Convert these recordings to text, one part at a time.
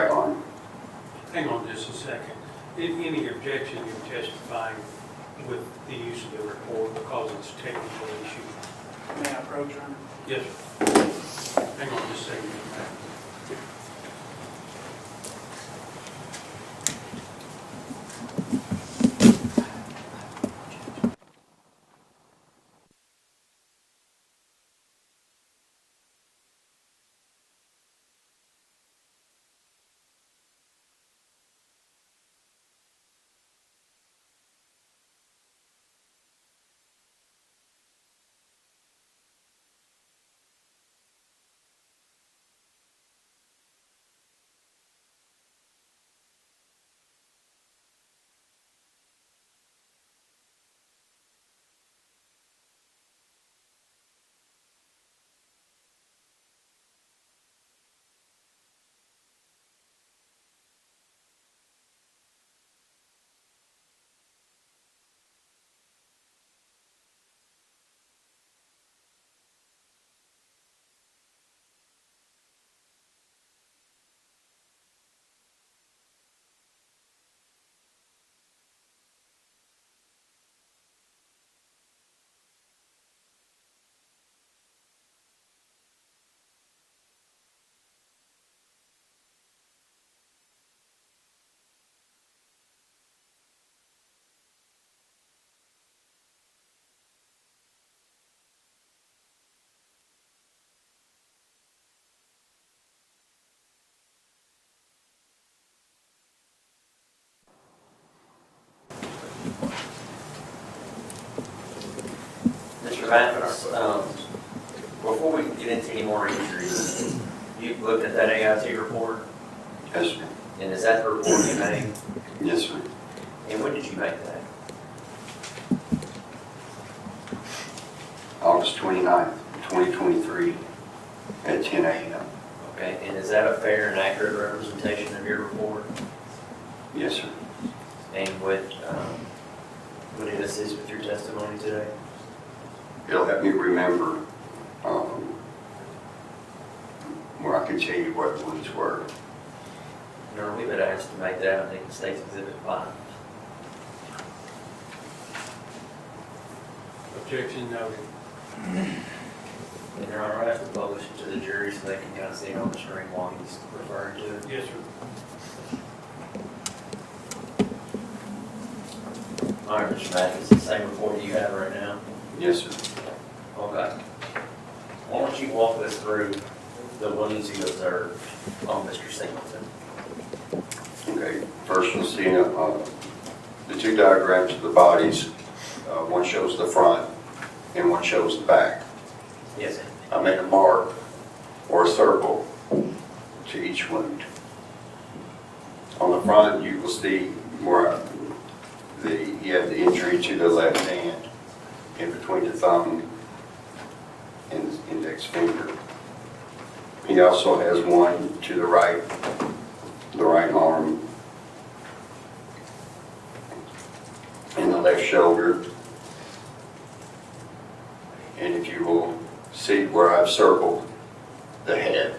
right arm. Hang on just a second. Any objection in testifying with the use of the report because it's a technical issue? May I approach, Your Honor? Yes, sir. Hang on just a second. Mr. Mathis, before we get into any more injuries, you've looked at that AIT report, Yes, sir. and is that the report you made? Yes, sir. And when did you make that? August 29th, 2023 at 10 a.m. Okay, and is that a fair and accurate representation of your report? Yes, sir. And would it assist with your testimony today? It'll help me remember where I can tell you what the ones were. No, we would ask to make that, I think, the state's exhibit 5. Objection noted. And Your Honor, I have to publish it to the jury so they can kind of see it on the screen while he's referring to it. Yes, sir. All right, Mr. Mathis, the same report you have right now? Yes, sir. Okay. Why don't you walk us through the wounds you observed on Mr. Singleton? Okay, first you'll see the two diagrams of the bodies. One shows the front and one shows the back. Yes, sir. I made a mark or a circle to each wound. On the front, you will see where you have the injury to the left hand in between the thumb and the index finger. He also has one to the right arm and the left shoulder. And if you will see where I've circled the head,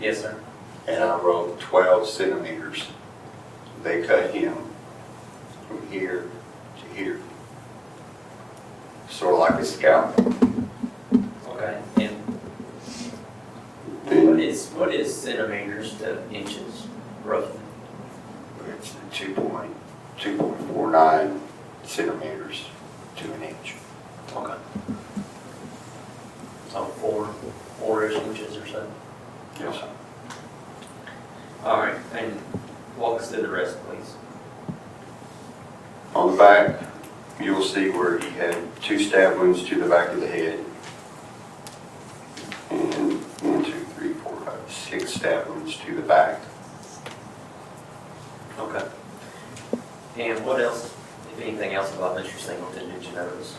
Yes, sir. and I wrote 12 centimeters, they cut him from here to here, sort of like a scalpel. Okay. And Then what is centimeters to inches, roughly? it's 2.49 centimeters to an inch. Okay. So four-ish inches or so? Yes. All right, and walk us through the rest, please. On the back, you will see where he had 2 stab wounds to the back of the head. And 1, 2, 3, 4, 5, 6 stab wounds to the back. Okay. And what else, if anything else about Mr. Singleton did you notice?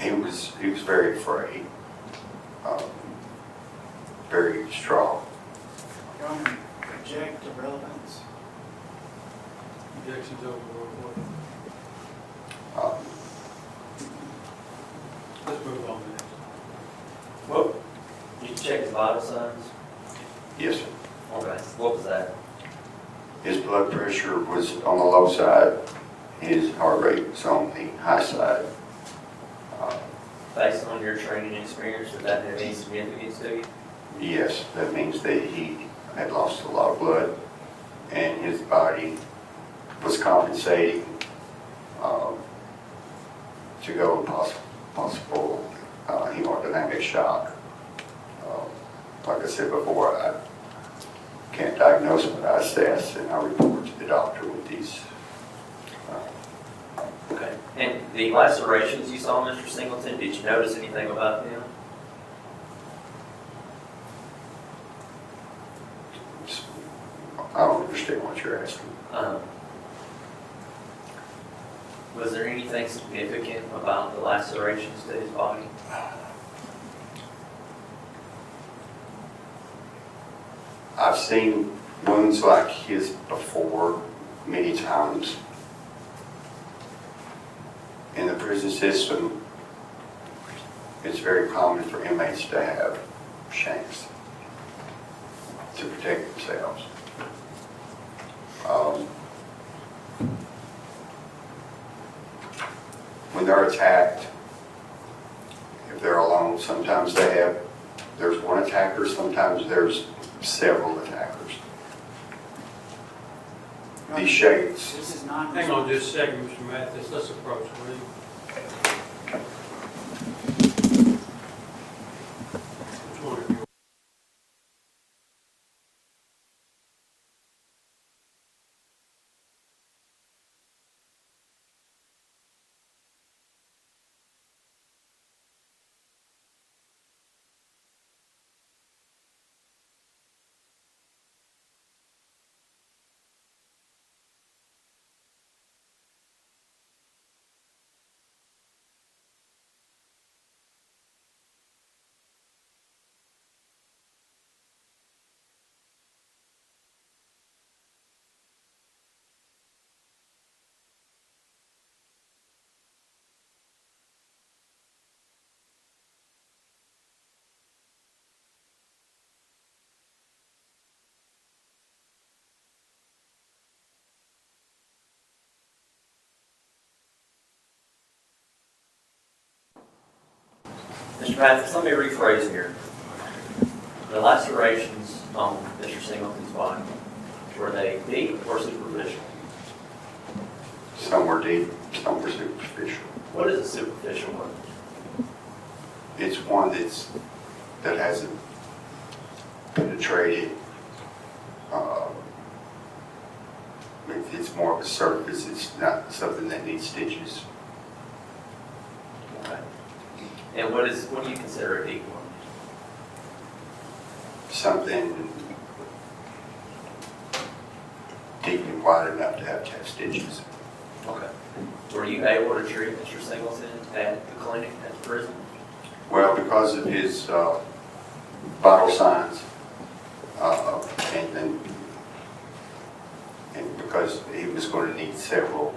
He was very afraid, very strong. Your Honor, object to relevance. Objections overruled. Um, Let's move on to the next. Well, you check his vital signs? Yes, sir. Okay, what was that? His blood pressure was on the low side. His heart rate was on the high side. Based on your training experience, did that have any significance to you? Yes, that means that he had lost a lot of blood and his body was compensating to go with possible hemodynamic shock. Like I said before, I can't diagnose, but I assess and I report to the doctor with these. Okay. And the lacerations you saw, Mr. Singleton, did you notice anything about them? I don't understand what you're asking. Was there anything significant about the lacerations to his body? I've seen wounds like his before many times. In the prison system, it's very common for inmates to have shanks to protect themselves. When they're attacked, if they're alone, sometimes there's one attacker, sometimes there's several attackers. These shakes, This is not. Hang on just a second, Mr. Mathis, let's approach, will you? Which one of you? Mr. Mathis, let me rephrase here. The lacerations on Mr. Singleton's body, were they deep or superficial? some were deep, some were superficial. What is a superficial one? It's one that hasn't penetrated. It's more of a surface. It's not something that needs stitches. Okay. And what do you consider a deep one? Something deep and wide enough to have stitches. Okay. Were you able to treat Mr. Singleton at the clinic, at the prison? Well, because of his vital signs, and because he was going to need several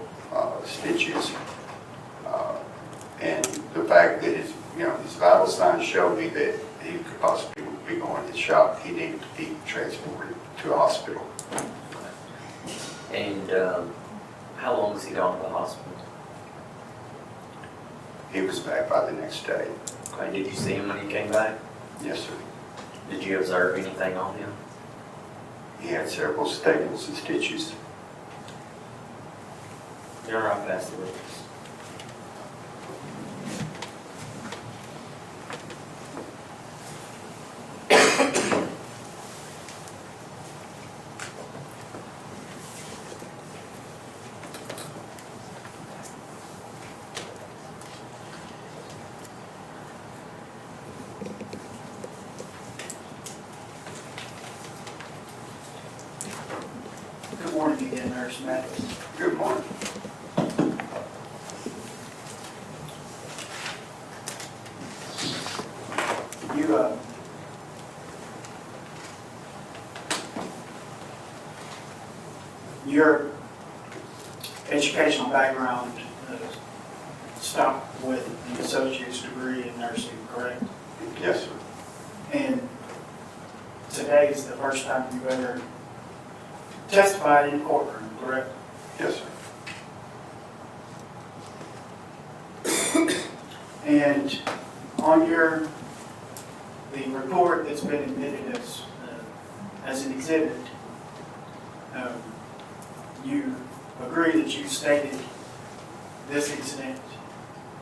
stitches, and the fact that his vital signs showed me that he could possibly be going to shock, he needed to be transported to a hospital. And how long was he gone to the hospital? He was back by the next day. Okay. Did you see him when he came back? Yes, sir. Did you observe anything on him? He had several staples and stitches. You're right past the witness. Good morning again, Nurse Mathis. Good morning. Your educational background stopped with an associate's degree in nursing, correct? Yes, sir. And today is the first time you've ever testified in courtroom, correct? Yes, sir. And on the report that's been admitted as an exhibit, you agree that you stated this incident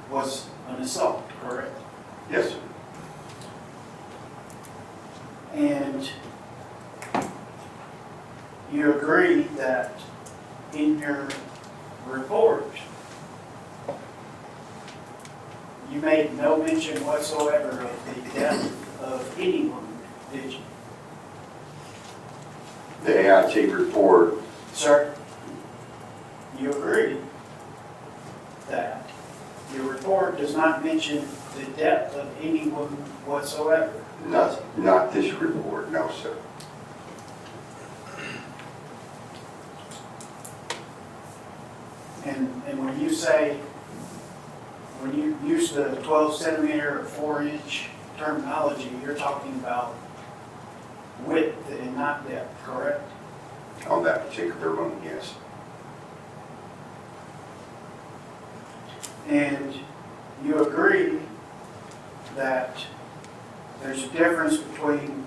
was an assault, correct? Yes, sir. And you agree that in your report, you made no mention whatsoever of the death of anyone, did you? The AIT report, Sir, you agree that your report does not mention the death of anyone whatsoever? not this report, no, sir. And when you say, when you use the 12 centimeter or 4-inch terminology, you're talking about width and not depth, correct? On that particular one, yes. And you agree that there's a difference between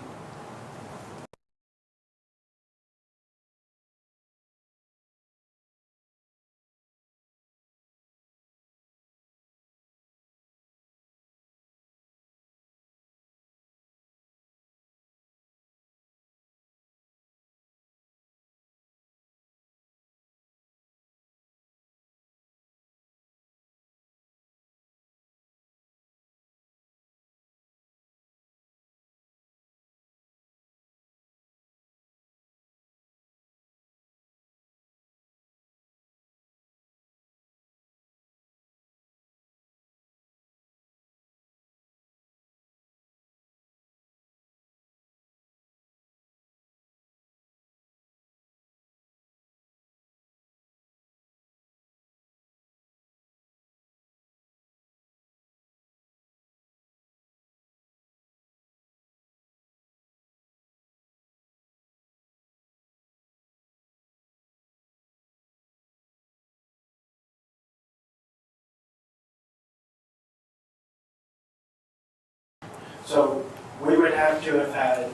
so we would have to have had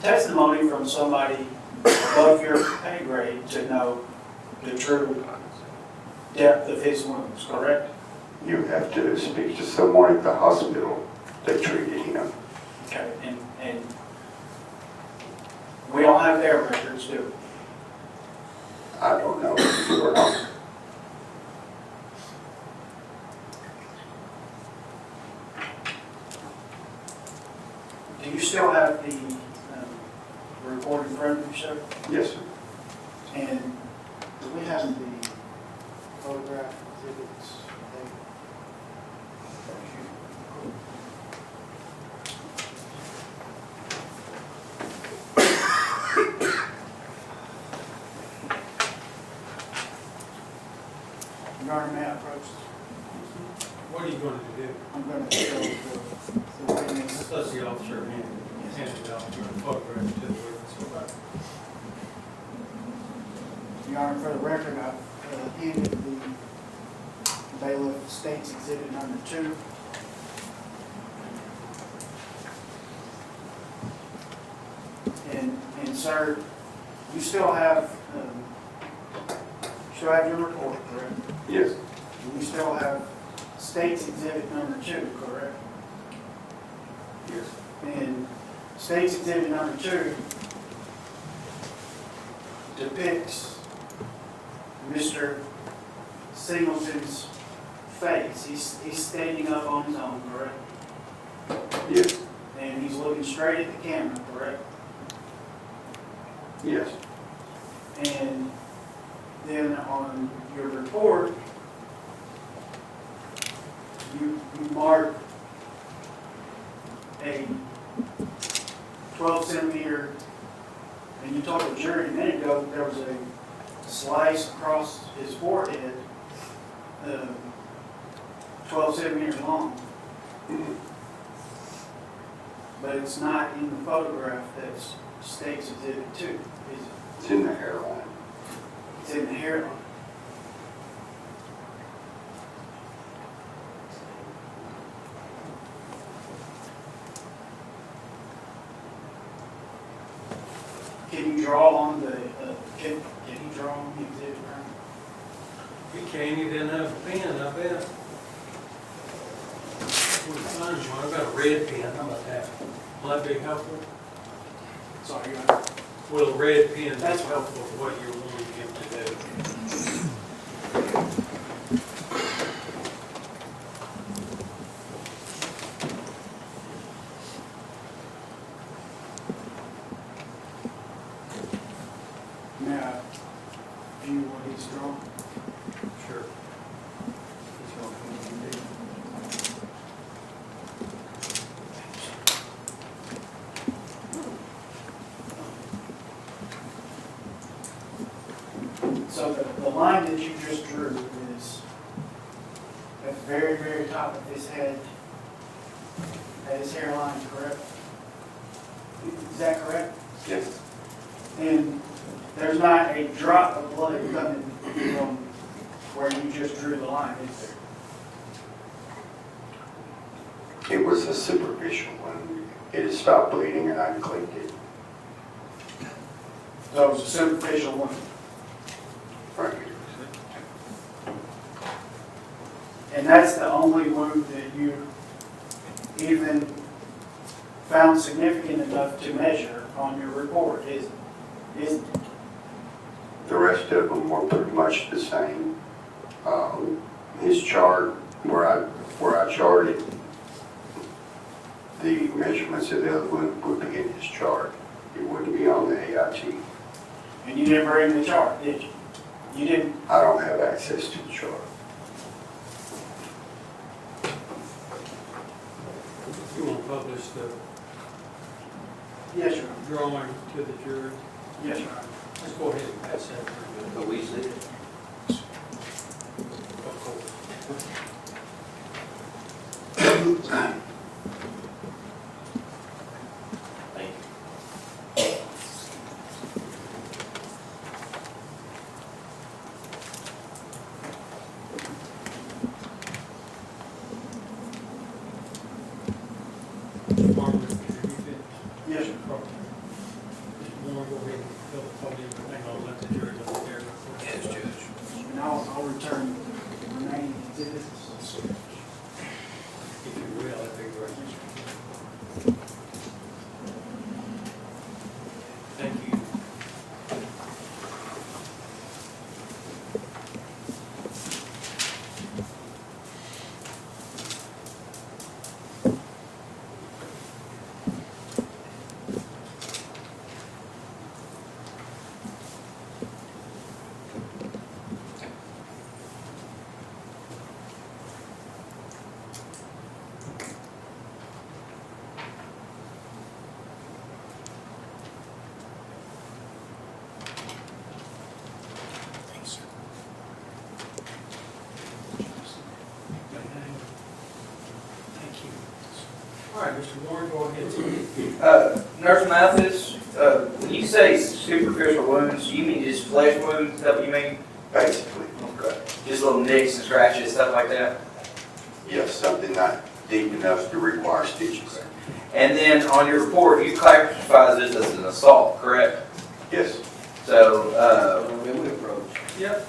testimony from somebody above your pay grade to know the true depth of his wounds, correct? You have to speak to someone at the hospital that treated him. Okay, and we don't have their records, do we? I don't know if you or not. Do you still have the report in front of you, sir? Yes, sir. And do we have the photograph exhibits? Your Honor, may I approach? What are you going to do? I'm going to show the witness. Does the officer hand it out to the photograph to the witness? Your Honor, for the record, I've handed the bailiff State's Exhibit Number 2. And sir, you still have your report, correct? Yes. And you still have State's Exhibit Number 2, correct? Yes. And State's Exhibit Number 2 depicts Mr. Singleton's face. He's standing up on his own, correct? Yes. And he's looking straight at the camera, correct? Yes. And then on your report, you mark a 12 centimeter, and you told the jury a minute ago that there was a slice across his forehead, 12 centimeters long. Mhm. but it's not in the photograph that's State's Exhibit 2, is it? It's in the hairline. It's in the hairline. Can you draw on the, can you draw on the exhibit, Brian? You can't even have a pen, I bet. We'll find one. I've got a red pen, how about that? Will that be helpful? Sorry, you got it. Will a red pen be That's helpful for what you're wanting him to do? Now, view what he's drawn. Sure. So the line that you just drew is at the very, very top of his head, at his hairline, correct? Is that correct? Yes. And there's not a drop of blood coming from where you just drew the line, is there? It was a superficial one. It had stopped bleeding and I cleaned it. So it was a superficial one. Right here. And that's the only wound that you even found significant enough to measure on your report, isn't it? The rest of them were pretty much the same. His chart, where I charted, the measurements of the other one would be in his chart. It wouldn't be on the AIT. And you didn't bring the chart, did you? You didn't. I don't have access to the chart. You want to publish the Yes, sir. drawing to the jury? Yes, sir. Let's go ahead and pass that through. But we see it. Of course. Thank you. Marvin, have you finished? Yes, sir. Mr. Warren, go ahead and fill the podium, hang on, let the jury know there. Yes, Judge. And I'll return the remaining exhibits. If you will, that'd be great. Thank you. Thank you. All right, Mr. Warren, go ahead. Nurse Mathis, when you say superficial wounds, you mean just flesh wounds, is that what you mean? Basically, Okay. Just little nicks and scratches, stuff like that? yes, something not deep enough to require stitches. And then on your report, you classify this as an assault, correct? Yes. So, Yep.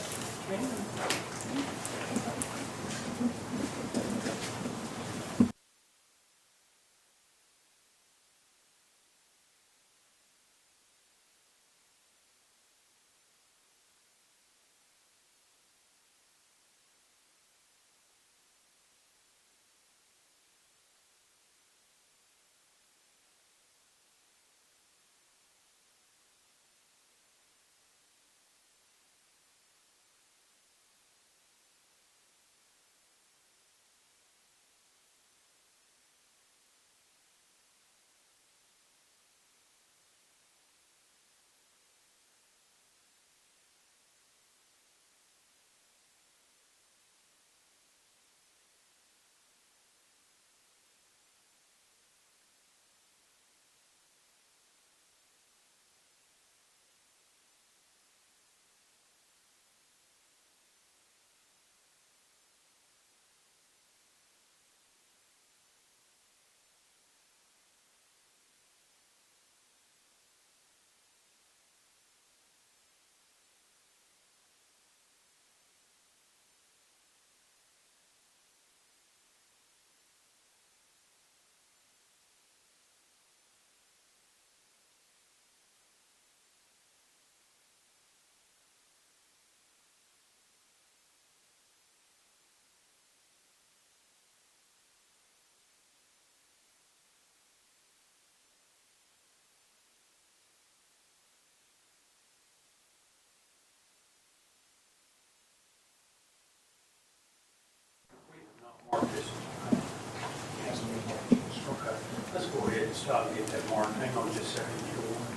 So I'll get that marked. Hang on just a second, if you want.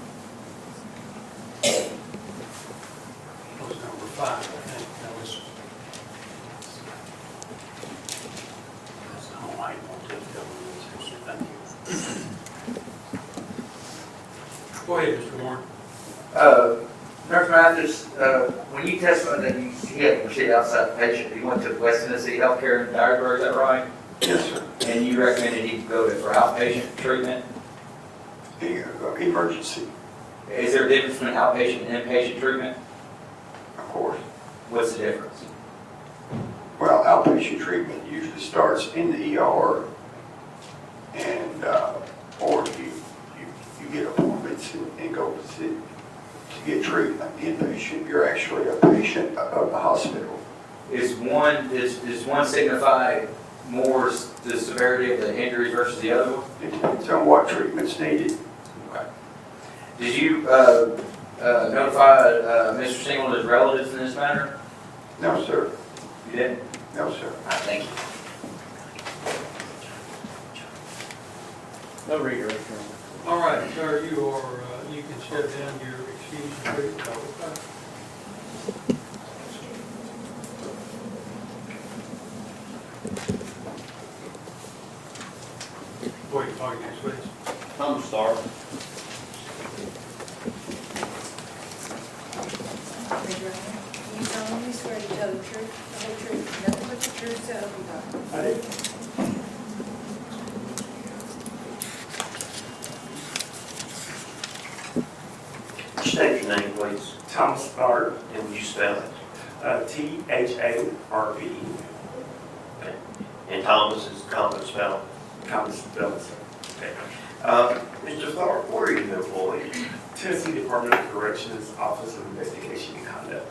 That was number 5, I think. That was. That's not why you won't take that one. Thank you. Go ahead, Mr. Warren. Nurse Mathis, when you testified that you had to proceed outside the patient, you went to West Tennessee Healthcare in Dyersburg, is that right? Yes, sir. And you recommended he go to for outpatient treatment? Emergency, Is there a difference between outpatient and inpatient treatment? of course. What's the difference? Well, outpatient treatment usually starts in the ER, and, or you get appointments and go to get treatment. Inpatient, you're actually a patient of the hospital. Does one signify more the severity of the injuries versus the other one? It depends on what treatment's needed. Okay. Did you notify Mr. Single and his relatives in this matter? No, sir. You didn't? No, sir. Thank you. No redirect. All right, sir, you can step down your excuse and treatment. Okay. Go ahead, talk next, please. I'm sorry. Raise your hand. You solemnly swear to tell the truth, the whole truth, nothing but the truth, so help you God. I do. State your name, please, Thomas Bard, and would you spell it? T-H-A-R-B, Okay. And Thomas is common spell. Thomas Bellis, Mr. Tharp, where are you employed? Tennessee Department of Corrections, Office of Investigation and Conduct.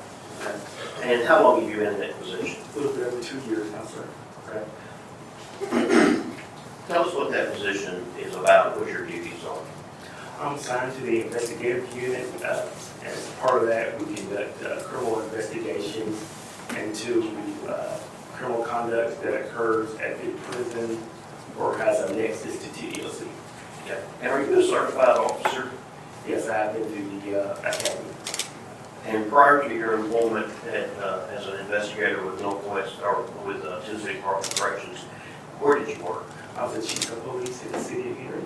And how long have you been in that position? A little bit over 2 years now, sir. Okay. Tell us what that position is about, what your duties are. I'm assigned to the investigative unit. As part of that, we conduct criminal investigations into criminal conduct that occurs at the prison or has a nexus to TDLC. Okay. And are you a certified officer? Yes, I've been through the academy. And prior to your employment as an investigator with Northwest, or with Tennessee Department of Corrections, where did you work? I was the chief of police in the city of Erie.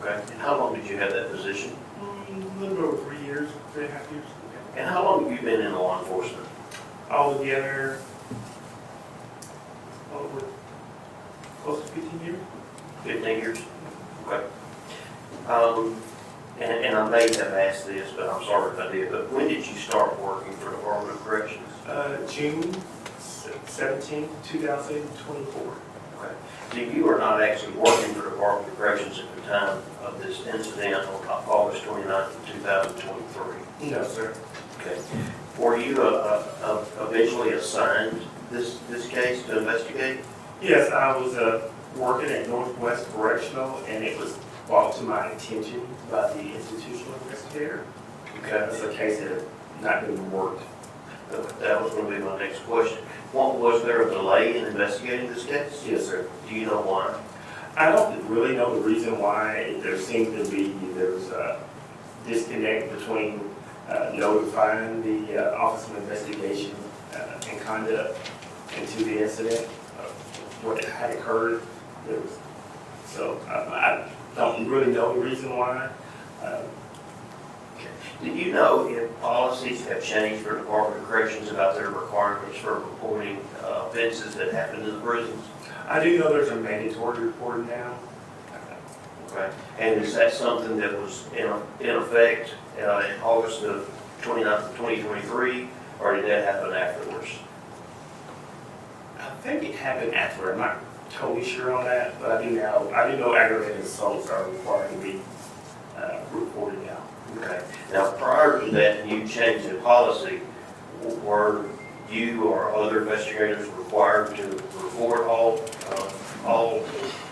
Okay. And how long did you have that position? A little bit over 3 years, 3.5 years. And how long have you been in law enforcement? All together, over close to 15 years. 15 years? Okay. And I may have asked this, but I'm sorry if I did, but when did you start working for the Department of Corrections? June 17, 2024. Okay. So you are not actually working for the Department of Corrections at the time of this incident on August 29th, 2023? No, sir. Okay. Were you eventually assigned this case to investigate? Yes, I was working at Northwest Correctional, and it was brought to my attention by the institutional investigator. Okay. It's a case that had not been worked. That was going to be my next question. Was there a delay in investigating this case? Yes, sir. Do you know why? I don't really know the reason why. There seems to be, there's a disconnect between notifying the Office of Investigation and Conduct into the incident, what had occurred. So I don't really know the reason why. Did you know if policies have changed for the Department of Corrections about their requirements for reporting offenses that happen in the prisons? I do know there's a mandatory reporting now. Okay. And is that something that was in effect in August of 2023, or did that happen afterwards? I think it happened after. I'm not totally sure on that, but I do know aggravated assaults are required to be reported now. Okay. Now, prior to that new change in policy, were you or other investigators required to report all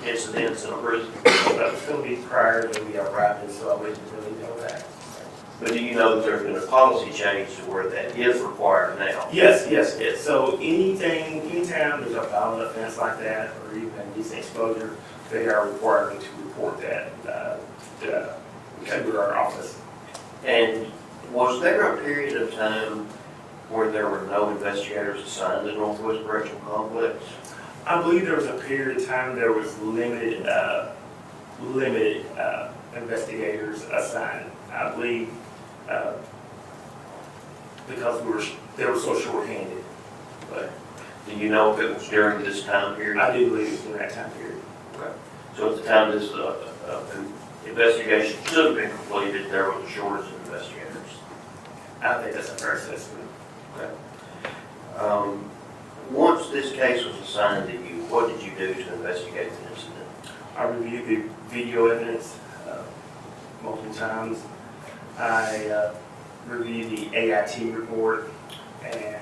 incidents in a prison? That was going to be prior to me arriving, so I wouldn't really know that. But do you know that there's been a policy change to where that is required now? Yes. So anytime there's a violent offense like that, or even indecent exposure, they are required to report that to our office. And was there a period of time where there were no investigators assigned to Northwest Correctional Complex? I believe there was a period of time there was limited investigators assigned. I believe because they were so short-handed. But Do you know if it was during this time period? I do believe it's in that time period. So at the time this investigation should have been completed, there was a shortage of investigators. I think that's a fair assessment. Once this case was assigned to you, what did you do to investigate the incident? I reviewed the video evidence multiple times. I reviewed the AIT report and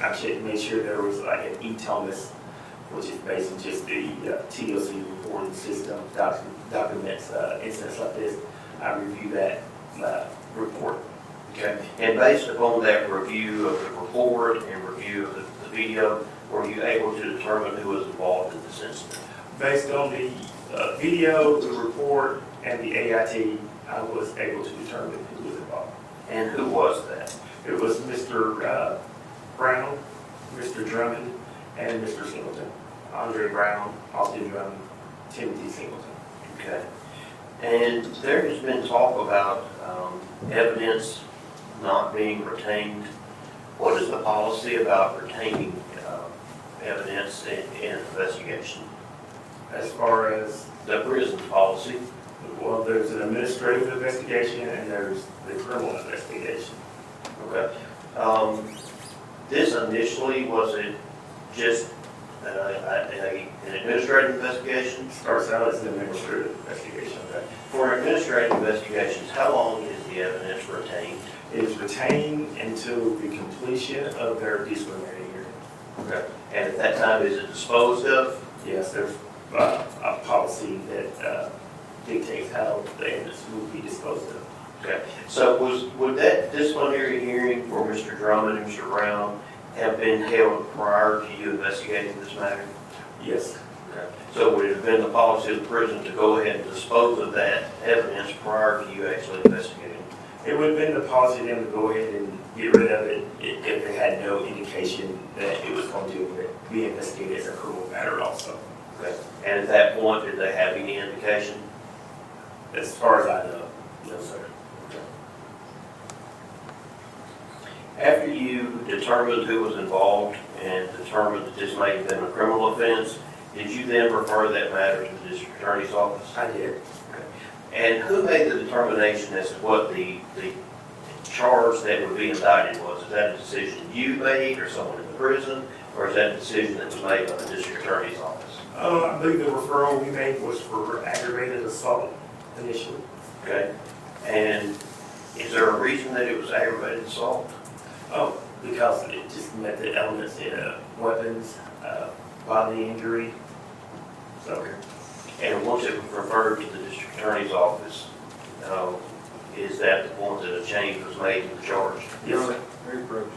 I checked to make sure there was like an e-Thomas, which is basically just the TLC reporting system, documents incidents like this. I reviewed that report. Okay. And based upon that review of the report and review of the video, were you able to determine who was involved in this incident? Based on the video, the report, and the AIT, I was able to determine who was involved. And who was that? It was Mr. Brown, Mr. Drummond, and Mr. Singleton. Andre Brown, Austin Drummond, Timothy Singleton. Okay. And there has been talk about evidence not being retained. What is the policy about retaining evidence in an investigation? As far as, The prison policy? well, there's an administrative investigation and there's the criminal investigation. Okay. This initially, was it just an administrative investigation? Starts out as an administrative investigation. Okay? For administrative investigations, how long is the evidence retained? It is retained until the completion of their disciplinary hearing. Okay. And at that time, is it disposed of? Yes, there's a policy that dictates how the evidence will be disposed of. Okay. So would that disciplinary hearing for Mr. Drummond and Mr. Brown have been held prior to you investigating this matter? Yes, Okay. So would it have been the policy of the prison to go ahead and dispose of that evidence prior to you actually investigating? it would have been the policy then to go ahead and get rid of it if they had no indication that it was going to be investigated as a criminal matter also. Okay. And at that point, did they have any indication? As far as I know, no, sir. After you determined who was involved and determined that this may have been a criminal offense, did you then refer that matter to the district attorney's office? I did. And who made the determination as to what the charge that would be indicted was? Is that a decision you made or someone in the prison? Or is that a decision that was made by the district attorney's office? I believe the referral we made was for aggravated assault initially. Okay. And is there a reason that it was aggravated assault? Oh, because it just met the elements in weapons, bodily injury. So, And once it was referred to the district attorney's office, is that the point that a change was made to the charge? yes, sir. Very approach.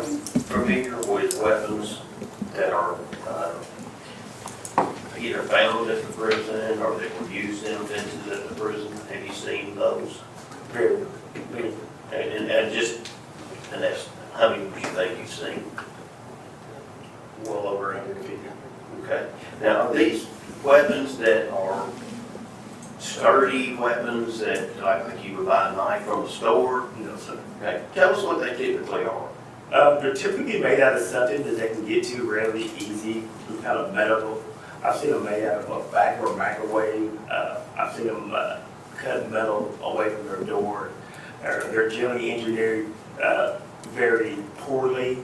Are you familiar with weapons that are either found at the prison or that were used in offenses at the prison? Have you seen those? Very. And just, and that's, how many would you think you've seen? Well over 150. Okay. Now, are these weapons that are sturdy weapons that, like you would buy a knife from the store? No, sir. Okay. Tell us what they typically are. They're typically made out of something that they can get to really easy, kind of metal. I've seen them made out of a vac or microwave. I've seen them cut metal away from their door. They're generally engineered very poorly,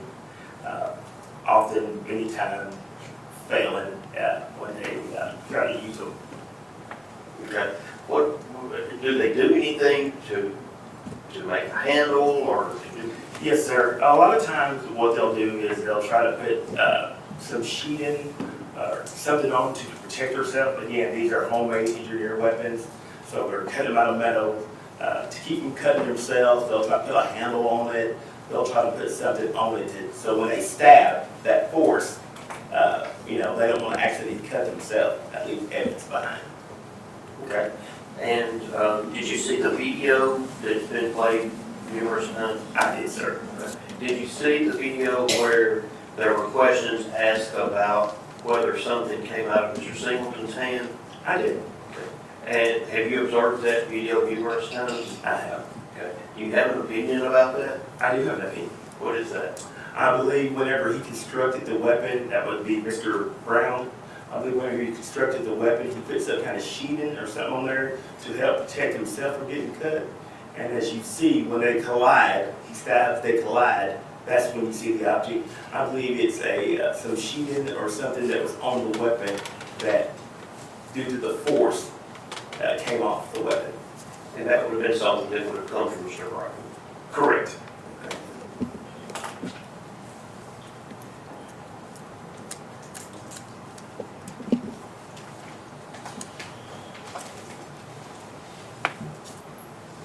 often many times failing when they try to use them. Okay. What, do they do anything to make a handle or to do? Yes, sir. A lot of times what they'll do is they'll try to put some sheeting or something on to protect themselves. Again, these are homemade engineered weapons, so they're cut them out of metal. To keep them cutting themselves, they'll try to put a handle on it. They'll try to put something on it so when they stab that force, they don't want to accidentally cut themselves. That leaves evidence behind. Okay. And did you see the video that's been played numerous times? I did, sir. Did you see the video where there were questions asked about whether something came out of Mr. Singleton's hand? I did. And have you observed that video numerous times? I have. Okay. Do you have an opinion about that? I do have an opinion. What is that? I believe whenever he constructed the weapon, that would be Mr. Brown. I believe whenever he constructed the weapon, he put some kind of sheeting or something on there to help protect himself from getting cut. And as you see, when they collide, he stabs, they collide, that's when you see the object. I believe it's some sheeting or something that was on the weapon that, due to the force, came off the weapon. And that would have been something that would have come from Mr. Brown. Correct.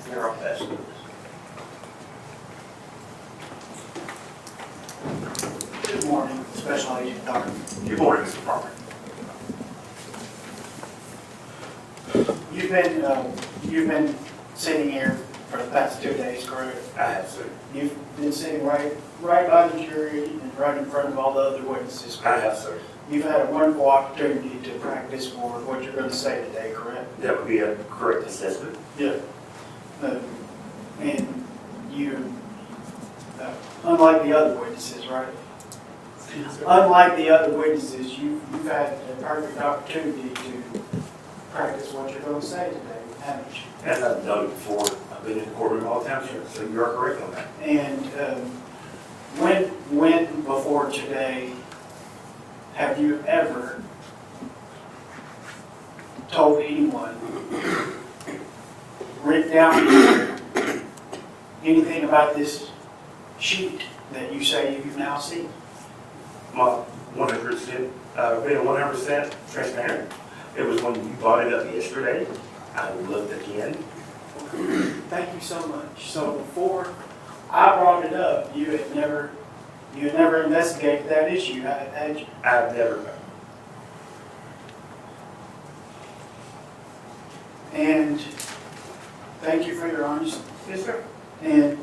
They're all best. Good morning, Special Agent Doctor. Good morning, Mr. Farmer. You've been sitting here for the past 2 days, correct? I have, sir. You've been sitting right by the jury and right in front of all the other witnesses, I correct? have, sir. You've had a wonderful opportunity to practice for what you're going to say today, correct? That would be a correct assessment. Yeah. And you, unlike the other witnesses, right? Unlike the other witnesses, you've had a perfect opportunity to practice what you're going to say today, haven't you? As I've noted before, I've been in the courtroom all the time, sir, so you are correct on that. And when before today have you ever told anyone, written down anything about this sheet that you say you now see? My 100%, being 100% transparent. It was when you brought it up yesterday. I looked again. Thank you so much. So before I brought it up, you had never investigated that issue, had you? I've never. And thank you for your honesty. Yes, sir. And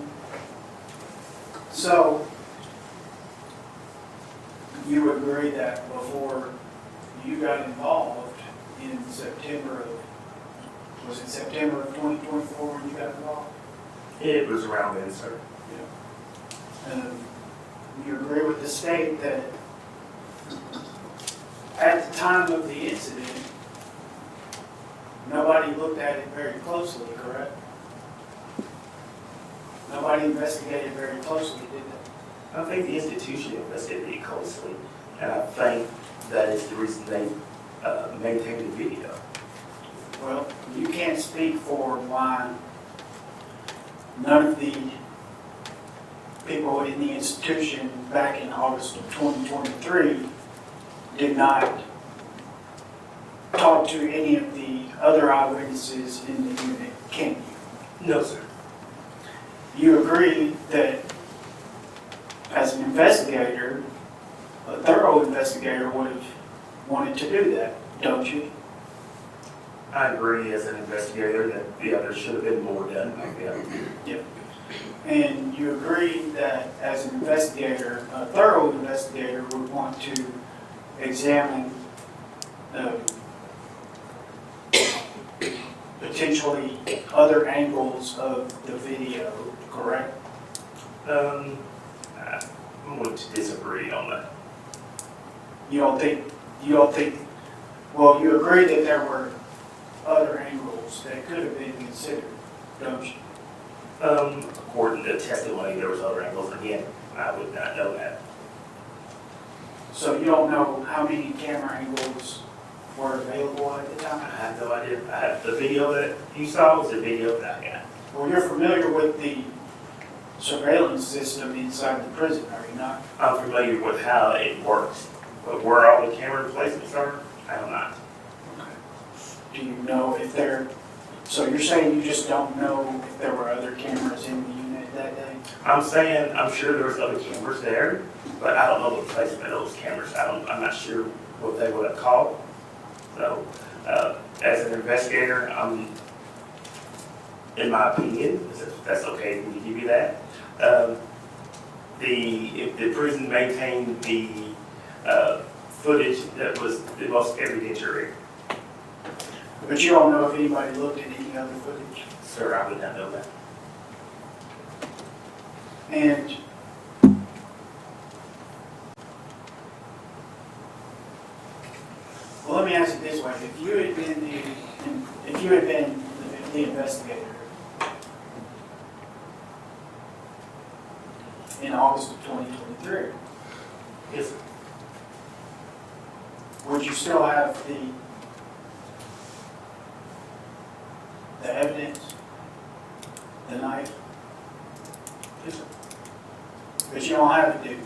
so you agree that before you got involved in September of, was it September of 2024 when you got involved? It was around then, sir. You agree with the state that at the time of the incident, nobody looked at it very closely, correct? Nobody investigated very closely, did they? I think the institution investigated it closely, and I think that is the reason they maintained the video. Well, you can't speak for why none of the people in the institution back in August of 2023 did not talk to any of the other eyewitnesses in the unit, can you? No, sir. You agree that as an investigator, a thorough investigator would have wanted to do that, don't you? I agree as an investigator that, yeah, there should have been more done. Yeah. And you agree that as an investigator, a thorough investigator would want to examine potentially other angles of the video, correct? I'm going to disagree on that. You don't think, well, you agree that there were other angles that could have been considered, don't you? According to testimony, there was other angles. Again, I would not know that. So you don't know how many camera angles were available at the I time? have no idea. I have the video that you saw was the video that I got. Well, you're familiar with the surveillance system inside the prison, are you not? I'm familiar with how it works, but where all the camera placements are, I am not. Do you know if there, so you're saying you just don't know if there were other cameras in the unit that day? I'm saying, I'm sure there was other cameras there, but I don't know the placement of those cameras. I'm not sure what they would have called. So, as an investigator, in my opinion, if that's okay, we give you that. If the prison maintained the footage that was the most evidentiary. But you don't know if anybody looked at any other footage? Sir, I would not know that. And well, let me ask it this way: if you had been the investigator in August of 2023, Yes, sir. would you still have the evidence, the knife? Yes, sir. But you don't have it, do you?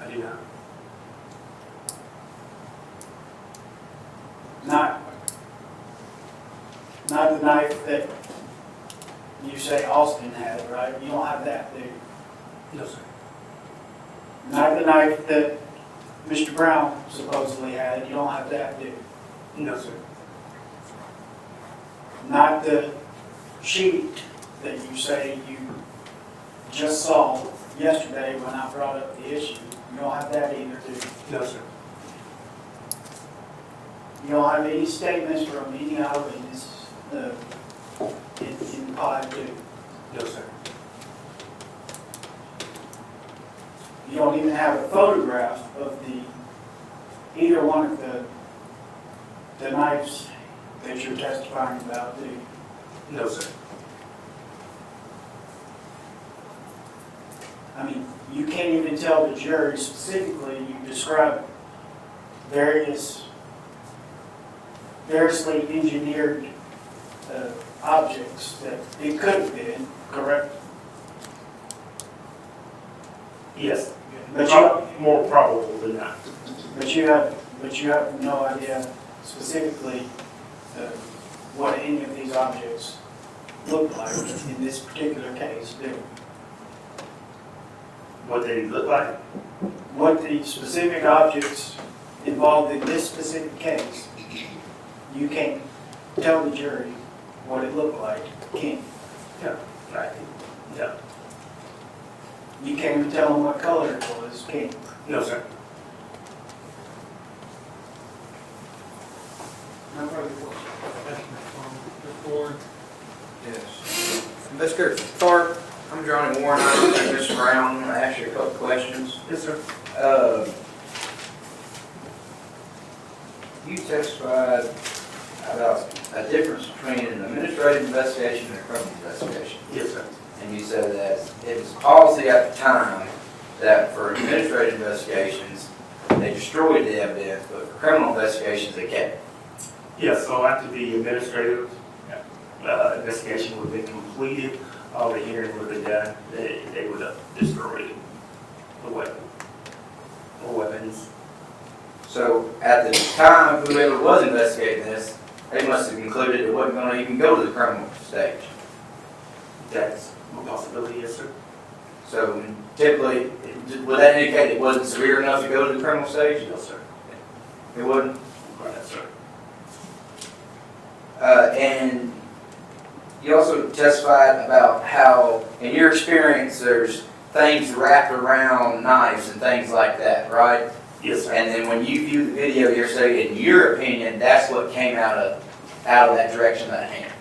I do not. Not the knife that you say Austin had, right? You don't have that, do you? No, sir. Not the knife that Mr. Brown supposedly had, you don't have that, do you? No, sir. Not the sheet that you say you just saw yesterday when I brought up the issue, you don't have that either, do you? No, sir. You don't have any statements from any eyewitness in the pod, do you? No, sir. You don't even have a photograph of either one of the knives that you're testifying about, do you? No, sir. I mean, you can't even tell the jury specifically, you describe variously engineered objects that it could have been, correct? Yes. But More probable than not. you have no idea specifically what any of these objects look like in this particular case, do you? What they look like? What the specific objects involved in this specific case, you can't tell the jury what it looked like, can you? No. Right. No. You can't even tell them what color it was, can you? No, sir. No further questions. Before, Yes. Mr. Thorpe, I'm Johnny Warren, I'm Mr. Brown, I'm gonna ask you a couple questions. Yes, sir. You testified about a difference between an administrative investigation and a criminal investigation. Yes, sir. And you said that it was policy at the time that for administrative investigations, they destroyed the evidence, but for criminal investigations, they kept it. Yes, so after the administrative investigation would have been completed, all the hearing would have been done, they would have destroyed the weapon or weapons. So at the time, whoever was investigating this, they must have concluded it wasn't gonna even go to the criminal stage. That's a possibility, yes, sir. So typically, would that indicate it wasn't severe enough to go to the criminal stage? No, sir. It wasn't? Right, sir. And you also testified about how, in your experience, there's things wrapped around knives and things like that, right? Yes, sir. And then when you view the video, you're saying, in your opinion, that's what came out of that direction of that hand,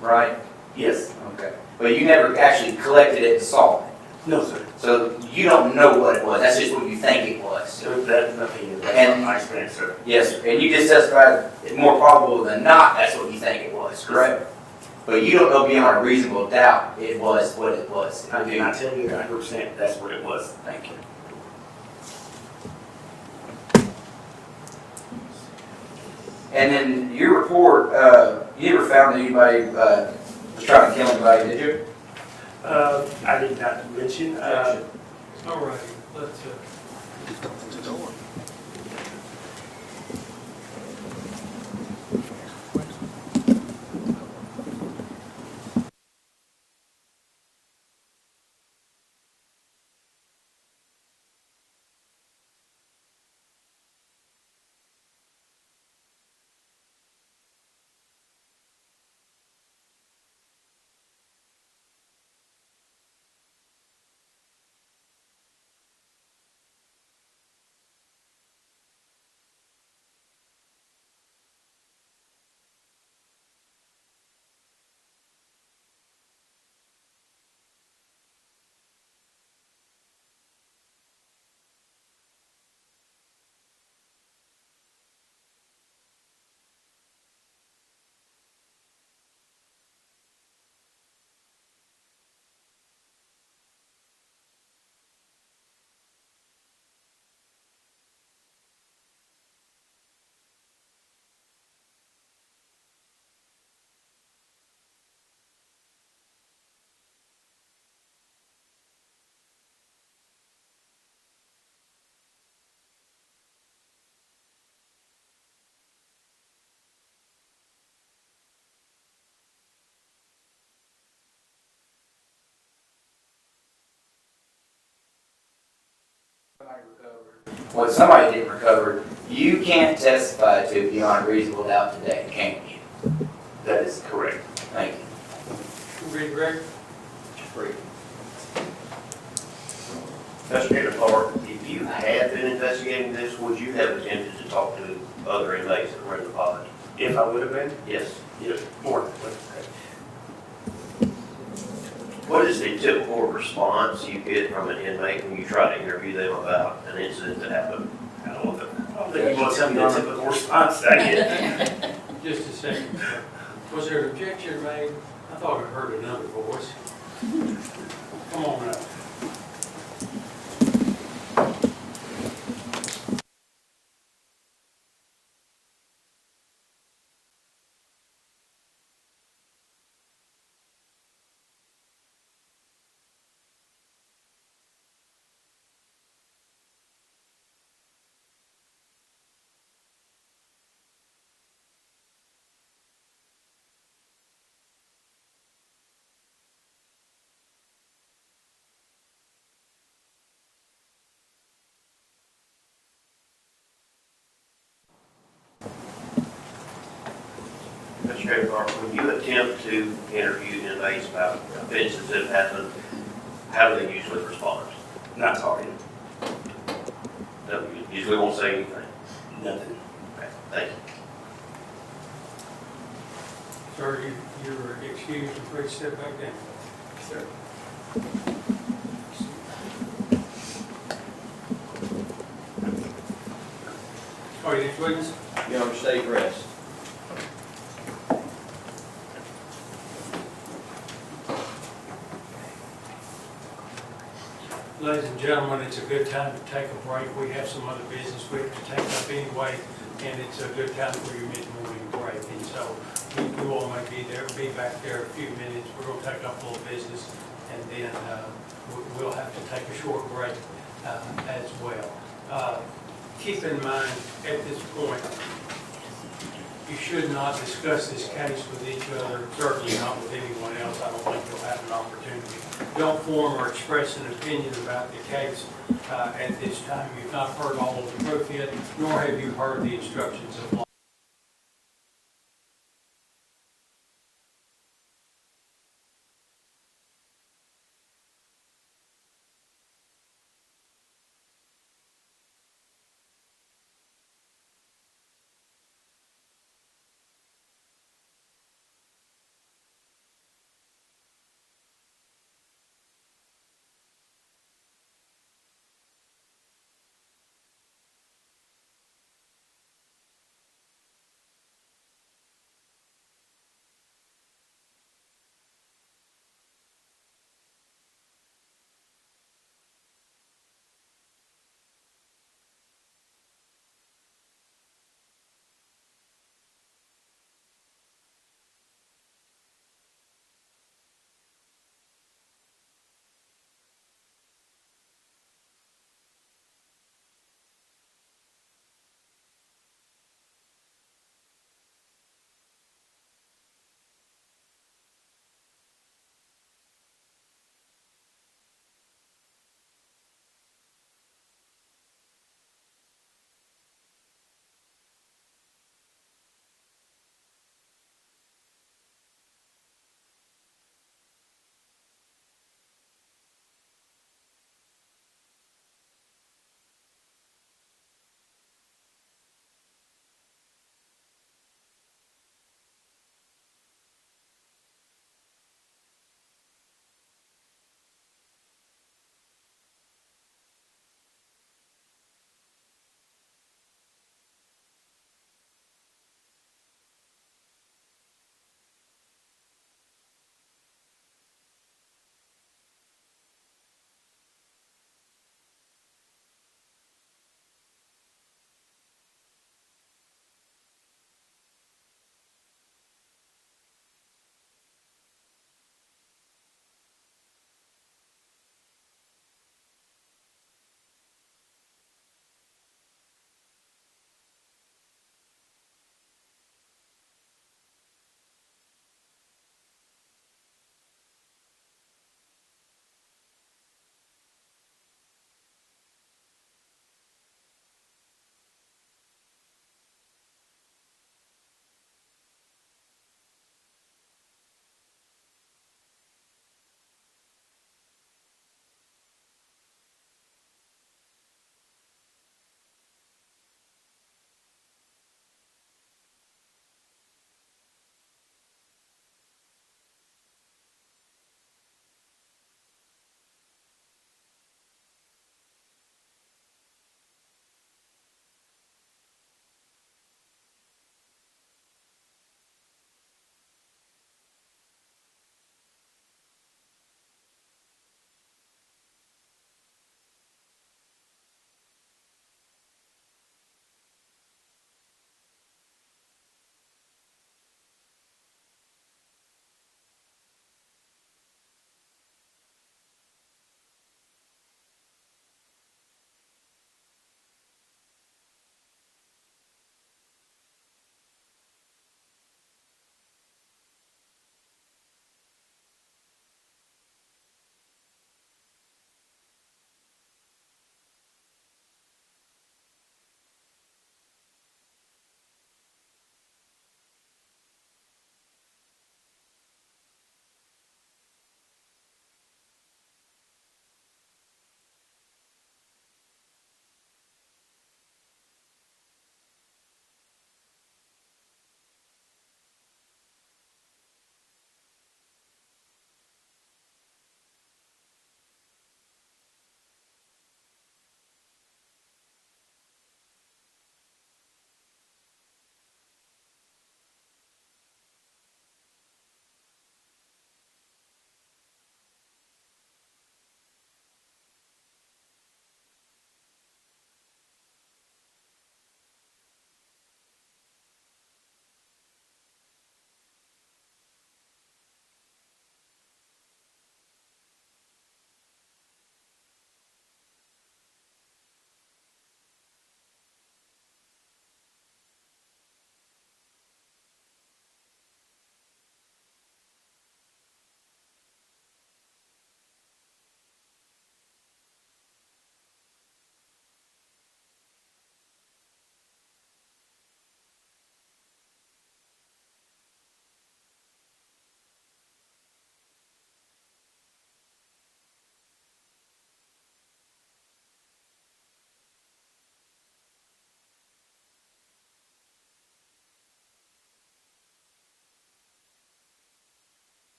right? Yes. Okay. But you never actually collected it and saw it. No, sir. So you don't know what it was. That's just what you think it was. So that's nothing. That's And- not my experience, sir. Yes, sir. And you just testified it's more probable than not that's what you think it was, correct? But you don't know beyond a reasonable doubt it was what it was. I cannot tell you 100% that's what it was. Thank you. And then your report, you never found that anybody was trying to kill anybody, did you? I did not mention, All right, let's, What somebody didn't recover, you can't testify to beyond a reasonable doubt today, can you? that is correct. Thank you. read Greg? Investigator Clark, if you had been investigating this, would you have attempted to talk to other inmates that were in the pod? If I would have been, Yes. yes, more. What is the typical response you get from an inmate when you try to interview them about an incident that happened? I don't think you want to tell me the typical response I get. Just a second, sir. Was there an objection made? I thought I heard another voice. Come on up. Investigator Clark, when you attempt to interview inmates about offenses that have happened, how do they usually respond? Not talking, No, you usually won't say anything. nothing. Okay, thank you. Sir, you're excused and please step back down. Sir. All right, next witness. You're under state arrest. Ladies and gentlemen, it's a good time to take a break. We have some other business we have to take up anyway, and it's a good time for your mid-morning break. And so you all may be back there a few minutes. We're going to take up a little business, and then we'll have to take a short break as well. Keep in mind, at this point, You should not discuss this case with each other, certainly not with anyone else. I don't think you'll have an opportunity. Don't form or express an opinion about the case at this time. You've not heard all of the proof yet, nor have you heard the instructions of law.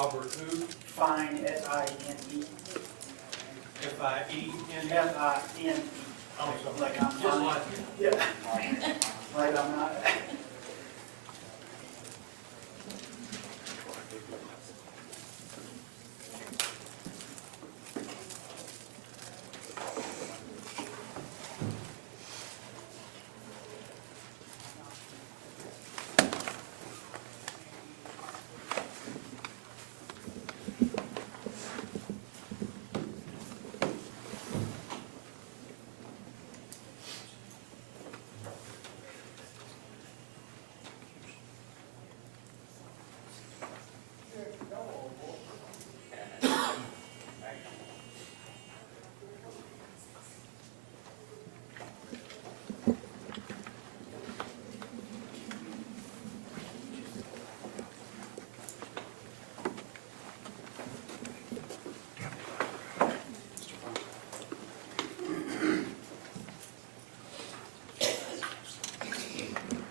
Robert who? Fine, F-I-N-E. F-I-E-N-E? F-I-N-E. Oh, so Like I'm just fine. like it. Yeah. Like I'm not.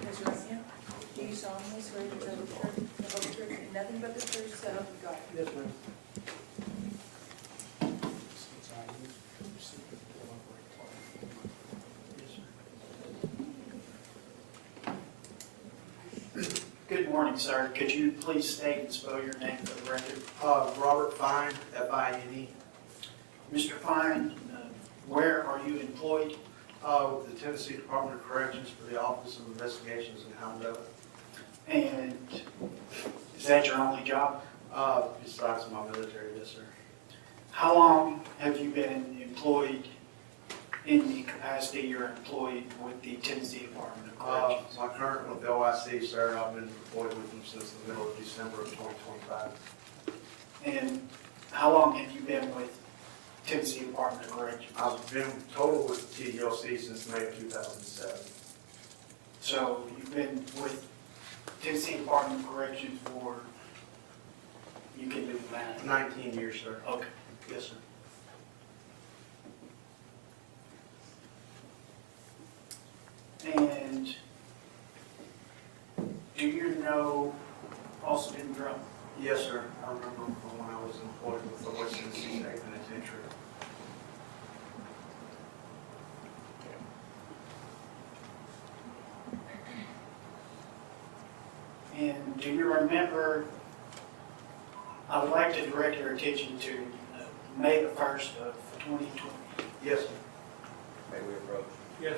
Raise your right hand. Do you solemnly swear to tell the truth, the whole truth, and nothing but the truth, so help you God? Yes, ma'am. Good morning, sir. Could you please state and spell your name for the record? Robert Fine, F-I-N-E, Mr. Fine, where are you employed? with the Tennessee Department of Corrections for the Office of Investigations and Conduct. And is that your only job? Besides my military, yes, sir. How long have you been employed in the capacity you're employed with the Tennessee Department of Corrections? My current with OIC, sir, I've been employed with them since the middle of December of 2025. And how long have you been with Tennessee Department of Corrections? I've been total with TDLC since May of 2007. So you've been with Tennessee Department of Corrections for, you can do the math. 19 years, sir. Okay. Yes, sir. And do you know Austin Drummond? Yes, sir. I remember from when I was employed with the West Tennessee State Penitentiary. And do you remember, I would like to direct your attention to May the 1st of 2020. Yes, sir. May we approach? Yes,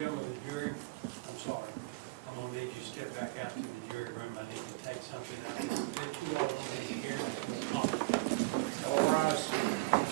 Gentlemen of the jury, I'm sorry. I'm gonna need you to step back out to the jury room. I need to take something out that you all don't need to hear. All rise.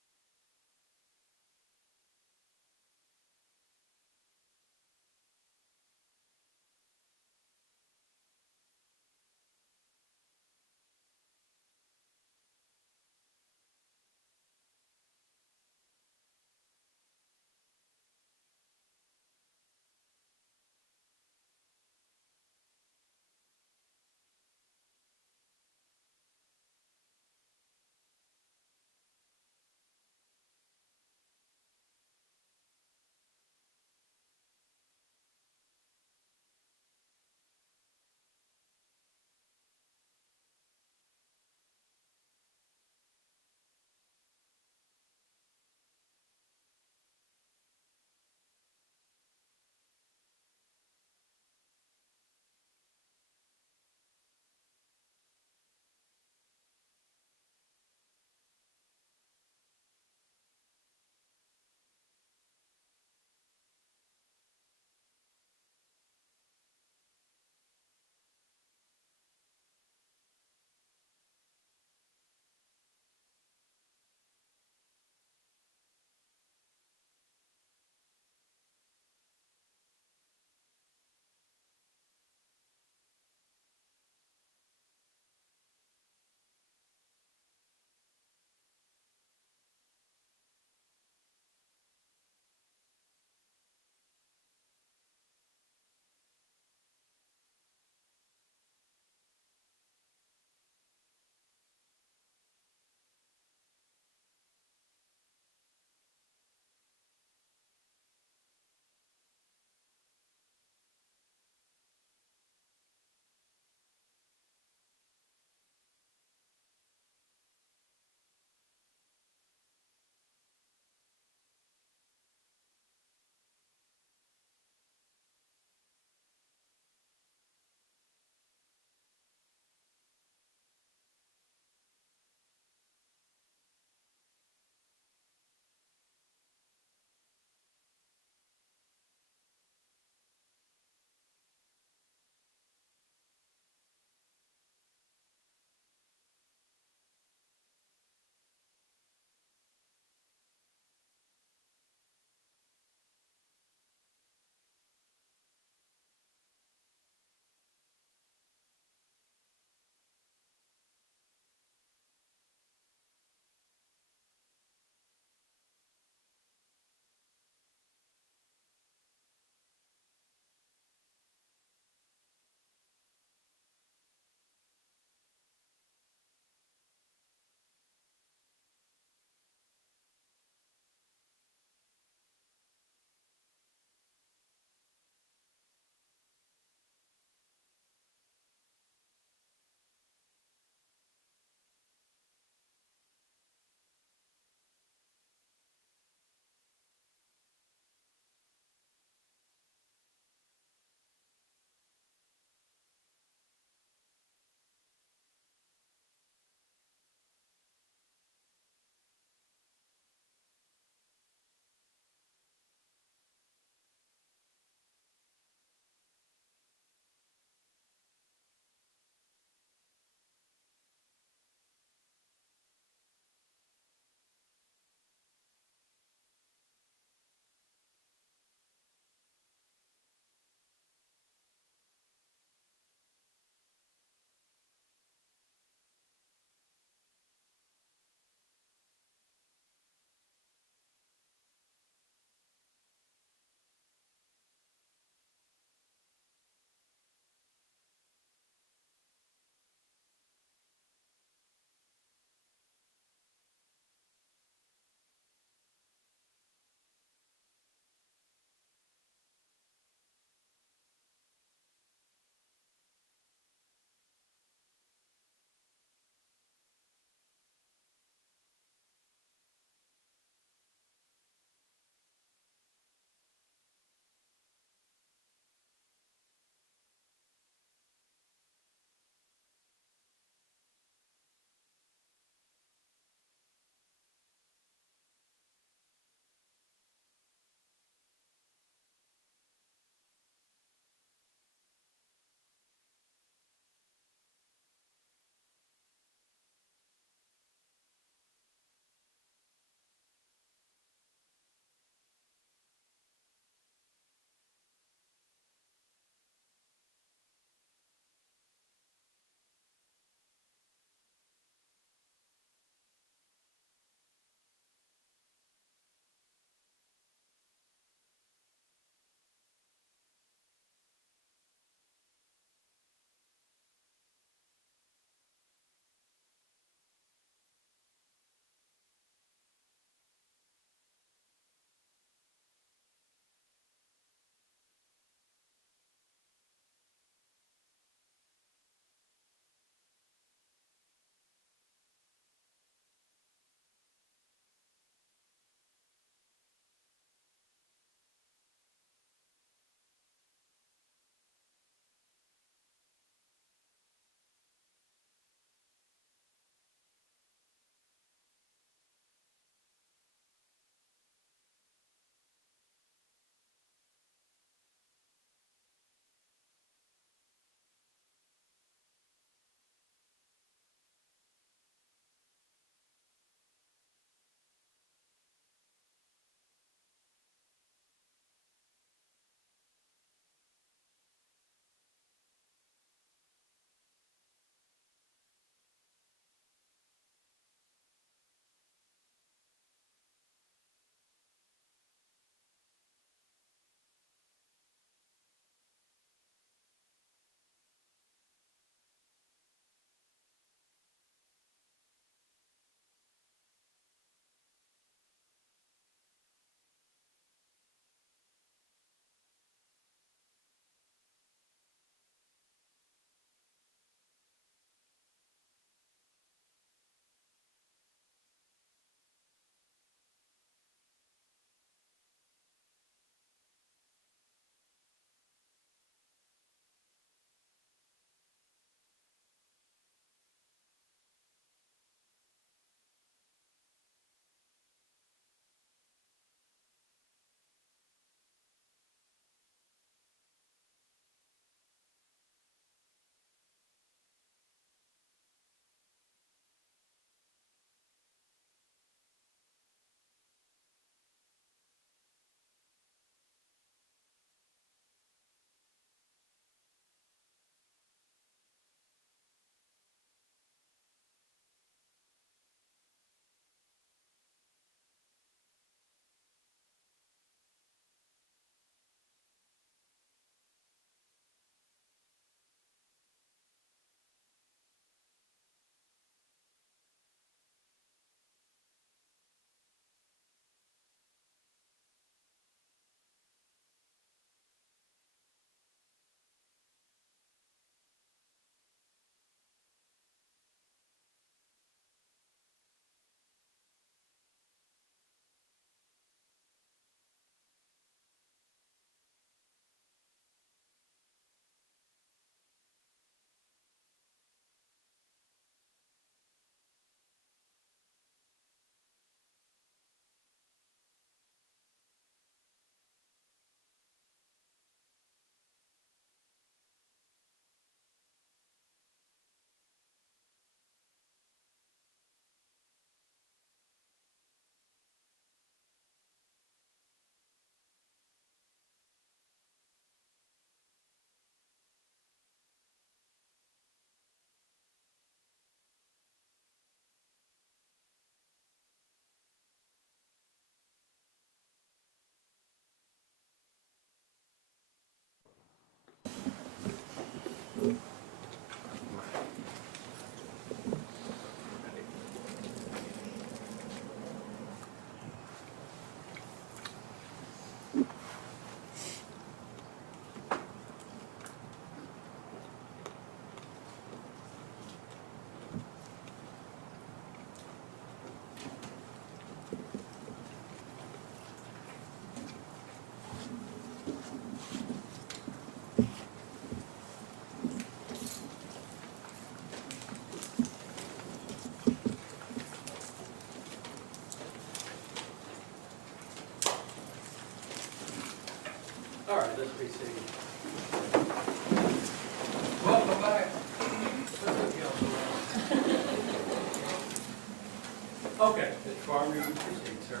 How may we proceed, sir?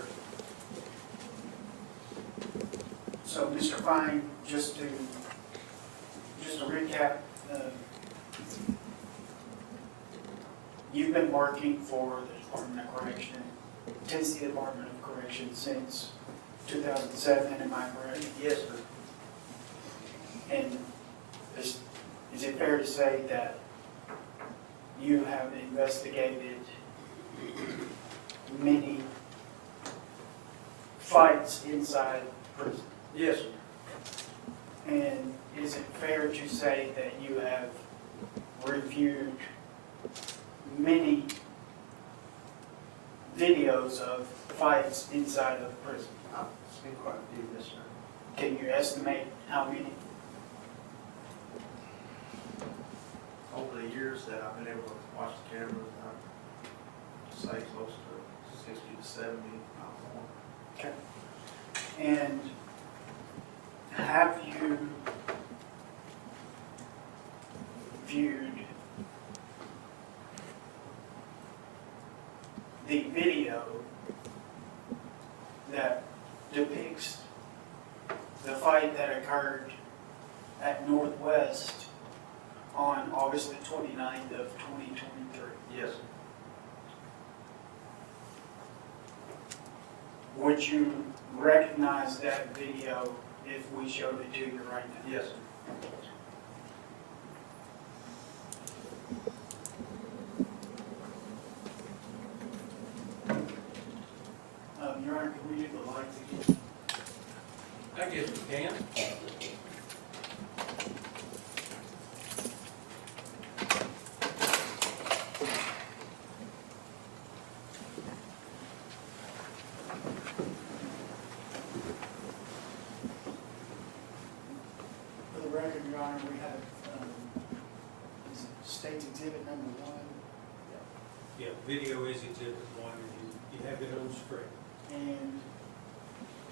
So, Mr. Fine, just to recap, you've been working for the Department of Correction, Tennessee Department of Correction since 2007, am I correct? Yes, sir. And is it fair to say that you have investigated many fights inside prison? Yes, sir. And is it fair to say that you have reviewed many videos of fights inside of prison? I've seen quite a few, yes, sir. Can you estimate how many? Over the years that I've been able to watch the cameras, I'd say close to 60 to 70, not more. Okay. And have you viewed the video that depicts the fight that occurred at Northwest on August the 29th of 2023? Yes, sir. Would you recognize that video if we showed it to you right now? Yes, sir. Your Honor, can we do the lights again? I guess we can. For the record, Your Honor, we have is it State's Exhibit number 1. Yeah, video is exhibit 1, and you have it on the screen. And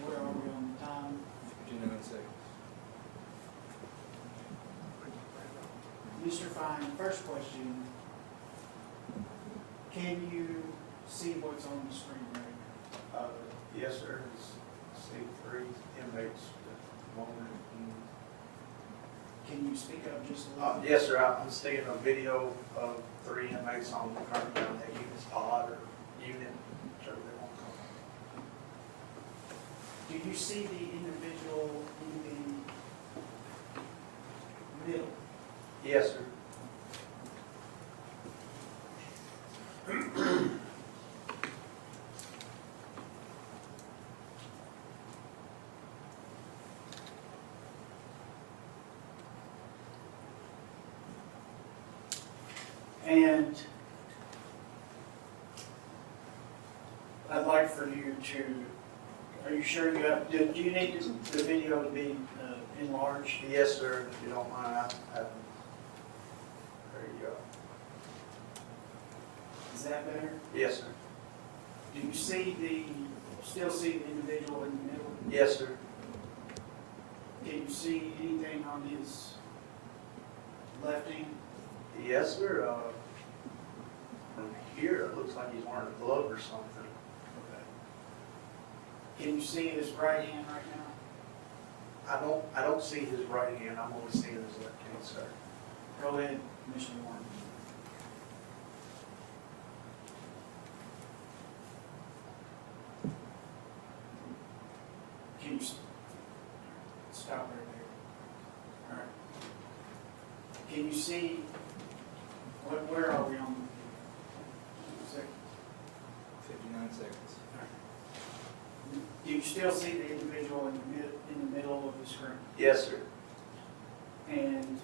where are we on time? 59 seconds. Mr. Fine, first question. Can you see what's on the screen right now? Yes, sir. See 3 inmates at the moment. Can you speak up just a little? Yes, sir. I'm seeing a video of 3 inmates on the current down that unit's pod or unit, whichever they want to call it. Do you see the individual in the middle? Yes, sir. And I'd like for you to, are you sure you have, do you need the video to be enlarged? Yes, sir. If you don't mind, there you go. Is that better? Yes, sir. Do you still see the individual in the middle? Yes, sir. Can you see anything on his left hand? Yes, sir. From here, it looks like he's wearing a glove or something. Can you see his right hand right now? I don't see his right hand. I'm only seeing his left hand, sir. Go ahead, Commissioner Warren. Can you stop right there? All right. Can you see, where are we on? Second. 59 seconds. Do you still see the individual in the middle of the screen? Yes, sir. And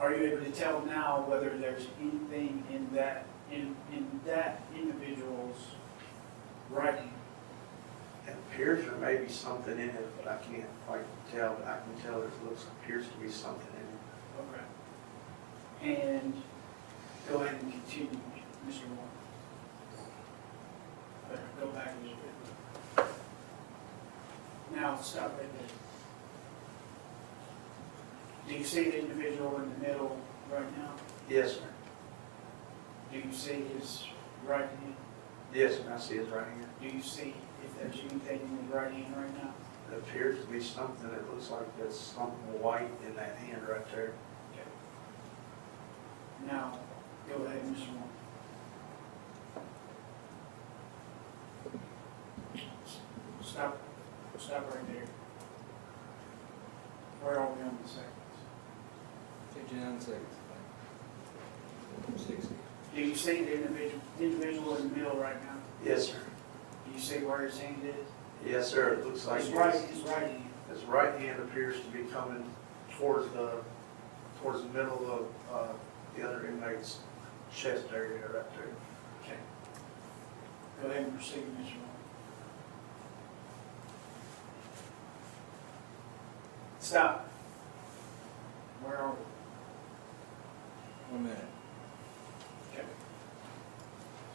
are you able to tell now whether there's anything in that individual's writing? It appears there may be something in it, but I can't quite tell. But I can tell there appears to be something in it. Okay. And go ahead and continue, Mr. Warren. Better go back a little bit. Now, stop right there. Do you see the individual in the middle right now? Yes, sir. Do you see his right hand? Yes, sir, I see his right hand. Do you see if there's anything in his right hand right now? It appears to be something that looks like there's something white in that hand right there. Now, go ahead, Mr. Moore. Stop right there. Where are we on the seconds? 59 seconds. 60. Do you see the individual in the middle right now? Yes, sir. Do you see where his hand is? Yes, sir, it looks like His right hand. his right hand appears to be coming towards the middle of the other inmate's chest area right there. Okay. Go ahead and proceed, Mr. Moore. Stop. Where are we? 1 minute. Okay.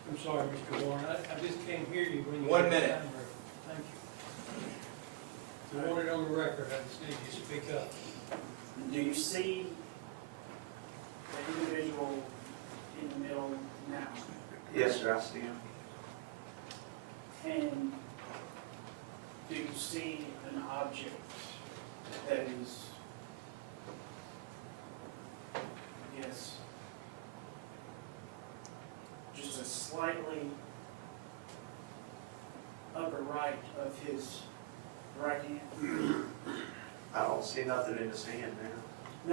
I'm sorry, Mr. Warren, I just can't hear you when you. 1 minute. Thank you. I want it on the record, I just need you to speak up. Do you see the individual in the middle now? Yes, sir, I see him. And do you see an object that is, yes, just a slightly upper right of his right hand? I don't see nothing in his hand now.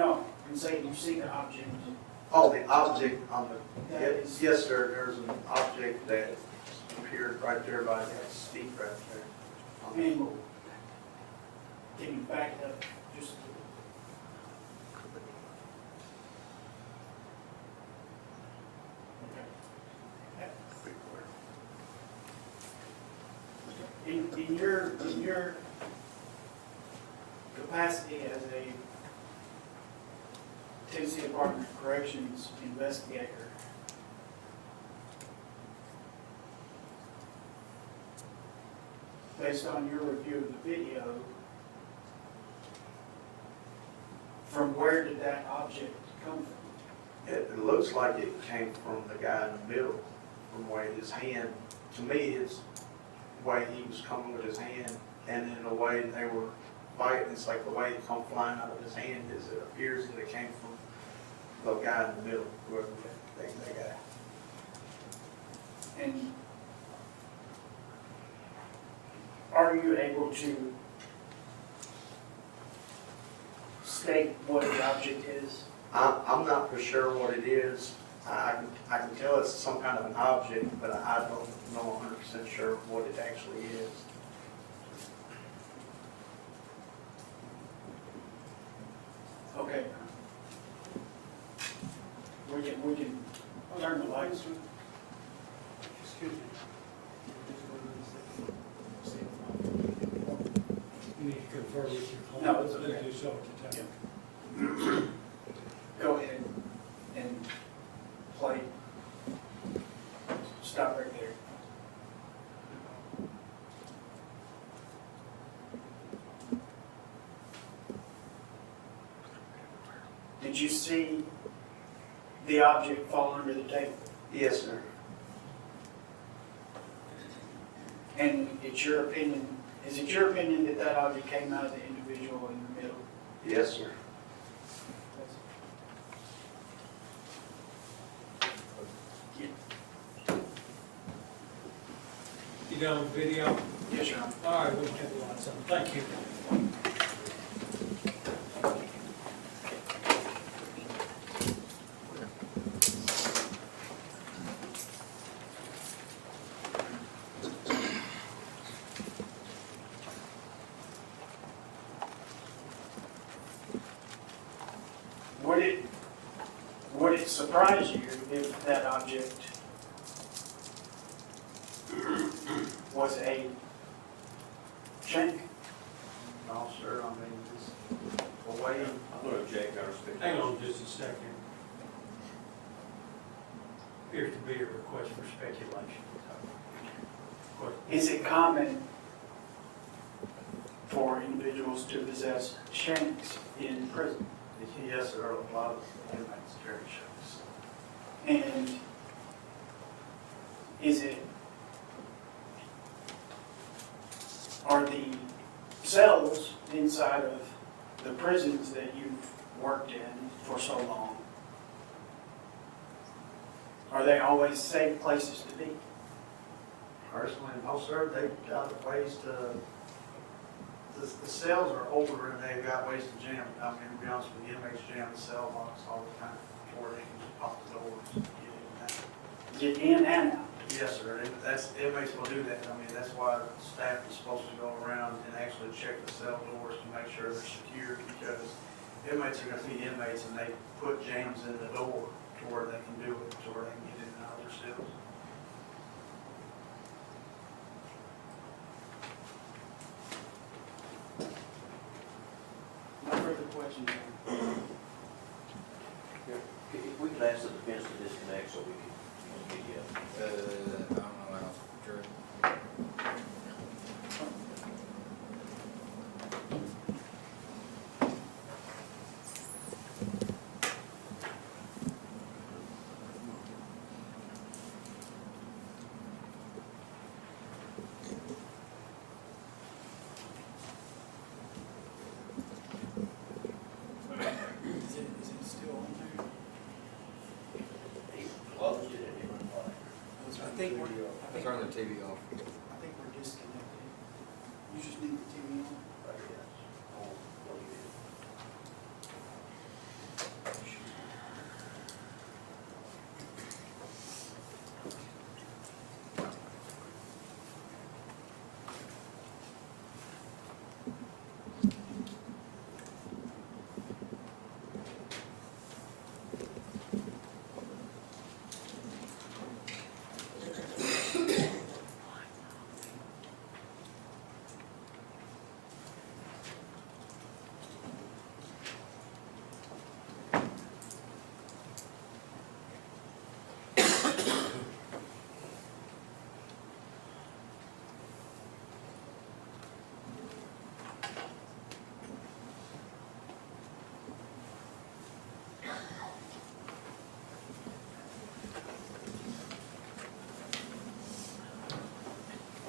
No, I'm saying you see the object. Oh, the object on the, That is- yes, sir, there's an object that appeared right there by that seat right there. on the And floor. can you back it up just in your capacity as a Tennessee Department of Corrections investigator, based on your review of the video, from where did that object come from? It looks like it came from the guy in the middle, from where his hand, to me, it's the way he was coming with his hand, and then the way they were fighting, it's like the way it come flying out of his hand is it appears that it came from the guy in the middle, whoever that guy. And are you able to state what the object is? I'm not for sure what it is. I can tell it's some kind of an object, but I don't know 100% sure what it actually is. Okay. We can turn the lights. Excuse me. You need to confer with your client. No, it's okay. Let's do so at the time. Go ahead and play. Stop right there. Did you see the object fall under the table? Yes, sir. And it's your opinion, is it your opinion that that object came out of the individual in the middle? Yes, sir. You done with video? Yes, Your Honor. All right, we'll have the lights on. Thank you. Would it surprise you if that object was a shank? No, sir, I mean, just the way, I'm going to object our speaker. Hang on just a second. Appears to be a request for speculation. Is it common for individuals to possess shanks in prison? yes, there are a lot of inmates carry shanks. And is it inside of the prisons that you've worked in for so long, are they always safe places to be? Personally, no, sir, they've got ways to, the cells are older and they've got ways to jam. I mean, to be honest with you, inmates jam the cell locks all the time, before they can just pop the doors and get in and out. Get in and out? Yes, sir, that's, inmates will do that. I mean, that's why staff is supposed to go around and actually check the cell doors to make sure they're secure, because inmates are gonna be inmates and they put jams in the door to where they can do it, to where they can get in and out of their cells. No further questions? If we could ask the defense to disconnect so we can get you. I don't know how, Drew. Is it still on there? He closed it and he went by. I think we're, Turn the TV off. I think we're disconnected. You just need the TV on. Right, yes. Oh, well, you did.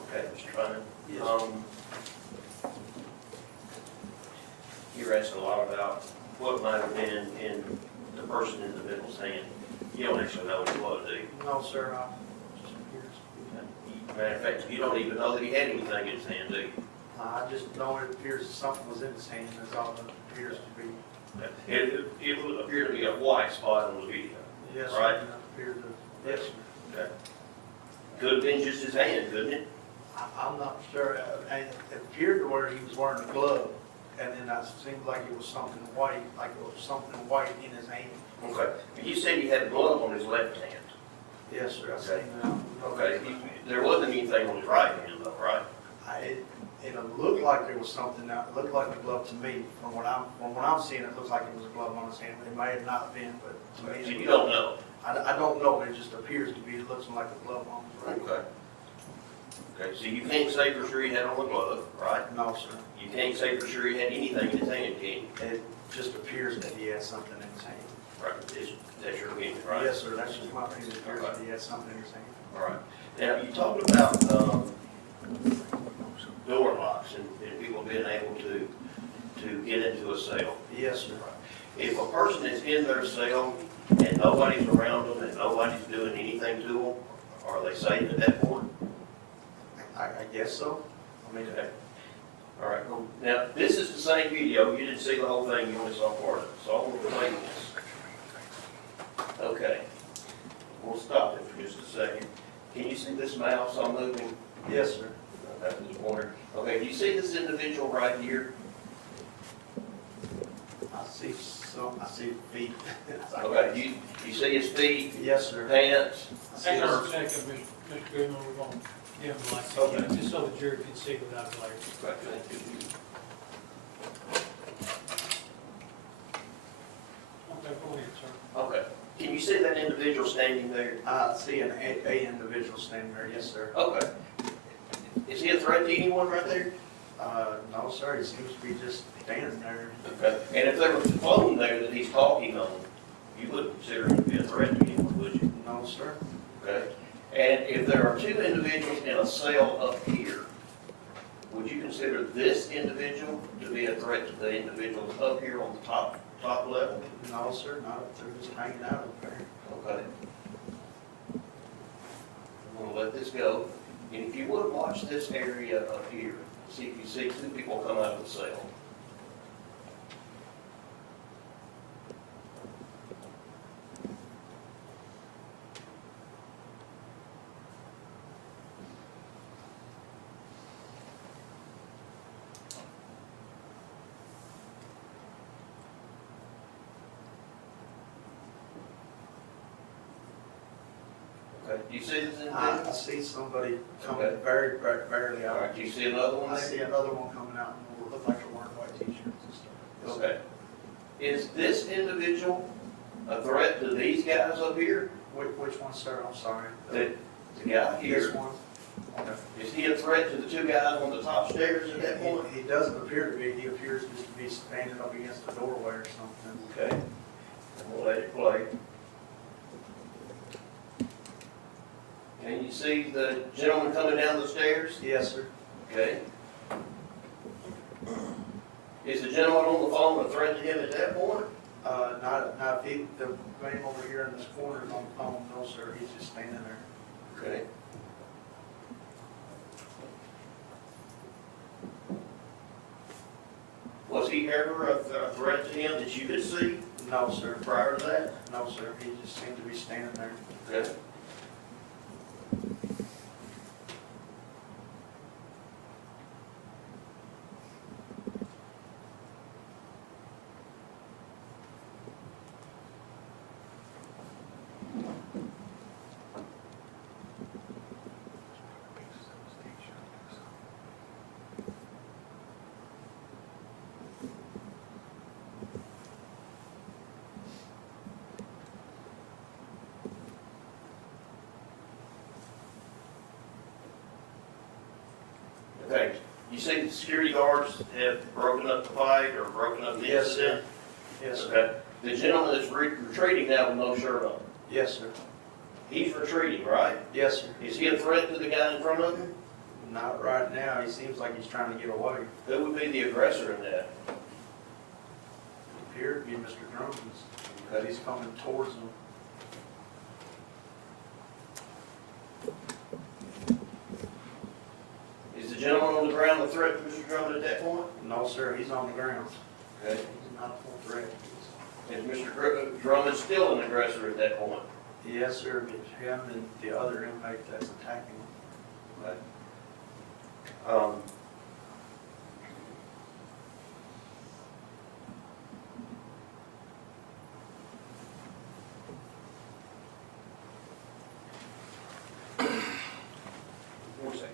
Okay, Mr. Drummond. You were asking a lot about what might have been in the person in the middle's hand. You don't actually know what it was, do you? No, sir, just appears. Matter of fact, you don't even know that he had anything in his hand, do you? I just know it appears that something was in his hand, that's all it appears to be. It would appear to be a white spot on the video. Yes, Right. sir, it appeared to, yes, sir. Okay. Could have been just his hand, couldn't it? I'm not sure, and it appeared to where he was wearing a glove, and then it seemed like it was something white, like it was something white in his hand. Okay. You said he had a glove on his left hand. Yes, sir, I Okay. seen that. Okay. There wasn't anything on his right hand though, right? It looked like there was something, it looked like a glove to me, from what I'm seeing, it looks like it was a glove on his hand, it may have not been, but to me. So you don't know? I don't know, it just appears to be, it looks like a glove on his right. Okay. Okay, so you can't say for sure he had on a glove, right? No, sir, You can't say for sure he had anything in his hand, can you? it just appears that he has something in his hand. Right, that's your opinion, right? Yes, sir, that's just my opinion, it appears that he has something in his hand. All right. Now, you talked about door locks and people being able to get into a cell. Yes, sir. If a person is in their cell and nobody's around them and nobody's doing anything to them, are they safe at that point? I guess so. I mean, Okay. All right. Now, this is the same video. You didn't see the whole thing. You only saw part of it. So I'm going to play this. Okay. We'll stop it for just a second. Can you see this mouse I'm moving? yes, sir. That's the pointer. Okay, do you see this individual right here? I see feet. Okay, do you see his feet, Yes, sir. pants? I see Hang on a his- second, Mr. Goodman, we're going to give him lights Okay. again, just so the jury can see without glare. Right, thank you. Okay, go ahead, sir. Okay, can you see that individual standing there? I see a individual standing there, yes, sir. Okay. Is he a threat to anyone right there? No, sir, he seems to be just standing there. Okay. And if there was a phone there that he's talking on, you wouldn't consider him to be a threat to anyone, would you? No, sir. Okay. And if there are two individuals in a cell up here, would would you consider this individual to be a threat to the individuals up here on the top level? No, sir, not if they're just hanging out up there. Okay. I'm gonna let this go. And if you would watch this area up here, see if you see two people come out of the cell. Okay, do you see this I individual? see somebody Okay. coming very, barely All out. right, do you see another one I there? see another one coming out and look like they're wearing white t-shirts and stuff. Okay. Is this individual a threat to these guys up here? Which one, sir? I'm sorry. The guy This here, one? Okay. is he a threat to the two guys on the top stairs at that point? He doesn't appear to be, he appears just to be standing up against the doorway or something. Okay. We'll let it play. Can you see the gentleman coming down the stairs? Yes, sir. Okay. Is the gentleman on the phone a threat to him at that point? Not if he, the man over here in this corner is on the phone, no, sir, he's just standing there. Okay. Was he ever a threat to him that you could see No, sir. prior to that? No, sir, he just seemed to be standing there. Okay. Okay, you see the security guards have broken up the fight or broken up the Yes, sir. incident? Yes, sir. Okay, the gentleman that's retreating now with no shirt on, Yes, sir. he's retreating, right? Yes, sir. Is he a threat to the guy in front of him? Not right now, he seems like he's trying to get away. Who would be the aggressor in that? Appeared to be Mr. Drummond, that he's coming towards him. Is the gentleman on the ground a threat to Mr. Drummond at that point? No, sir, he's on the ground. Okay. He's not a full threat. Is Mr. Drummond still an aggressor at that point? Yes, sir, but him and the other inmate that's attacking him. Okay. One second.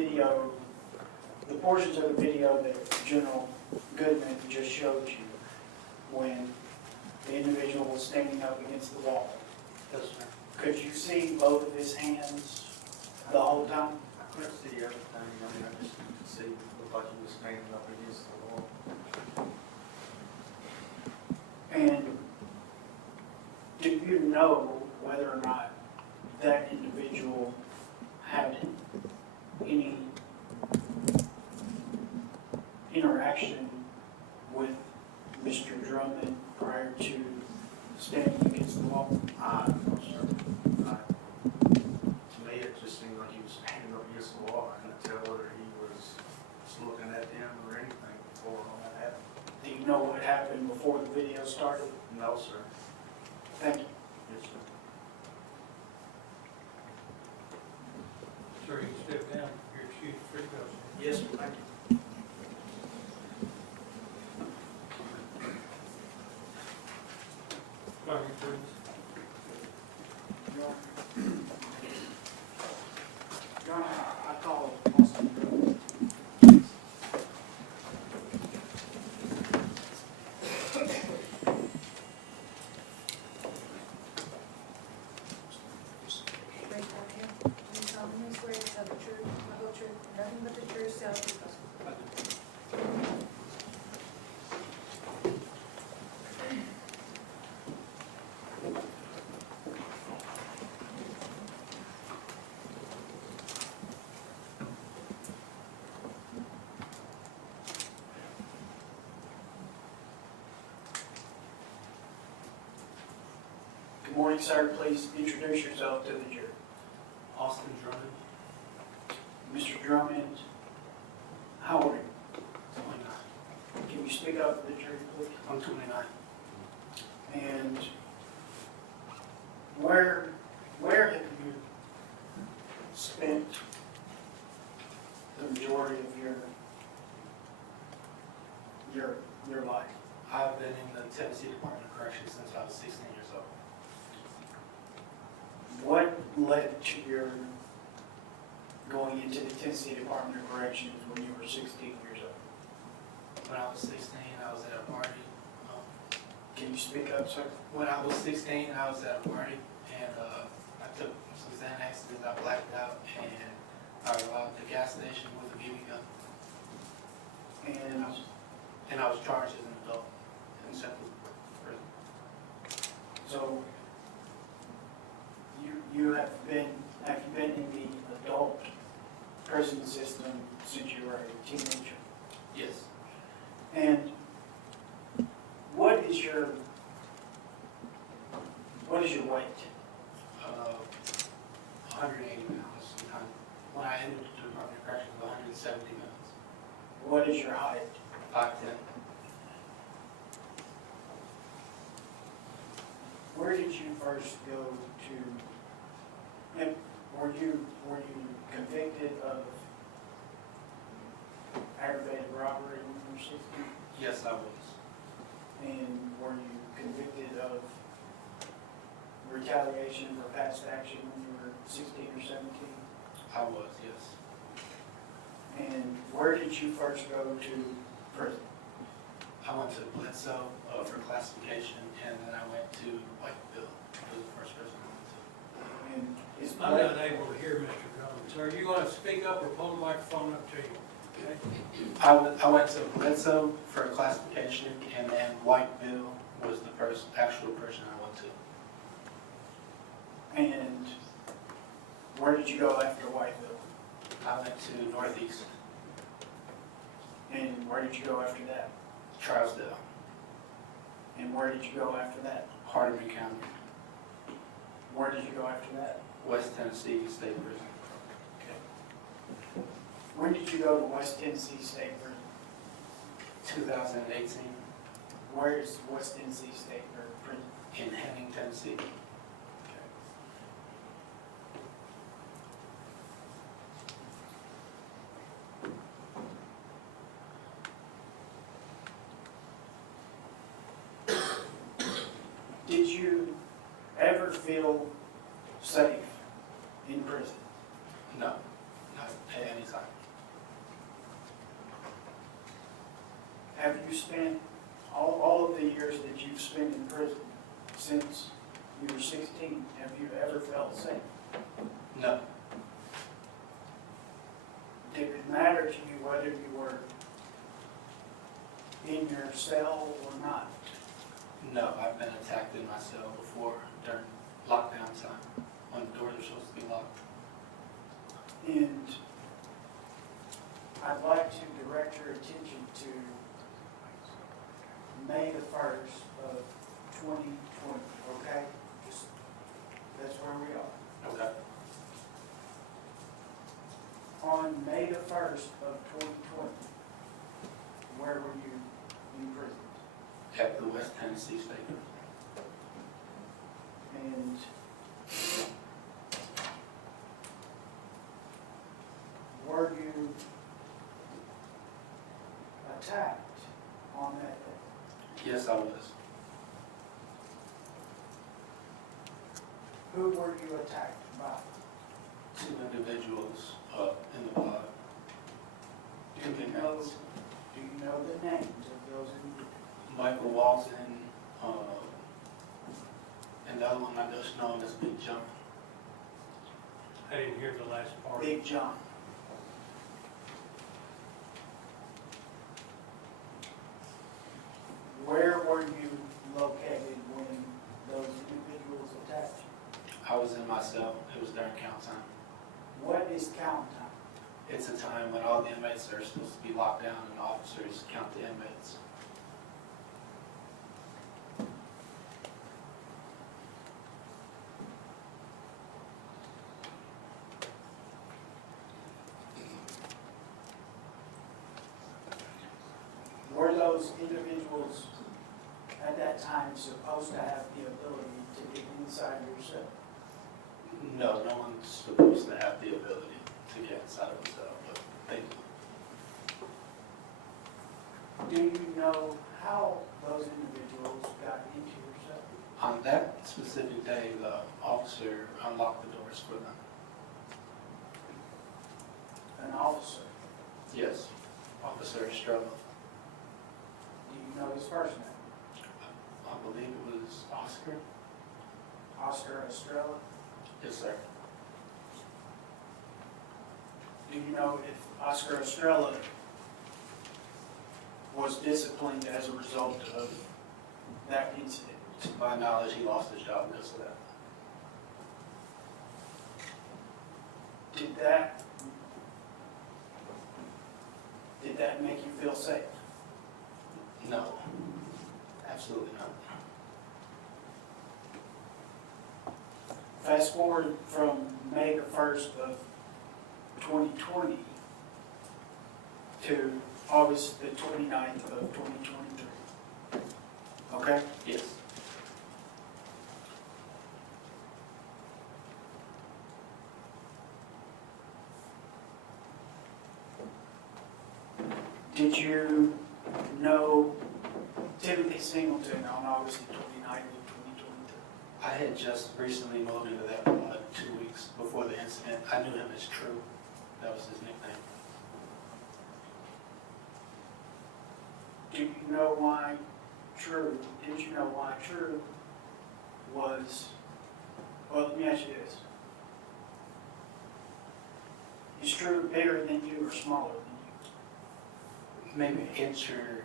video, the portions of the video that General Goodman just showed you when the individual was standing up against the wall. Yes, sir. Could you see both of his hands the whole time? I couldn't see everything, I mean, I just could see, it looked like he was standing up against the wall. And do you know whether or not that individual had any interaction with Mr. Drummond prior to standing against the wall? No, sir. To me, it just seemed like he was standing up against the wall. I couldn't tell whether he was just looking at them or anything before all that happened. Do you know what happened before the video started? No, sir. Thank you. Yes, sir. Sir, you can step down, you're excused, free to go, sir. Yes, sir. Thank you. Go ahead, please. Your Honor, I call Austin Drummond. Raise your right hand. Do you solemnly swear to tell the truth, the whole truth, and nothing but the truth, so help you God? Good morning, sir. Please introduce yourself to the jury. Austin Drummond, Mr. Drummond, how old are you? 29. Can you speak up for the jury, please? I'm 29. And where have you spent the majority of your life? I've been in the Tennessee Department of Corrections since I was 16 years old. What led to your going into the Tennessee Department of Corrections when you were 16 years old? When I was 16, I was at a party. Can you speak up, sir? When I was 16, I was at a party, and I took some Xanax because I blacked out, and I robbed the gas station with a BB gun. And I was charged as an adult in Central Prison. So you have you been in the adult prison system since you were a teenager? Yes. And what is your weight? 180 pounds. When I entered the Department of Corrections, 170 pounds. What is your height? 5'10". Where did you first go to? Were you convicted of aggravated robbery when you were 16? Yes, I was. And were you convicted of retaliation for past action when you were 16 or 17? I was, yes. And where did you first go to prison? I went to Bledsoe for classification, and then I went to Whiteville. It was the first person I went And is I'm not able to hear Mr. Drummond. Sir, you want to speak up or pull the microphone up to you? Okay? to. I went to Bledsoe for classification, and then Whiteville was the first actual person I went to. And where did you go after Whiteville? I went to Northeast, And where did you go after that? Trousdale, And where did you go after that? Hardeman County, Where did you go after that? West Tennessee State Prison. When did you go to West Tennessee State Prison? 2018 Where is West Tennessee State Prison? in Henning, Tennessee. Did you ever feel safe in prison? No, not at any time. have you spent, all of the years that you've spent in prison since you were 16, have you ever felt safe? No, Did it matter to you whether you were in your cell or not? no, I've been attacked in my cell before during lockdown time, when the doors are supposed to be locked. And I'd like to direct your attention to May the 1st of 2020, okay? Just, that's where we are. Okay. On May the 1st of 2020, where were you in prison? At the West Tennessee State Prison. And were you attacked on that day? Yes, I was. Who were you attacked by? 2 individuals in the pod. Do you know the names of those individuals? Michael Walton, and the other one I just know as Big John. I didn't hear the last part. Big John. Where were you located when those individuals attacked you? I was in my cell. It was during count time. What is count time? It's a time when all the inmates are supposed to be locked down and officers count the inmates. Were those individuals at that time supposed to have the ability to get inside your cell? No, no one's supposed to have the ability to get inside of a cell, but they do. Do you know how those individuals got into your cell? On that specific day, the officer unlocked the doors for them. An officer. Yes, Officer Estrella. Do you know his first name? I believe it was Oscar. Oscar Estrella? Yes, sir. Do you know if Oscar Estrella was disciplined as a result of that incident? To my knowledge, he lost his job because of that. Did that make you feel safe? No, absolutely not. Fast forward from May the 1st of 2020 to August the 29th of 2023. Okay? Yes. Did you know Timothy Singleton on August the 29th of 2023? I had just recently moved into that pod 2 weeks before the incident. I knew him as True. That was his nickname. Do you know why True, did you know why True was, well, let me ask you this. Is True bigger than you or smaller than Maybe an inch or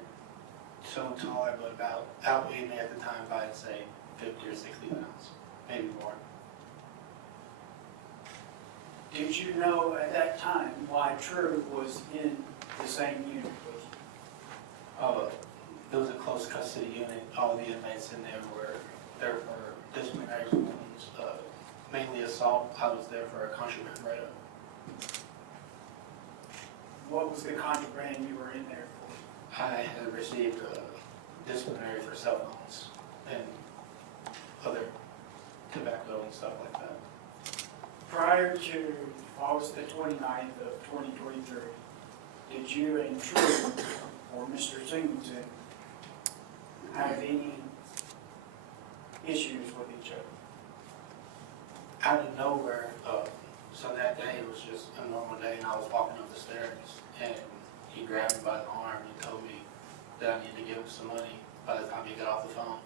so taller, but about outweighed me at the time by, I'd say, 50 or 60 pounds, maybe more. you? Did you know at that time why True was in the same unit with you? It was a close custody unit. All the inmates in there were there for disciplinary wounds, mainly assault. I was there for a contraband write-up. What was the contraband you were in there for? I had received disciplinary for cell phones and other tobacco and stuff like that. Prior to August the 29th of 2023, did you and True, or Mr. Singleton, have any issues with each other? Out of nowhere, so that day it was just a normal day, and I was walking up the stairs, and he grabbed me by the arm and told me that I need to give him some money by the time he got off the phone.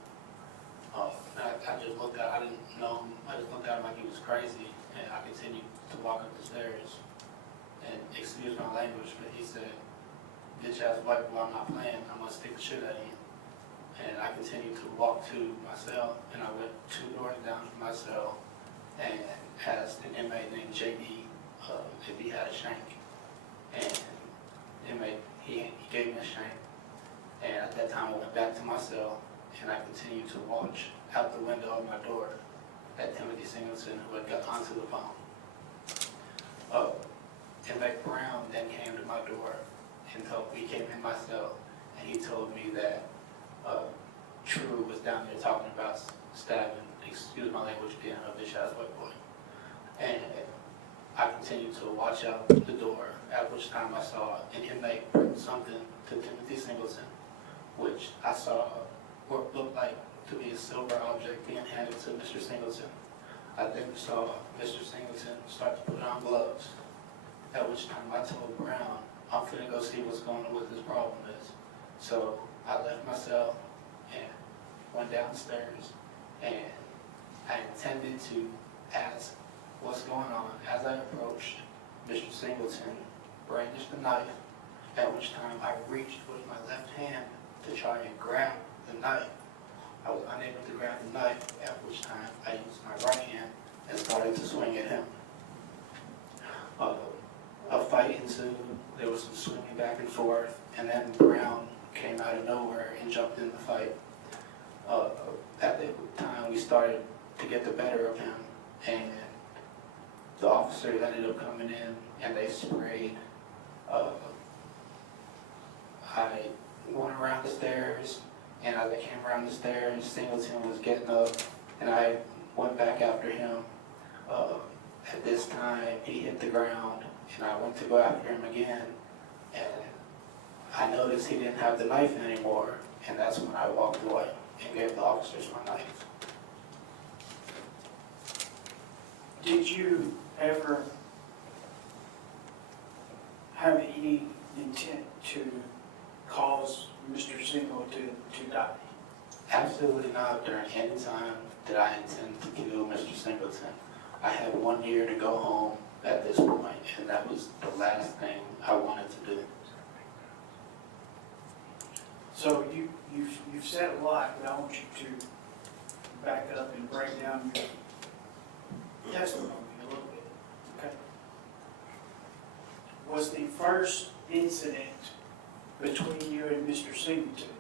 I just looked at, I didn't know him, I just looked at him like he was crazy, and I continued to walk up the stairs. And excuse my language, but he said, "Bitch ass white boy, I'm not playing, I'm gonna stick the shit out of you." And I continued to walk to my cell, and I went 2 doors down from my cell and asked an inmate named JD if he had a shank. And inmate, he gave me a shank. And at that time, I went back to my cell, and I continued to watch out the window of my door at Timothy Singleton, who had got onto the phone. Inmate Brown then came to my door and he came in my cell, and he told me that True was down there talking about stabbing, excuse my language, being a bitch ass white boy. And I continued to watch out the door, at which time I saw an inmate bring something to Timothy Singleton, which I saw what looked like to be a silver object being handed to Mr. Singleton. I then saw Mr. Singleton start to put on gloves, at which time I told Brown, I'm finna go see what's going on, what this problem is. So I left my cell and went downstairs, and I intended to ask what's going on. As I approached, Mr. Singleton brandished the knife, at which time I reached with my left hand to try and grab the knife. I was unable to grab the knife, at which time I used my right hand and started to swing at him. A fight ensued. There was some swinging back and forth, and then Brown came out of nowhere and jumped in the fight. At the time, we started to get the better of him, and the officers ended up coming in, and they sprayed. I went around the stairs, and as I came around the stairs, Singleton was getting up, and I went back after him. At this time, he hit the ground, and I went to go after him again, and I noticed he didn't have the knife anymore, and that's when I walked away and gave the officers my knife. Did you ever have any intent to cause Mr. Singleton to die? Absolutely not. During any time did I intend to kill Mr. Singleton. I had 1 year to go home at this point, and that was the last thing I wanted to do. So you've said a lot, but I want you to back up and break down your testimony a little bit, okay? Was the first incident between you and Mr. Singleton,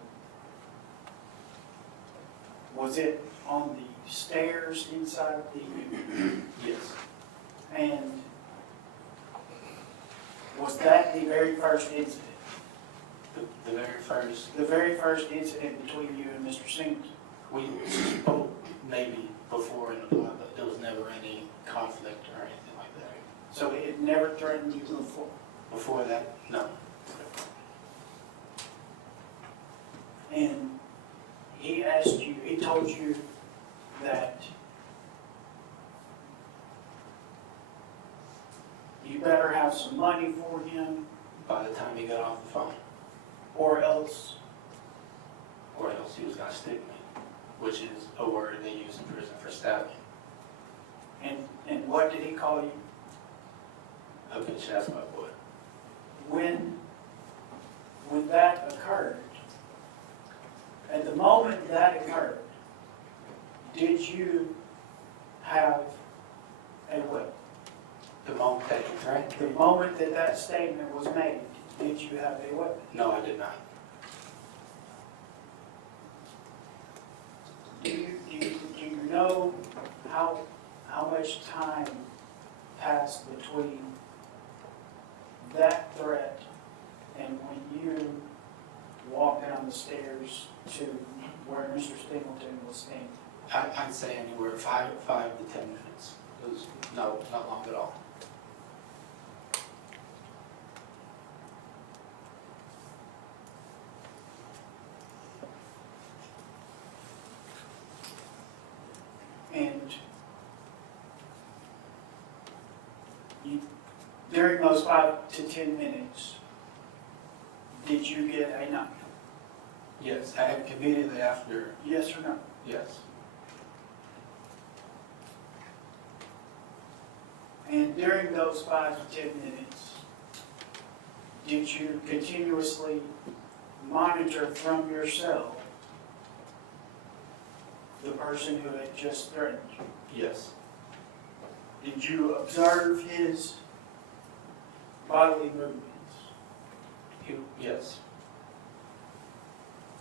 was it on the stairs inside the unit? Yes. And was that the very first incident? The very first, The very first incident between you and Mr. Singleton? we spoke maybe before in the blood, but there was never any conflict or anything like that. So it never threatened you before? Before that, no. And he asked you, he told you that you better have some money for him, By the time he got off the phone, or else, he was gonna stick me, which is a word they use in prison for stabbing. and what did he call you? A bitch ass white boy. When that occurred, at the moment that occurred, did you have a weapon? The moment that he threatened The me, moment that that statement was made, did you have a weapon? no, I did not. Do you know how much time passed between that threat and when you walked down the stairs to where Mr. Singleton was standing? I'd say anywhere 5 to 10 minutes. It was not long at all. And during those 5 to 10 minutes, did you get a knife? Yes, immediately after, Yes or no? yes. And during those 5 to 10 minutes, did you continuously monitor from your cell the person who had just threatened you? Yes. Did you observe his bodily movements? Yes.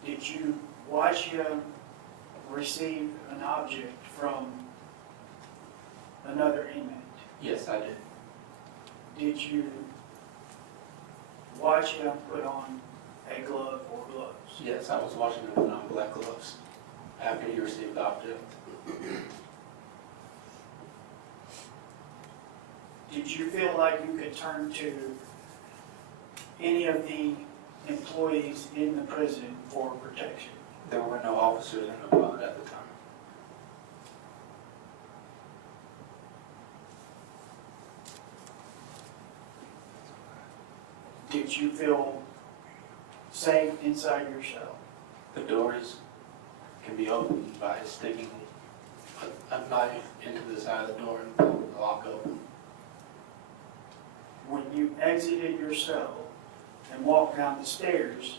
Did you watch him receive an object from another inmate? Yes, I did. Did you watch him put on a glove or gloves? Yes, I was watching him put on black gloves after he received the object. Did you feel like you could turn to any of the employees in the prison for protection? There were no officers in the bond at the time. Did you feel safe inside your cell? The doors can be opened by sticking a knife into the side of the door and pulling the lock open. When you exited your cell and walked down the stairs,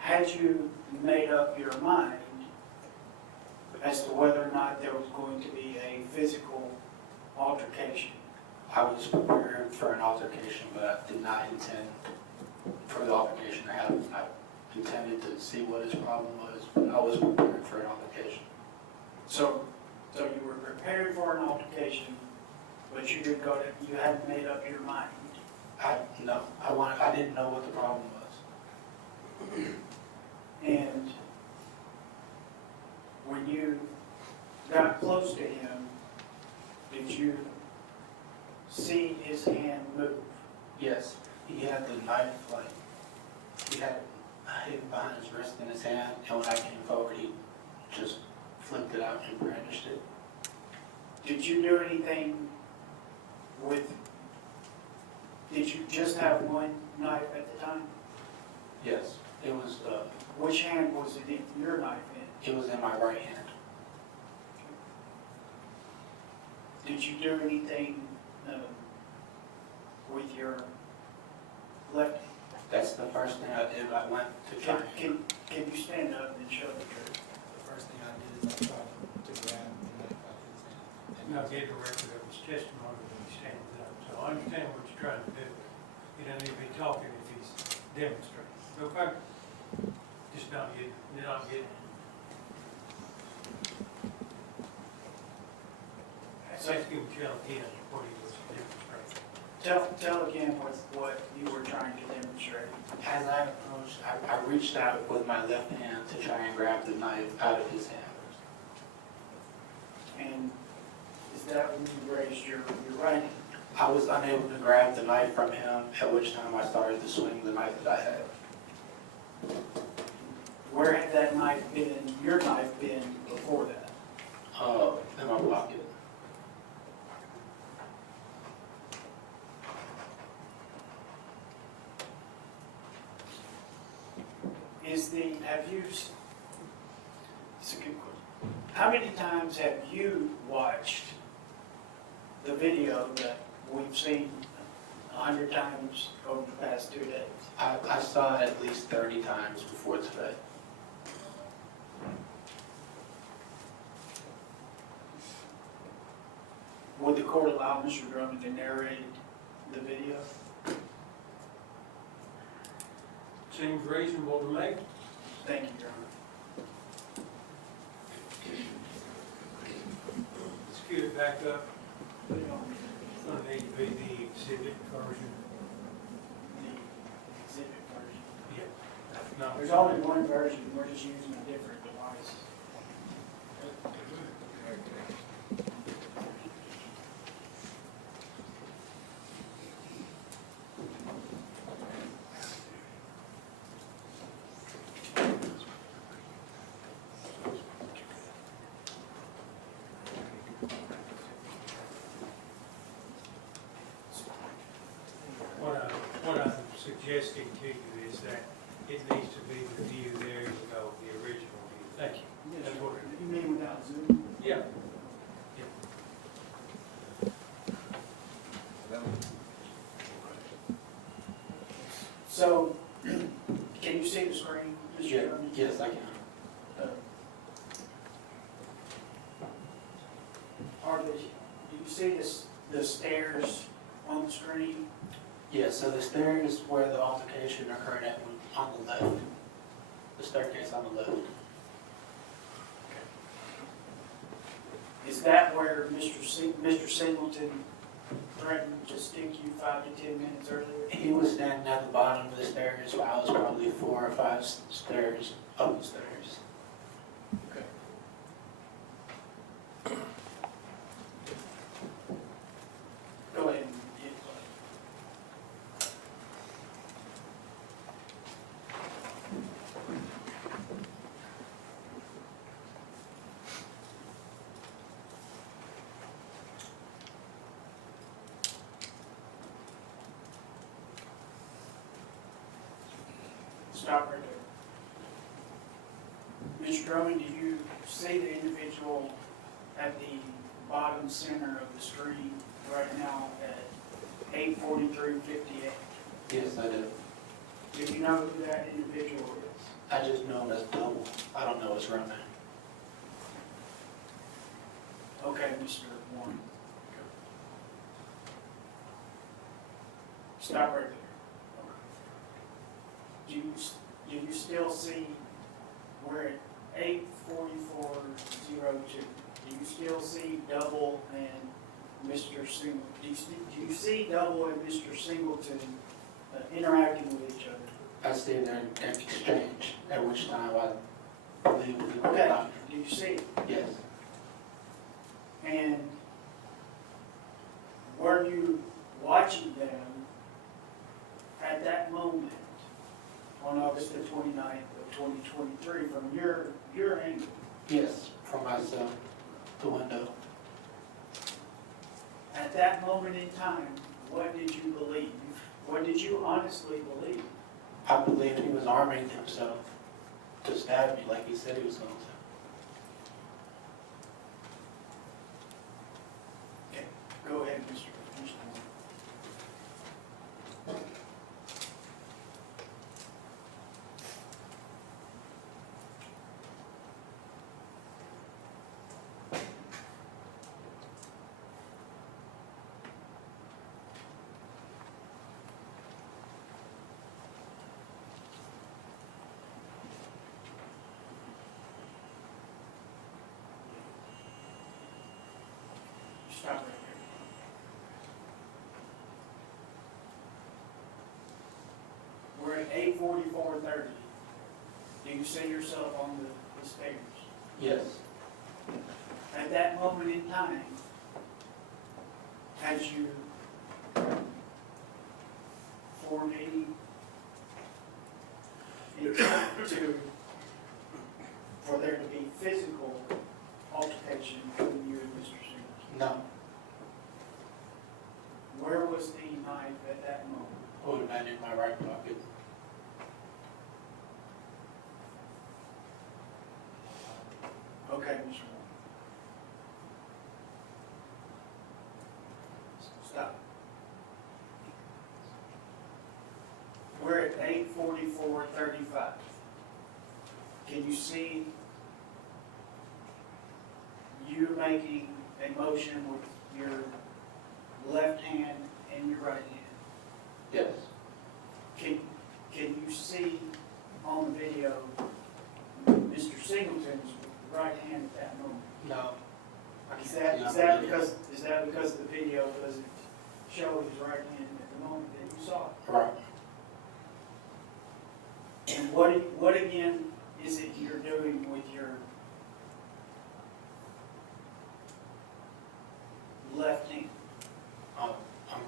had you made up your mind as to whether or not there was going to be a physical altercation? I was prepared for an altercation, but I did not intend for the altercation to happen. I intended to see what his problem was, but I was prepared for an altercation. So you were prepared for an altercation, but you hadn't made up your mind. I didn't know what the problem was. And when you got close to him, did you see his hand move? Yes, he had the knife, he had it behind his wrist in his hand, and when I came forward, he just flipped it out and brandished it. Did you do anything did you just have one knife at the time? Yes, it was, Which hand was it in, your knife in? it was in my right hand. Did you do anything with your left hand? That's the first thing I did. I went to try and... Can you stand up and show the truth? The first thing I did is I tried to grab the knife out of his hand. And I'll get a record of his testimony when he stands up. So I understand what you're trying to do. He doesn't need to be talking if he's demonstrating. Okay? Just not getting. Ask him to tell again what he was demonstrating. Tell again what you were trying to demonstrate. As I approached, I reached out with my left hand to try and grab the knife out of his hand. And is that when you raised your right hand? I was unable to grab the knife from him, at which time I started to swing the knife that I had. Where had that knife been, your knife been before that? In my pocket. It's a good question. How many times have you watched the video that we've seen 100 times over the past 2 days? I saw it at least 30 times before today. Would the court allow Mr. Drummond to narrate the video? Seems reasonable to me. Thank you, Your Honor. Let's get it back up. Put it on It's going to need to be the exhibit version. the exhibit version. Yeah. No, There's only one version, we're just using a different device. What I'm suggesting to you is that it needs to be the view, there you go, the original view. Thank you. Yes, That's sir. what- You mean without Zoom? Yeah. So, can you see the screen, Mr. Drummond? Yes, I can. Do you see the stairs on the screen? Yes, so the stairs where the altercation occurred at on the left. The staircase on the left. Is that where Mr. Singleton threatened to stick you 5 to 10 minutes earlier? He was standing at the bottom of the stairs, so I was probably 4 or 5 stairs up the stairs. Okay. Go ahead and get Stop right there. Mr. Drummond, do you see the individual at the bottom center of the screen right now at 8:43:58? Yes, I do. Do you know who that individual is? I just know him as double. I don't know his real name. Okay, Mr. Warren. Stop right there. Do you still see, we're at 8:44:02. Do you still see Double and Mr. Singleton? Do you see Double and Mr. Singleton interacting with each other? I see their exchange, at which time I believe it was Okay, about. do you see it? Yes, And were you watching them at that moment on August the 29th of 2023 from your angle? yes, from myself, the window. At that moment in time, what did you believe? What did you honestly believe? I believe he was arming himself to stab me like he said he was going to. Okay, go ahead, Mr. Warren. Stop right there. We're at 8:44:30. Do you see yourself on the stairs? Yes, At that moment in time, had you formed any intent for there to be physical altercation between you and Mr. Singleton? no, Where was the knife at that moment? would have been in my right pocket. Okay, Mr. Warren. Stop. We're at 8:44:35. Can you see you making a motion with your left hand and your right hand? Yes, Can you see on the video Mr. Singleton's right hand at that moment? no. I Is can't that, see is on that video. because the video doesn't show his right hand at the moment that you saw it? Right. And what again is it you're doing with your left hand? I'm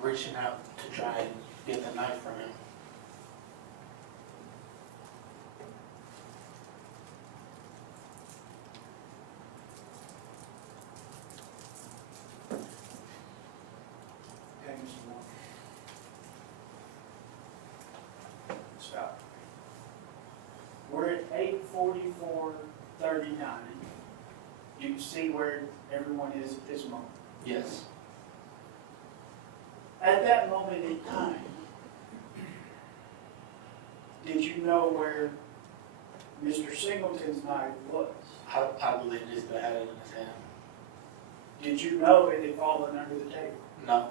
reaching out to try and get the knife from him. Okay, Mr. Warren. Stop. 4439. Do you see where everyone is at this moment? Yes. At that moment in time, did you know where Mr. Singleton's knife was? I believe this guy had it in his hand. Did you know it had fallen under the table? No.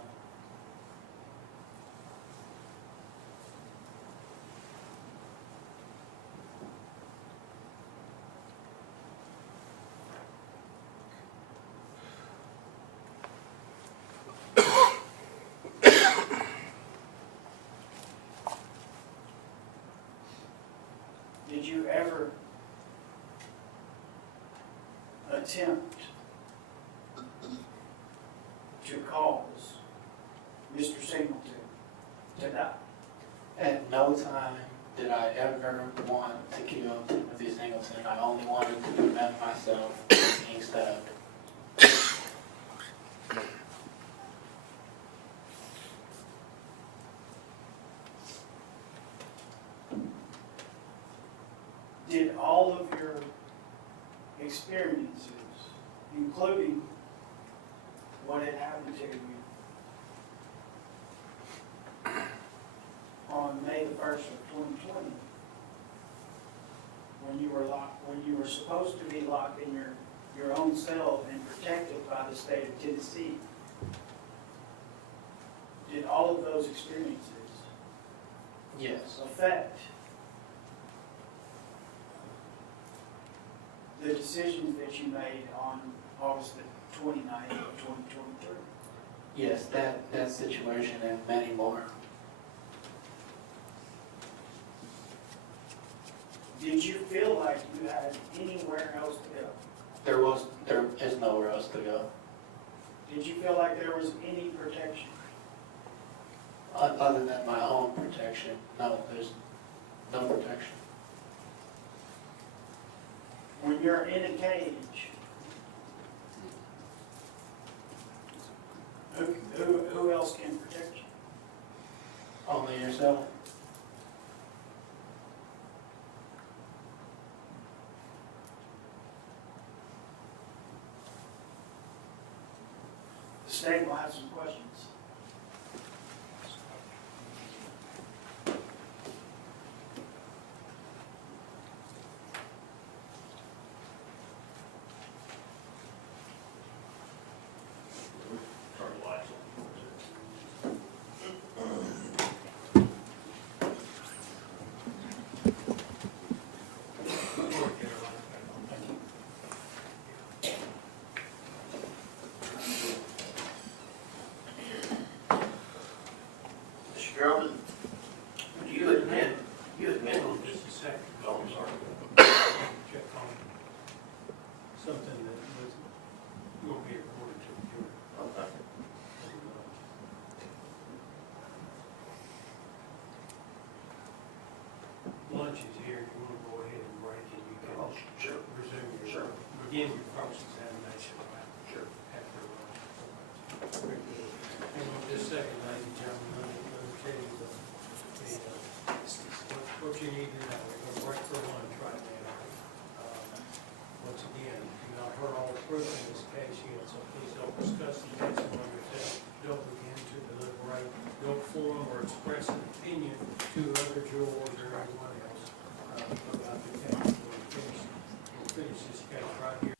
Did you ever attempt to cause Mr. Singleton to die? At no time did I ever want to kill Timothy Singleton. I only wanted to prevent myself from being stabbed. Did all of your experiences, including what had happened to you on May the 1st of 2020, when you were supposed to be locked in your own cell and protected by the state of Tennessee, did all of those experiences Yes. affect the decisions that you made on August the 29th of 2023? Yes, that situation and many more. Did you feel like you had anywhere else to go? There is nowhere else to go. Did you feel like there was any protection? Other than my own protection, no, there's no protection. When you're in a cage, who else can protect you? Only yourself. The state will have some questions. Turn the lights on. Mr. Drummond, you admit, Just a second. oh, I'm sorry. Check on something that was, will be recorded to the jury. Okay. Lunch is here, if you want to go ahead and break it, you Oh, can sure. resume your, Sure. begin your cross-examination right Sure. after lunch. Very good. And in just a second, ladies and gentlemen, let me tell you what you need to know. We're going to break for lunch right now. Once again, you've not heard all the proof in this case yet, so please don't discuss the case among yourselves. Don't begin to deliberate, don't form or express an opinion to other jurors or anyone else about the case. We'll finish this case right here.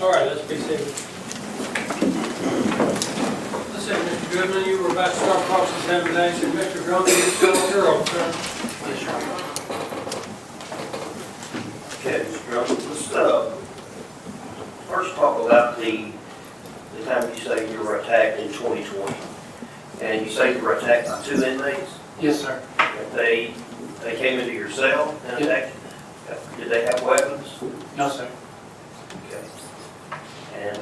All right, let's be seated. Let's see, Mr. Goodman, you were about to start cross-examination. Mr. Drummond, you still on your own, sir? Okay, Mr. Drummond, let's, first talk about the time you say you were attacked in 2020. And you say you were attacked by 2 inmates? Yes, sir. They came into your cell and attacked you? Did they have weapons? No, sir. Okay. And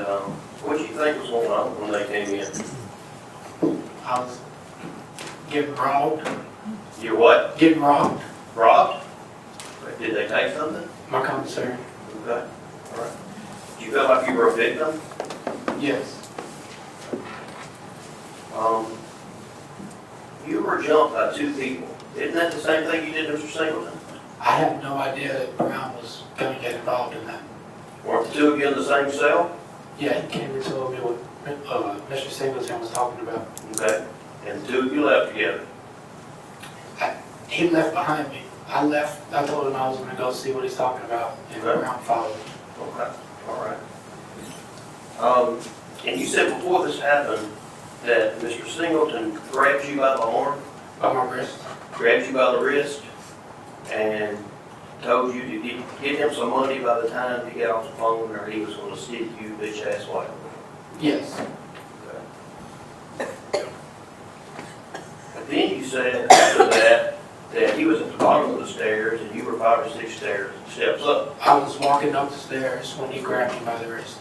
what do you think was going on when they came in? I was getting robbed. You what? Getting robbed. Robbed? Did they take something? My commissary. Okay, all right. Did you feel like you were a victim? Yes. You were jumped by 2 people. Isn't that the same thing you did, Mr. Singleton? I had no idea that Brown was going to get involved in that. Weren't the 2 of you in the same cell? Yeah, he came and told me what Mr. Singleton was talking about. Okay. And the 2 of you left together? He left behind me. I left. I told him I was going to go see what he's talking about, and Okay. Brown followed. Okay, all right. And you said before this happened that Mr. Singleton grabbed you by the arm, By my wrist. grabbed you by the wrist, and told you to get him some money by the time he got off the phone, or he was going to stick you bitch ass white. Yes. But then you said after that he was at the bottom of the stairs and you were 5 or 6 steps up. I was walking up the stairs when he grabbed me by the wrist.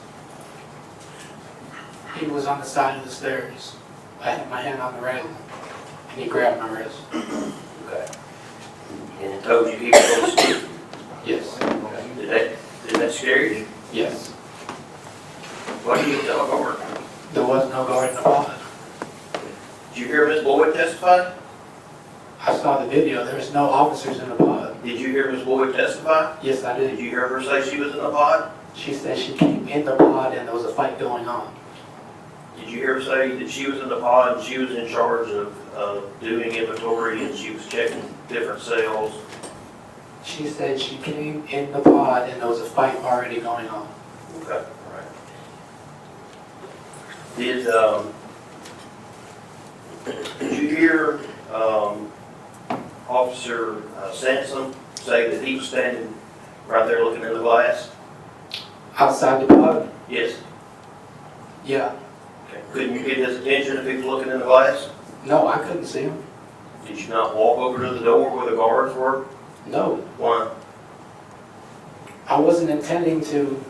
He was on the side of the stairs. I had my hand on the railing, and he grabbed my wrist. Okay. And he told you he was going to stick you. Yes. Did that scare you? Yes. What did you tell a guard? There was no guard in the pod. Did you hear Ms. Boyd testify? I saw the video. There's no officers in the pod. Did you hear Ms. Boyd testify? Yes, I Did did. you hear her say she was in the pod? She said she came in the pod and there was a fight going on. Did you hear her say that she was in the pod and she was in charge of doing inventory and she was checking different cells? She said she came in the pod and there was a fight already going on. Okay, all right. Did you hear Officer Sansom say that he was standing right there looking in the glass? Outside the pod? Yes. Yeah. Okay. Couldn't you get his attention if he was looking in the glass? No, I couldn't see him. Did you not walk over to the door where the guards were? No. Why? I wasn't intending to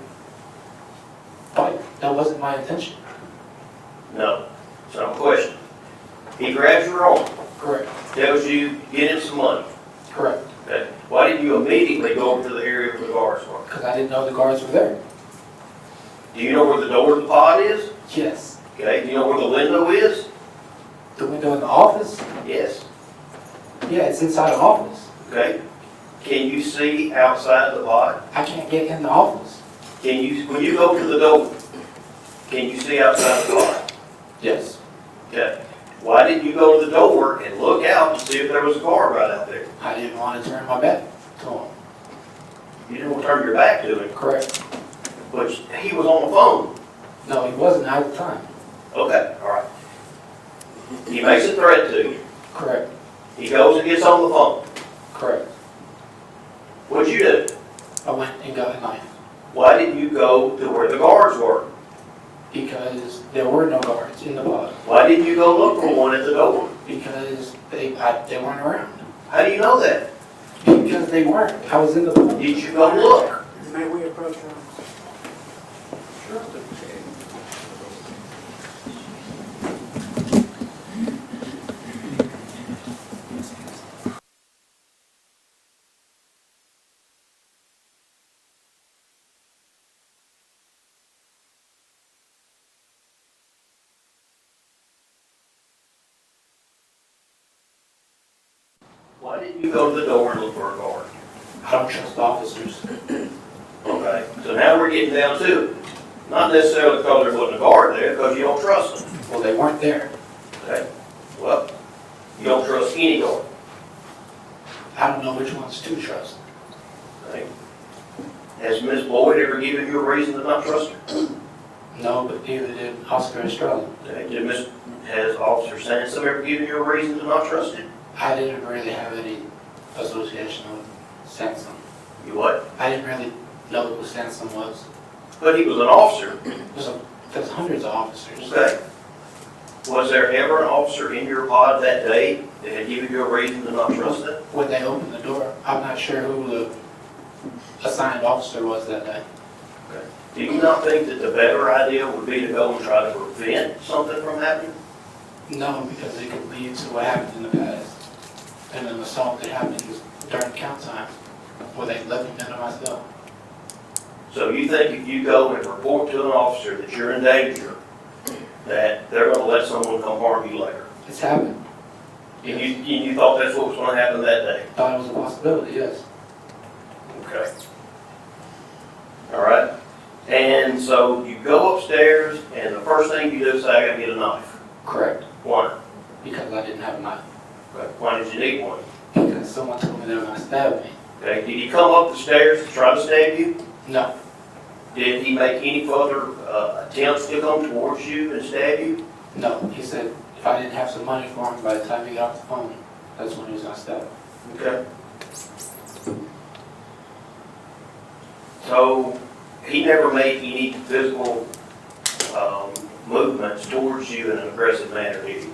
fight. That wasn't my intention. No. So I'm questioning. He grabs your arm, Correct. tells you, get him some money. Correct. Okay. Why didn't you immediately go over to the area where the guards were? Because I didn't know the guards were there. Do you know where the door to the pod is? Yes. Okay. Do you know where the window is? The window in the office? Yes. Yeah, it's inside the office. Okay. Can you see outside the pod? I can't get in the office. Can you, when you go to the door, can you see outside the pod? Yes. Okay. Why didn't you go to the door and look out to see if there was a guard right out there? I didn't want to turn my back to him. You didn't want to turn your back to him, Correct. but he was on the phone. No, he wasn't at the time. Okay, all right. He makes a threat to you. Correct. He goes and gets on the phone. Correct. What'd you do? I went and got a knife Why didn't you go to where the guards were? because there were no guards in the pod. Why didn't you go look for one at the door? Because they weren't around. How do you know that? Because they weren't. I was in the pod. Did you go look? May we approach him? Why didn't you go to the door and look for a guard? I don't trust officers. Okay, so now we're getting down to it. Not necessarily because there wasn't a guard there, because you don't trust them. Well, they weren't there. Okay? Well, you don't trust any guard. I don't know which ones to trust. Okay. Has Ms. Boyd ever given you a reason to not trust her? No, but neither did Oscar Estrella. Okay. Has Officer Sansom ever given you a reason to not trust him? I didn't really have any association with Sansom. You what? I didn't really know who Sansom was. But he was an officer. There's hundreds of officers. Okay. Was there ever an officer in your pod that day that had given you a reason to not trust them? When they opened the door, I'm not sure who the assigned officer was that day. Okay. Do you not think that the better idea would be to go and try to prevent something from happening? No, because it could lead to what happened in the past. And an assault that happened during count time, where they let me into my cell. So you think if you go and report to an officer that you're in danger, that they're going to let someone come harm you later? It's happened. And you thought that's what was going to happen that day? Thought it was a possibility, yes. Okay. All right. And so you go upstairs, and the first thing you do is say, I gotta get a knife. Correct. Why? Because I didn't have a knife. Okay. Why did you need one? Because someone told me they were going to stab me. Okay. Did he come up the stairs to try to stab you? No, Did he make any further attempts to come towards you and stab you? no. He said if I didn't have some money for him by the time he got off the phone, that's when he was going to stab me. Okay. So he never made any physical movements towards you in an aggressive manner, did he?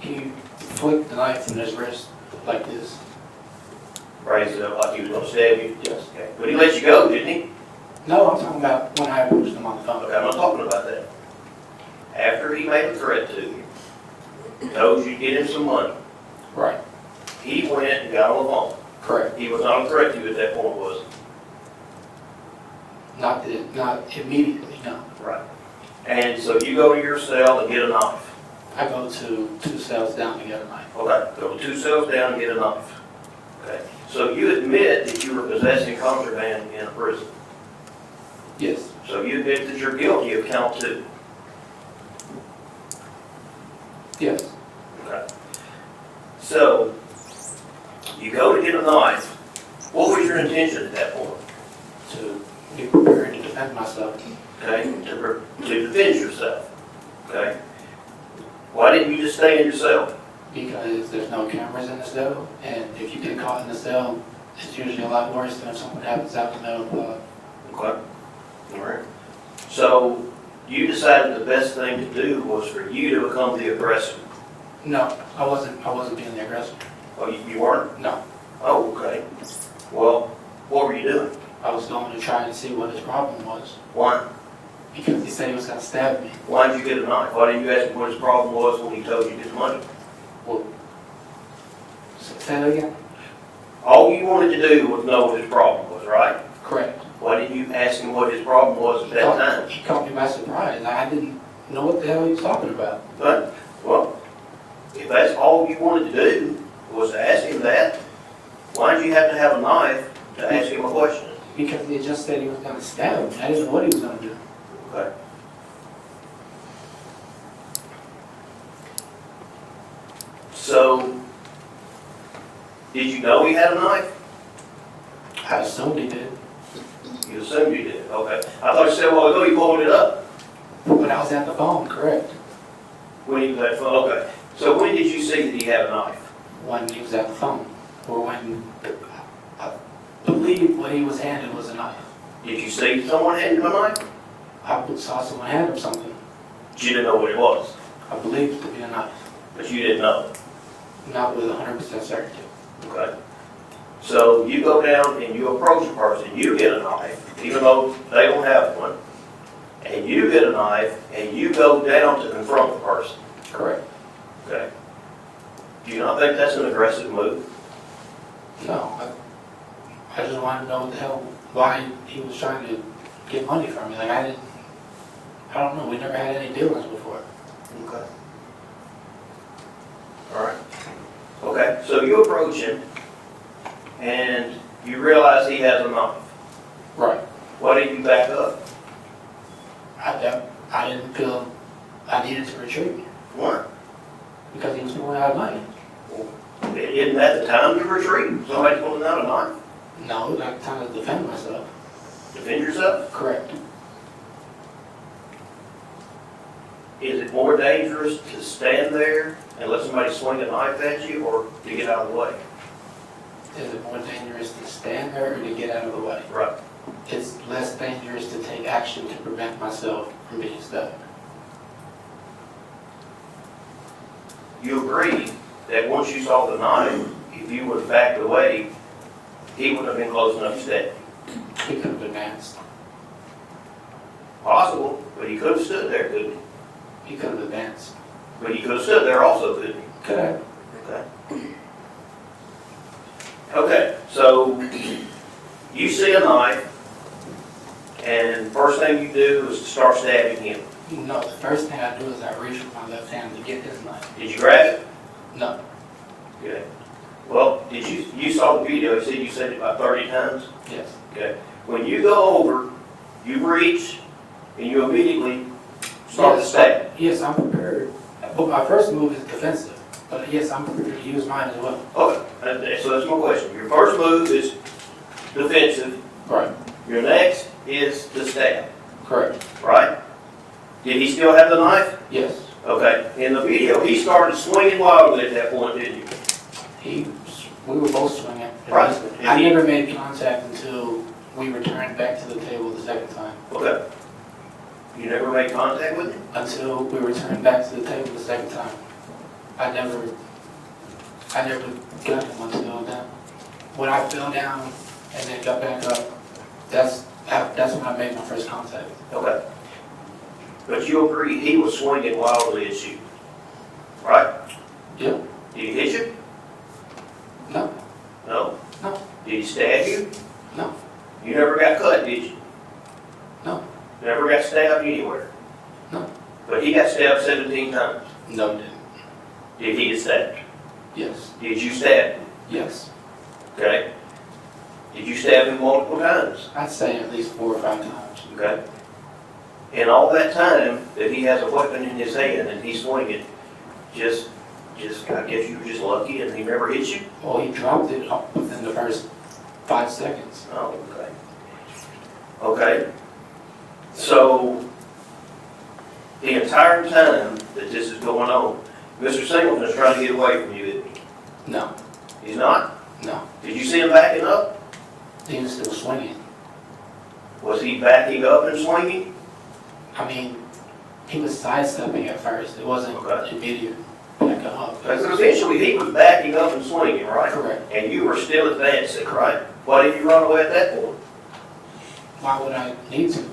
He flicked the knife in his wrist like this. Raised it up like he was going to stab you? Yes. Okay. But he let you go, didn't he? No, I'm talking about when I approached him on the phone. Okay, I'm not talking about that. After he made a threat to you, told you to get him some money, Right. he went and got on the phone. Correct. He was not a threat to you at that point, was Not immediately, no. he? Right. And so you go to your cell and get a knife. I go to 2 cells down to get a knife. Okay, go 2 cells down and get a knife. Okay. So you admit that you were possessing contraband in a prison. Yes. So you admit that you're guilty of count 2. Yes. Okay. So you go to get a knife. What was your intention at that point? To be prepared to defend myself. Okay, to defend yourself. Okay. Why didn't you just stay in your cell? Because there's no cameras in the cell, and if you get caught in the cell, it's usually a lot worse than if something happens out in the middle of the pod. Okay. All right. So you decided the best thing to do was for you to become the aggressor. No, I wasn't being the aggressor. Oh, you weren't? No. Oh, okay. Well, what were you doing? I was going to try and see what his problem was. Why? Because he said he was going to stab me. Why did you get a knife? Why didn't you ask him what his problem was when he told you to get the money? Well, say that again? All you wanted to do was know what his problem was, right? Correct. Why didn't you ask him what his problem was at that time? He caught me by surprise. I didn't know what the hell he was talking about. But, well, if that's all you wanted to do was to ask him that, why did you have to have a knife to ask him a question? Because he just said he was going to stab me. I didn't know what he was going to do. Okay. So, did you know he had a knife? I assumed he did. You assumed he did, okay. I thought you said a while ago he pulled it up. When I was at the phone, correct. When he was at the phone, okay. So when did you see that he had a knife? When he was at the phone. Or when I believe what he was handed was a knife. Did you see someone hand him a knife? I saw someone hand him something. But you didn't know what it was, I believed it to be a knife. but you didn't know, Not with 100% certainty. okay? So you go down and you approach a person, you get a knife, even though they don't have one, and you get a knife, and you go down to confront the person, Correct. okay? Do you not think that's an aggressive move? No, I just wanted to know what the hell, why he was trying to get money from me. Like, I don't know, we never had any dealings before. Okay. All right. Okay, so you approach him, and you realize he has a knife. Right. Why did you back up? I didn't feel I needed to retreat Why? because he was going out of money. Isn't that the time to retreat? Somebody pulling out a knife? No, I kind of defend myself. Defend yourself? Correct. Is it more dangerous to stand there and let somebody swing a knife at you, or to get out of the way? Is it more dangerous to stand there or to get out of the way? Right. It's less dangerous to take action to prevent myself from being stabbed. You agree that once you saw the knife, if you would have backed away, he would have been close enough to stab you? He could have advanced. Possible, but he could have stood there, couldn't he? He could have advanced. But he could have stood there also, couldn't he? Could have. Okay. Okay, so you see a knife, and first thing you do is to start stabbing him. No, the first thing I do is I reach with my left hand to get his knife. Did you grab it? No. Okay. Well, you saw the video, you said it about 30 times? Yes. Okay. When you go over, you reach, and you immediately start to stab. Yes, I'm prepared. But my first move is defensive. But yes, I'm prepared to use mine as well. Okay, so that's my question. Your first move is defensive. Right. Your next is to stab, Correct. right? Did he still have the knife? Yes. Okay. In the video, he started swinging wildly at that point, didn't you? We were both swinging. Right. I never made contact until we returned back to the table the second time. Okay. You never made contact with him? Until we returned back to the table the second time. I never got him until then. When I fell down and then got back up, that's when I made my first contact. Okay. But you agree he was swinging wildly at you, right? Yep. Did he hit you? No. No? No. Did he stab you? No. You never got cut, did you? No. Never got stabbed anywhere? No. But he got stabbed 17 times. No, didn't. Did he get stabbed? Yes. Did you stab him? Yes. Okay. Did you stab him multiple times? I'd say at least 4 or 5 times. Okay. In all that time that he has a weapon in his hand and he's swinging, just I guess you were just lucky and he never hit you? Well, he dropped it up within the first 5 seconds. Oh, okay. Okay. So, the entire time that this is going on, Mr. Singleton is trying to get away from you, isn't he? No. He's not? No. Did you see him backing up? He was still swinging. Was he backing up and swinging? I mean, he was sidestepping at first. It wasn't Okay. immediate backing up. Because essentially he was backing up and swinging, right? Correct. And you were still advancing, right? Why did you run away at that point? Why would I need to?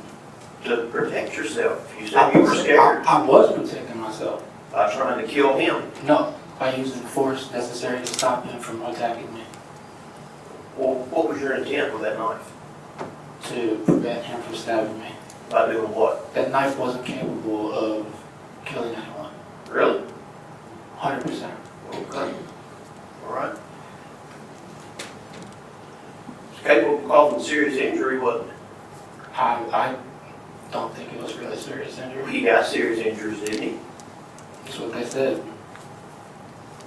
To protect yourself. You said you were scared I was protecting myself. by trying to kill him. No, by using force necessary to stop him from attacking me. Well, what was your intent with that knife? To prevent him from stabbing me. By doing what? That knife wasn't capable of killing anyone. Really? 100%. Okay. All right. It's capable of causing serious injury, wasn't it? I don't think it was really serious injury. He got serious injuries, didn't he? That's what they said.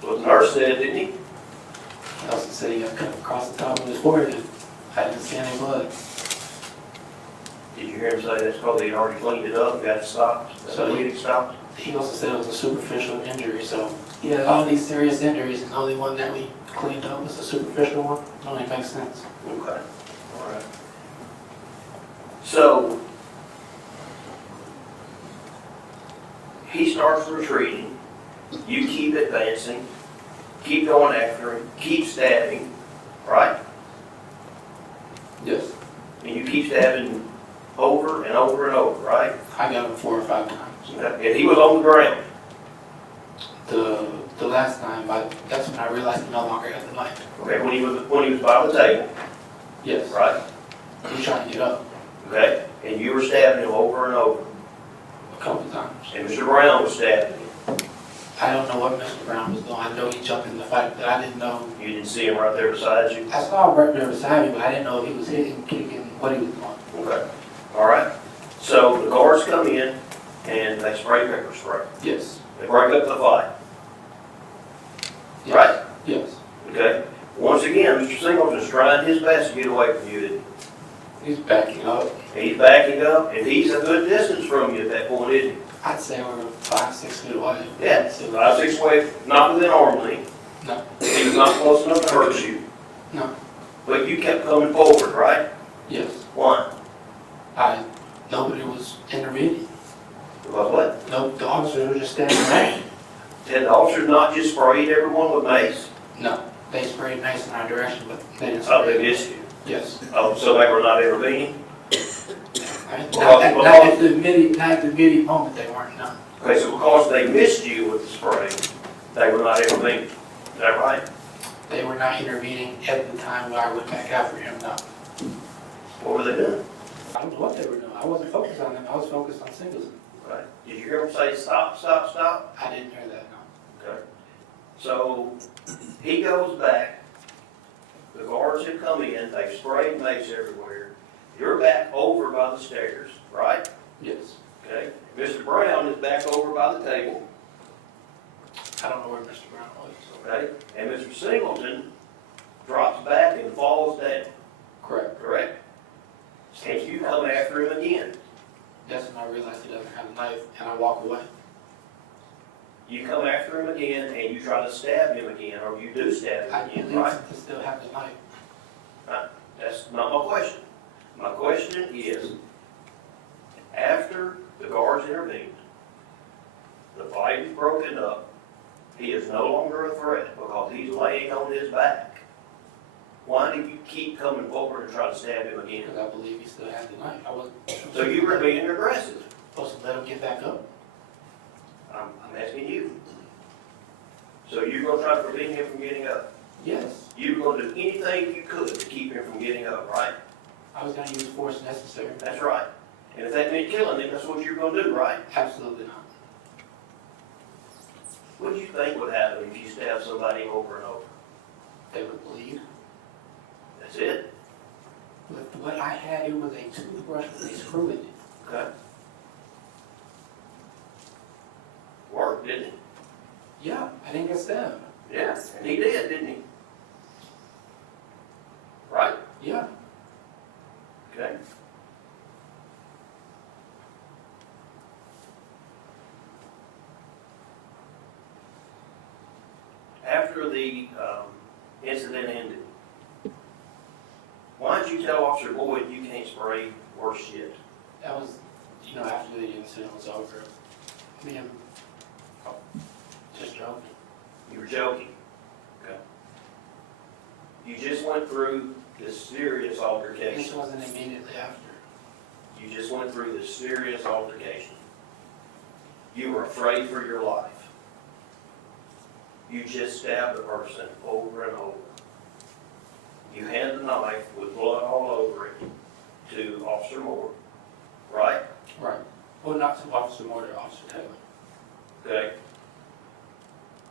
What the nurse said, didn't he? They also said he got cut across the top of his forehead. I didn't see any blood. Did you hear him say that's because he'd already cleaned it up and got it stopped? So the bleeding stopped? He also said it was a superficial injury, so he had all these serious injuries, and the only one that we cleaned up was a superficial one. It only makes sense. Okay. All right. So, he starts retreating. You keep advancing. Keep going after him. Keep stabbing. Right? Yes. And you keep stabbing over and over and over, right? I got him 4 or 5 times. And he was on the ground. The last time, that's when I realized he no longer had the knife. Okay, when he was by the table, Yes. right? He was trying to get up Okay, and you were stabbing him over and over, a couple times. and Mr. Brown was stabbing him. I don't know what Mr. Brown was doing. I know he jumped in the fight, but I didn't know. You didn't see him right there beside you. I saw him right there beside me, but I didn't know if he was hitting, kicking, what he was doing. Okay, all right. So the guards come in and they spray pepper spray. Yes. They break up the fight, Yes. right? Yes. Okay? Once again, Mr. Singleton's trying his best to get away from you, isn't He's backing up. he? He's backing up, and he's a good distance from you at that point, isn't he? I'd say we're 5-6 feet away. Yeah, 5, 6 away, not within arm length. No. He was not close enough to hurt you. No. But you kept coming forward, right? Yes. Why? Nobody was intervening. Because what? No, the officers were just standing there. Had the officers not just sprayed everyone with mace? No, they sprayed mace in our direction, but they didn't Oh, they spray. missed you. Yes. Oh, so they were not intervening? Not at the immediate moment they weren't, no. Okay, so because they missed you with the spray, they were not intervening. Is that right? They were not intervening at the time where I went back after him, no. What were they doing? I don't know what they were doing. I wasn't focused on them, I was focused on Singleton. Right. Did you hear them say stop, stop, stop? I didn't hear that, no. Okay. So he goes back, the guards have come in, they've sprayed mace everywhere. You're back over by the stairs, right? Yes. Okay. Mr. Brown is back over by the table, I don't know where Mr. Brown was. okay? And Mr. Singleton drops back and falls down, Correct. correct? And you come after him again. That's when I realized he doesn't have a knife, and I walk away. You come after him again and you try to stab him again, or you do stab I him again, believe right? to still have the knife. That's not my question. My question is, after the guards intervened, the fight is broken up, he is no longer a threat because he's laying on his back. Why do you keep coming forward and try to stab him again? Because I believe he still had the knife. I wasn't So you were being aggressive. supposed to let him get back up. I'm asking you. So you're gonna try to prevent him from getting up? Yes. You were gonna do anything you could to keep him from getting up, right? I was gonna use force necessary. That's right. And if that meant killing him, that's what you're gonna do, right? Absolutely not. What do you think would happen if you stabbed somebody over and over? They would bleed. That's it? With what I had, it was a toothbrush with a screw in it. Okay. Worked, didn't it? Yeah, I didn't get stabbed. Yeah, and he did, didn't he? Right? Yeah. Okay. After the incident ended, why did you tell Officer Boyd you can't spray worse shit? That was, after the incident was over. Me and just joking. You were joking. Okay. You just went through this serious This altercation. wasn't immediately after. You just went through this serious altercation. You were afraid for your life. You just stabbed a person over and over. You hand the knife with blood all over it to Officer Moore, right? Right. Well, not to Officer Moore, to Officer Taylor. Okay?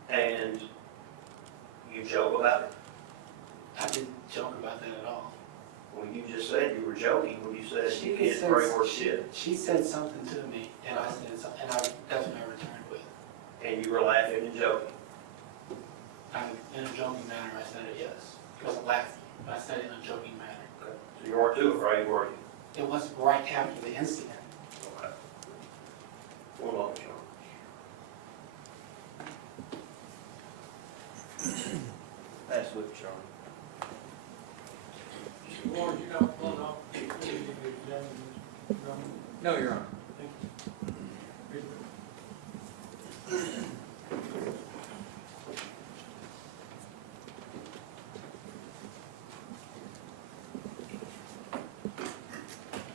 And you joke about it. I didn't joke about that at all. Well, you just said you were joking when you said you She can't said- spray worse shit. She said something to me, and I said something, and that's when I returned with. And you were laughing and joking. In a joking manner, I said it, yes. It wasn't laughing, but I said it in a joking manner. Okay. So you weren't too afraid, were you? It wasn't right after the incident. Okay. One moment, Sean. That's with Sean. Warren, you got one off. No, Your Honor.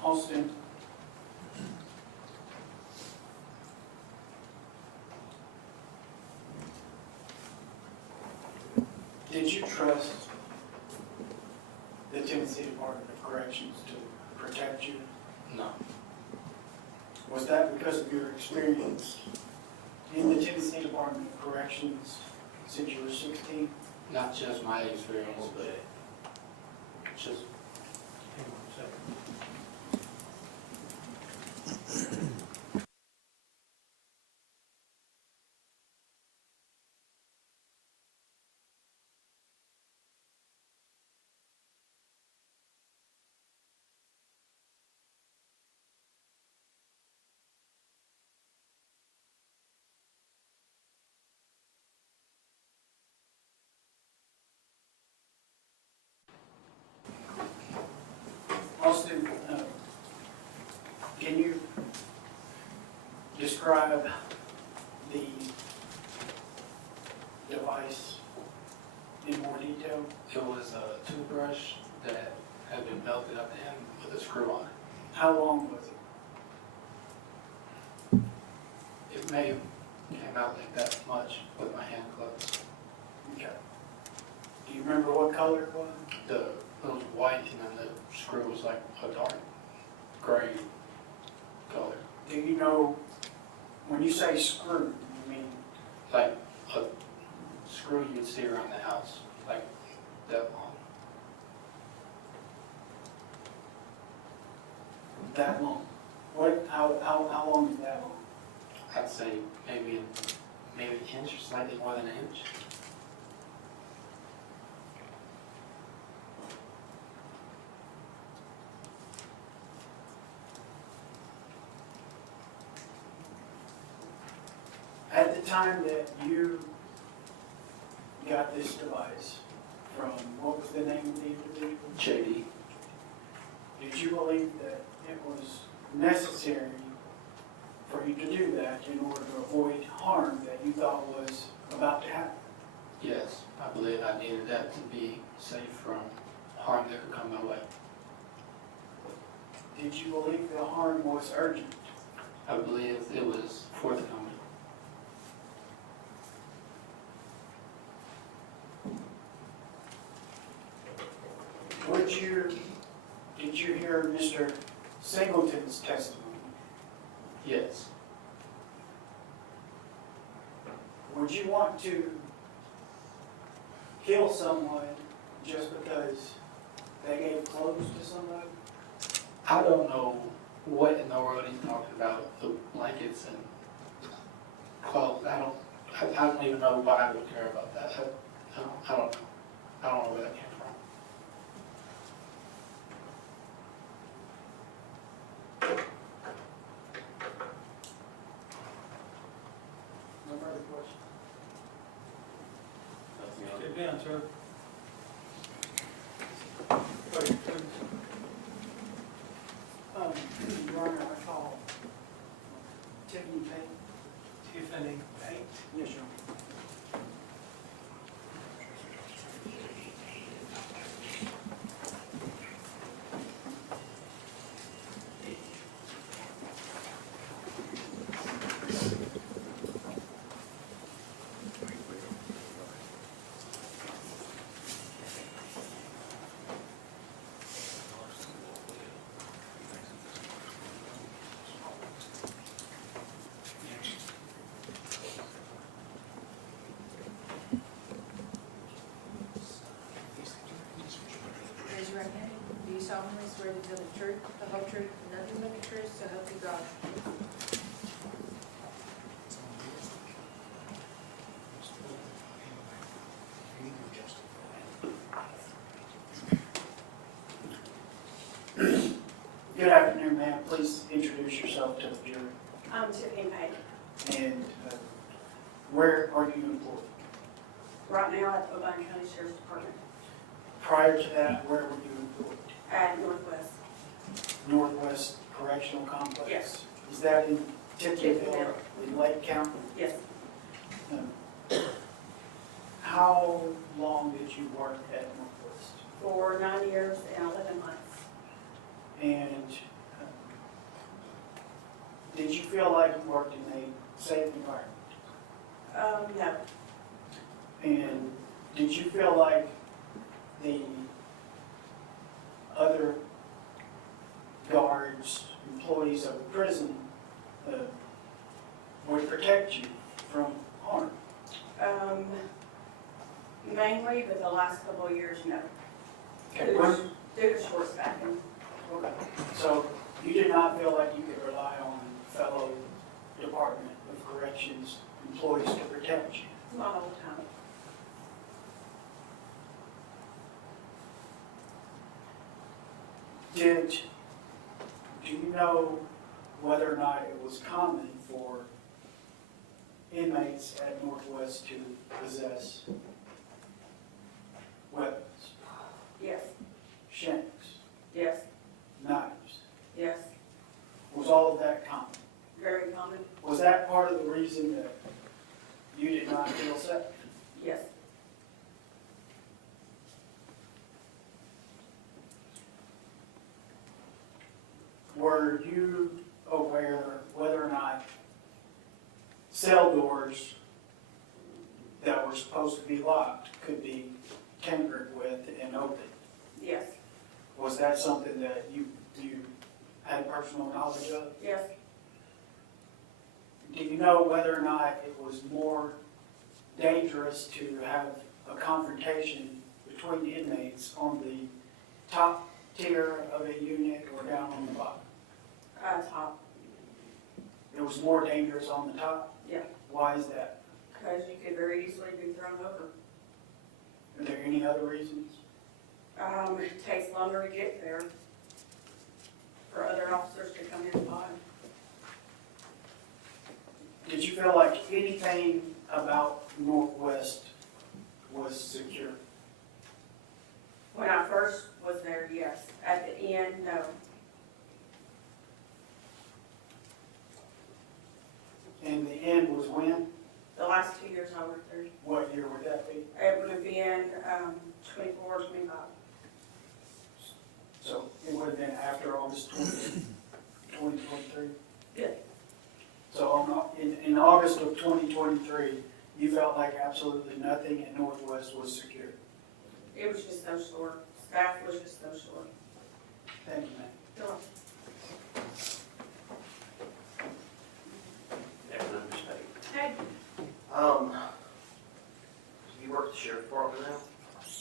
Austin, did you trust the Tennessee Department of Corrections to protect you? No. Was that because of your experience in the Tennessee Department of Corrections since you were 16? Not just my experience, but just Hang on a second. describe the device in more detail? It was a toothbrush that had been melted at the end with a screw on it. How long was it? It may have came out like that much with my hand closed. Okay. Do you remember what color it was? It was white and then the screw was like a dark gray color. Do you know, when you say screw, you mean, Like a screw you'd see around the house, like that long. that long? What, how long is that long? I'd say maybe an inch or slightly more than an inch. At the time that you got this device from, what was the name of the individual? JD. Did you believe that it was necessary for you to do that in order to avoid harm that you thought was about to happen? Yes, I believe I needed that to be safe from harm that could come my way. Did you believe the harm was urgent? I believe it was forthcoming. Did you hear Mr. Singleton's testimony? Yes, Would you want to kill someone just because they gave clothes to somebody? I don't know what in the world he's talking about, the blankets and clothes. I don't even know why I would care about that. I don't know. I don't know where that came from. No further questions. Sit down, sir. Your Honor, I call Tiffany Payne. Tiffany Pate. Yes, Your Honor. Raise your right hand. Do you solemnly swear to tell the truth, the whole truth, and nothing but the truth, so help you God? Good afternoon, ma'am. Please introduce yourself to the jury. I'm Tiffany Payne. And where are you employed? Right now at the Obion County Sheriff's Department Prior to that, where were you employed? at Northwest. Northwest Correctional Complex? Yes. Is that in Tiptonville, Tiptonville. in Lake County? Yes, How long did you work at Northwest? for 9 years and 11 months. And did you feel like you worked in a safe environment? No, And did you feel like the other guards, employees of the prison, would protect you from harm? mainly, but the last couple of years, no. Okay, Due to short staffing. okay. So you did not feel like you could rely on fellow Department of Corrections employees to protect you? Not all the time. Do you know whether or not it was common for inmates at Northwest to possess weapons, Yes, shanks, yes, knives? yes, Was all of that common? very common. Was that were you aware whether or not cell doors that were supposed to be locked could be tampered with and opened? Yes, Was that something that you had personal knowledge of? yes, Do you know whether or not it was more dangerous to have a confrontation between inmates on the top tier of a unit or down on the bottom? top, It was more dangerous on the top? yeah, Why is that? because you could very easily be thrown over. Are there any other reasons? It takes longer to get there for other officers to come in by. Did you feel like anything about Northwest was secure? When I first was there, yes. At the end, no. And the end was when? The last 2 years I worked there. What year would that be? It would have been 24, 25. So it would have been after August 2023? Yeah. So in August of 2023, you felt like absolutely nothing at Northwest was secure? It was just so short. Staff was just so short. Thank you, ma'am. You're welcome. Next one, Ms. Peggy. Hey. You work at the sheriff's department now,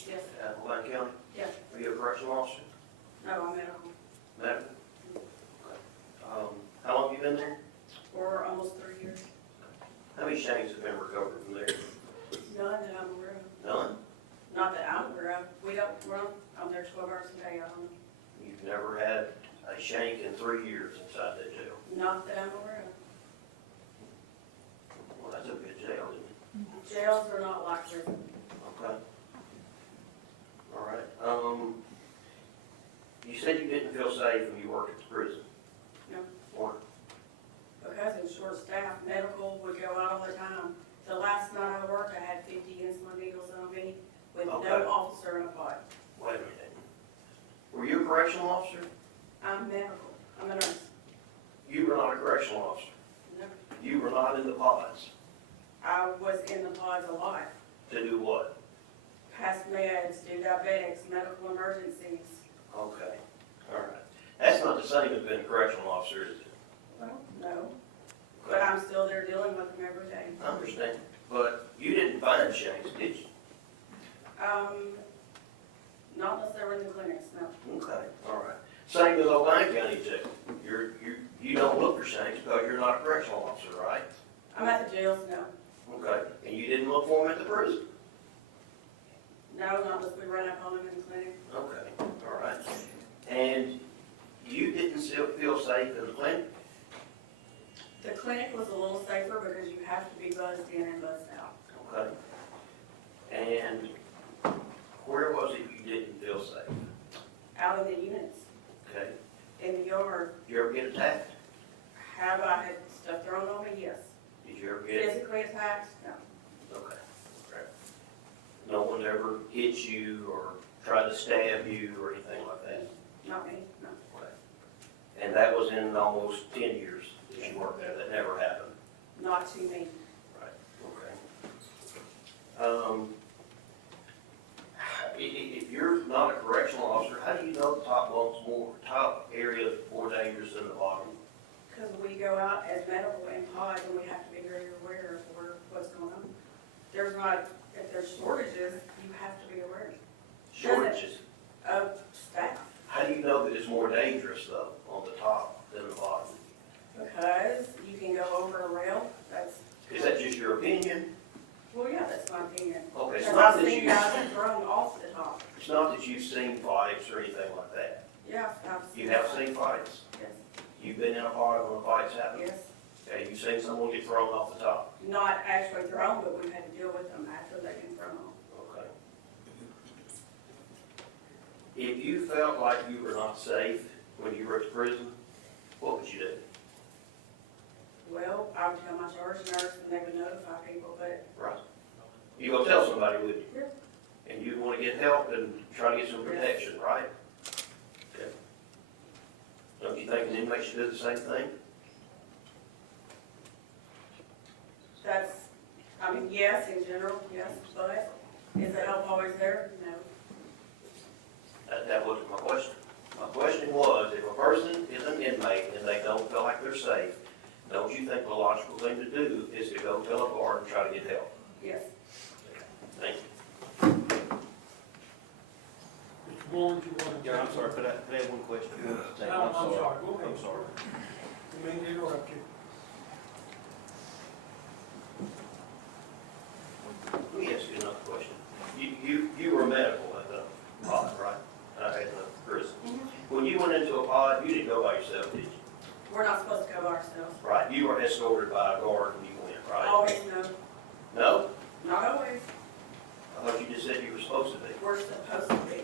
Yes, at Lane County? yes. Are you a correctional officer? No, I'm medical. Medical? How long have you been there? For almost 3 years. How many shanks have been recovered from there? None that I'm aware of. None? Not that I'm aware of. We don't run. I'm there 12 hours a day. I don't know. You've never had a shank in 3 years inside that jail? Not that I'm aware Well, that's a good jail, isn't it? of. Jails are not like prison. Okay. All right. You said you didn't feel safe when you worked at the prison. No. Why? Because in short staff, medical would go out all the time. The last night I worked, I had 50 insulin needles on me with Okay. no officer in a pod. Wait a minute. Were you a correctional officer? I'm medical. I'm a nurse. You were not a correctional officer. Never. You were not in the pods. I was in the pods a lot. To do what? Pass meds, do diabetics, medical emergencies. Okay. All right. That's not the same as being a correctional officer, is it? Well, no. But I'm still there dealing with them every day. I understand. But you didn't find shanks, did you? Not unless they were in the clinics, no. Okay, all right. Same with Lane County too. You don't look for shanks because you're not a correctional officer, right? I'm at the jails, no. Okay. And you didn't look for them at the prison? No, not unless we run up on them in the clinic. Okay, all right. And you didn't still feel safe in the clinic? The clinic was a little safer because you have to be buzzed in and buzzed out. Okay. And where was it you didn't feel safe? Out in the units, Okay. in the yard. Did you ever get attacked? Have I had stuff thrown on me? Yes. Did you ever get? Physically attacked? No. Okay. Right. No one ever hit you or tried to stab you or anything like that? Not me, no. Okay. And that was in almost 10 years that you worked there. That never happened? Not to me. Right. Okay. If you're not a correctional officer, how do you know the top area is more dangerous than the bottom? Because we go out as medical in pods and we have to be very aware of what's going on. If there's shortages, you have to be aware Shortages. of staff. How do you know that it's more dangerous though, on the top than the bottom? Because you can go over a rail, Is that just your opinion? well, yeah, that's my opinion. Okay, it's Because not I've that seen you, guys thrown off the top. it's not that you've seen fights or anything like that. Yeah, I've seen. You have seen fights. Yes, You've been in a part when the fights happen. yes. Okay, you've seen someone get thrown off the top. Not actually thrown, but we've had to deal with them after they've been thrown off. Okay. If you felt like you were not safe when you were at the prison, what would you do? Well, I would tell my charge nurse and they would notify people, but Right. You go tell somebody, would you? Yes. And you'd want to get help and try to get some protection, right? Okay. Don't you you think an inmate should do the same thing? That's, I mean, yes, in general, yes, but is the help always there? No. That wasn't my question. My question was, if a person is an inmate and they don't feel like they're safe, don't you think the logical thing to do is to go tell a guard and try to get help? Yes. Thank you. Mr. Warren, you want to? Yeah, I'm sorry, but I have one question. No, I'm sorry, go ahead. I'm sorry. You mean to interrupt you? Let me ask you another question. You were medical at the pod, right? At the prison. When you went into a pod, you didn't go by yourself, did you? We're not supposed to go by ourselves. Right, you were escorted by a guard when you went, right? Always no, No? not always. I thought you just said you were supposed to be. We're supposed to be.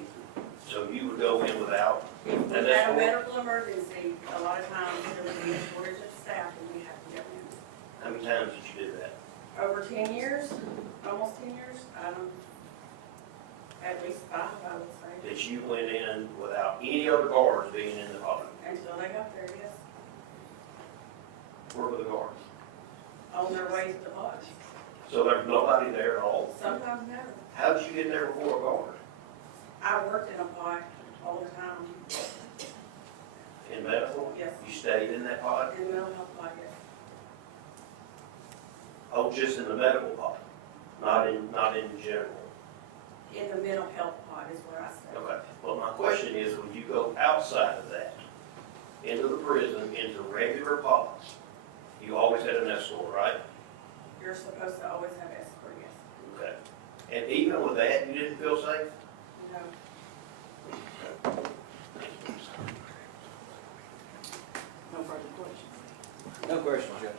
So you would go in without? If we And had a that's medical emergency, a lot of times there would be a shortage of staff and we have to go in. How many times did you do that? Over 10 years, almost 10 years, at least 5, I would say, That you went in without any other guards being in the pod? until they got there, yes, Where were the guards? on their way to the lodge. So there's nobody there at all? Sometimes no. How did you get there before a guard? I worked in a pod all the time, In medical? Yes. You stayed in that pod? in the mental health pod, yes. Oh, just in the medical pod, not in general? In the mental health pod is where I stayed. Okay, well, my question is, when you go outside of that, into the prison, into regular pods, you always had an escort, right? You're supposed to always have escort, yes. Okay. And even with that, you didn't feel safe? No. No further questions. No questions, Judge.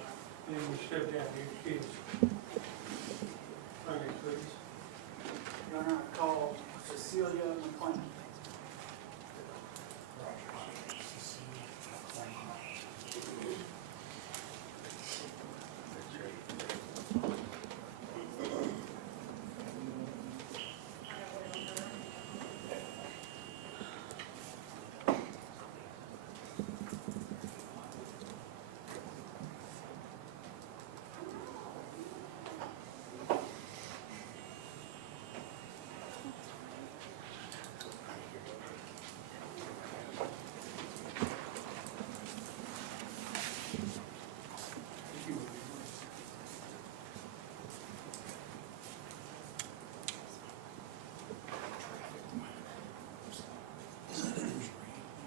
Then we step down here, excuse. Okay, please. Your Honor, I call Cecilia McLean.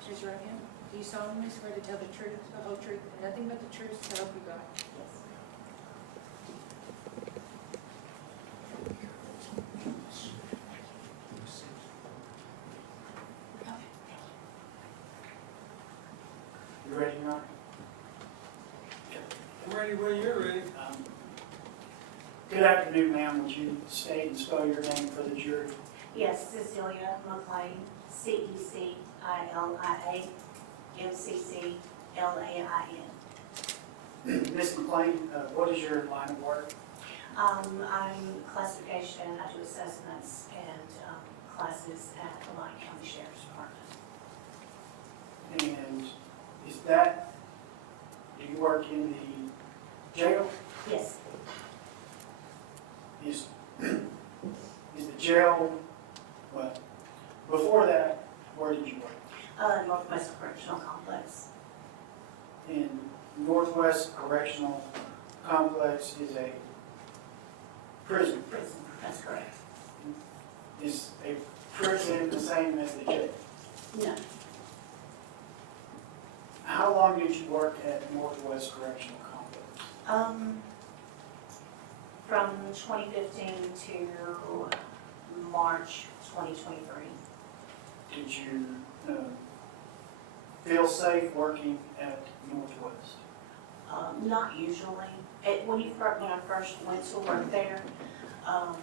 Raise your right hand. Do you solemnly swear to tell the truth, the whole truth, and nothing but the truth, so help you God? Yes. You ready, Your Honor? I'm ready when you're ready. Good afternoon, ma'am. Would you state and spell your name for the jury? Yes, Cecilia McLean, CECILIA, MCCLAIN. Ms. McLean, what is your line of work? I'm classification, I do assessments and classes at the Lyon County Sheriff's Department. And is that, do you work in the jail? Yes, Is the jail, well, before that, where did you work? Northwest Correctional Complex. In Northwest Correctional Complex is a prison. Prison, that's correct. Is a prison the same as the jail? No, How long did you work at Northwest Correctional Complex? from 2015 to March 2023. Did you feel safe working at Northwest? Not usually. When I first went to work there, I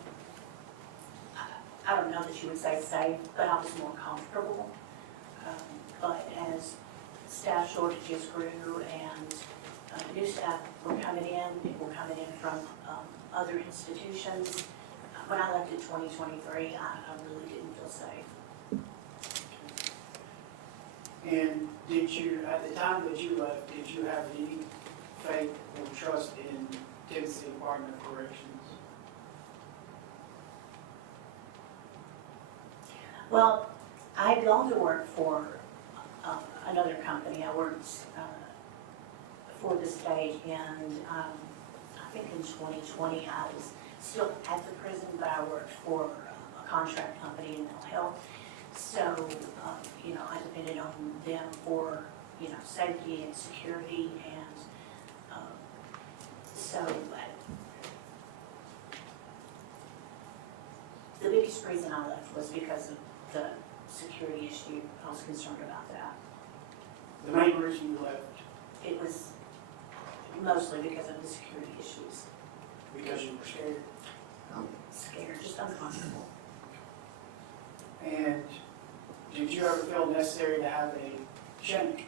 don't know that you would say safe, but I was more comfortable. But as staff shortages grew and new staff were coming in, people were coming in from other institutions, when I left in 2023, I really didn't feel safe. And did you, at the time that you left, did you have any faith or trust in Tennessee Department of Corrections? Well, I had gone to work for another company. I worked for the state, and I think in 2020 I was still at the prison, but I worked for a contract company in mental health. So, you know, I depended on them for, you know, safety and security, and so the biggest reason I left was because of the security issue. I was concerned about that. The main reason you left, It was mostly because of the security issues. because you were scared? Scared, just uncomfortable. And did you ever feel necessary to have a shank?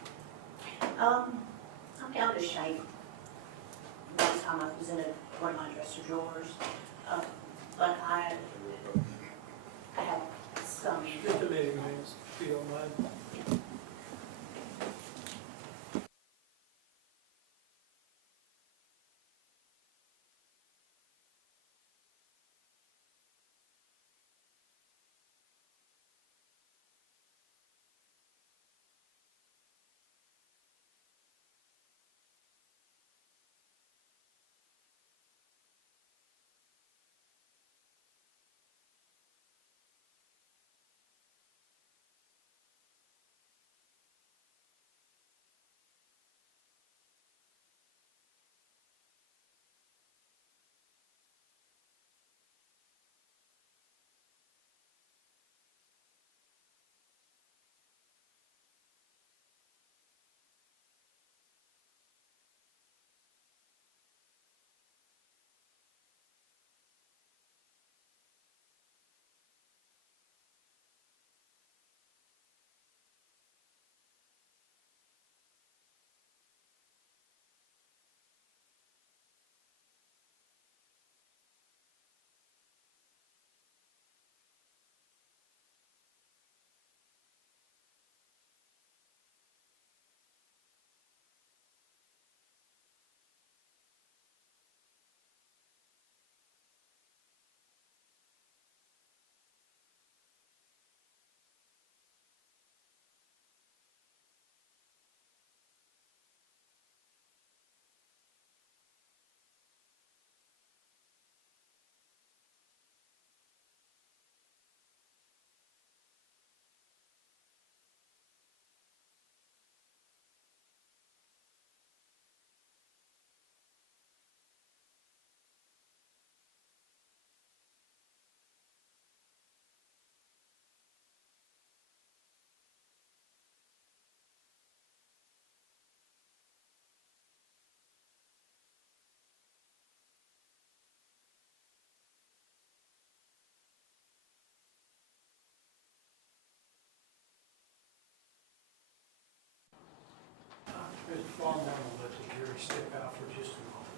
I'm down to shape. One time I was in one of my dresser drawers, but I have some. Just a minute, miss, if you don't mind. Mr. Farmer, I'm gonna let the jury step out for just a moment.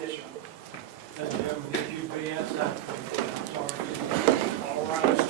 Yes, sir. And gentlemen, if you be outside, I'm sorry. All right.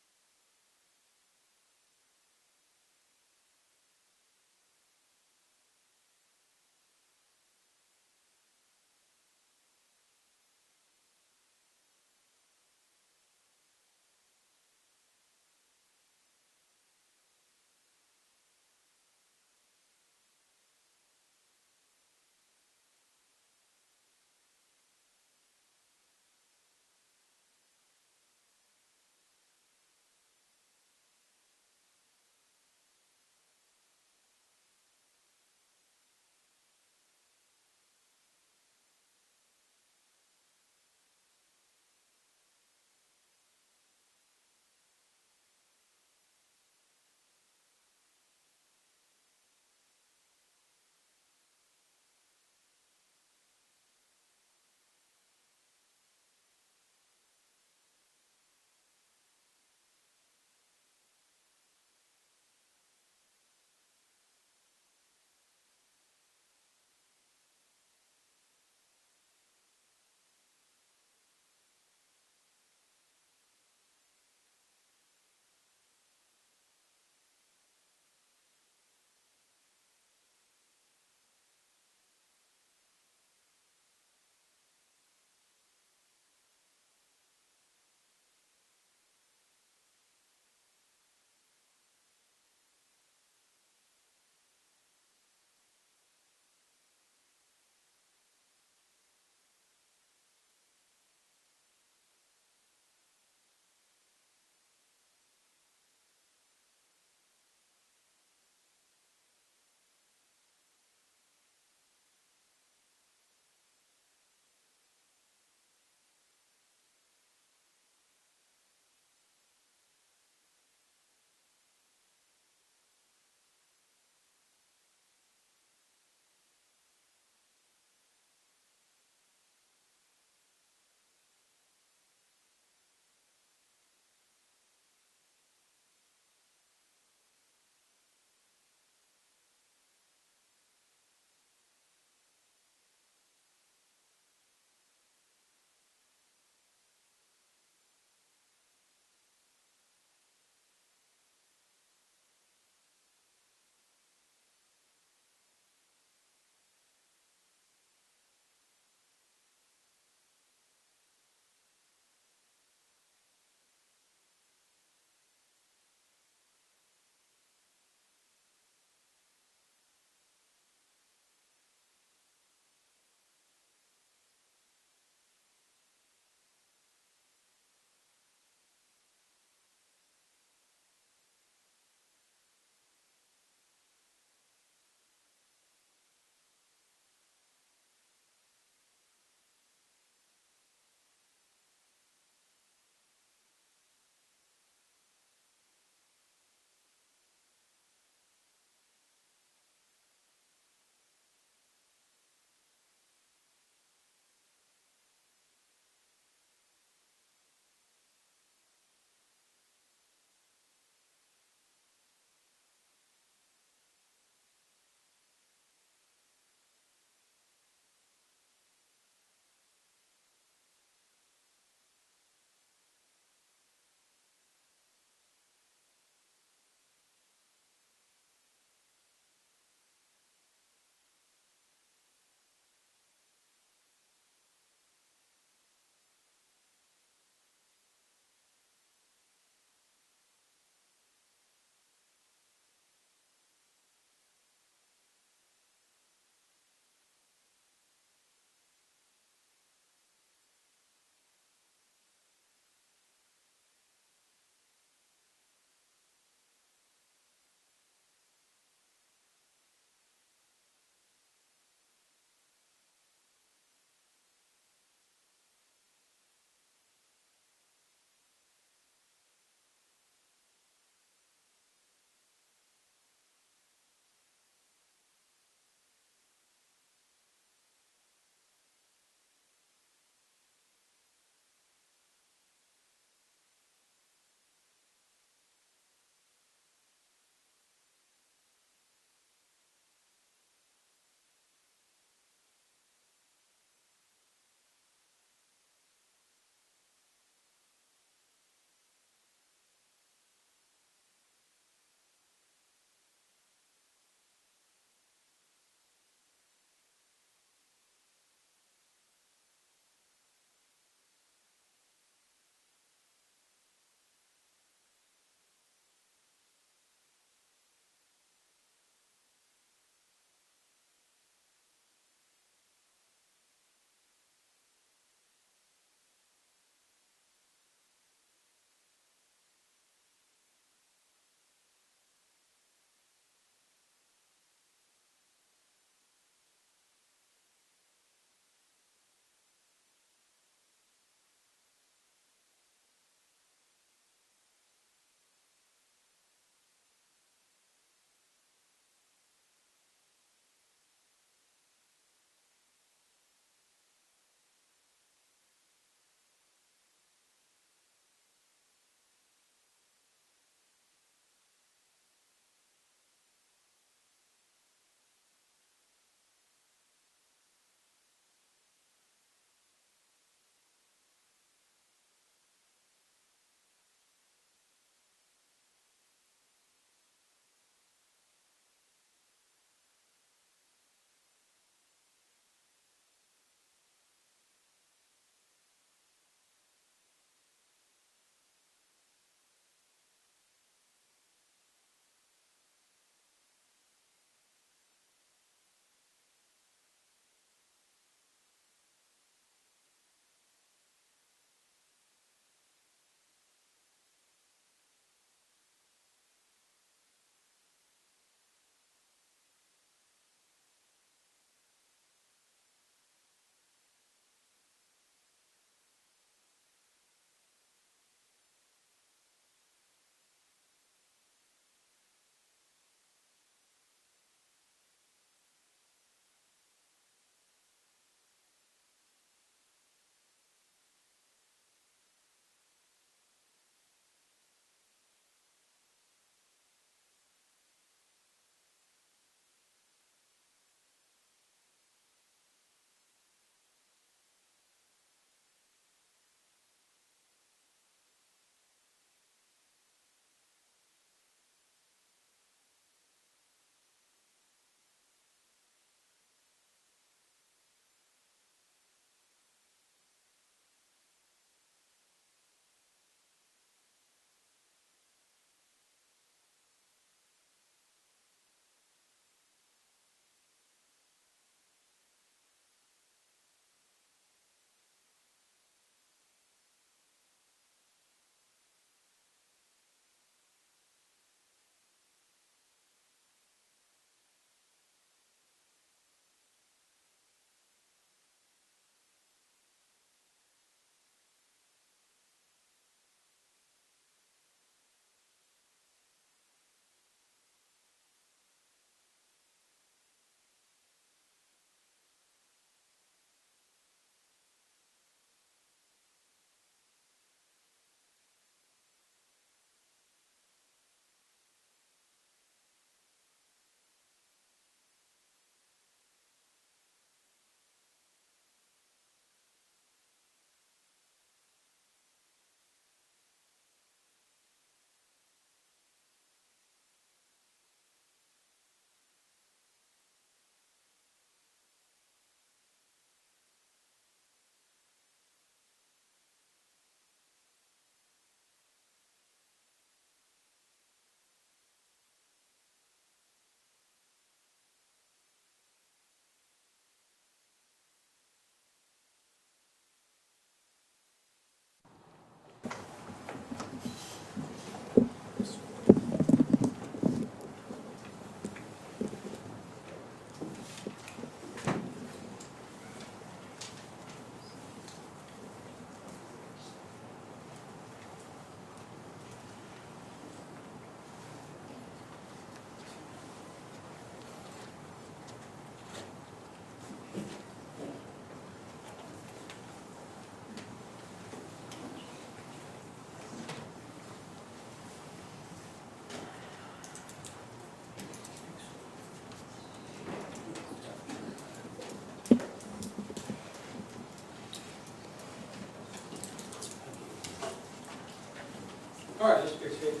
All right, let's get started.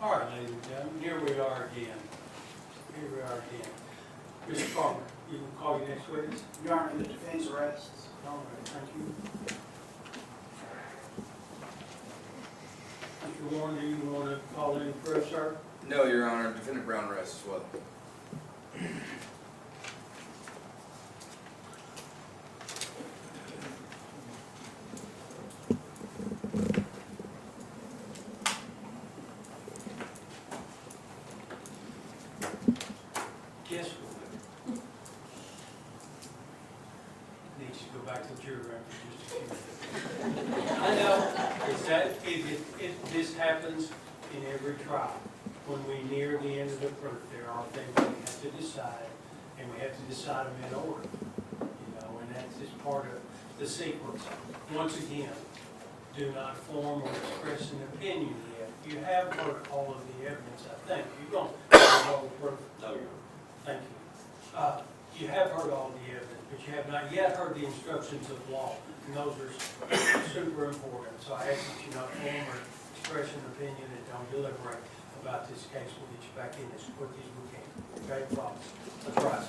All right, ladies and gentlemen, here we are again. Here we are again. Mr. Palmer, you can call your next witness. Your Honor, the defense arrests. All right, thank you. Mr. Warren, do you want to call in first, sir? No, Your Honor, Defendant Brown rests as well. Guess what? Needs to go back to the jury room for just a few minutes. I know, this happens in every trial. When we near the end of the proof, there are things we have to decide, and we have to decide them in order. You know, and that's just part of the sequence. Once again, do not form or express an opinion yet. You have heard all of the evidence, I think. You don't have all the proof? No, Your Honor. Thank you. You have heard all the evidence, but you have not yet heard the instructions of law, and those are super important. So I ask that you not form or express an opinion and don't deliberate about this case. We'll get you back in as quick as we can. Okay, promise. Let's rise.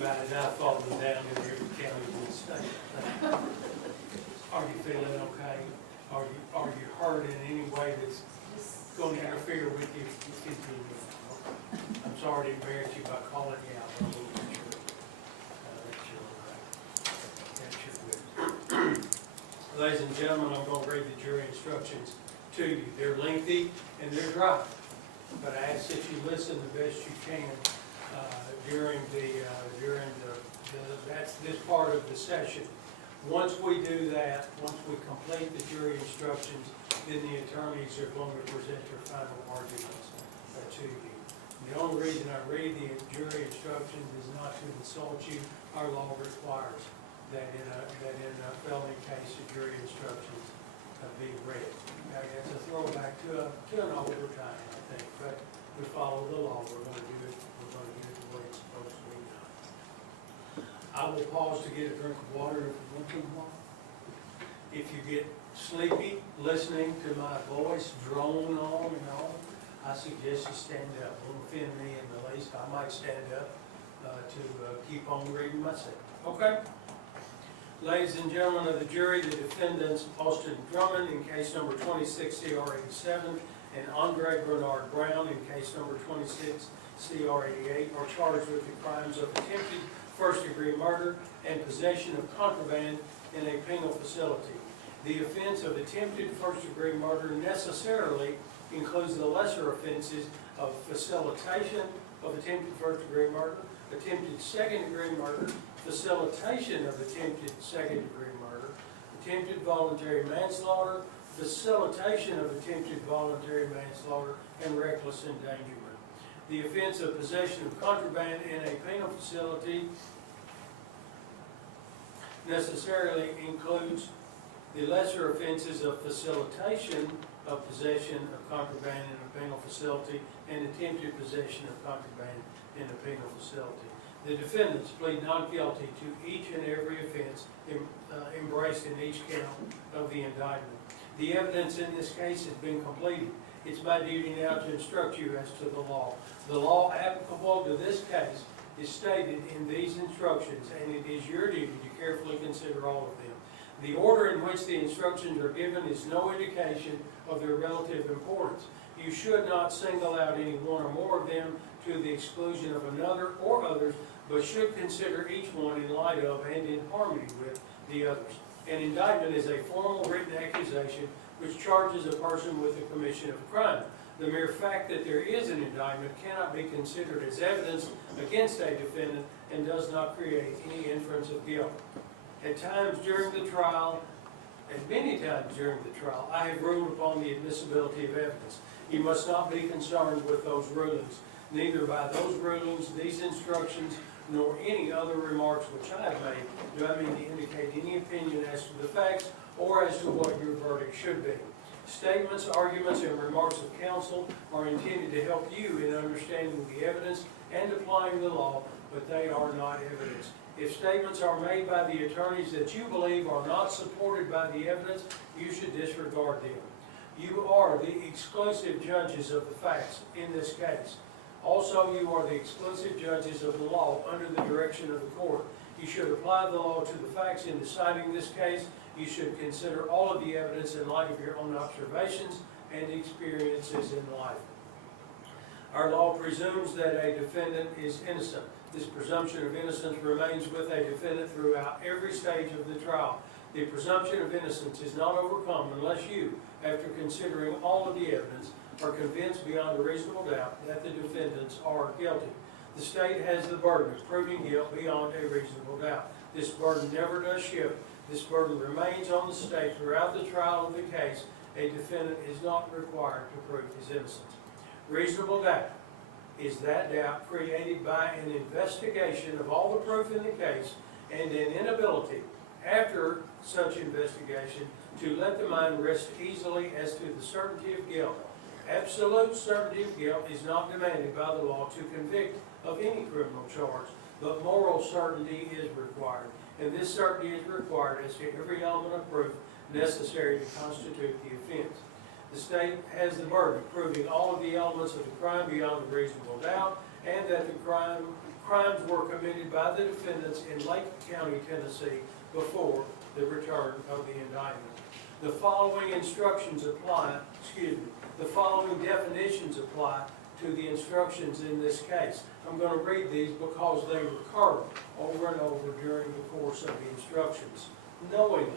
about it, I've fallen down in every county in the state. Are you feeling okay? Are you hurt in any way that's going to interfere with you? I'm sorry to embarrass you by calling you out, but we'll make sure that you're good. Ladies and gentlemen, I'm going to read the jury instructions to you. They're lengthy and they're dry, but I ask that you listen the best you can during this part of the session. Once we do that, once we complete the jury instructions, then the attorneys are going to present their final arguments to you. The only reason I read the jury instructions is not to insult you. Our law requires that in a felony case, the jury instructions be read. Okay, that's a throwback to an older time, I think, but we follow the law. We're going to do it the way it's supposed to be done. I will pause to get a drink of water if you want some water. If you get sleepy listening to my voice drone on and on, I suggest you stand up. It won't offend me in the least. I might stand up to keep on reading myself. Okay? Ladies and gentlemen of the jury, the defendants Austin Drummond in case number 26-CR87 and Andre Bernard Brown in case number 26-CR88 are charged with the crimes of attempted first-degree murder and possession of contraband in a penal facility. The offense of attempted first-degree murder necessarily includes the lesser offenses of facilitation of attempted first-degree murder, attempted second-degree murder, facilitation of attempted second-degree murder, attempted voluntary manslaughter, facilitation of attempted voluntary manslaughter, and reckless endangerment. The offense of possession of contraband in a penal facility necessarily includes the lesser offenses of facilitation of possession of contraband in a penal facility and attempted possession of contraband in a penal facility. The defendants plead not guilty to each and every offense embraced in each count of the indictment. The evidence in this case has been completed. It's my duty now to instruct you as to the law. The law applicable to this case is stated in these instructions, and it is your duty to carefully consider all of them. The order in which the instructions are given is no indication of their relative importance. You should not single out any one or more of them to the exclusion of another or others, but should consider each one in light of and in harmony with the others. An indictment is a formal written accusation which charges a person with the commission of a crime. The mere fact that there is an indictment cannot be considered as evidence against a defendant and does not create any inference of guilt. At times during the trial, and many times during the trial, I have ruled upon the admissibility of evidence. You must not be concerned with those rulings. Neither by those rulings, these instructions, nor any other remarks which I have made do I mean to indicate any opinion as to the facts or as to what your verdict should be. Statements, arguments, and remarks of counsel are intended to help you in understanding the evidence and applying the law, but they are not evidence. If statements are made by the attorneys that you believe are not supported by the evidence, you should disregard them. You are the exclusive judges of the facts in this case. Also, you are the exclusive judges of the law under the direction of the court. You should apply the law to the facts in deciding this case. You should consider all of the evidence in light of your own observations and experiences in life. Our law presumes that a defendant is innocent. This presumption of innocence remains with a defendant throughout every stage of the trial. The presumption of innocence is not overcome unless you, after considering all of the evidence, are convinced beyond a reasonable doubt that the defendants are guilty. The state has the burden of proving guilt beyond a reasonable doubt. This burden never does shift. This burden remains on the state throughout the trial of the case. A defendant is not required to prove his innocence. Reasonable doubt is that doubt created by an investigation of all the proof in the case and an inability after such investigation to let the mind rest easily as to the certainty of guilt. Absolute certainty of guilt is not demanded by the law to convict of any criminal charge, but moral certainty is required, and this certainty is required as to every element of proof necessary to constitute the offense. The state has the burden of proving all of the elements of the crime beyond a reasonable doubt, and that the crimes were committed by the defendants in Lake County, Tennessee, before the return of the indictment. The following instructions apply, the following definitions apply to the instructions in this case. I'm going to read these because they recur over and over during the course of the instructions. Knowingly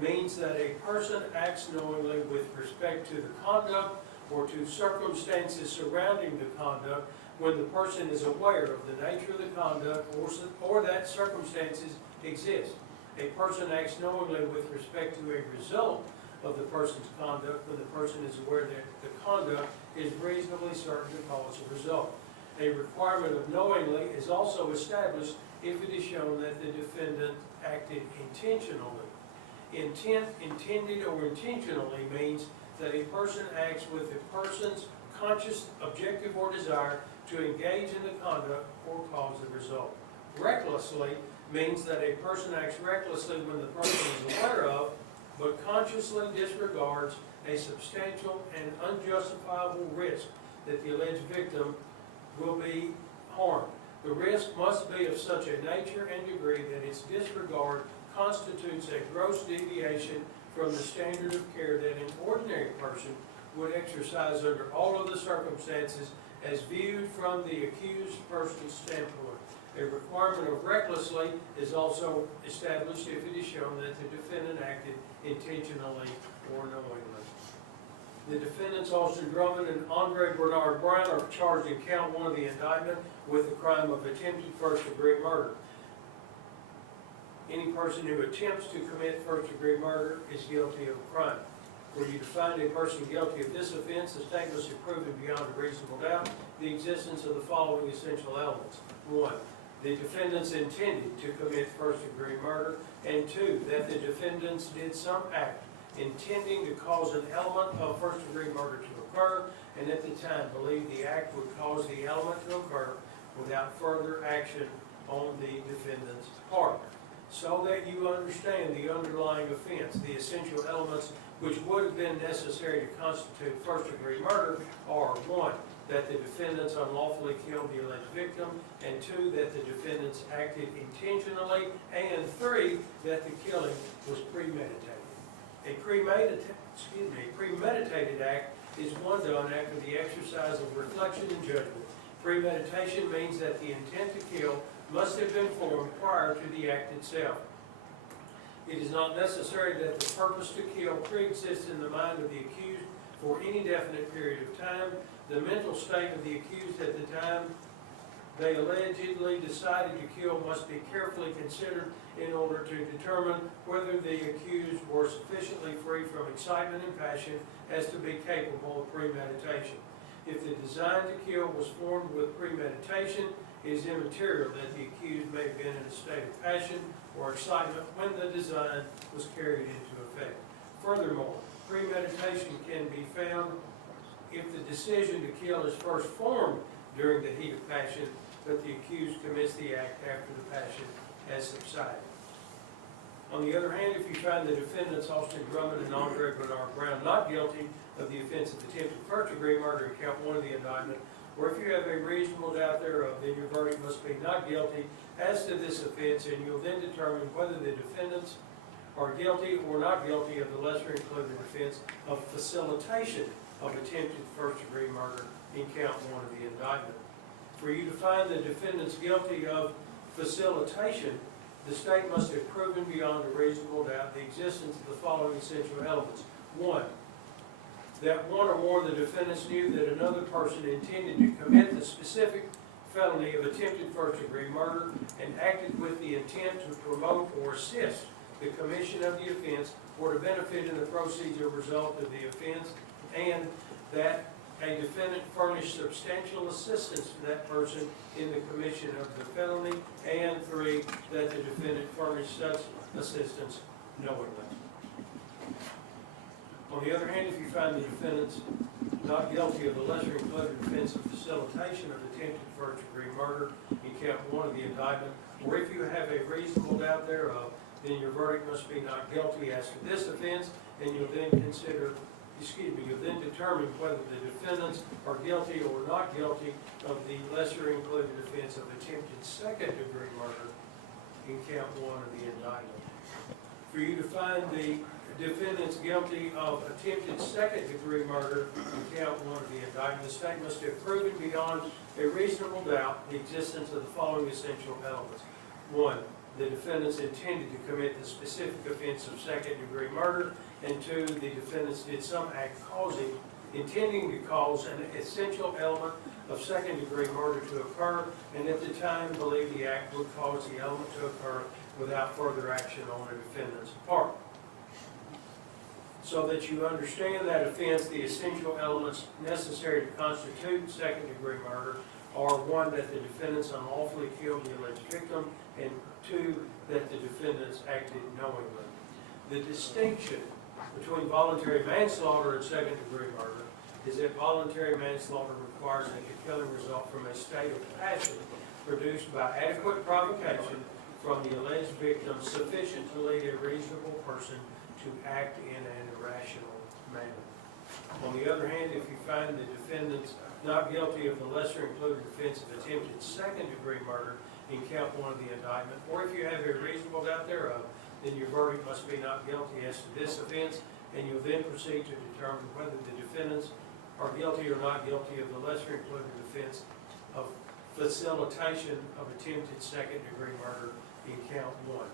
means that a person acts knowingly with respect to the conduct or to circumstances surrounding the conduct when the person is aware of the nature of the conduct or that circumstances exist. A person acts knowingly with respect to a result of the person's conduct when the person is aware that the conduct is reasonably certain to cause a result. A requirement of knowingly is also established if it is shown that the defendant acted intentionally. Intent, intended, or intentionally means that a person acts with a person's conscious objective or desire to engage in the conduct or cause the result. Recklessly means that a person acts recklessly when the person is aware of, but consciously disregards a substantial and unjustifiable risk that the alleged victim will be harmed. The risk must be of such a nature and degree that its disregard constitutes a gross deviation from the standard of care that an ordinary person would exercise under all of the circumstances as viewed from the accused person's standpoint. A requirement of recklessly is also established if it is shown that the defendant acted intentionally or knowingly. The defendants, Austin Drummond and Andre Bernard Brown, are charged in count 1 of the indictment with the crime of attempted first-degree murder. Any person who attempts to commit first-degree murder is guilty of a crime. For you to find a person guilty of this offense, the state must have proven beyond a reasonable doubt the existence of the following essential elements. 1, the defendants intended to commit first-degree murder, and 2, that the defendants did some act intending to cause an element of first-degree murder to occur, and at the time believed the act would cause the element to occur without further action on the defendant's part. So that you understand the underlying offense, the essential elements which would have been necessary to constitute first-degree murder are 1, that the defendants unlawfully killed the alleged victim, and 2, that the defendants acted intentionally, and 3, that the killing was premeditated. A premeditated act is one done after the exercise of reflection and judgment. Premeditation means that the intent to kill must have been formed prior to the act itself. It is not necessary that the purpose to kill pre-exists in the mind of the accused for any definite period of time. The mental state of the accused at the time they allegedly decided to kill must be carefully considered in order to determine whether the accused were sufficiently free from excitement and passion as to be capable of premeditation. If the design to kill was formed with premeditation, it is immaterial that the accused may have been in a state of passion or excitement when the design was carried into effect. Furthermore, premeditation can be found if the decision to kill is first formed during the heat of passion, but the accused commits the act after the passion has subsided. On the other hand, if you find the defendants, Austin Drummond and Andre Bernard Brown, not guilty of the offense of attempted first-degree murder in count 1 of the indictment, or if you have a reasonable doubt thereof, then your verdict must be not guilty as to this offense, and you'll then determine whether the defendants are guilty or not guilty of the lesser included offense of facilitation of attempted first-degree murder in count 1 of the indictment. For you to find the defendants guilty of facilitation, the state must have proven beyond a reasonable doubt the existence of the following essential elements. 1, that one or more of the defendants knew that another person intended to commit the specific felony of attempted first-degree murder and acted with the intent to promote or assist the commission of the offense or to benefit in the proceeds or result of the offense, and that a defendant furnished substantial assistance to that person in the commission of the felony, and 3, that the defendant furnished such assistance knowingly. On the other hand, if you find the defendants not guilty of the lesser included offense of facilitation of attempted first-degree murder in count 1 of the indictment, or if you have a reasonable doubt thereof, then your verdict must be not guilty as to this offense, and you'll then consider you'll then determine whether the defendants are guilty or not guilty of the lesser included offense of attempted second-degree murder in count 1 of the indictment. For you to find the defendants guilty of attempted second-degree murder in count 1 of the indictment, the state must have proven beyond a reasonable doubt the existence of the following essential elements. 1, the defendants intended to commit the specific offense of second-degree murder, and 2, the defendants did some act intending to cause an essential element of second-degree murder to occur, and at the time believed the act would cause the element to occur without further action on the defendant's part. So that you understand that offense, the essential elements necessary to constitute second-degree murder are 1, that the defendants unlawfully killed the alleged victim, and 2, that the defendants acted knowingly. The distinction between voluntary manslaughter and second-degree murder is that voluntary manslaughter requires that the killing result from a state of passion produced by adequate provocation from the alleged victim sufficient to lead a reasonable person to act in an irrational manner. On the other hand, if you find the defendants not guilty of the lesser included offense of attempted second-degree murder in count 1 of the indictment, or if you have a reasonable doubt thereof, then your verdict must be not guilty as to this offense, and you'll then proceed to determine whether the defendants are guilty or not guilty of the lesser included offense of facilitation of attempted second-degree murder in count 1.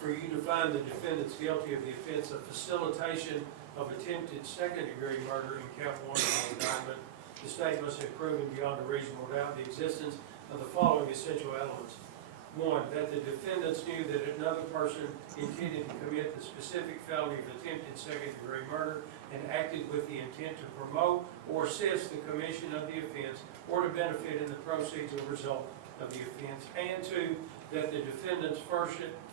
For you to find the defendants guilty of the offense of facilitation of attempted second-degree murder in count 1 of the indictment, the state must have proven beyond a reasonable doubt the existence of the following essential elements. 1, that the defendants knew that another person intended to commit the specific felony of attempted second-degree murder and acted with the intent to promote or assist the commission of the offense or to benefit in the proceeds or result of the offense. And 2, that the defendants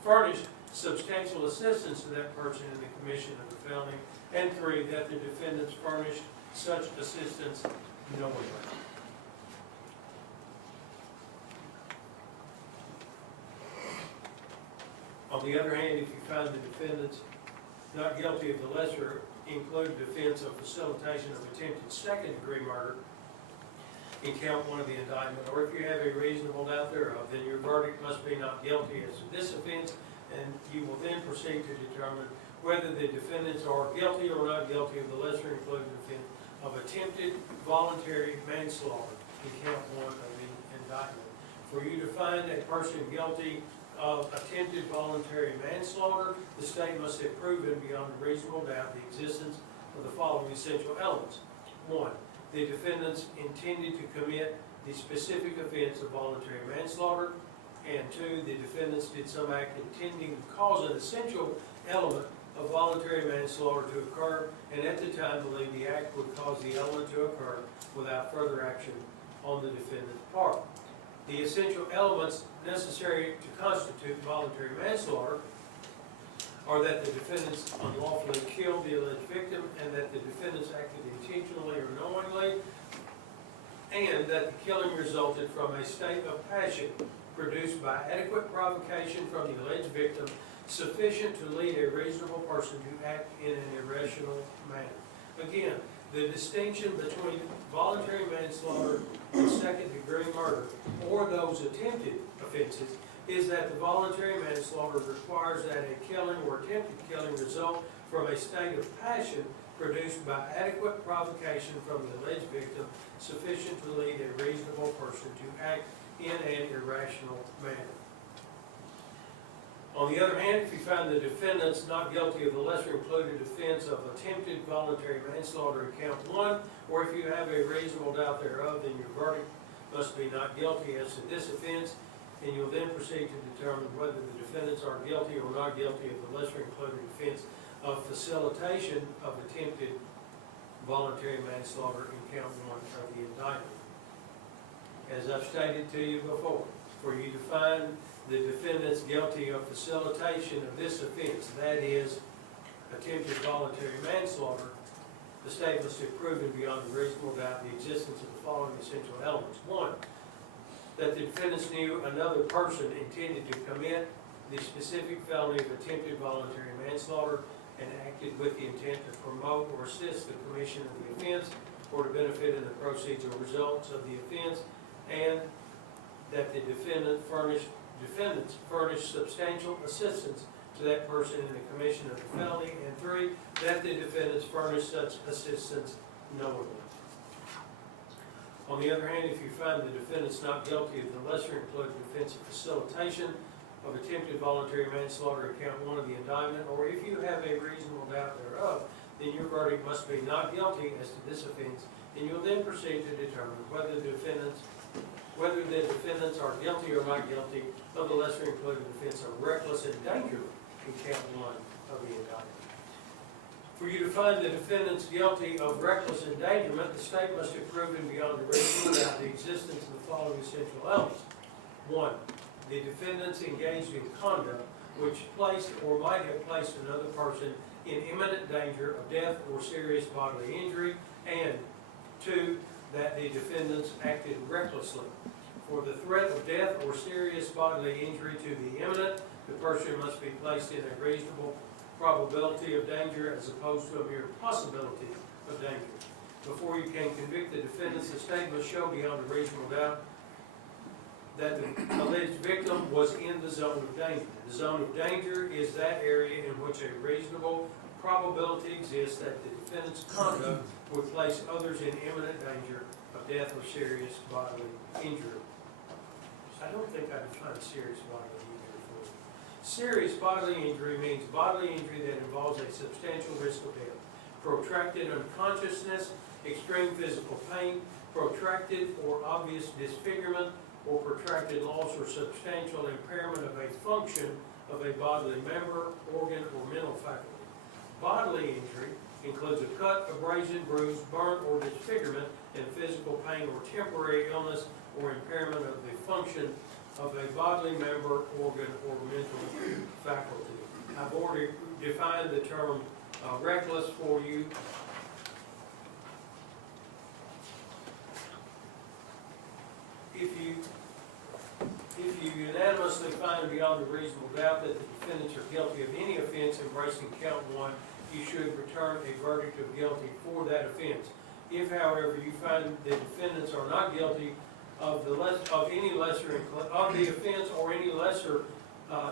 furnished substantial assistance to that person in the commission of the felony. And 3, that the defendants furnished such assistance knowingly. On the other hand, if you find the defendants not guilty of the lesser included offense of facilitation of attempted second-degree murder in count 1 of the indictment, or if you have a reasonable doubt thereof, then your verdict must be not guilty as to this offense, and you will then proceed to determine whether the defendants are guilty or not guilty of the lesser included offense of attempted voluntary manslaughter in count 1 of the indictment. For you to find a person guilty of attempted voluntary manslaughter, the state must have proven beyond a reasonable doubt the existence of the following essential elements. 1, the defendants intended to commit the specific offense of voluntary manslaughter, and 2, the defendants did some act intending to cause an essential element of voluntary manslaughter to occur, and at the time believed the act would cause the element to occur without further action on the defendant's part. The essential elements necessary to constitute voluntary manslaughter are that the defendants unlawfully killed the alleged victim, and that the defendants acted intentionally or knowingly, and that the killing resulted from a state of passion produced by adequate provocation from the alleged victim sufficient to lead a reasonable person to act in an irrational manner. Again, the distinction between voluntary manslaughter and second-degree murder, or those attempted offenses, is that the voluntary manslaughter requires that a killing or attempted killing result from a state of passion produced by adequate provocation from the alleged victim sufficient to lead a reasonable person to act in an irrational manner. On the other hand, if you find the defendants not guilty of the lesser included offense of attempted voluntary manslaughter in count 1, or if you have a reasonable doubt thereof, then your verdict must be not guilty as to this offense, and you'll then proceed to determine whether the defendants are guilty or not guilty of the lesser included offense of facilitation of attempted voluntary manslaughter in count 1 of the indictment. As I've stated to you before, for you to find the defendants guilty of facilitation of this offense, that is, attempted voluntary manslaughter, the state must have proven beyond a reasonable doubt the existence of the following essential elements. 1, that the defendants knew another person intended to commit the specific felony of attempted voluntary manslaughter, and acted with the intent to promote or assist the commission of the offense or to benefit in the proceeds or results of the offense, and that the defendants furnish substantial assistance to that person in the commission of the felony, and 3, that the defendants furnish such assistance knowingly. On the other hand, if you find the defendants not guilty of the lesser included offense of facilitation of attempted voluntary manslaughter in count 1 of the indictment, or if you have a reasonable doubt thereof, then your verdict must be not guilty as to this offense, and you'll then proceed to determine whether the defendants are guilty or not guilty of the lesser included offense of reckless endangerment in count 1 of the indictment. For you to find the defendants guilty of reckless endangerment, the state must have proven beyond a reasonable doubt the existence of the following essential elements. 1, the defendants engaged in conduct which placed or might have placed another person in imminent danger of death or serious bodily injury, and 2, that the defendants acted recklessly. For the threat of death or serious bodily injury to be imminent, the person must be placed in a reasonable probability of danger as opposed to a mere possibility of danger. Before you can convict the defendants, the state must show beyond a reasonable doubt that the alleged victim was in the zone of danger. The zone of danger is that area in which a reasonable probability exists that the defendant's conduct would place others in imminent danger of death or serious bodily injury. I don't think I defined serious bodily injury for you. Serious bodily injury means bodily injury that involves a substantial risk of death, protracted unconsciousness, extreme physical pain, protracted or obvious disfigurement, or protracted loss or substantial impairment of a function of a bodily member, organ, or mental faculty. Bodily injury includes a cut, abrasion, bruise, burn, or disfigurement, and physical pain or temporary illness or impairment of the function of a bodily member, organ, or mental faculty. I've already defined the term reckless for you. If you unanimously find beyond a reasonable doubt that the defendants are guilty of any offense embracing count 1, you should return a verdict of guilty for that offense. If, however, you find the defendants are not guilty of the offense or any lesser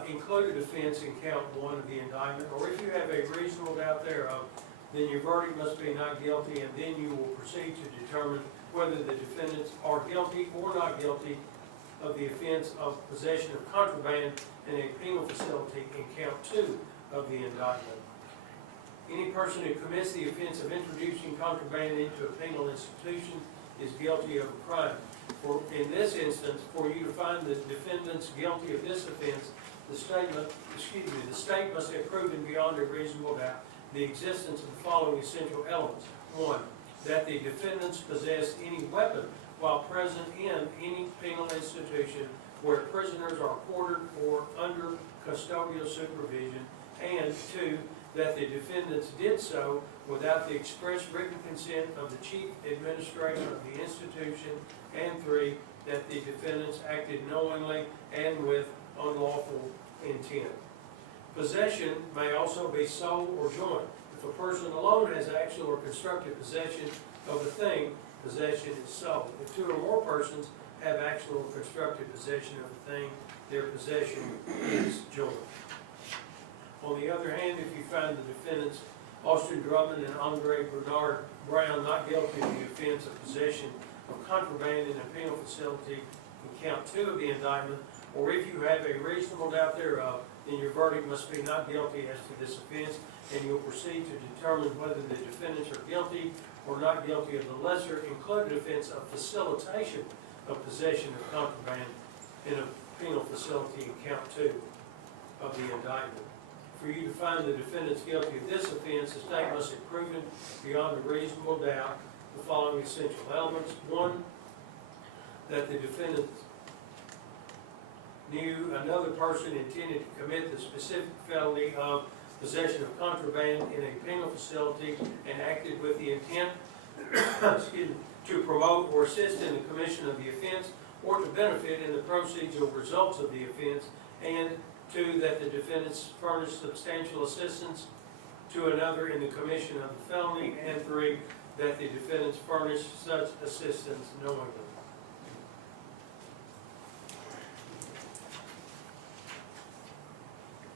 included offense in count 1 of the indictment, or if you have a reasonable doubt thereof, then your verdict must be not guilty, and then you will proceed to determine whether the defendants are guilty or not guilty of the offense of possession of contraband in a penal facility in count 2 of the indictment. Any person who commits the offense of introducing contraband into a penal institution is guilty of a crime. In this instance, for you to find the defendants guilty of this offense, the state must have proven beyond a reasonable doubt the existence of the following essential elements. 1, that the defendants possessed any weapon while present in any penal institution where prisoners are quartered or under custodial supervision, and 2, that the defendants did so without the express written consent of the chief administrator of the institution, and 3, that the defendants acted knowingly and with unlawful intent. Possession may also be sole or joint. If a person alone has actual or constructive possession of a thing, possession is sole. If 2 or more persons have actual or constructive possession of a thing, their possession is joint. On the other hand, if you find the defendants Austin Drummond and Andre Bernard Brown not guilty of the offense of possession of contraband in a penal facility in count 2 of the indictment, or if you have a reasonable doubt thereof, then your verdict must be not guilty as to this offense, and you'll proceed to determine whether the defendants are guilty or not guilty of the lesser included offense of facilitation of possession of contraband in a penal facility in count 2 of the indictment. For you to find the defendants guilty of this offense, the state must have proven beyond a reasonable doubt the following essential elements. 1, that the defendants knew another person intended to commit the specific felony of possession of contraband in a penal facility and acted with the intent to promote or assist in the commission of the offense or to benefit in the proceeds or results of the offense, and 2, that the defendants furnished substantial assistance to another in the commission of the felony, and 3, that the defendants furnish such assistance knowingly.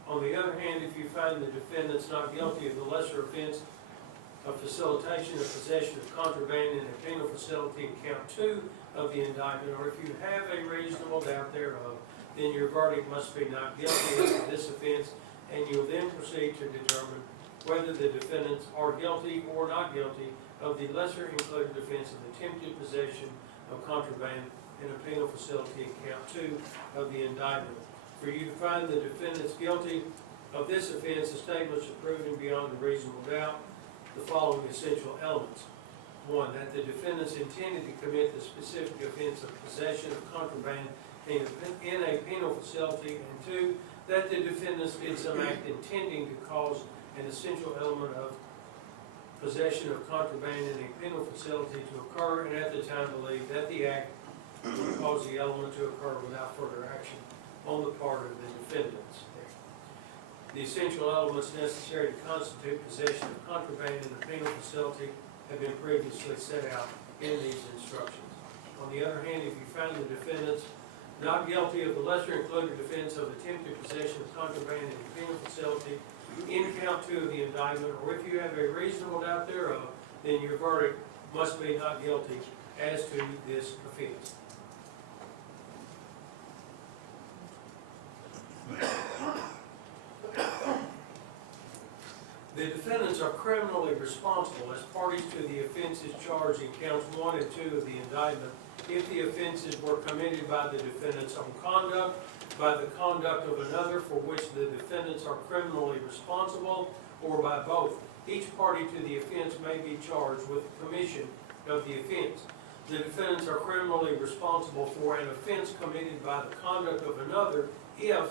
On the other hand, if you find the defendants not guilty of the lesser offense of facilitation of possession of contraband in a penal facility in count 2 of the indictment, or if you have a reasonable doubt thereof, then your verdict must be not guilty of this offense, and you'll then proceed to determine whether the defendants are guilty or not guilty of the lesser included offense of attempted possession of contraband in a penal facility in count 2 of the indictment. For you to find the defendants guilty of this offense, the state must have proven beyond a reasonable doubt the following essential elements. 1, that the defendants intended to commit the specific offense of possession of contraband in a penal facility, and 2, that the defendants did some act intending to cause an essential element of possession of contraband in a penal facility to occur, and at the time believed that the act would cause the element to occur without further action on the part of the defendants. The essential elements necessary to constitute possession of contraband in a penal facility have been previously set out in these instructions. On the other hand, if you find the defendants not guilty of the lesser included offense of attempted possession of contraband in a penal facility in count 2 of the indictment, or if you have a reasonable doubt thereof, then your verdict must be not guilty as to this offense. The defendants are criminally responsible as parties to the offenses charged in counts 1 and 2 of the indictment if the offenses were committed by the defendant's own conduct, by the conduct of another for which the defendants are criminally responsible, or by both. Each party to the offense may be charged with the commission of the offense. The defendants are criminally responsible for an offense committed by the conduct of another if,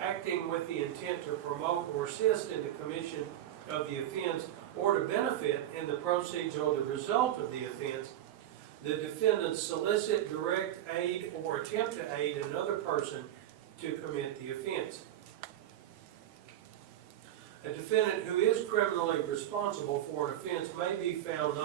acting with the intent to promote or assist in the commission of the offense or to benefit in the proceeds or the result of the offense, the defendants solicit, direct, aid, or attempt to aid another person to commit the offense. A defendant who is criminally responsible for an offense may be found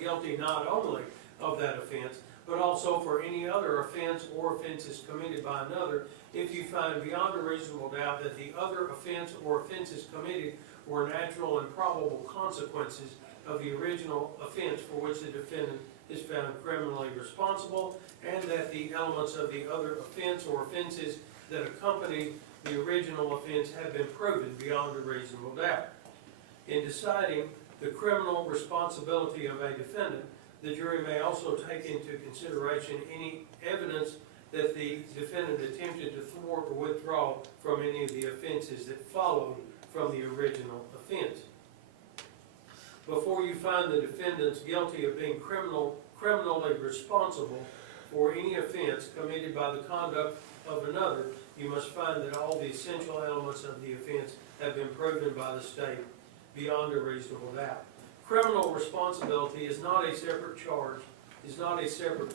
guilty not only of that offense, but also for any other offense or offenses committed by another, if you find beyond a reasonable doubt that the other offense or offenses committed were natural and probable consequences of the original offense for which the defendant is found criminally responsible, and that the elements of the other offense or offenses that accompanied the original offense have been proven beyond a reasonable doubt. In deciding the criminal responsibility of a defendant, the jury may also take into consideration any evidence that the defendant attempted to thwart or withdraw from any of the offenses that followed from the original offense. Before you find the defendants guilty of being criminally responsible for any offense committed by the conduct of another, you must find that all the essential elements of the offense have been proven by the state beyond a reasonable doubt. Criminal responsibility is not a separate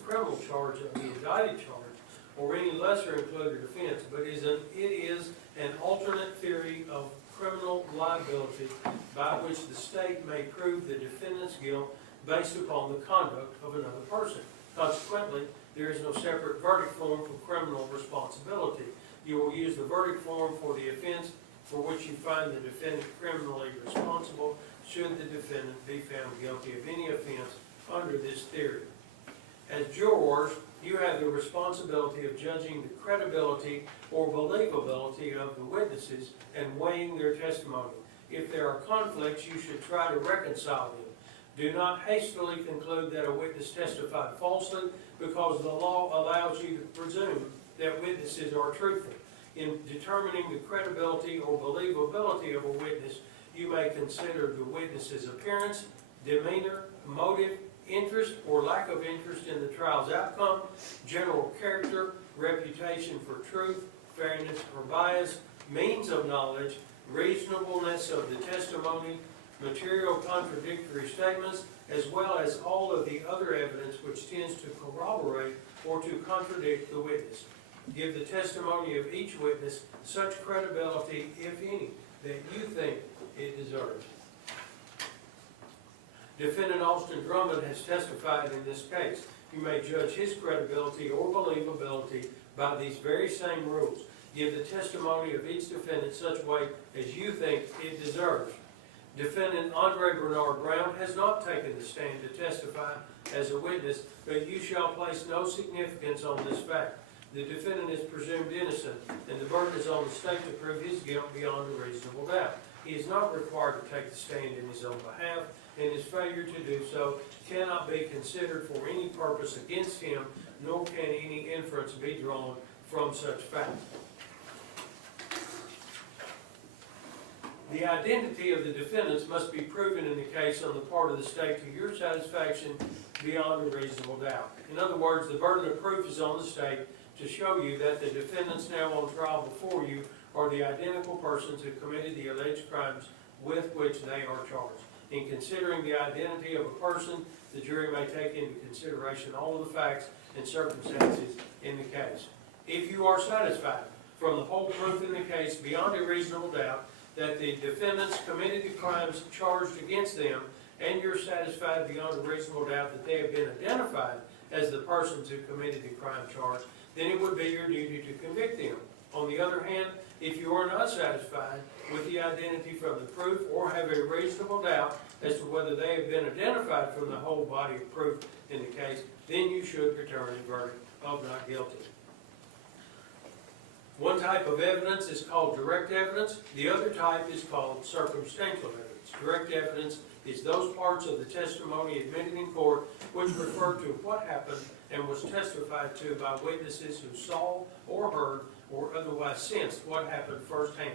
criminal charge of the indicted charge or any lesser included offense, but it is an alternate theory of criminal liability by which the state may prove the defendant's guilt based upon the conduct of another person. Consequently, there is no separate verdict form for criminal responsibility. You will use the verdict form for the offense for which you find the defendant criminally responsible should the defendant be found guilty of any offense under this theory. As jurors, you have the responsibility of judging the credibility or believability of the witnesses and weighing their testimony. If there are conflicts, you should try to reconcile them. Do not hastily conclude that a witness testified falsely, because the law allows you to presume that witnesses are truthful. In determining the credibility or believability of a witness, you may consider the witness's appearance, demeanor, motive, interest or lack of interest in the trial's outcome, general character, reputation for truth, fairness or bias, means of knowledge, reasonableness of the testimony, material contradictory statements, as well as all of the other evidence which tends to corroborate or to contradict the witness. Give the testimony of each witness such credibility, if any, that you think it deserves. Defendant Austin Drummond has testified in this case. You may judge his credibility or believability by these very same rules. Give the testimony of each defendant such weight as you think it deserves. Defendant Andre Bernard Brown has not taken the stand to testify as a witness, but you shall place no significance on this fact. The defendant is presumed innocent, and the burden is on the state to prove his guilt beyond a reasonable doubt. He is not required to take the stand in his own behalf, and his failure to do so cannot be considered for any purpose against him, nor can any inference be drawn from such fact. The identity of the defendants must be proven in the case on the part of the state to your satisfaction beyond a reasonable doubt. In other words, the burden of proof is on the state to show you that the defendants now on trial before you are the identical persons who committed the alleged crimes with which they are charged. In considering the identity of a person, the jury may take into consideration all of the facts and circumstances in the case. If you are satisfied from the whole proof in the case beyond a reasonable doubt that the defendants committed the crimes charged against them, and you're satisfied beyond a reasonable doubt that they have been identified as the persons who committed the crime charged, then it would be your duty to convict them. On the other hand, if you are not satisfied with the identity from the proof or have a reasonable doubt as to whether they have been identified from the whole body of proof in the case, then you should return a verdict of not guilty. One type of evidence is called direct evidence. The other type is called circumstantial evidence. Direct evidence is those parts of the testimony admitted in court which refer to what happened and was testified to by witnesses who saw or heard or otherwise sensed what happened firsthand.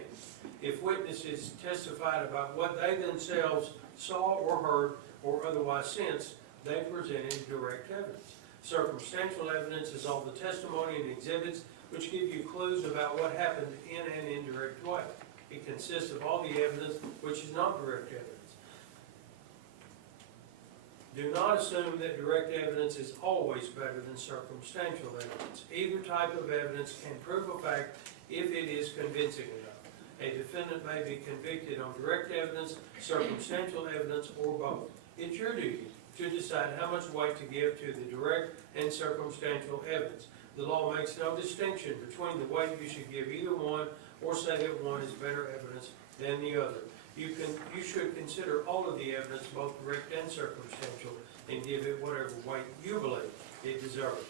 If witnesses testified about what they themselves saw or heard or otherwise sensed, they presented direct evidence. Circumstantial evidence is all the testimony and exhibits which give you clues about what happened in an indirect way. It consists of all the evidence which is not direct evidence. Do not assume that direct evidence is always better than circumstantial evidence. Either type of evidence can prove a fact if it is convincing enough. A defendant may be convicted on direct evidence, circumstantial evidence, or both. It's your duty to decide how much weight to give to the direct and circumstantial evidence. The law makes no distinction between the weight you should give either one or say that one is better evidence than the other. You should consider all of the evidence, both direct and circumstantial, and give it whatever weight you believe it deserves.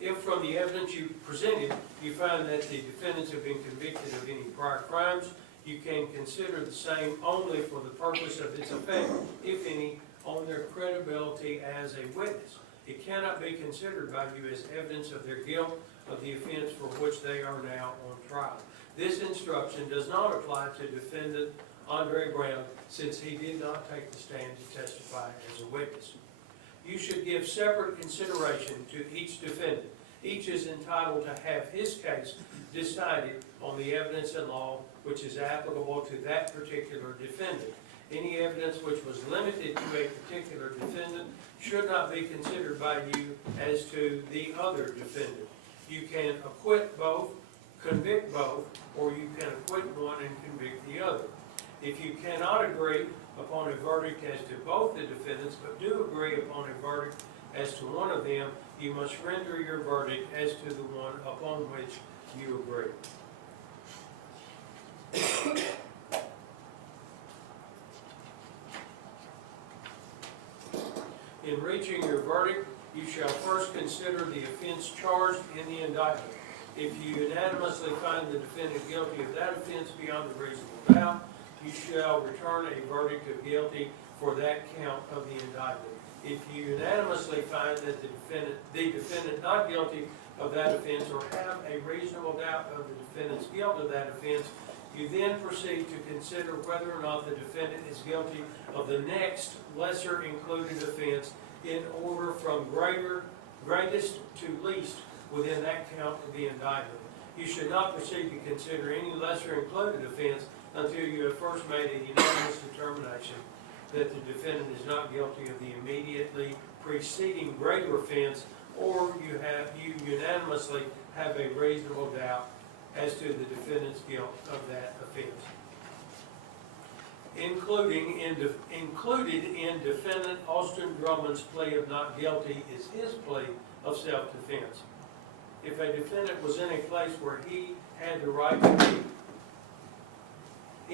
If from the evidence you presented, you find that the defendants have been convicted of any prior crimes, you can consider the same only for the purpose of its effect, if any, on their credibility as a witness. It cannot be considered by you as evidence of their guilt of the offense for which they are now on trial. This instruction does not apply to defendant Andre Brown, since he did not take the stand to testify as a witness. You should give separate consideration to each defendant. Each is entitled to have his case decided on the evidence and law which is applicable to that particular defendant. Any evidence which was limited to a particular defendant should not be considered by you as to the other defendant. You can acquit both, convict both, or you can acquit one and convict the other. If you cannot agree upon a verdict as to both the defendants, but do agree upon a verdict as to one of them, you must render your verdict as to the one upon which you agree. In reaching your verdict, you shall first consider the offense charged in the indictment. If you unanimously find the defendant guilty of that offense beyond a reasonable doubt, you shall return a verdict of guilty for that count of the indictment. If you unanimously find that the defendant not guilty of that offense or have a reasonable doubt of the defendant's guilt of that offense, you then proceed to consider whether or not the defendant is guilty of the next lesser included offense in order from greatest to least within that count of the indictment. You should not proceed to consider any lesser included offense until you have first made a unanimous determination that the defendant is not guilty of the immediately preceding greater offense, or you unanimously have a reasonable doubt as to the defendant's guilt of that offense. Included in defendant Austin Drummond's plea of not guilty is his plea of self-defense. If a defendant was in a place where he had the right to be,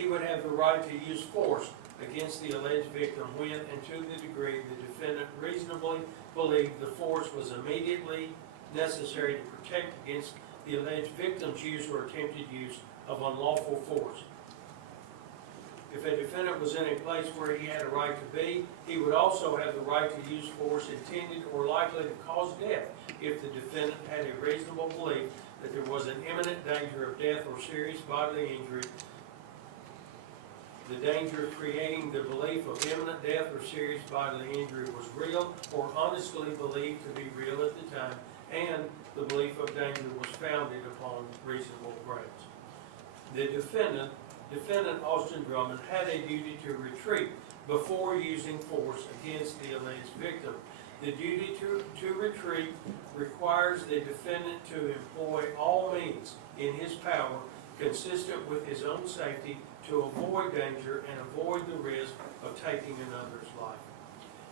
he would have the right to use force against the alleged victim when and to the degree the defendant reasonably believed the force was immediately necessary to protect against the alleged victim's use or attempted use of unlawful force. If a defendant was in a place where he had a right to be, he would also have the right to use force intended or likely to cause death if the defendant had a reasonable belief that there was an imminent danger of death or serious bodily injury. The danger creating the belief of imminent death or serious bodily injury was real or honestly believed to be real at the time, and the belief of danger was founded upon reasonable grounds. The defendant Austin Drummond had a duty to retreat before using force against the alleged victim. The duty to retreat requires the defendant to employ all means in his power consistent with his own safety to avoid danger and avoid the risk of taking another's life.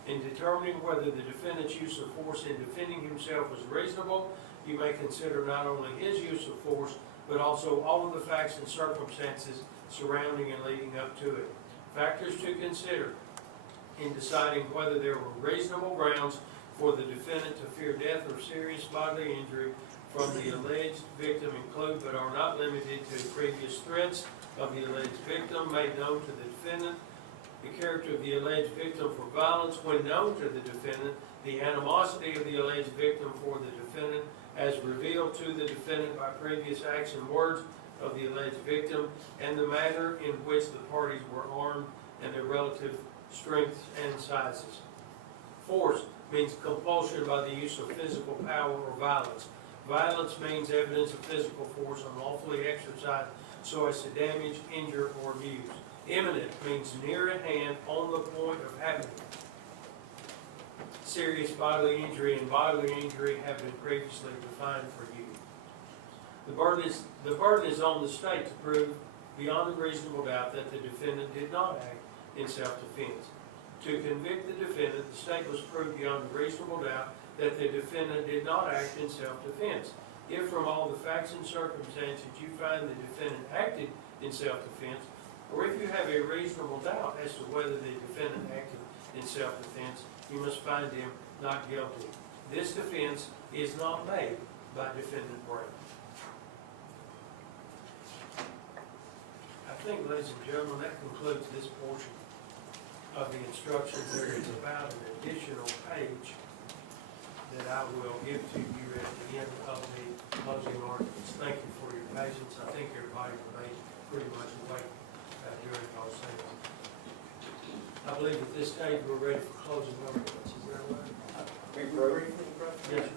In determining whether the defendant's use of force in defending himself was reasonable, you may consider not only his use of force, but also all of the facts and circumstances surrounding and leading up to it. Factors to consider in deciding whether there were reasonable grounds for the defendant to fear death or serious bodily injury from the alleged victim include, but are not limited to, previous threats of the alleged victim made known to the defendant, the character of the alleged victim for violence when known to the defendant, the animosity of the alleged victim for the defendant as revealed to the defendant by previous acts and words of the alleged victim, and the manner in which the parties were armed and their relative strengths and sizes. Force means compulsion by the use of physical power or violence. Violence means evidence of physical force unlawfully exercised so as to damage, injure, or abuse. Imminent means near at hand, on the point of happening. Serious bodily injury and bodily injury have been previously defined for you. The burden is on the state to prove beyond a reasonable doubt that the defendant did not act in self-defense. To convict the defendant, the state must prove beyond a reasonable doubt that the defendant did not act in self-defense. If from all the facts and circumstances you find the defendant acted in self-defense, or if you have a reasonable doubt as to whether the defendant acted in self-defense, you must find him not guilty. This defense is not made by defendant Bray. I think, ladies and gentlemen, that concludes this portion of the instructions. There is about an additional page that I will give to you at the end of the closing arguments. Thank you for your patience. I think everybody remained pretty much awake during those things. I believe at this stage we're ready for closing arguments. Is that right? Yes, sir.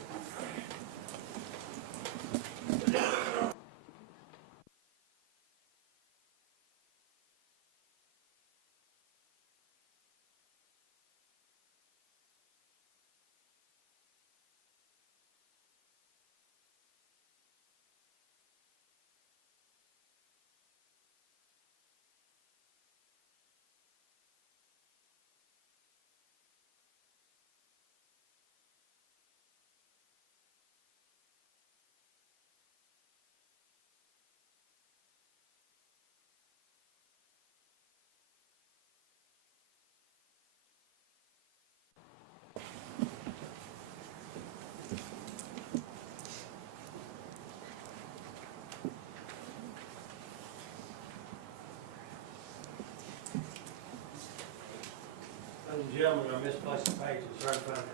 Ladies and gentlemen, I misplaced the page. I'm trying to find it.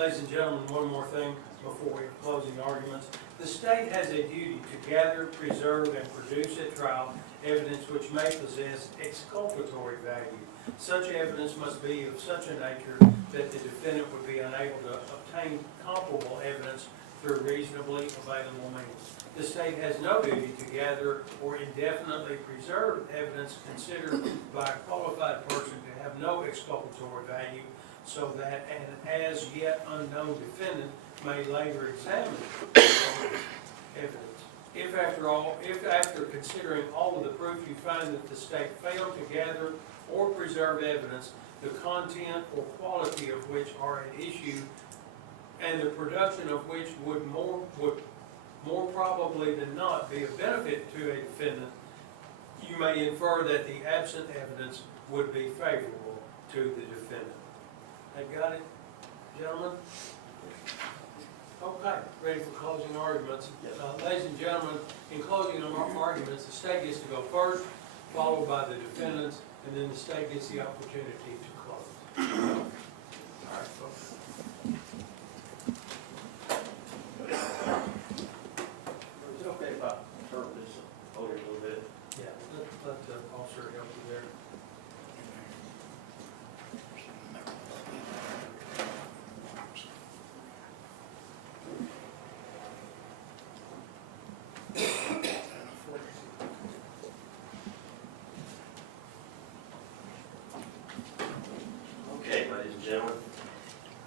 Ladies and gentlemen, one more thing before we closing arguments. The state has a duty to gather, preserve, and produce at trial evidence which may possess exculpatory value. Such evidence must be of such a nature that the defendant would be unable to obtain comparable evidence through reasonably available means. The state has no duty to gather or indefinitely preserve evidence considered by a qualified person to have no exculpatory value, so that an as yet unknown defendant may later examine evidence. If after considering all of the proof you find that the state failed to gather or preserve evidence, the content or quality of which are at issue, and the production of which would more probably than not be of benefit to a defendant, you may infer that the absent evidence would be favorable to the defendant. Have got it, gentlemen? Okay, ready for closing arguments. Ladies and gentlemen, in closing arguments, the state gets to go first, followed by the defendants, and then the state gets the opportunity to close. All right, folks. Is it okay if I turn this over a little bit? Yeah, let the officer help you there. Okay, ladies and gentlemen,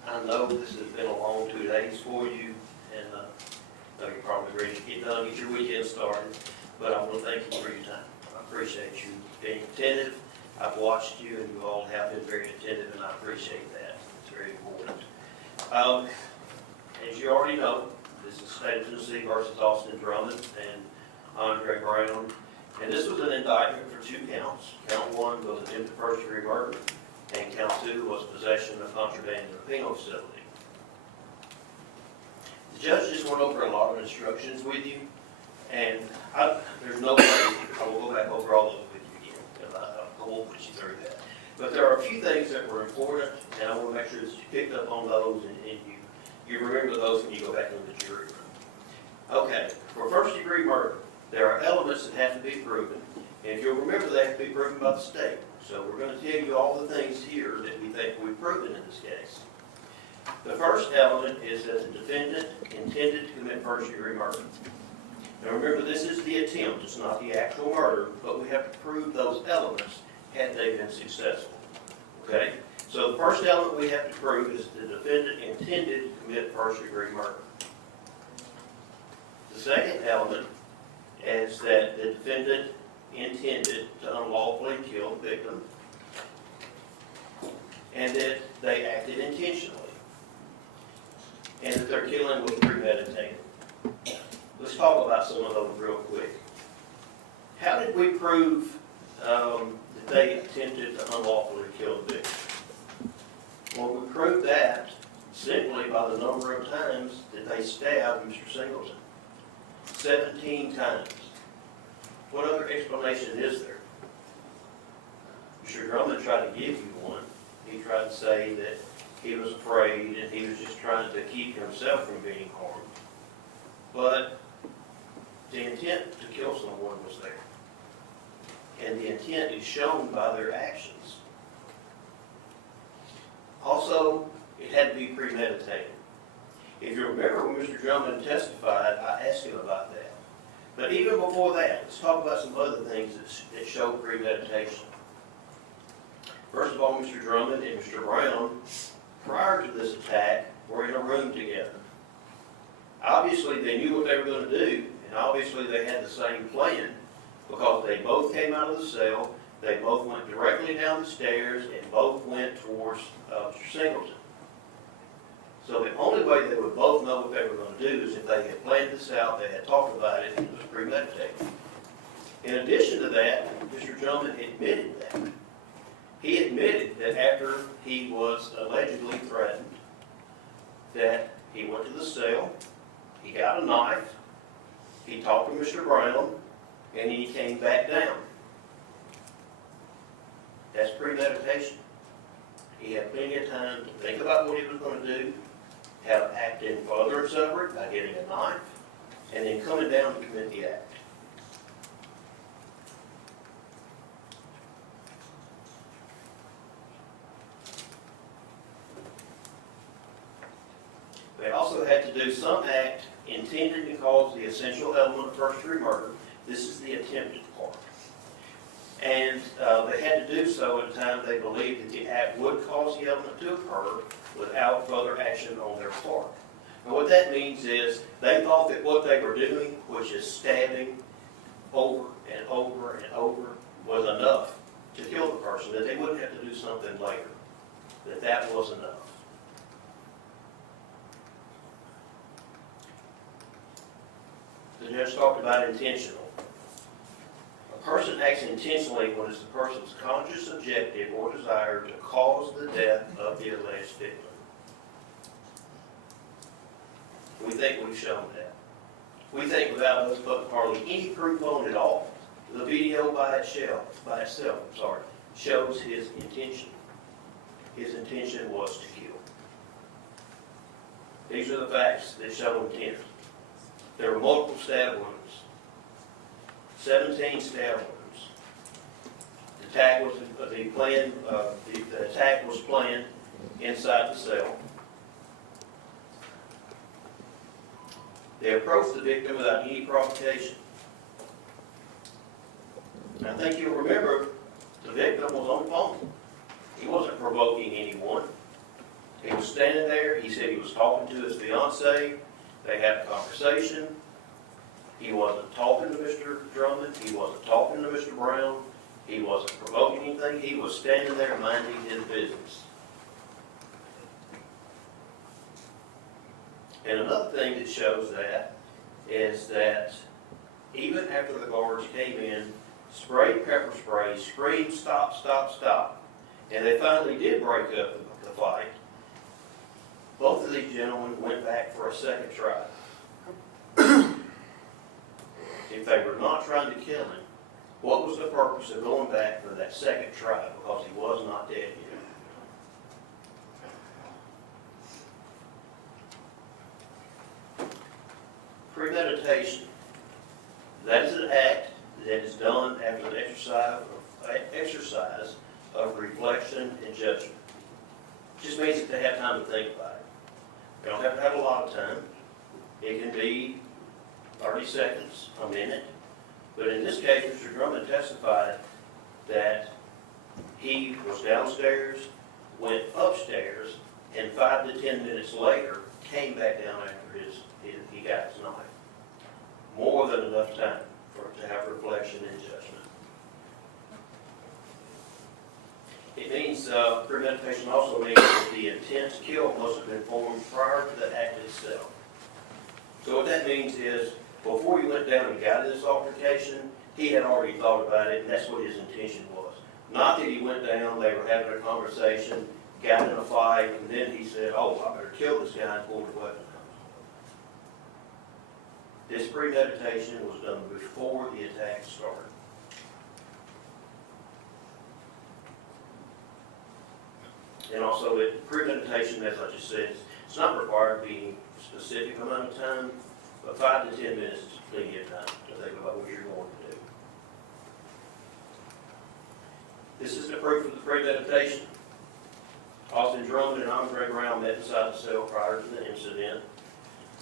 I know this has been a long 2 days for you, and I know you're probably ready to get done, get your weekend started, but I want to thank you for your time. I appreciate you being attentive. I've watched you, and you all have been very attentive, and I appreciate that. It's very important. As you already know, this is State of Tennessee versus Austin Drummond and Andre Brown, and this was an indictment for 2 counts. Count 1 was attempted first-degree murder, and count 2 was possession of contraband in a penal facility. The judge just went over a lot of instructions with you, and there's no way I will go back over all of them with you again, because I won't put you through that. But there are a few things that were important, and I want to make sure that you picked up on those and you remember those when you go back into the jury room. Okay, for first-degree murder, there are elements that have to be proven, and if you'll remember, they have to be proven by the state. So we're going to tell you all the things here that we think we've proven in this case. The first element is that the defendant intended to commit first-degree murder. Now remember, this is the attempt, it's not the actual murder, but we have to prove those elements had they been successful. Okay? So the first element we have to prove is the defendant intended to commit first-degree murder. The second element is that the defendant intended to unlawfully kill the victim, and that they acted intentionally, and that their killing was premeditated. Let's talk about some of those real quick. How did we prove that they attempted to unlawfully kill the victim? Well, we proved that simply by the number of times that they stabbed Mr. Singleton. 17 times. What other explanation is there? Mr. Drummond tried to give you one. He tried to say that he was afraid and he was just trying to keep himself from being harmed. But the intent to kill someone was there. And the intent is shown by their actions. Also, it had to be premeditated. If you remember when Mr. Drummond testified, I asked him about that. But even before that, let's talk about some other things that show premeditation. First of all, Mr. Drummond and Mr. Brown, prior to this attack, were in a room together. Obviously, they knew what they were going to do, and obviously they had the same plan, because they both came out of the cell, they both went directly down the stairs, and both went towards Mr. Singleton. So the only way they would both know what they were going to do is if they had planned this out, they had talked about it, and it was premeditated. In addition to that, Mr. Drummond admitted that. He admitted that after he was allegedly threatened, that he went to the cell, he got a knife, he talked to Mr. Brown, and he came back down. That's premeditation. He had plenty of time to think about what he was going to do, have acted in furtherance of it by getting a knife, and then coming down to commit the act. They also had to do some act intended to cause the essential element of first-degree murder. This is the attempted part. And they had to do so at a time they believed that the act would cause the element to occur without further action on their part. And what that means is they thought that what they were doing, which is stabbing over and over and over, was enough to kill the person, that they wouldn't have to do something later, that was enough. The judge talked about intentional. A person acts intentionally when it's the person's conscious objective or desire to cause the death of the alleged victim. We think we've shown that. We think without us putting hardly any proof on it all, the video by itself, shows his intention. His intention was to kill. These are the facts that show intent. There were multiple stab wounds, 17 stab wounds. The attack was planned inside the cell. They approached the victim without any provocation. And I think you'll remember the victim was on the phone. He wasn't provoking anyone. He was standing there. He said he was talking to his fiancée. They had a conversation. He wasn't talking to Mr. Drummond. He wasn't talking to Mr. Brown. He wasn't provoking anything. He was standing there minding his business. And another thing that shows that is that even after the guards came in, sprayed pepper spray, screamed, stop, stop, stop, and they finally did break up the fight, both of these gentlemen went back for a second try. If they were not trying to kill him, what was the purpose of going back for that second try? Because he was not dead yet. Premeditation. That is an act that is done after an exercise of reflection and judgment. It just means that they have time to think about it. They don't have to have a lot of time. It can be 30 seconds, a minute. But in this case, Mr. Drummond testified that he was downstairs, went upstairs, and 5 to 10 minutes later came back down after he got his knife. More than enough time to have reflection and judgment. It means, premeditation also means that the intent to kill must have been formed prior to the act itself. So what that means is, before he went down and got in this altercation, he had already thought about it, and that's what his intention was. Not that he went down, they were having a conversation, got in a fight, and then he said, oh, I better kill this guy and pulled a weapon out. This premeditation was done before the attack started. And also, premeditation, as I just said, it's not required to be a specific amount of time, but 5 to 10 minutes is plenty of time to think about what you're going to do. This is the proof of the premeditation. Austin Drummond and Andre Brown met inside the cell prior to the incident.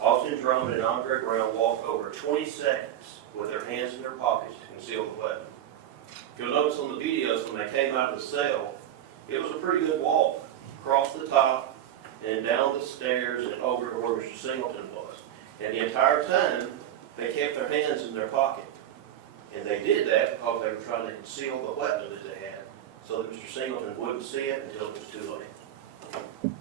Austin Drummond and Andre Brown walked over 20 seconds with their hands in their pockets to conceal the weapon. If you'll notice on the videos, when they came out of the cell, it was a pretty good walk. Across the top, and down the stairs, and over to where Mr. Singleton was. And the entire time, they kept their hands in their pocket. And they did that because they were trying to conceal the weapon that they had, so that Mr. Singleton wouldn't see it until it was too late.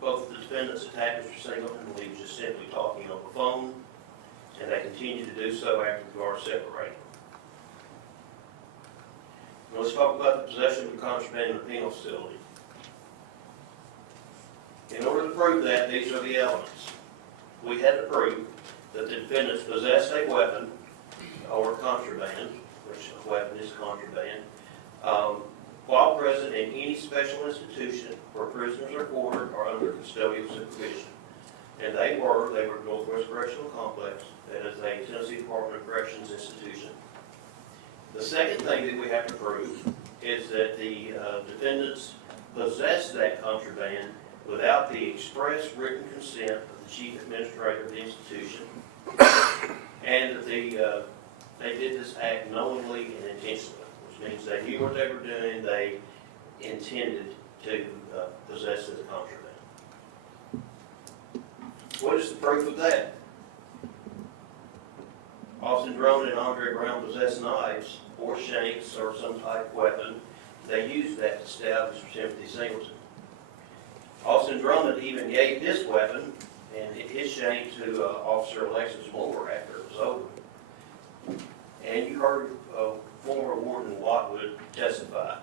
Both the defendants attacked Mr. Singleton when he was just simply talking on the phone, and they continued to do so after the guards separated. Now let's talk about the possession of contraband in the penal facility. In order to prove that, these are the elements. We had to prove that the defendants possessed a weapon or contraband which a weapon is contraband, while present in any special institution where prisoners are quartered or under custodial supervision. And they were Northwest Correctional Complex, that is a Tennessee Department of Corrections institution. The second thing that we have to prove is that the defendants possessed that contraband without the express written consent of the chief administrator of the institution, and that they did this act knowingly and intentionally, which means they knew what they were doing, they intended to possess this contraband. What is the proof of that? Austin Drummond and Andre Brown possessed knives or shanks or some type of weapon. They used that to stab Mr. Timothy Singleton. Austin Drummond even gave this weapon and his shank to Officer Alexis Moore after it was over. And you heard former Warden Watwood testify.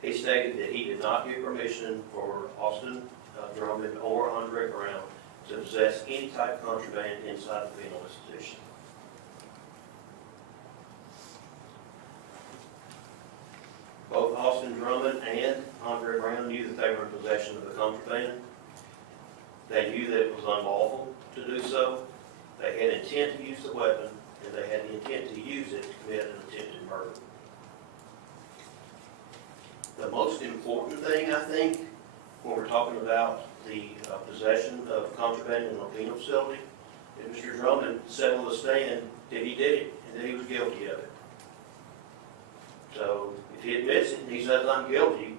He stated that he did not give permission for Austin Drummond or Andre Brown to possess any type of contraband inside the penal institution. Both Austin Drummond and Andre Brown knew that they were in possession of the contraband. They knew that it was unlawful to do so. They had intent to use the weapon, and they had the intent to use it to commit an attempted murder. The most important thing, I think, when we're talking about the possession of contraband in a penal facility, is Mr. Drummond said on the stand that he did it and that he was guilty of it. So if he admits it and he says, I'm guilty,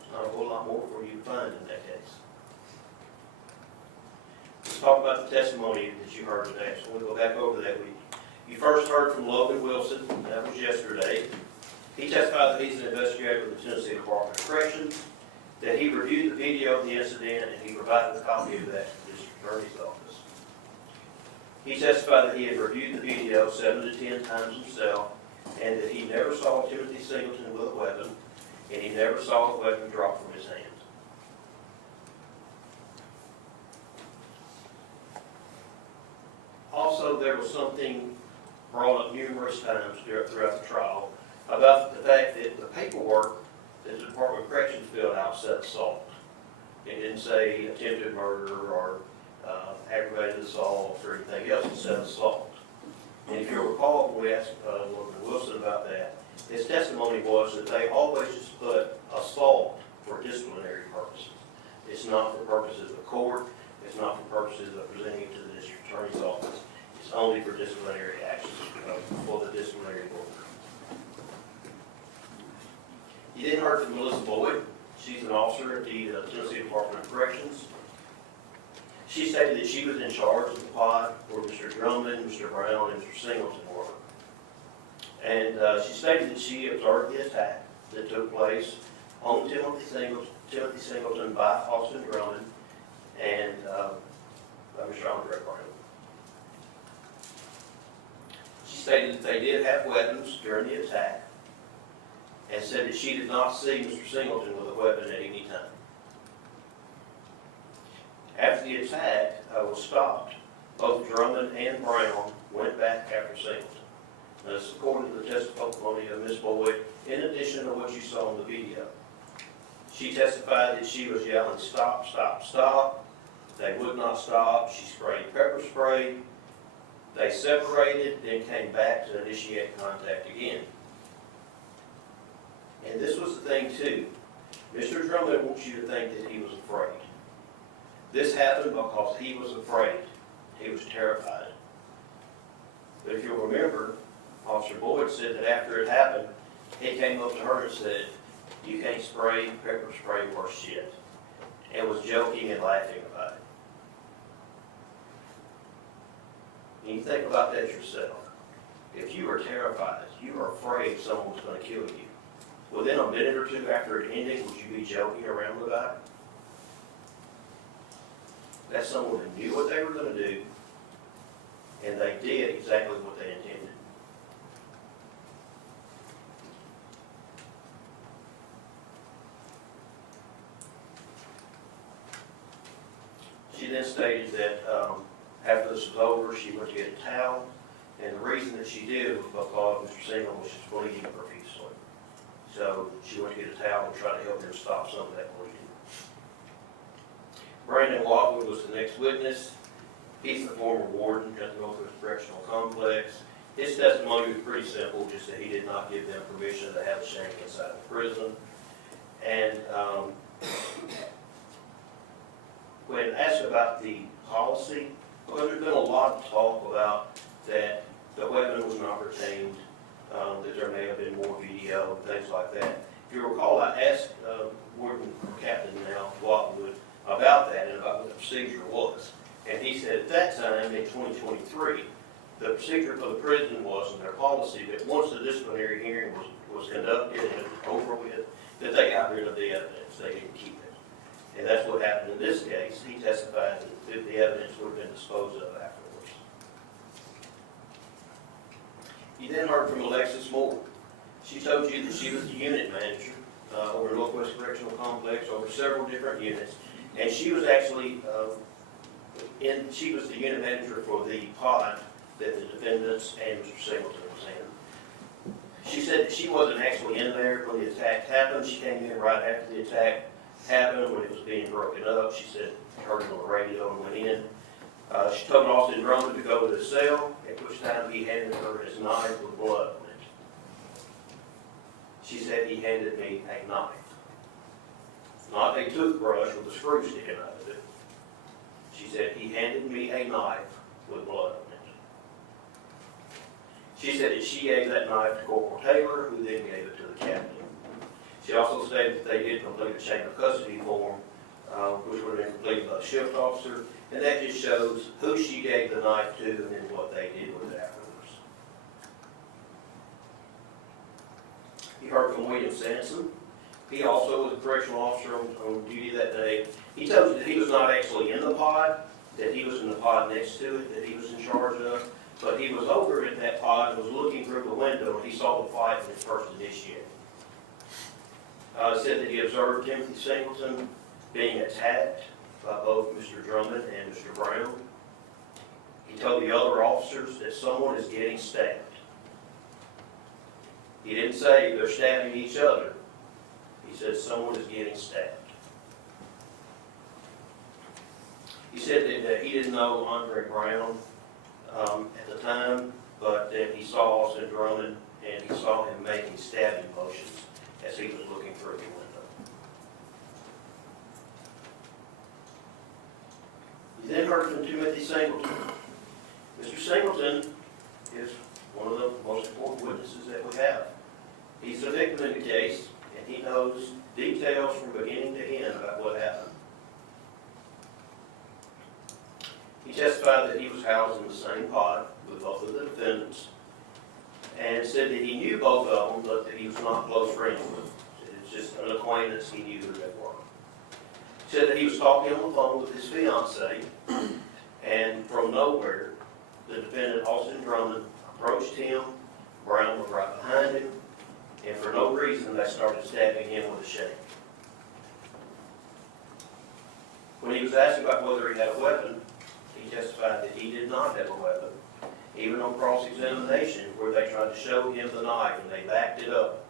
there's not a whole lot more for you to find in that case. Let's talk about the testimony that you heard today. So we'll go back over that. You first heard from Logan Wilson, that was yesterday. He testified that he's an investigator with the Tennessee Department of Corrections, that he reviewed the video of the incident and he provided a copy of that to the district attorney's office. He testified that he had reviewed the video 7 to 10 times himself, and that he never saw Timothy Singleton with a weapon, and he never saw the weapon drop from his hand. Also, there was something brought up numerous times throughout the trial about the fact that the paperwork that the Department of Corrections filled out said assault. It didn't say attempted murder or aggravated assault or anything else. It said assault. And if you'll recall, when we asked Logan Wilson about that, his testimony was that they always just put assault for disciplinary purposes. It's not for purposes of court. It's not for purposes of presenting it to the district attorney's office. It's only for disciplinary actions for the disciplinary board. You then heard from Melissa Boyd. She's an officer at the Tennessee Department of Corrections. She stated that she was in charge of the pod where Mr. Drummond, Mr. Brown, and Mr. Singleton were. And she stated that she observed the attack that took place on Timothy Singleton by Austin Drummond and by Mr. Andre Brown. She stated that they did have weapons during the attack and said that she did not see Mr. Singleton with a weapon at any time. After the attack was stopped, both Drummond and Brown went back after Singleton. Now, this is according to the testimony of Ms. Boyd, in addition to what you saw in the video. She testified that she was yelling, stop, stop, stop. They would not stop. She sprayed pepper spray. They separated, then came back to initiate contact again. And this was the thing too. Mr. Drummond wants you to think that he was afraid. This happened because he was afraid. He was terrified. But if you'll remember, Officer Boyd said that after it happened, he came up to her and said, you can't spray pepper spray worth shit. And was joking and laughing about it. And you think about that yourself. If you were terrified, you were afraid someone was going to kill you, within a minute or two after it ended, would you be joking around about it? That's someone who knew what they were going to do, and they did exactly what they intended. She then stated that after this was over, she went to get a towel And the reason that she did was because Mr. Single was just bleeding profusely. So she went to get a towel and try to help him stop some of that bleeding. Brandon Lockwood was the next witness. He's the former warden at the Northwest Correctional Complex. His testimony was pretty simple, just that he did not give them permission to have a shank inside the prison. And when asked about the policy, well, there's been a lot of talk about that the weapon was not retained, that there may have been more video, things like that. If you recall, I asked Warden or Captain now Lockwood about that and about what the procedure was. And he said at that time, in 2023, the procedure for the prison was, and their policy, that once the disciplinary hearing was conducted and it was over with, that they got rid of the evidence, they didn't keep it. And that's what happened in this case. He testified that the evidence would have been disposed of afterwards. You then heard from Alexis Moore. She told you that she was the unit manager over Northwest Correctional Complex over several different units. And she was actually, she was the unit manager for the pod that the defendants and Mr. Singleton was in. She said that she wasn't actually in there when the attack happened. She came in right after the attack happened, when it was being broken up. She said she heard it on the radio and went in. She told Austin Drummond to go to the cell, at which time he handed her his knife with blood on it. She said he handed me a knife. Not a toothbrush with a screw sticking out of it. She said he handed me a knife with blood on it. She said that she gave that knife to Corporal Taylor, who then gave it to the captain. She also stated that they did complete a chain of custody form, which would have been completed by the shift officer, and that just shows who she gave the knife to and then what they did with it afterwards. You heard from William Sanson. He also was a correctional officer on duty that day. He told you that he was not actually in the pod, that he was in the pod next to it, that he was in charge of, but he was over at that pod and was looking through the window and he saw the fight when it first initiated. Said that he observed Timothy Singleton being attacked by both Mr. Drummond and Mr. Brown. He told the other officers that someone is getting stabbed. He didn't say they're stabbing each other. He said someone is getting stabbed. He said that he didn't know Andre Brown at the time, but that he saw Austin Drummond and he saw him making stabbing motions as he was looking through the window. You then heard from Timothy Singleton. Mr. Singleton is one of the most important witnesses that we have. He's the victim in the case, and he knows details from beginning to end about what happened. He testified that he was housed in the same pod with both of the defendants, and said that he knew both of them, but that he was not close friends with them. It's just an acquaintance, he knew who they were. He said that he was talking on the phone with his fiancee, and from nowhere, the defendant, Austin Drummond, approached him. Brown was right behind him, and for no reason, they started stabbing him with a shake. When he was asked about whether he had a weapon, he testified that he did not have a weapon. Even on cross-examination, where they tried to show him the knife and they backed it up,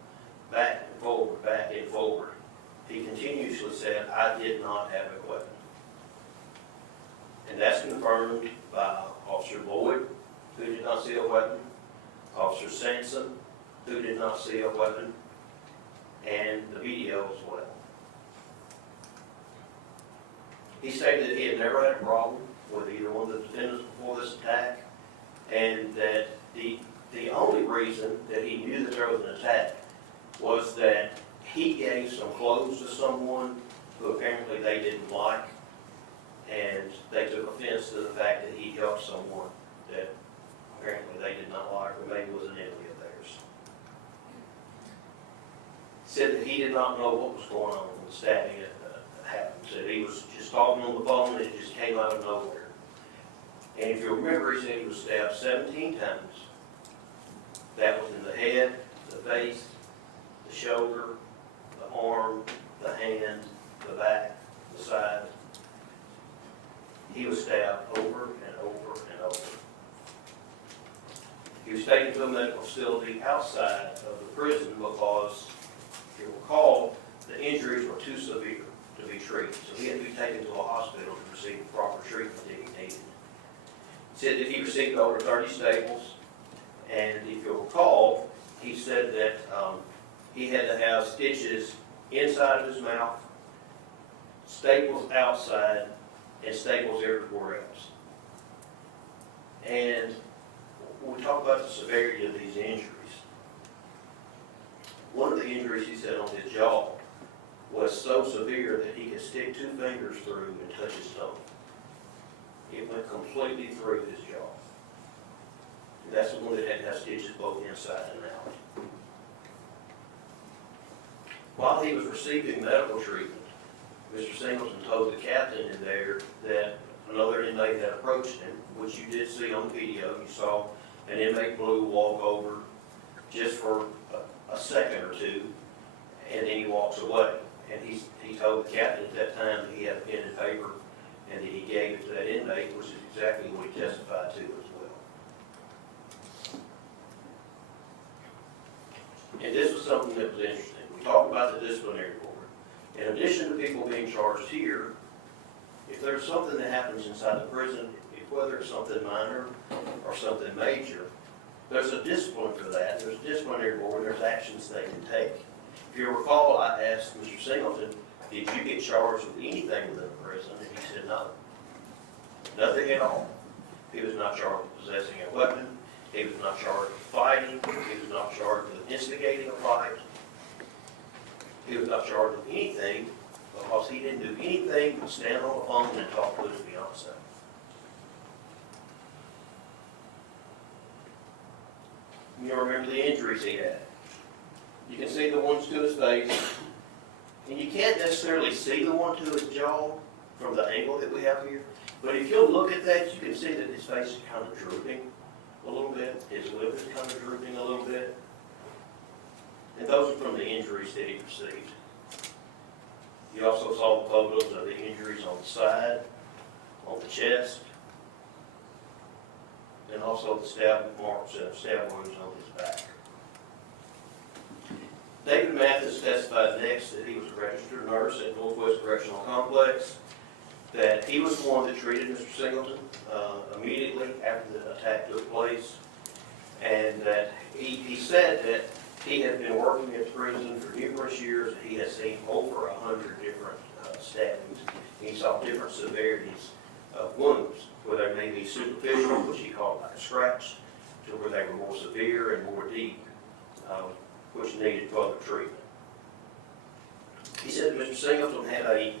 back and forward, back and forward, he continuously said, I did not have a weapon. And that's confirmed by Officer Lloyd, who did not see a weapon, Officer Sanson, who did not see a weapon, and the video as well. He stated that he had never had a problem with either one of the defendants before this attack, and that the only reason that he knew that there was an attack was that he gave some clothes to someone who apparently they didn't like, and they took offense to the fact that he helped someone that apparently they did not like, or maybe was an enemy of theirs. Said that he did not know what was going on when the stabbing happened. Said he was just talking on the phone and it just came out of nowhere. And if you remember, he said he was stabbed 17 times. That was in the head, the face, the shoulder, the arm, the hand, the back, the side. He was stabbed over and over and over. He was taken to a medical facility outside of the prison because, if you recall, the injuries were too severe to be treated. So he had to be taken to a hospital to receive the proper treatment that he needed. He said that he received over 30 staples, and if you'll recall, he said that he had to have stitches inside of his mouth, staples outside, and staples everywhere else. And when we talk about the severity of these injuries, one of the injuries he said on his jaw was so severe that he could stick 2 fingers through and touch his tongue. It went completely through his jaw. And that's the one that had to have stitches both inside and out. While he was receiving medical treatment, Mr. Singleton told the captain in there that another inmate had approached him, which you did see on the video. You saw an inmate blue walk over just for a second or two, and then he walks away. And he told the captain at that time that he had a pen and paper, and that he gave it to that inmate, which is exactly what he testified to as well. And this was something that was interesting. We talked about the disciplinary board. In addition to people being charged here, if there's something that happens inside the prison, whether it's something minor or something major, there's a discipline for that. There's a disciplinary board, there's actions they can take. If you recall, I asked Mr. Singleton, did you get charged with anything within the prison? And he said no. Nothing at all. He was not charged with possessing a weapon. He was not charged with fighting. He was not charged with instigating a fight. He was not charged with anything because he didn't do anything but stand on the phone and talk to his fiancée. You remember the injuries he had. You can see the ones to his face, and you can't necessarily see the one to his jaw from the angle that we have here, but if you'll look at that, you can see that his face is kind of drooping a little bit, his lip is kind of drooping a little bit, and those are from the injuries that he received. You also saw the photos of the injuries on the side, on the chest, and also the stab marks and stab wounds on his back. David Mathis testified next that he was a registered nurse at Northwest Correctional Complex, that he was the one that treated Mr. Singleton immediately after the attack took place, and that he said that he had been working at the prison for numerous years, and he had seen over 100 different stabbings. He saw different severities of wounds, where they may be superficial, which he called like a scratch, to where they were more severe and more deep, which needed further treatment. He said Mr. Singleton had a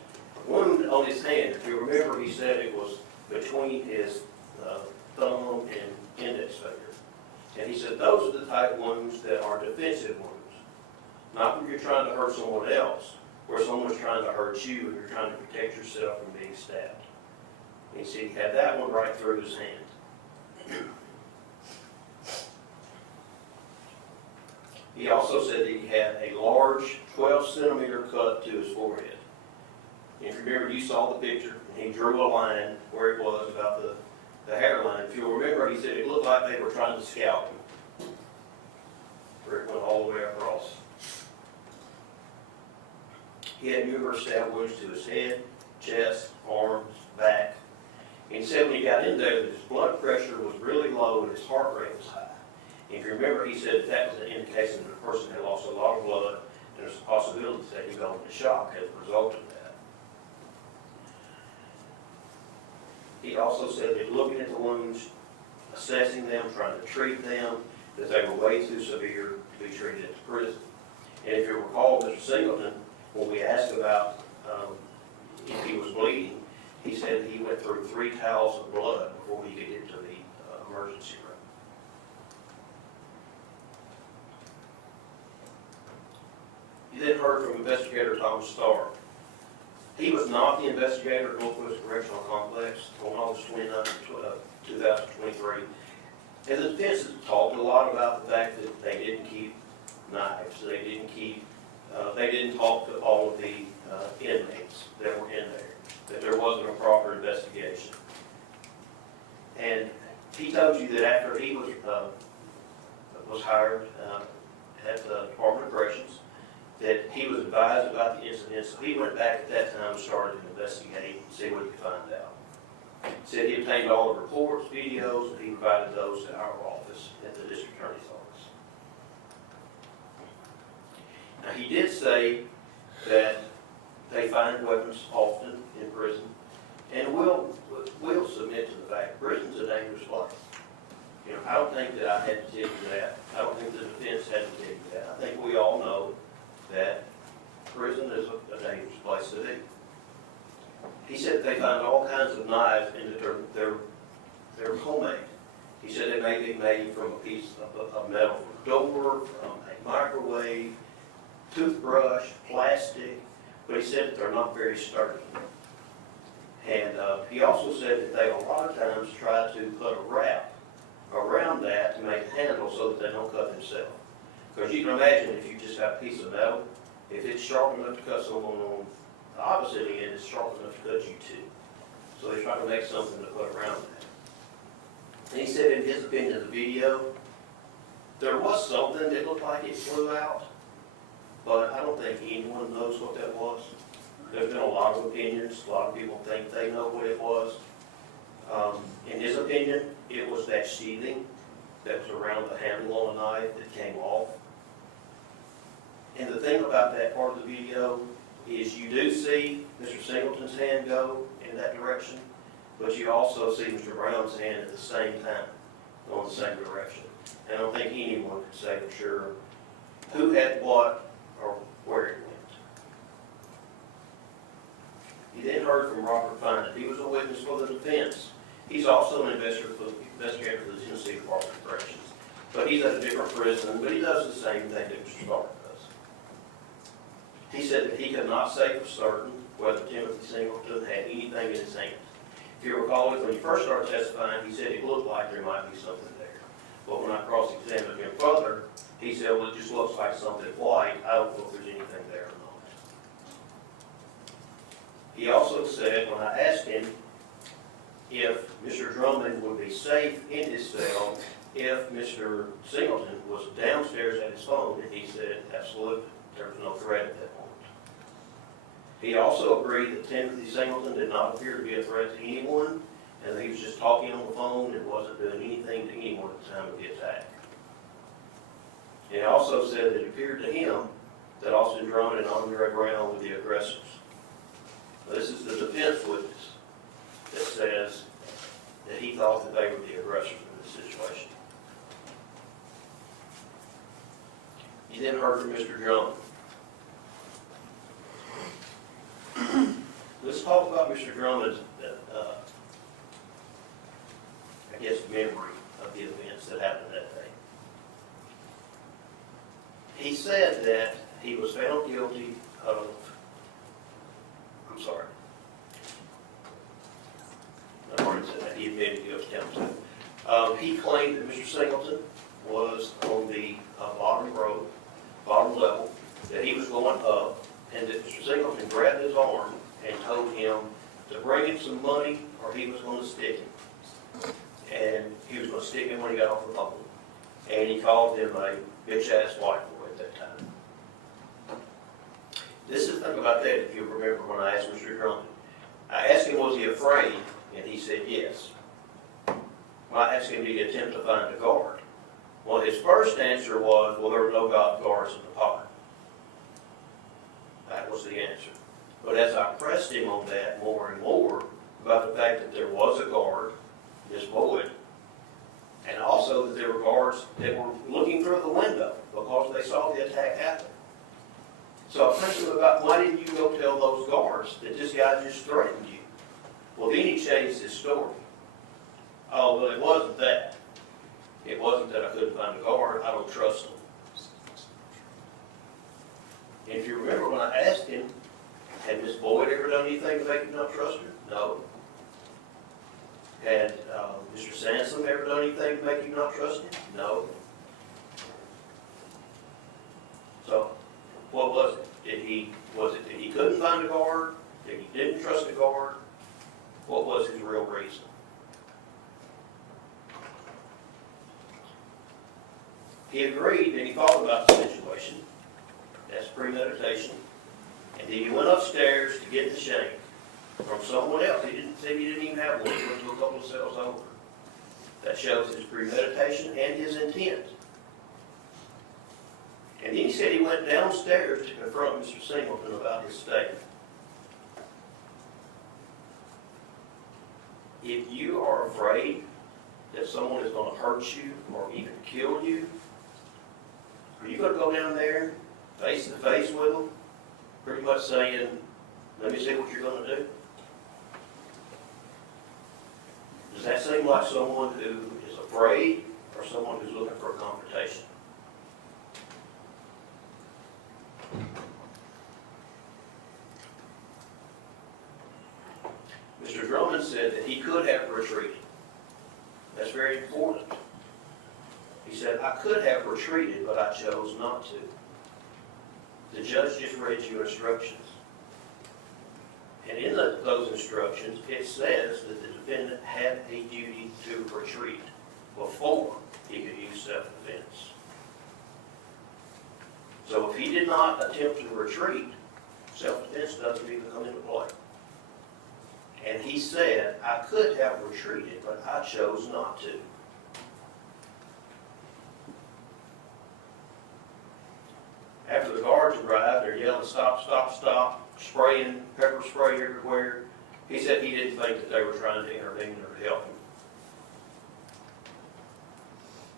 wound on his hand. If you remember, he said it was between his thumb and index finger. And he said those are the type of wounds that are defensive wounds. Not when you're trying to hurt someone else, where someone's trying to hurt you and you're trying to protect yourself from being stabbed. And he said he had that one right through his hand. He also said that he had a large 12-centimeter cut to his forehead. And if you remember, you saw the picture, and he drew a line where it was about the hairline. If you'll remember, he said it looked like they were trying to scalp him, where it went all the way across. He had numerous stab wounds to his head, chest, arms, back. And he said when he got in there, that his blood pressure was really low and his heart rate was high. And if you remember, he said that was an indication that the person had lost a lot of blood, and there's a possibility that he got into shock as a result of that. He also said that looking at the wounds, assessing them, trying to treat them, that they were way too severe to be treated at the prison. And if you recall, Mr. Singleton, when we asked about if he was bleeding, he said he went through 3 towels of blood before he could get to the emergency room. You then heard from investigator Thomas Starr. He was not the investigator at Northwest Correctional Complex on August 29, 2023. And the defense has talked a lot about the fact that they didn't keep knives, they didn't talk to all of the inmates that were in there, that there wasn't a proper investigation. And he told you that after he was was hired at the Department of Corrections, that he was advised about the incident, so he went back at that time and started to investigate and see what he could find out. Said he obtained all the reports, videos, and he provided those to our office at the district attorney's office. Now, he did say that they find weapons often in prison, and we'll submit to the fact prison's a dangerous place. You know, I don't think that I had to tell you that. I don't think the defense had to tell you that. I think we all know that prison is a dangerous place to be. He said they find all kinds of knives and that they're homemade. He said they may be made from a piece of metal from a door, from a microwave, toothbrush, plastic, but he said that they're not very sturdy. And he also said that they a lot of times try to put a wrap around that to make a handle so that they don't cut themselves. Because you can imagine if you just have a piece of metal, if it's sharp enough to cut someone on the opposite end, it's sharp enough to cut you too. So they try to make something to put around that. And he said in his opinion of the video, there was something that looked like it flew out, but I don't think anyone knows what that was. There's been a lot of opinions. A lot of people think they know what it was. In his opinion, it was that sheathing that was around the handle on the knife that came off. And the thing about that part of the video is you do see Mr. Singleton's hand go in that direction, but you also see Mr. Brown's hand at the same time going the same direction. And I don't think anyone could say for sure who had what or where it went. He then heard from Robert Fine. He was a witness for the defense. He's also an investigator for the Tennessee Department of Corrections. But he's at a different prison, but he does the same thing that Mr. Stark does. He said that he could not say for certain whether Timothy Singleton had anything in his hand. If you recall, when he first started testifying, he said it looked like there might be something there. But when I cross-examined him further, he said, well, it just looks like something white. I don't know if there's anything there or not. He also said, when I asked him if Mr. Drummond would be safe in his cell if Mr. Singleton was downstairs at his phone, and he said, absolutely, there was no threat at that point. He also agreed that Timothy Singleton did not appear to be a threat to anyone, and that he was just talking on the phone and wasn't doing anything to anyone at the time of the attack. And he also said that it appeared to him that Austin Drummond and Andre Brown were the aggressors. Now, this is the defense witness that says that he thought that they were the aggressors in this situation. He then heard from Mr. Drummond. Let's talk about Mr. Drummond's, I guess, memory of the events that happened that day. He said that he was found guilty of, I've already said that, he admitted guilty to. He claimed that Mr. Singleton was on the bottom level, that he was going up, and that Mr. Singleton grabbed his arm and told him to bring him some money or he was going to stick him. And he was going to stick him when he got off the phone. And he called him a bitch-ass white boy at that time. This is the thing about that, if you remember when I asked Mr. Drummond. I asked him, was he afraid? And he said yes. When I asked him, did he attempt to find a guard? Well, his first answer was, well, there were no guards in the park. That was the answer. But as I pressed him on that more and more, about the fact that there was a guard, Miss Boyd, and also that there were guards that were looking through the window because they saw the attack happen. So I pressed him about, why didn't you go tell those guards that this guy just threatened you? Well, then he changed his story. Oh, well, it wasn't that. It wasn't that I couldn't find a guard. I don't trust them. And if you remember when I asked him, had Miss Boyd ever done anything to make you not trust her? No. Had Mr. Sansom ever done anything to make you not trust him? No. So, what was it? Was it that he couldn't find a guard? That he didn't trust a guard? What was his real reason? He agreed and he thought about the situation. That's premeditation. And then he went upstairs to get the shank from someone else. He didn't say he didn't even have one. He went to a couple of cells over. That shows his premeditation and his intent. And then he said he went downstairs to confront Mr. Singleton about his statement. If you are afraid that someone is going to hurt you or even kill you, are you going to go down there face to face with them, pretty much saying, let me see what you're going to do? Does that seem like someone who is afraid or someone who's looking for a confrontation? Mr. Drummond said that he could have retreated. That's very important. He said, I could have retreated, but I chose not to. The judge just read you instructions. And in those instructions, it says that the defendant had a duty to retreat before he could use self-defense. So if he did not attempt to retreat, self-defense doesn't even come into play. And he said, I could have retreated, but I chose not to. After the guards arrived, they're yelling, stop, stop, stop, spraying pepper spray everywhere. He said he didn't think that they were trying to intervene or help him.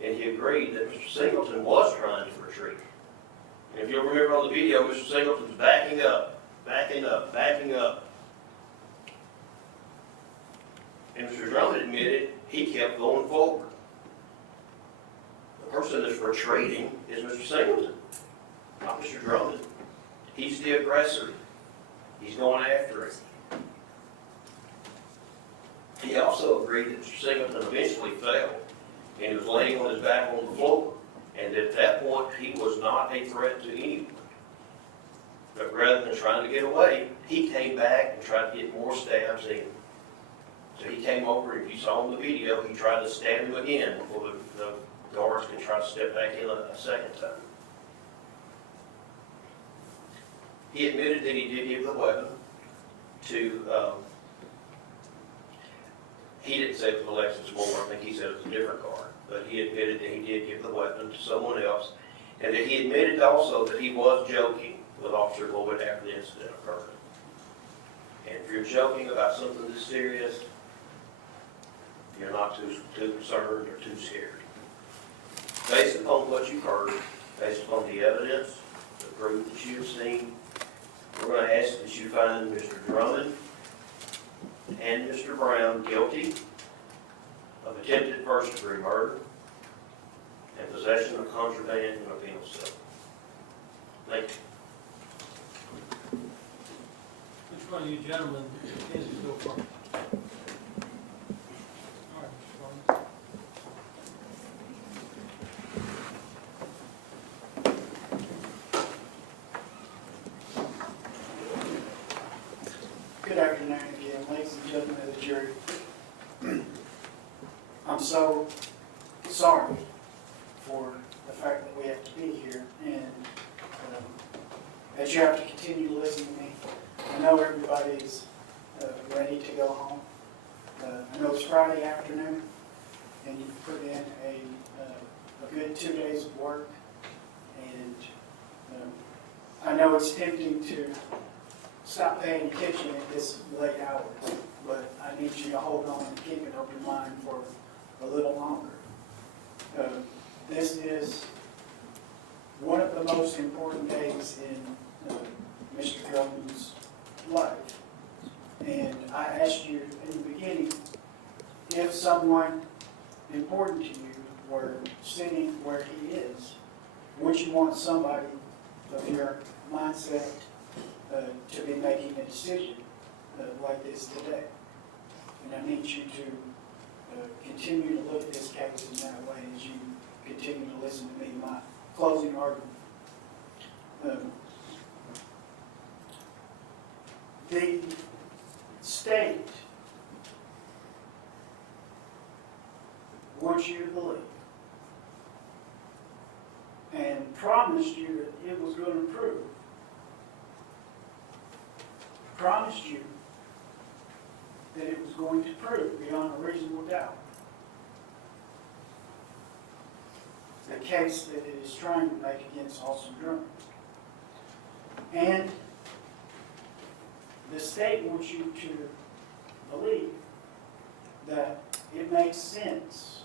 And he agreed that Mr. Singleton was trying to retreat. And if you'll remember on the video, Mr. Singleton's backing up, backing up, backing up. And Mr. Drummond admitted he kept going forward. The person that's retreating is Mr. Singleton, not Mr. Drummond. He's the aggressor. He's going after him. He also agreed that Mr. Singleton eventually fell, and he was laying on his back on the floor. And at that point, he was not a threat to anyone. But rather than trying to get away, he came back and tried to get more stabs in. So he came over, and if you saw in the video, he tried to stab him again before the guards could try to step back in a second time. He admitted that he did give the weapon to, he didn't say it was Alexis Moore, I think he said it was a different guard, but he admitted that he did give the weapon to someone else, and that he admitted also that he was joking with Officer Lloyd after the incident occurred. And if you're joking about something this serious, you're not too concerned or too scared. Based upon what you've heard, based upon the evidence, the proof that you've seen, we're going to ask that you find Mr. Drummond and Mr. Brown guilty of attempted first-degree murder and possession of contraband in a penal cell. Thank you. Which one of you gentlemen intends to go first? All right, Mr. Barnes. Good afternoon again, ladies and gentlemen of the jury. I'm so sorry for the fact that we have to be here and that you have to continue to listen to me. I know everybody's ready to go home. I know it's Friday afternoon and you've put in a good 2 days of work, and I know it's tempting to stop paying attention at this late hour, but I need you to hold on and keep an open mind for a little longer. This is one of the most important days in Mr. Drummond's life. And I asked you in the beginning, if someone important to you were sitting where he is, would you want somebody of your mindset to be making a decision like this today? And I need you to continue to look at this case in that way as you continue to listen to me. My closing argument. The state, would you believe, promised you that it was going to prove beyond a reasonable doubt the case that it is trying to make against Austin Drummond. And the state wants you to believe that it makes sense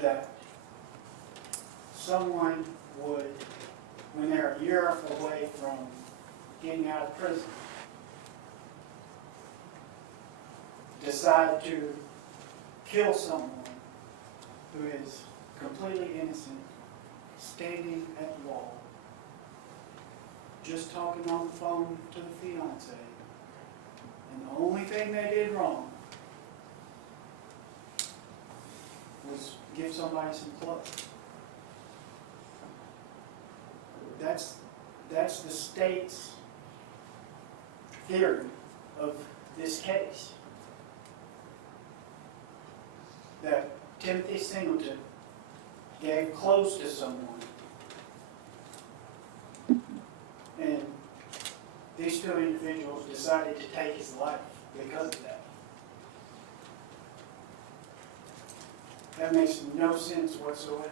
that someone would, when they're a year away from getting out of prison, decide to kill someone who is completely innocent, standing at the wall, just talking on the phone to the fiance, and the only thing they did wrong was give somebody some clothes. That's the state's theory of this case. That Timothy Singleton gave clothes to someone, and these two individuals decided to take his life because of that. That makes no sense whatsoever.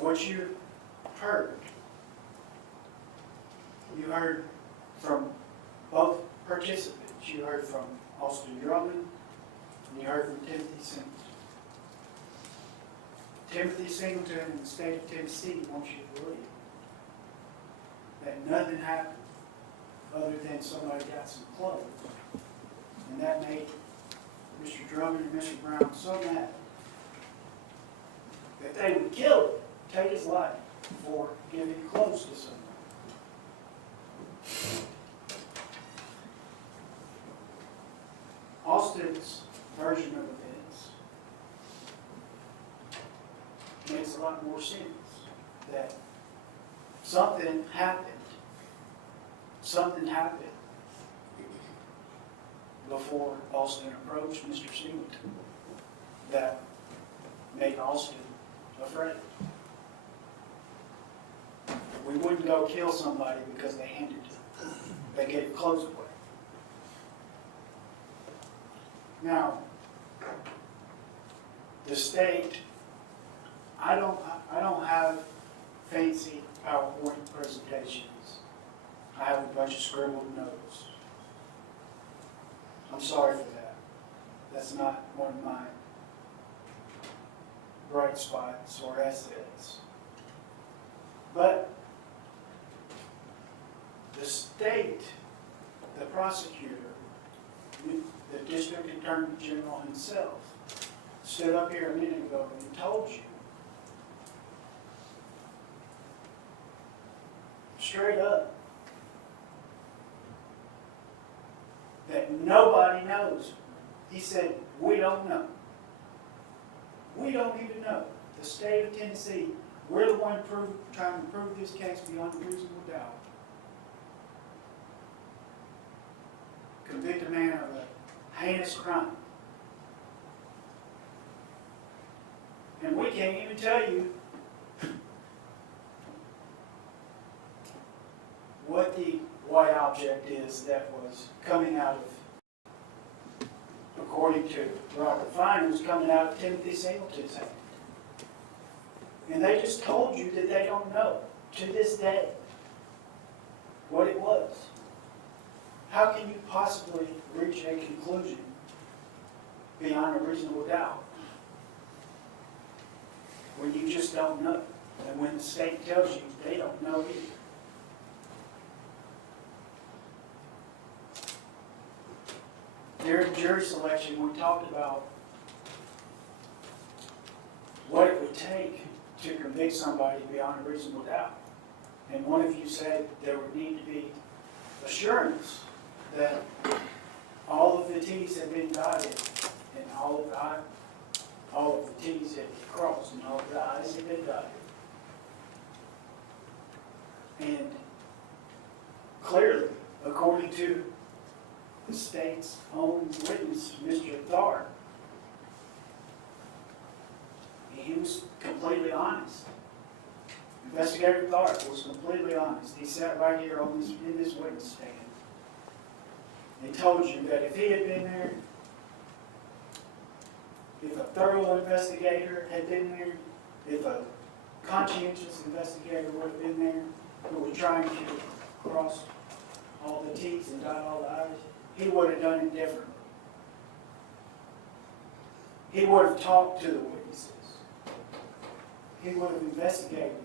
What you heard from both participants. You heard from Austin Drummond, and you heard from Timothy Singleton. Timothy Singleton in the state of Tennessee wants you to believe that nothing happened other than somebody got some clothes. And that made Mr. Drummond and Mr. Brown so mad that they would kill him, take his life, for giving clothes to someone. Austin's version of events makes a lot more sense. That something happened before Austin approached Mr. Singleton that made Austin afraid. We wouldn't go kill somebody because they gave clothes away. Now, the state, I don't have fancy PowerPoint presentations. I have a bunch of scribbled notes. I'm sorry for that. That's not one of my bright spots or assets. But the state, the prosecutor, the district attorney general himself, stood up here a minute ago and told you straight up that nobody knows. He said, we don't know. We don't even know. The state of Tennessee, we're the one trying to prove this case beyond a reasonable doubt. Convict a man of a heinous crime. And we can't even tell you what the white object is that was coming out of, according to Robert Fine, was coming out of Timothy Singleton's hand. And they just told you that they don't know, to this day, what it was. How can you possibly reach a conclusion beyond a reasonable doubt when you just don't know? And when the state tells you they don't know either. During jury selection, we talked about what it would take to convict somebody beyond a reasonable doubt. And one of you said there would need to be assurance that all of the T's had been dotted and all of the T's had been crossed and all of the I's had been dotted. And clearly, according to the state's own witness, Mr. Tharp, he was completely honest. In Investigator Clark was completely honest. He sat right here on this, in this witness stand and told you that if he had been there, if a thorough investigator had been there, if a conscientious investigator would have been there, who was trying to cross all the T's and dot all the I's, he would have done it differently. He would have talked to the witnesses. He would have investigated.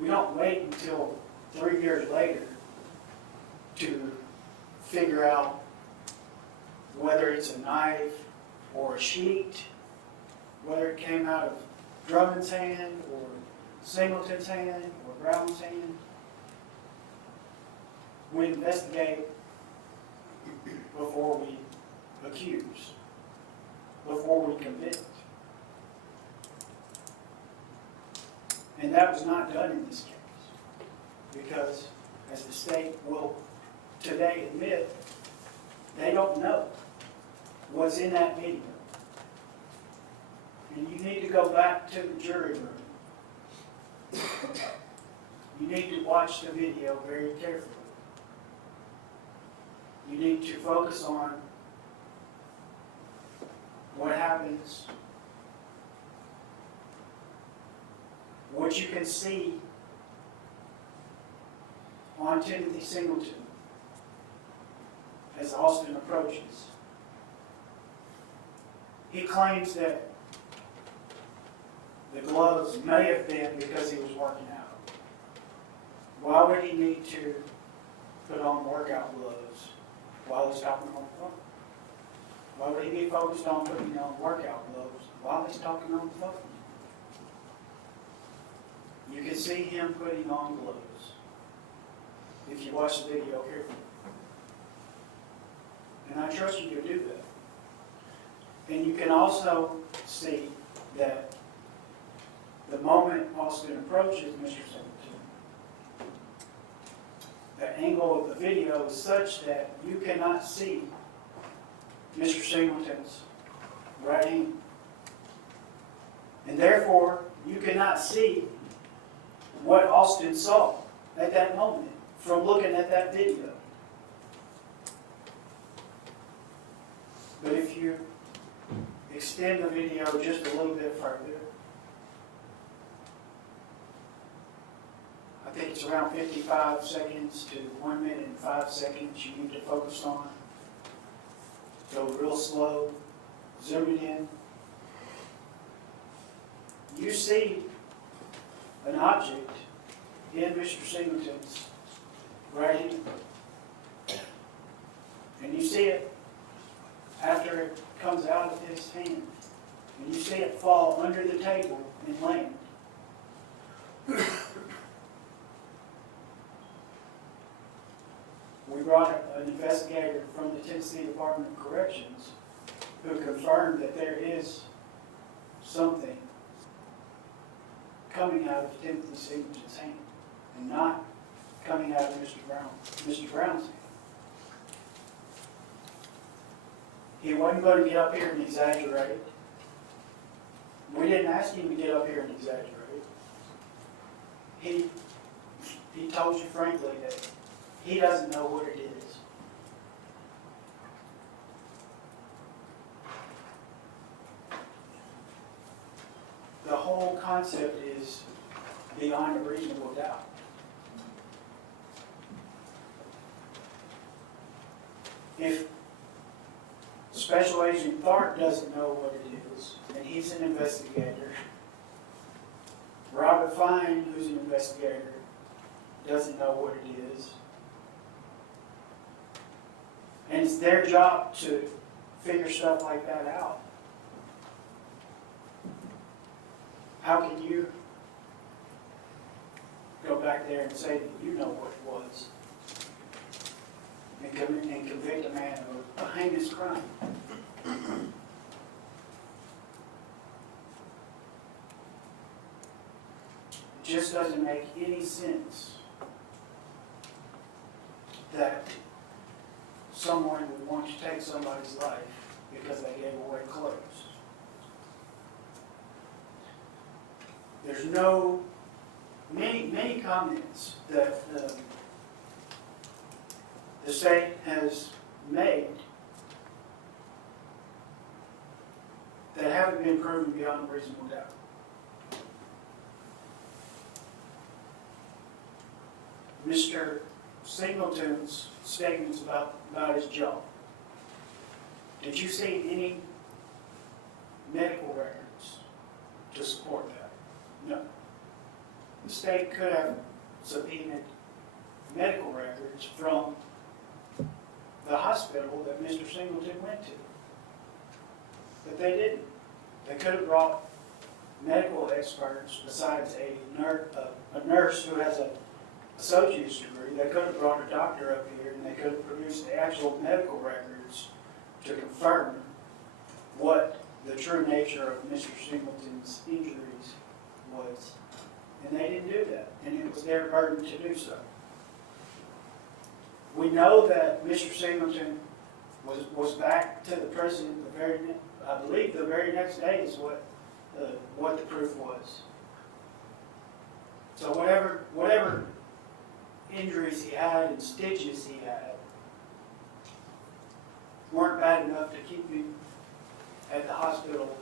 We don't wait until 3 years later to figure out whether it's a knife or a sheet, whether it came out of Drummond's hand or Singleton's hand or Brown's hand. We investigate before we accuse, before we convict. And that was not done in this case because, as the state will today admit, they don't know what's in that video. And you need to go back to the jury room. You need to watch the video very carefully. You need to focus on what happens, what you can see on Timothy Singleton as Austin approaches. He claims that the gloves may have been because he was working out. Why would he need to put on workout gloves while he's talking on the phone? Why would he be focused on putting on workout gloves while he's talking on the phone? You can see him putting on gloves if you watch the video carefully. And I trust you to do that. And you can also see that the moment Austin approaches Mr. Singleton, the angle of the video is such that you cannot see Mr. Singleton's right hand. And therefore, you cannot see what Austin saw at that moment from looking at that video. But if you extend the video just a little bit further, I think it's around 55 seconds to 1 minute and 5 seconds you need to focus on. Go real slow, zoom it in. You see an object in Mr. Singleton's right hand. And you see it after it comes out of his hand. And you see it fall under the table and land. We brought an investigator from the Tennessee Department of Corrections who confirmed that there is something coming out of Timothy Singleton's hand and not coming out of Mr. Brown's hand. He wasn't going to get up here and exaggerate. We didn't ask him to get up here and exaggerate. He told you frankly that he doesn't know what it is. The whole concept is beyond a reasonable doubt. If Special Agent Tharp doesn't know what it is, and he's an investigator, Robert Fine, who's an investigator, doesn't know what it is, and it's their job to figure stuff like that out. How can you go back there and say that you know what it was and convict a man of a heinous crime? It just doesn't make any sense that someone would want to take somebody's life because they gave away clothes. There's many comments that the state has made that haven't been proven beyond a reasonable doubt. Mr. Singleton's statements about his jaw. Did you see any medical records to support that? No. The state could have subpoenaed medical records from the hospital that Mr. Singleton went to. But they didn't. They could have brought medical experts besides a nurse who has an associate's degree. They could have brought a doctor up here and they could have produced the actual medical records to confirm what the true nature of Mr. Singleton's injuries was. And they didn't do that, and it was their burden to do so. We know that Mr. Singleton was back to the prison I believe the very next day is what the proof was. So whatever injuries he had and stitches he had weren't bad enough to keep him at the hospital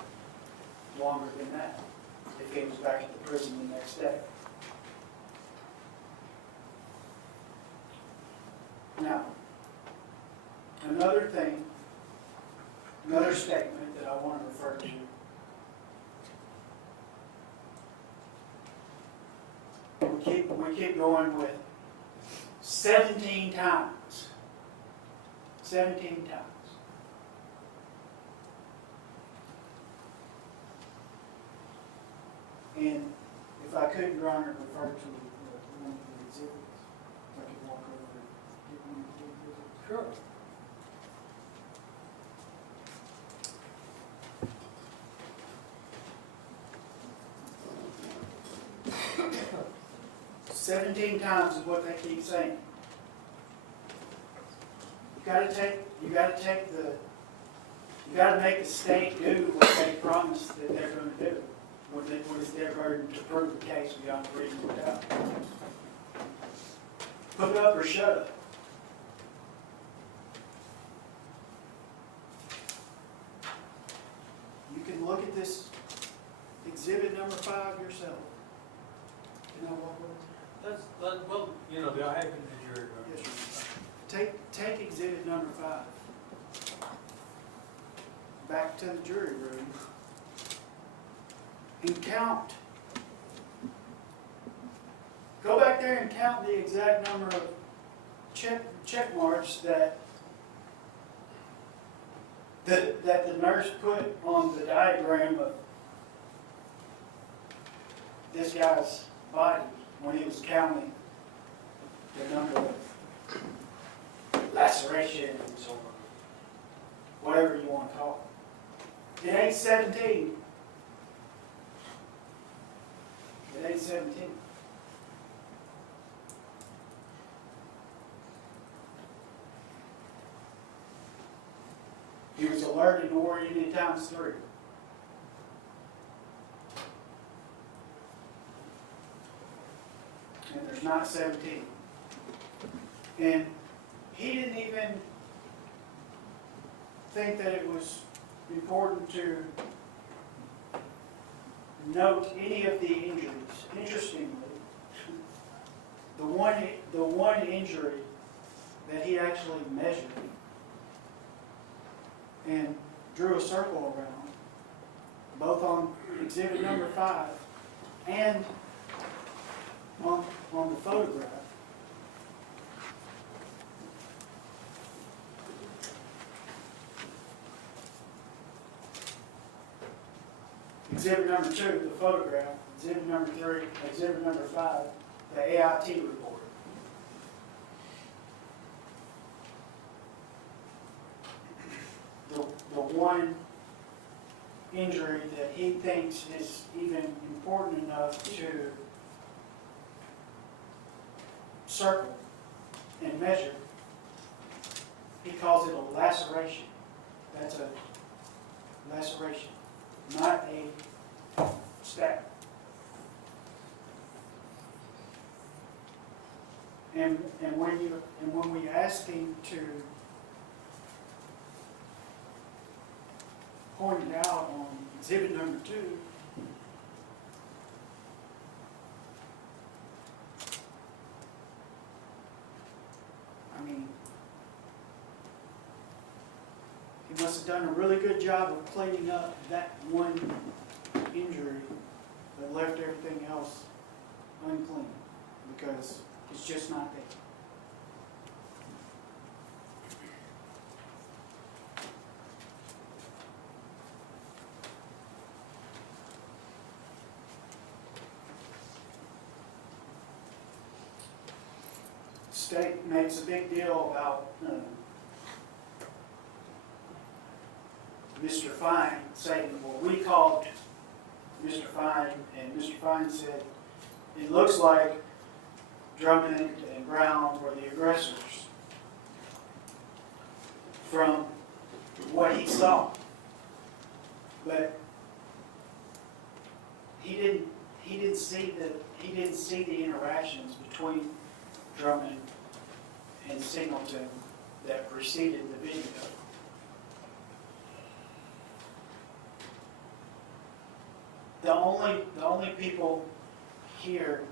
longer than that if he was back at the prison the next day. Now, another statement that I want to refer to. We keep going with 17 times. 17 times. And if I could, Your Honor, refer to one of the exhibits, if I could walk over and get one of the exhibits. Sure. "17 times is what they keep saying. You gotta make the state do what they promised that they're going to do. What is their burden to prove the case beyond a reasonable doubt. Put up or shut up. You can look at this exhibit number 5 yourself. Can I walk over? Well, you know, they'll have it in the jury room. Yes, sir. Take exhibit number 5 back to the jury room and count. Go back there and count the exact number of check marks that the nurse put on the diagram of this guy's body when he was counting the number of lacerations or whatever you want to call it. It ain't 17. It ain't 17. He was alert and oriented times 3. And there's not 17. And he didn't even think that it was important to note any of the injuries. Interestingly, the one injury that he actually measured and drew a circle around, both on exhibit number 5 and on the photograph. Exhibit number 2, the photograph. Exhibit number 3, exhibit number 5, the AIT report. The one injury that he thinks is even important enough to circle and measure, he calls it a laceration. That's laceration, not a stab. And when we asked him to point it out on exhibit number 2, I mean, he must have done a really good job of cleaning up that one injury that left everything else unclean, because it's just not there. State makes a big deal about Mr. Fine saying, well, we called Mr. Fine, and Mr. Fine said, it looks like Drummond and Brown were the aggressors from what he saw. But he didn't see the interactions between Drummond and Singleton that preceded the video. The only people here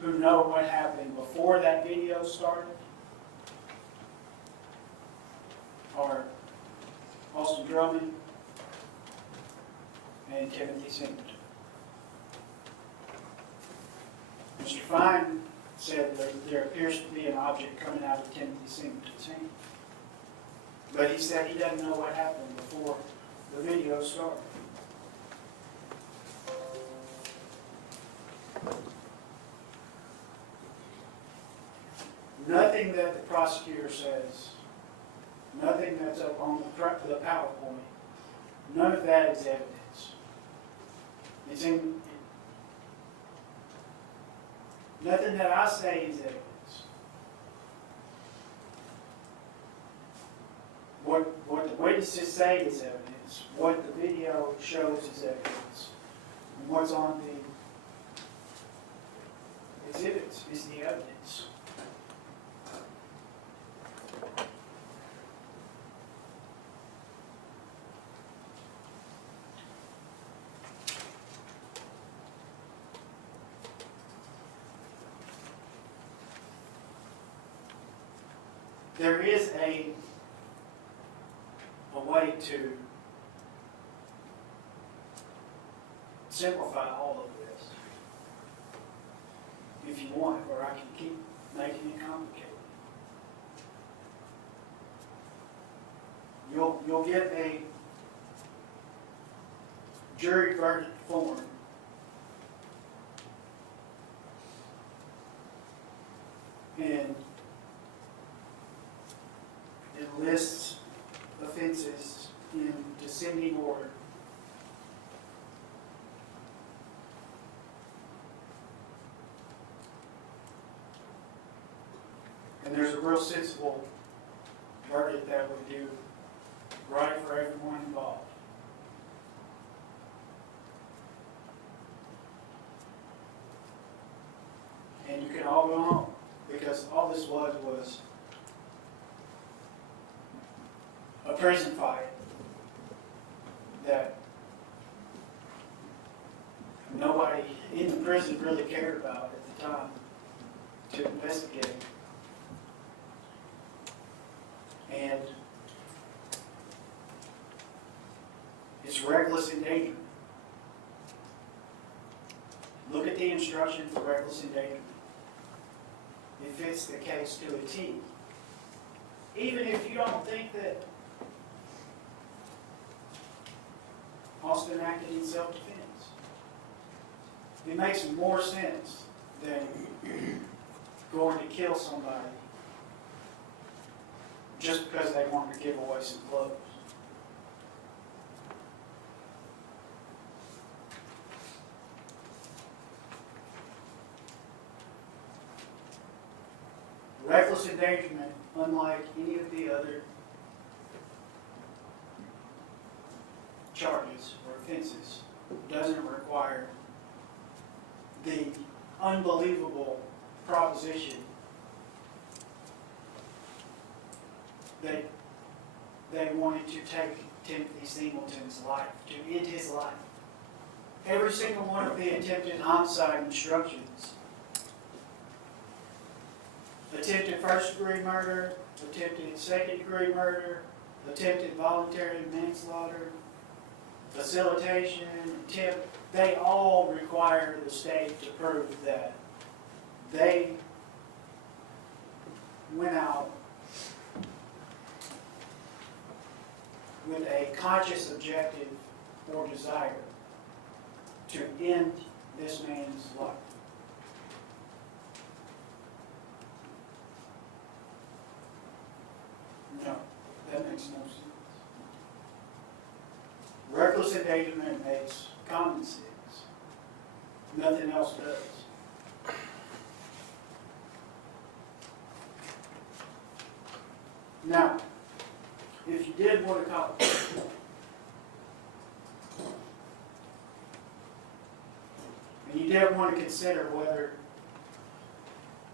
who know what happened before that video started are Austin Drummond and Timothy Singleton. Mr. Fine said there appears to be an object coming out of Timothy Singleton's hand. But he said he doesn't know what happened before the video started. Nothing that the prosecutor says, nothing that's up on the PowerPoint, none of that is evidence. It's in, nothing that I say is evidence. What the witnesses say is evidence. What the video shows is evidence. And what's on the exhibits is the evidence. There is a way to simplify all of this, if you want, or I can keep making it complicated. You'll get a jury verdict form and it lists offenses in descending order. And there's a real sensible verdict that would do right for everyone involved. And you can all go home, because all this was a prison fight that nobody in the prison really cared about at the time to investigate. And it's reckless endangerment. Look at the instruction for reckless endangerment. It fits the case to a T. Even if you don't think that Austin acted in self-defense, it makes more sense than going to kill somebody just because they wanted to give away some clothes. Reckless endangerment, unlike any of the other doesn't require the unbelievable proposition that they wanted to take Timothy Singleton's life, to end his life. Every single one of the attempted homicide instructions, attempted first-degree murder, attempted second-degree murder, attempted voluntary manslaughter, facilitation, attempt, they all require the state to prove that they went out with a conscious objective or desire to end this man's life. No, that makes no sense. Reckless endangerment makes common sense. Nothing else does. Now, if you did want to call it, and you did want to consider whether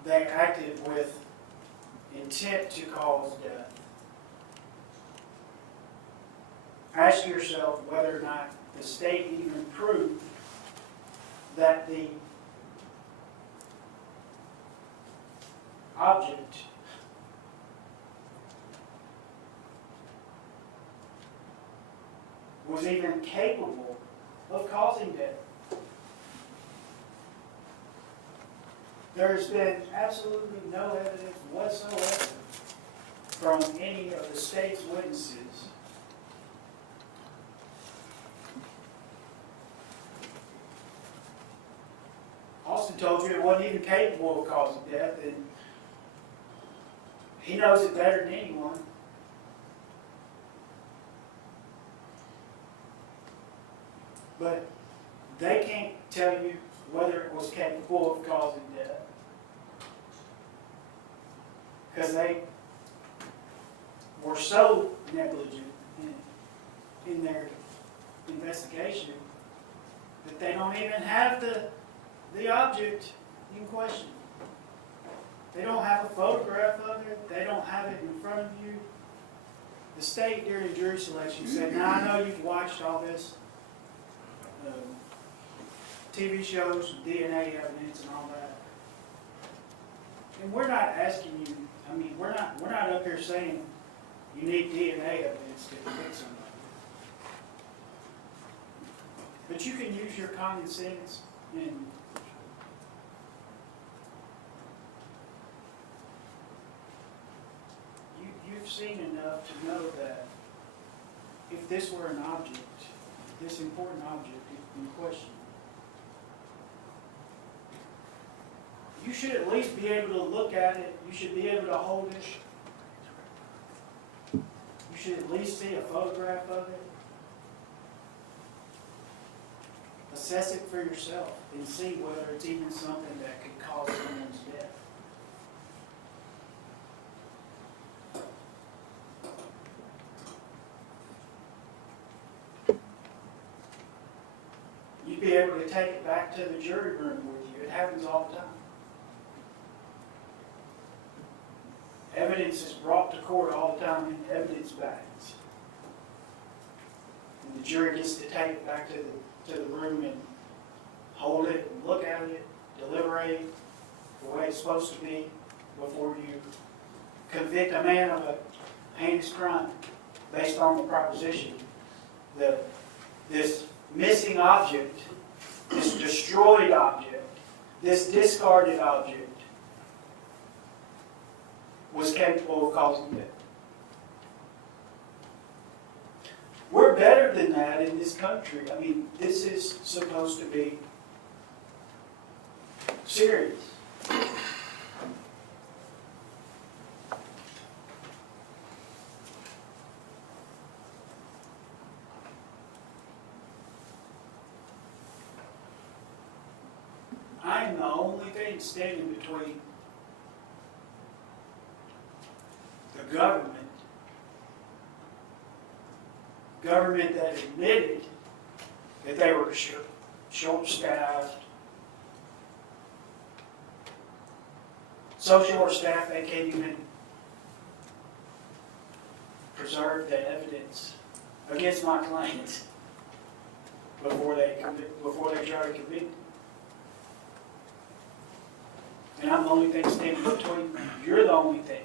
they acted with intent to cause death, ask yourself whether or not the state even proved that the object was even capable of causing death. There's been absolutely no evidence whatsoever from any of the state's witnesses Austin told you it wasn't even capable of causing death, and he knows it better than anyone. But they can't tell you whether it was capable of causing death, because they were so negligent in their investigation that they don't even have the object in question. They don't have a photograph of it. They don't have it in front of you. The state during jury selection said, now I know you've watched all this TV shows, DNA evidence and all that. And we're not asking you, I mean, we're not up here saying you need DNA evidence to convict somebody. But you can use your common sense and you've seen enough to know that if this were an object, this important object in question, you should at least be able to look at it. You should be able to hold it. You should at least see a photograph of it. Assess it for yourself and see whether it's even something that could cause someone's death. You'd be able to take it back to the jury room with you. It happens all the time. Evidence is brought to court all the time in evidence bags. And the jury gets to take it back to the room and hold it, and look at it, deliberate the way it's supposed to be before you convict a man of a heinous crime based on the proposition that this missing object, this destroyed object, this discarded object was capable of causing death. We're better than that in this country. I mean, this is supposed to be serious. I am the only thing standing between the government that admitted that they were short-staffed. So short-staffed, they can't even preserve the evidence against my clients before they try to convict him. And I'm the only thing standing between them. You're the only thing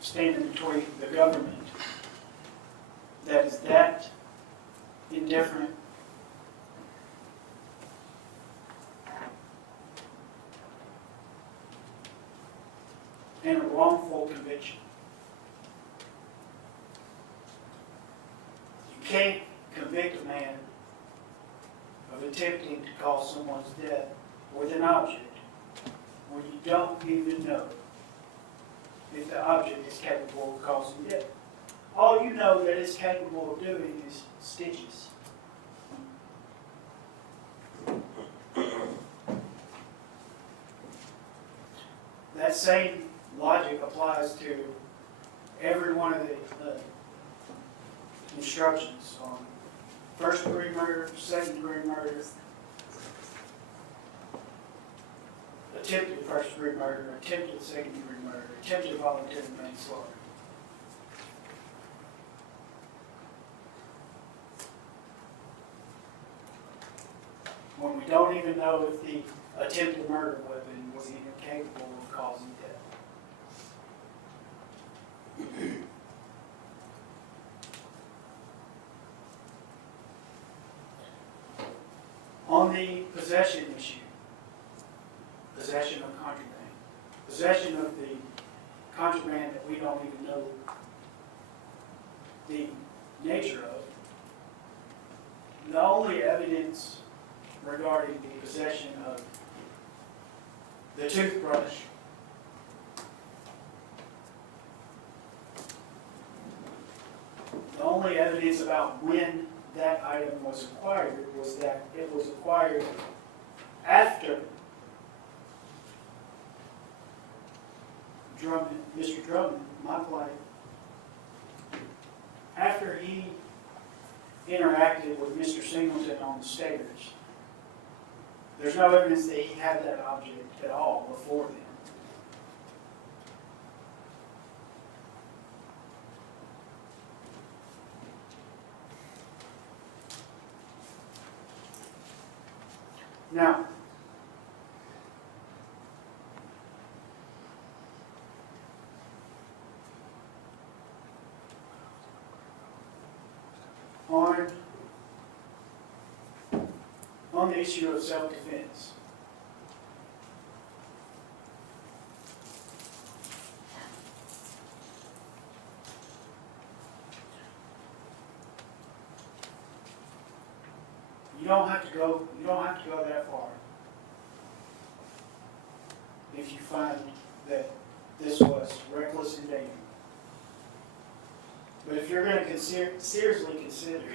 standing between the government that is that indifferent and a wrongful conviction. You can't convict a man of attempting to cause someone's death with an object when you don't even know if the object is capable of causing death. All you know that it's capable of doing is stitches. That same logic applies to every one of the instructions on first-degree murder, second-degree murder, attempted first-degree murder, attempted second-degree murder, attempted voluntary manslaughter. When we don't even know if the attempted murder weapon was even capable of causing death. On the possession issue, possession of contraband, possession of the contraband that we don't even know the nature of, the only evidence regarding the possession of the toothbrush the only evidence about when that item was acquired was that it was acquired after Mr. Drummond, my client, after he interacted with Mr. Singleton on the stairs. There's no evidence that he had that object at all before then. Now, on the issue of self-defense, you don't have to go that far if you find that this was reckless endangerment. But if you're going to seriously consider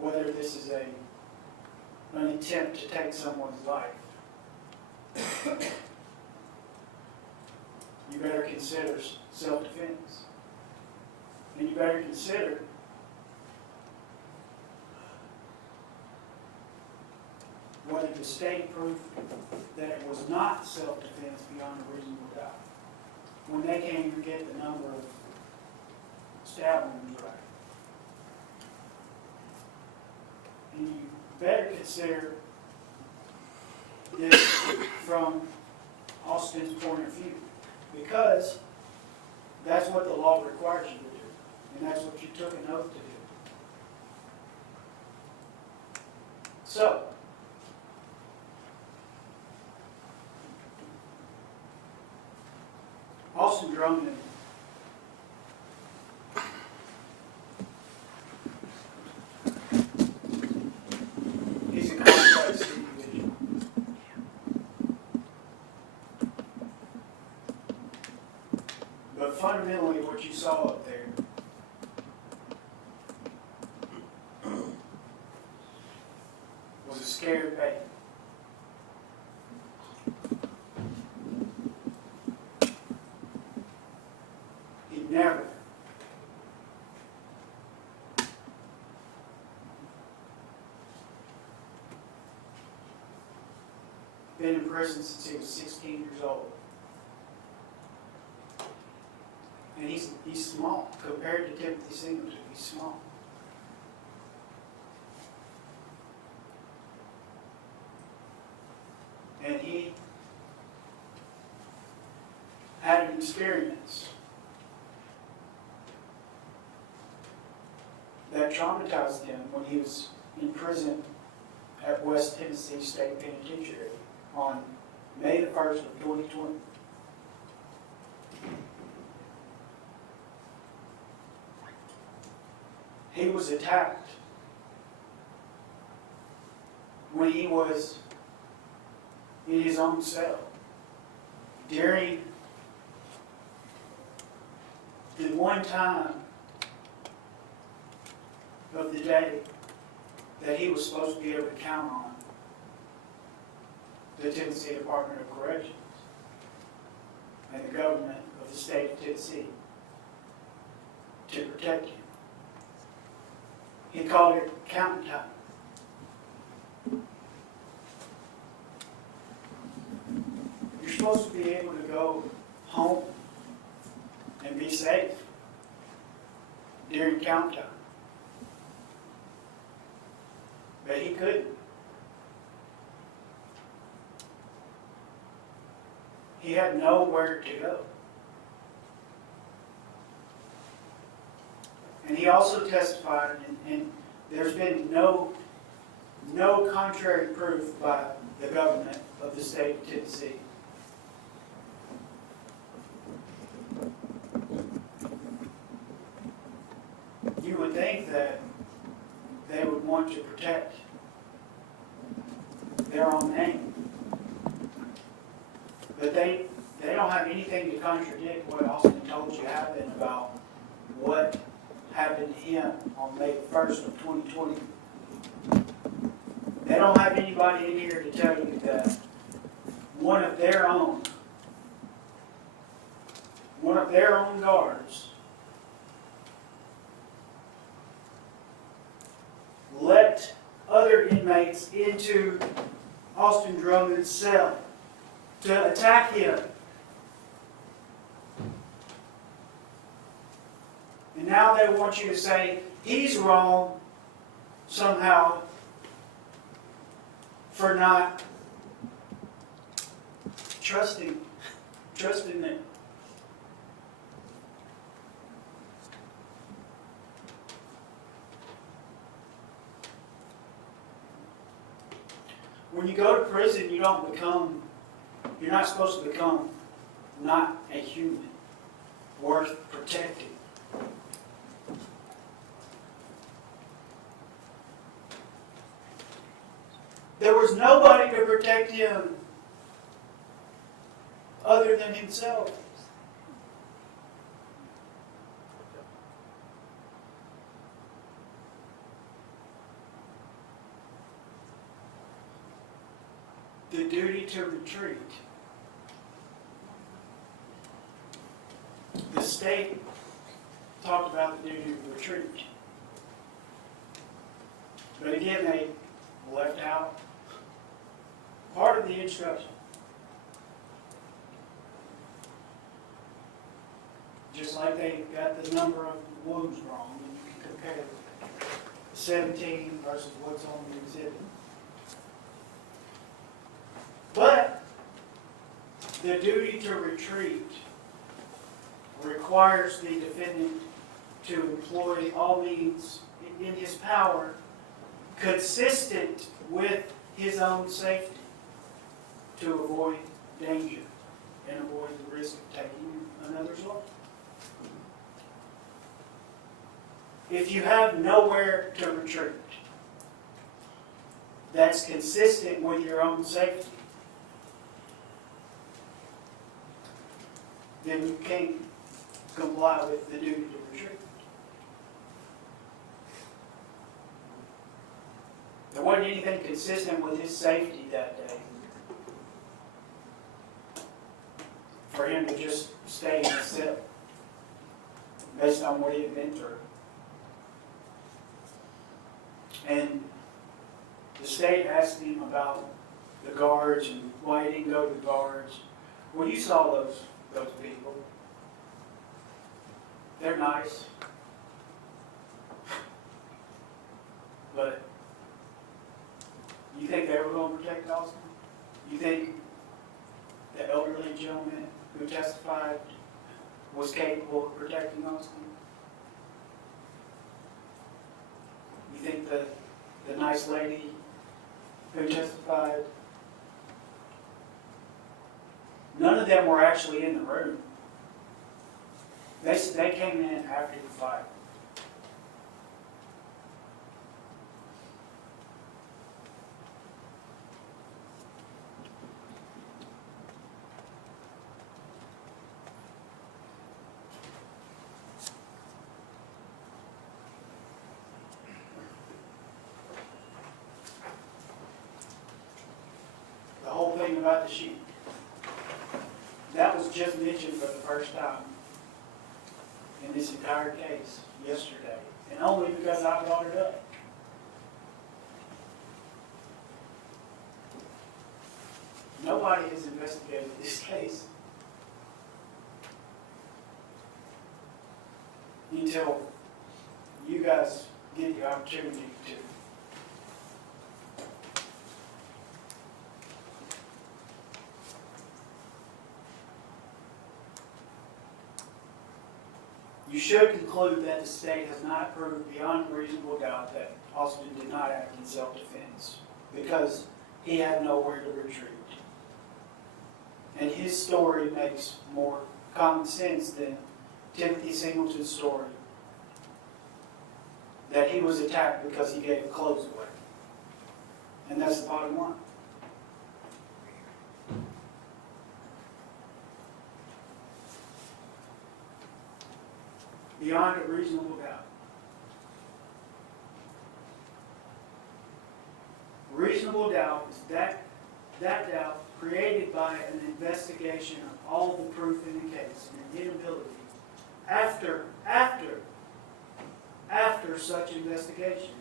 whether this is an attempt to take someone's life, you better consider self-defense. And you better consider whether the state proved that it was not self-defense beyond a reasonable doubt when they can't even get the number of stab wounds right. And you better consider this from Austin's point of view, because that's what the law requires you to do, and that's what you took an oath to do. So, Austin Drummond he's a complex individual. But fundamentally, what you saw up there was a scared baby. He never been in prison since he was 16 years old. And he's small, compared to Timothy Singleton, he's small. And he had an experience that traumatized him when he was in prison at West Tennessee State Penitentiary on May the 1st of 2020. He was attacked when he was in his own cell during the one time of the day that he was supposed to be able to count on the Tennessee Department of Corrections and the government of the state of Tennessee to protect him. He called it counting time. You're supposed to be able to go home and be safe during count time. But he couldn't. He had nowhere to go. And he also testified, and there's been no contrary proof by the government of the state of Tennessee. You would think that they would want to protect their own name. But they don't have anything to contradict what Austin told you happened about what happened to him on May 1st of 2020. They don't have anybody in here to tell you that one of their own guards let other inmates into Austin Drummond's cell to attack him. And now they want you to say he's wrong somehow for not trusting them. When you go to prison, you're not supposed to become not a human worth protecting. There was nobody to protect him other than himself. The duty to retreat. The state talked about the duty to retreat. But again, they left out part of the instruction. Just like they got the number of wounds wrong, and you can compare 17 versus what's on the exhibit. But the duty to retreat requires the defendant to employ all means in his power consistent with his own safety to avoid danger and avoid the risk of taking another's life. If you have nowhere to retreat that's consistent with your own safety, then you can't comply with the duty to retreat. There wasn't anything consistent with his safety that day for him to just stay in his cell based on what he had been through. And the state asked him about the guards and why he didn't go to the guards. Well, you saw those people. They're nice. But you think they were going to protect Austin? You think the elderly gentleman who testified was capable of protecting Austin? You think the nice lady who testified? None of them were actually in the room. They came in after the fight. The whole thing about the sheep, that was just mentioned for the first time in this entire case yesterday, and only because I brought it up. Nobody has investigated this case until you guys get the opportunity to. You should conclude that the state has not proved beyond reasonable doubt that Austin did not act in self-defense because he had nowhere to retreat. And his story makes more common sense than Timothy Singleton's story that he was attacked because he gave clothes away. And that's the bottom line. Beyond a reasonable doubt. Reasonable doubt is that doubt created by an investigation of all the proof in the case and an inability after such investigation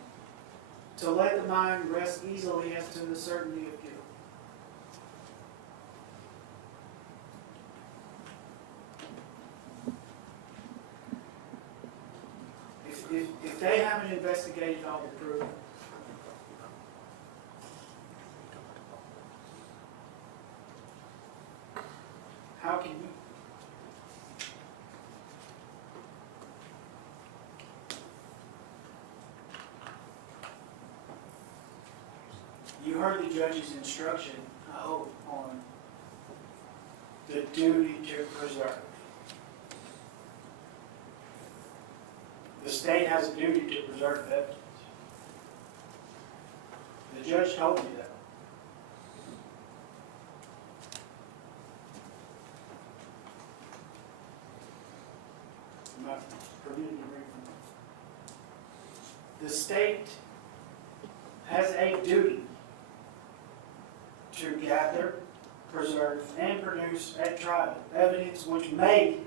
to let the mind rest easily as to the certainty of guilt. If they haven't investigated all the proof, how can you? You heard the judge's instruction, I hope, on the duty to preserve. The state has a duty to preserve evidence. The judge told me that. I'm not permitted to read from it. The state has a duty to gather, preserve, and produce at trial evidence which may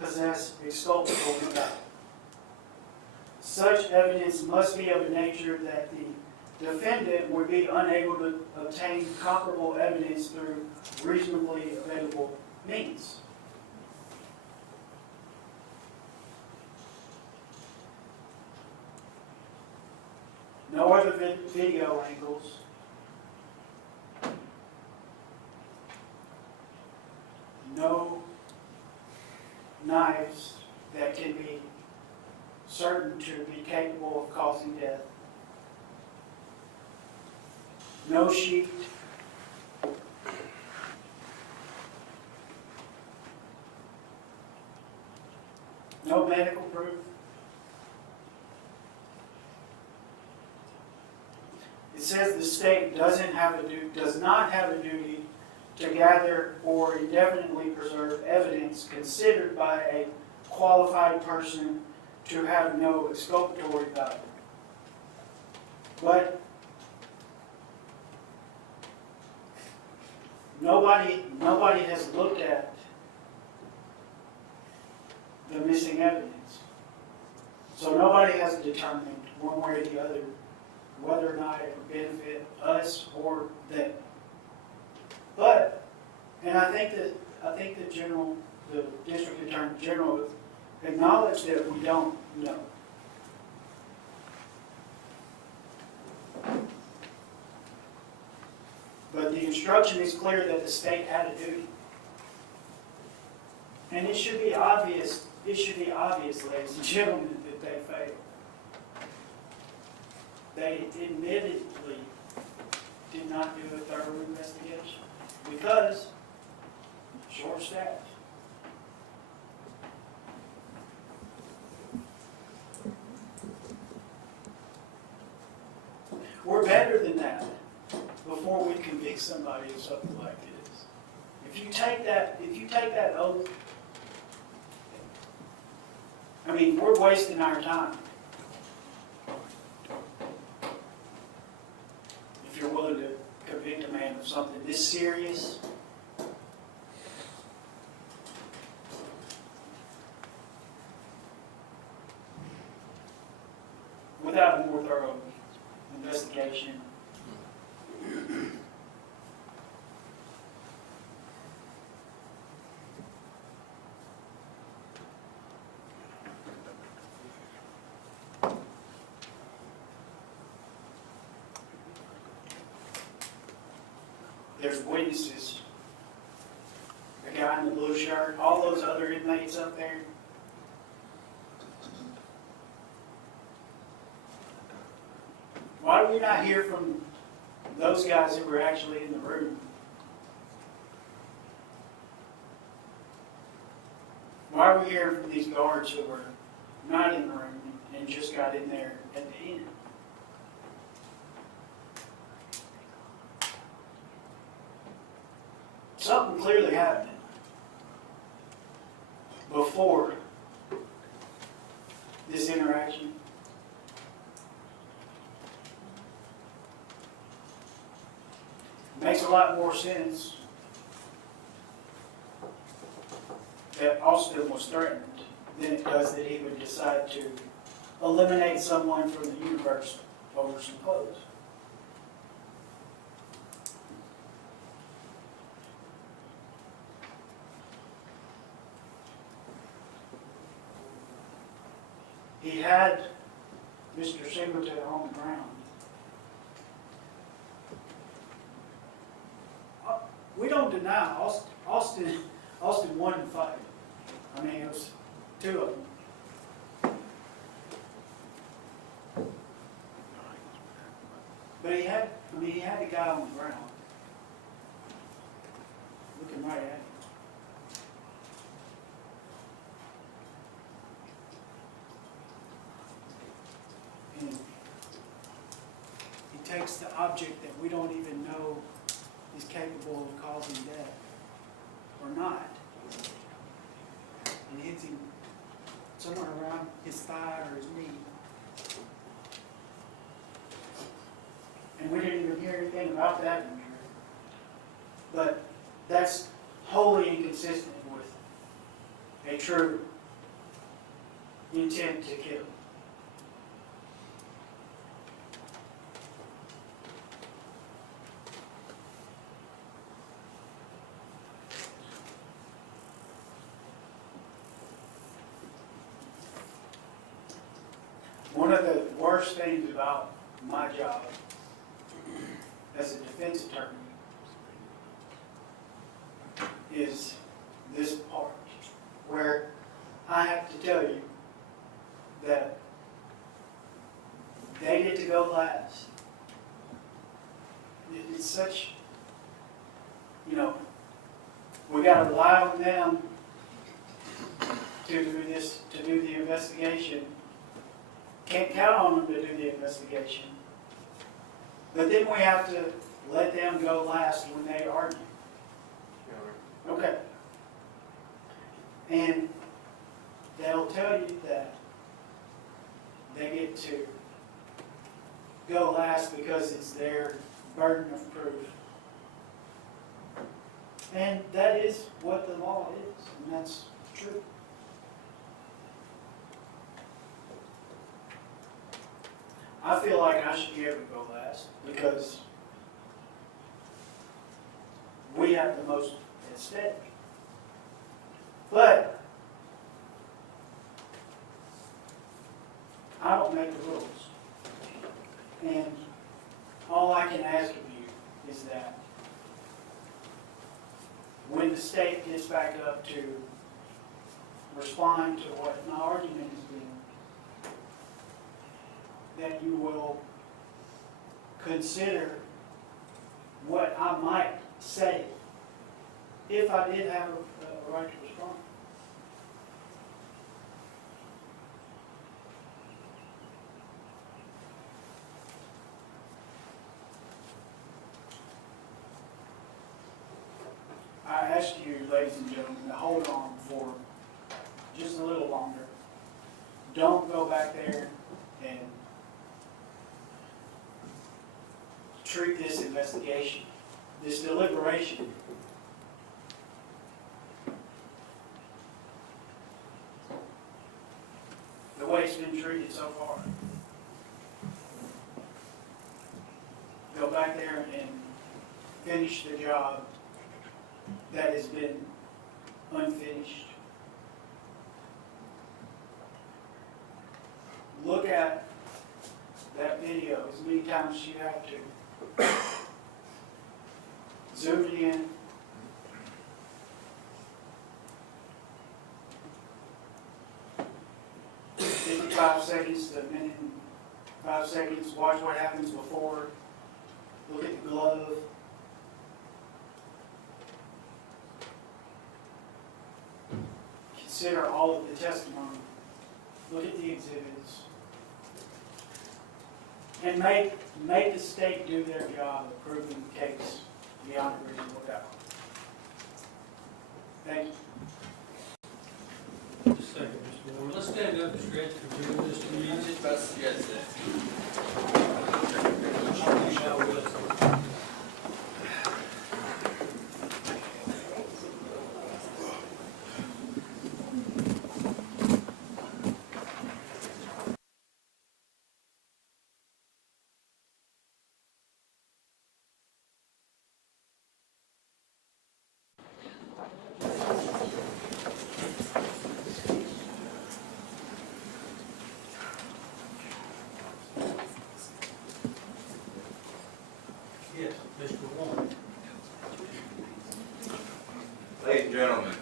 possess exculpatory value. Such evidence must be of a nature that the defendant would be unable to obtain comparable evidence through reasonably available means. No other video angles, no knives that can be certain to be capable of causing death, no sheet, no medical proof. It says the state does not have a duty to gather or indefinitely preserve evidence considered by a qualified person to have no exculpatory value. But nobody has looked at the missing evidence. So nobody has determined one way or the other whether or not it would benefit us or them. But, and I think the the district attorney general acknowledged that we don't know. But the instruction is clear that the state had a duty. And it should be obvious, ladies and gentlemen, that they failed. They admittedly did not do a thorough investigation because short staff. We're better than that before we convict somebody of something like this. If you take that oath, I mean, we're wasting our time. If you're willing to convict a man of something this serious, without a more thorough investigation. There's witnesses. The guy in the blue shirt, all those other inmates up there. Why do we not hear from those guys who were actually in the room? Why are we hearing from these guards who were not in the room and just got in there at the end? Something clearly happened before this interaction. Makes a lot more sense that Austin was threatened than it does that he would decide to eliminate someone from the universe over some clothes. He had Mr. Singleton on the ground. We don't deny Austin won the fight. I mean, it was two of them. But he had the guy on the ground, looking right at him. And he takes the object that we don't even know is capable of causing death, or not, and hits him somewhere around his thigh or his knee. And we didn't even hear anything about that injury. But that's wholly inconsistent with a true intent to kill. One of the worst things about my job as a defense attorney is this part, where I have to tell you that they get to go last. It's such, we got to rely on them to do this, to do the investigation. Can't count on them to do the investigation. But then we have to let them go last when they argue. Okay. And they'll tell you that they get to go last because it's their burden of proof. And that is what the law is, and that's true. I feel like I should be able to go last because we have the most at stake. But I don't make the rules. And all I can ask of you is that when the state gets back up to respond to what my argument has been, that you will consider what I might say if I did have a right to respond. I ask you, ladies and gentlemen, to hold on for just a little longer. Don't go back there and treat this investigation, this deliberation, the way it's been treated so far. Go back there and finish the job that has been unfinished. Look at that video as many times as you have to. Zoom it in. "55 seconds to a minute and 5 seconds. Watch what happens before. Look at the glove. Consider all of the testimony. Look at the exhibits. And make the state do their job of proving the case beyond a reasonable doubt." Thank you. Just a second, Mr. Moore. Let's stand up and stretch for doing this to you. I was just about to suggest that. Yes, Mr. Warren. Ladies and gentlemen,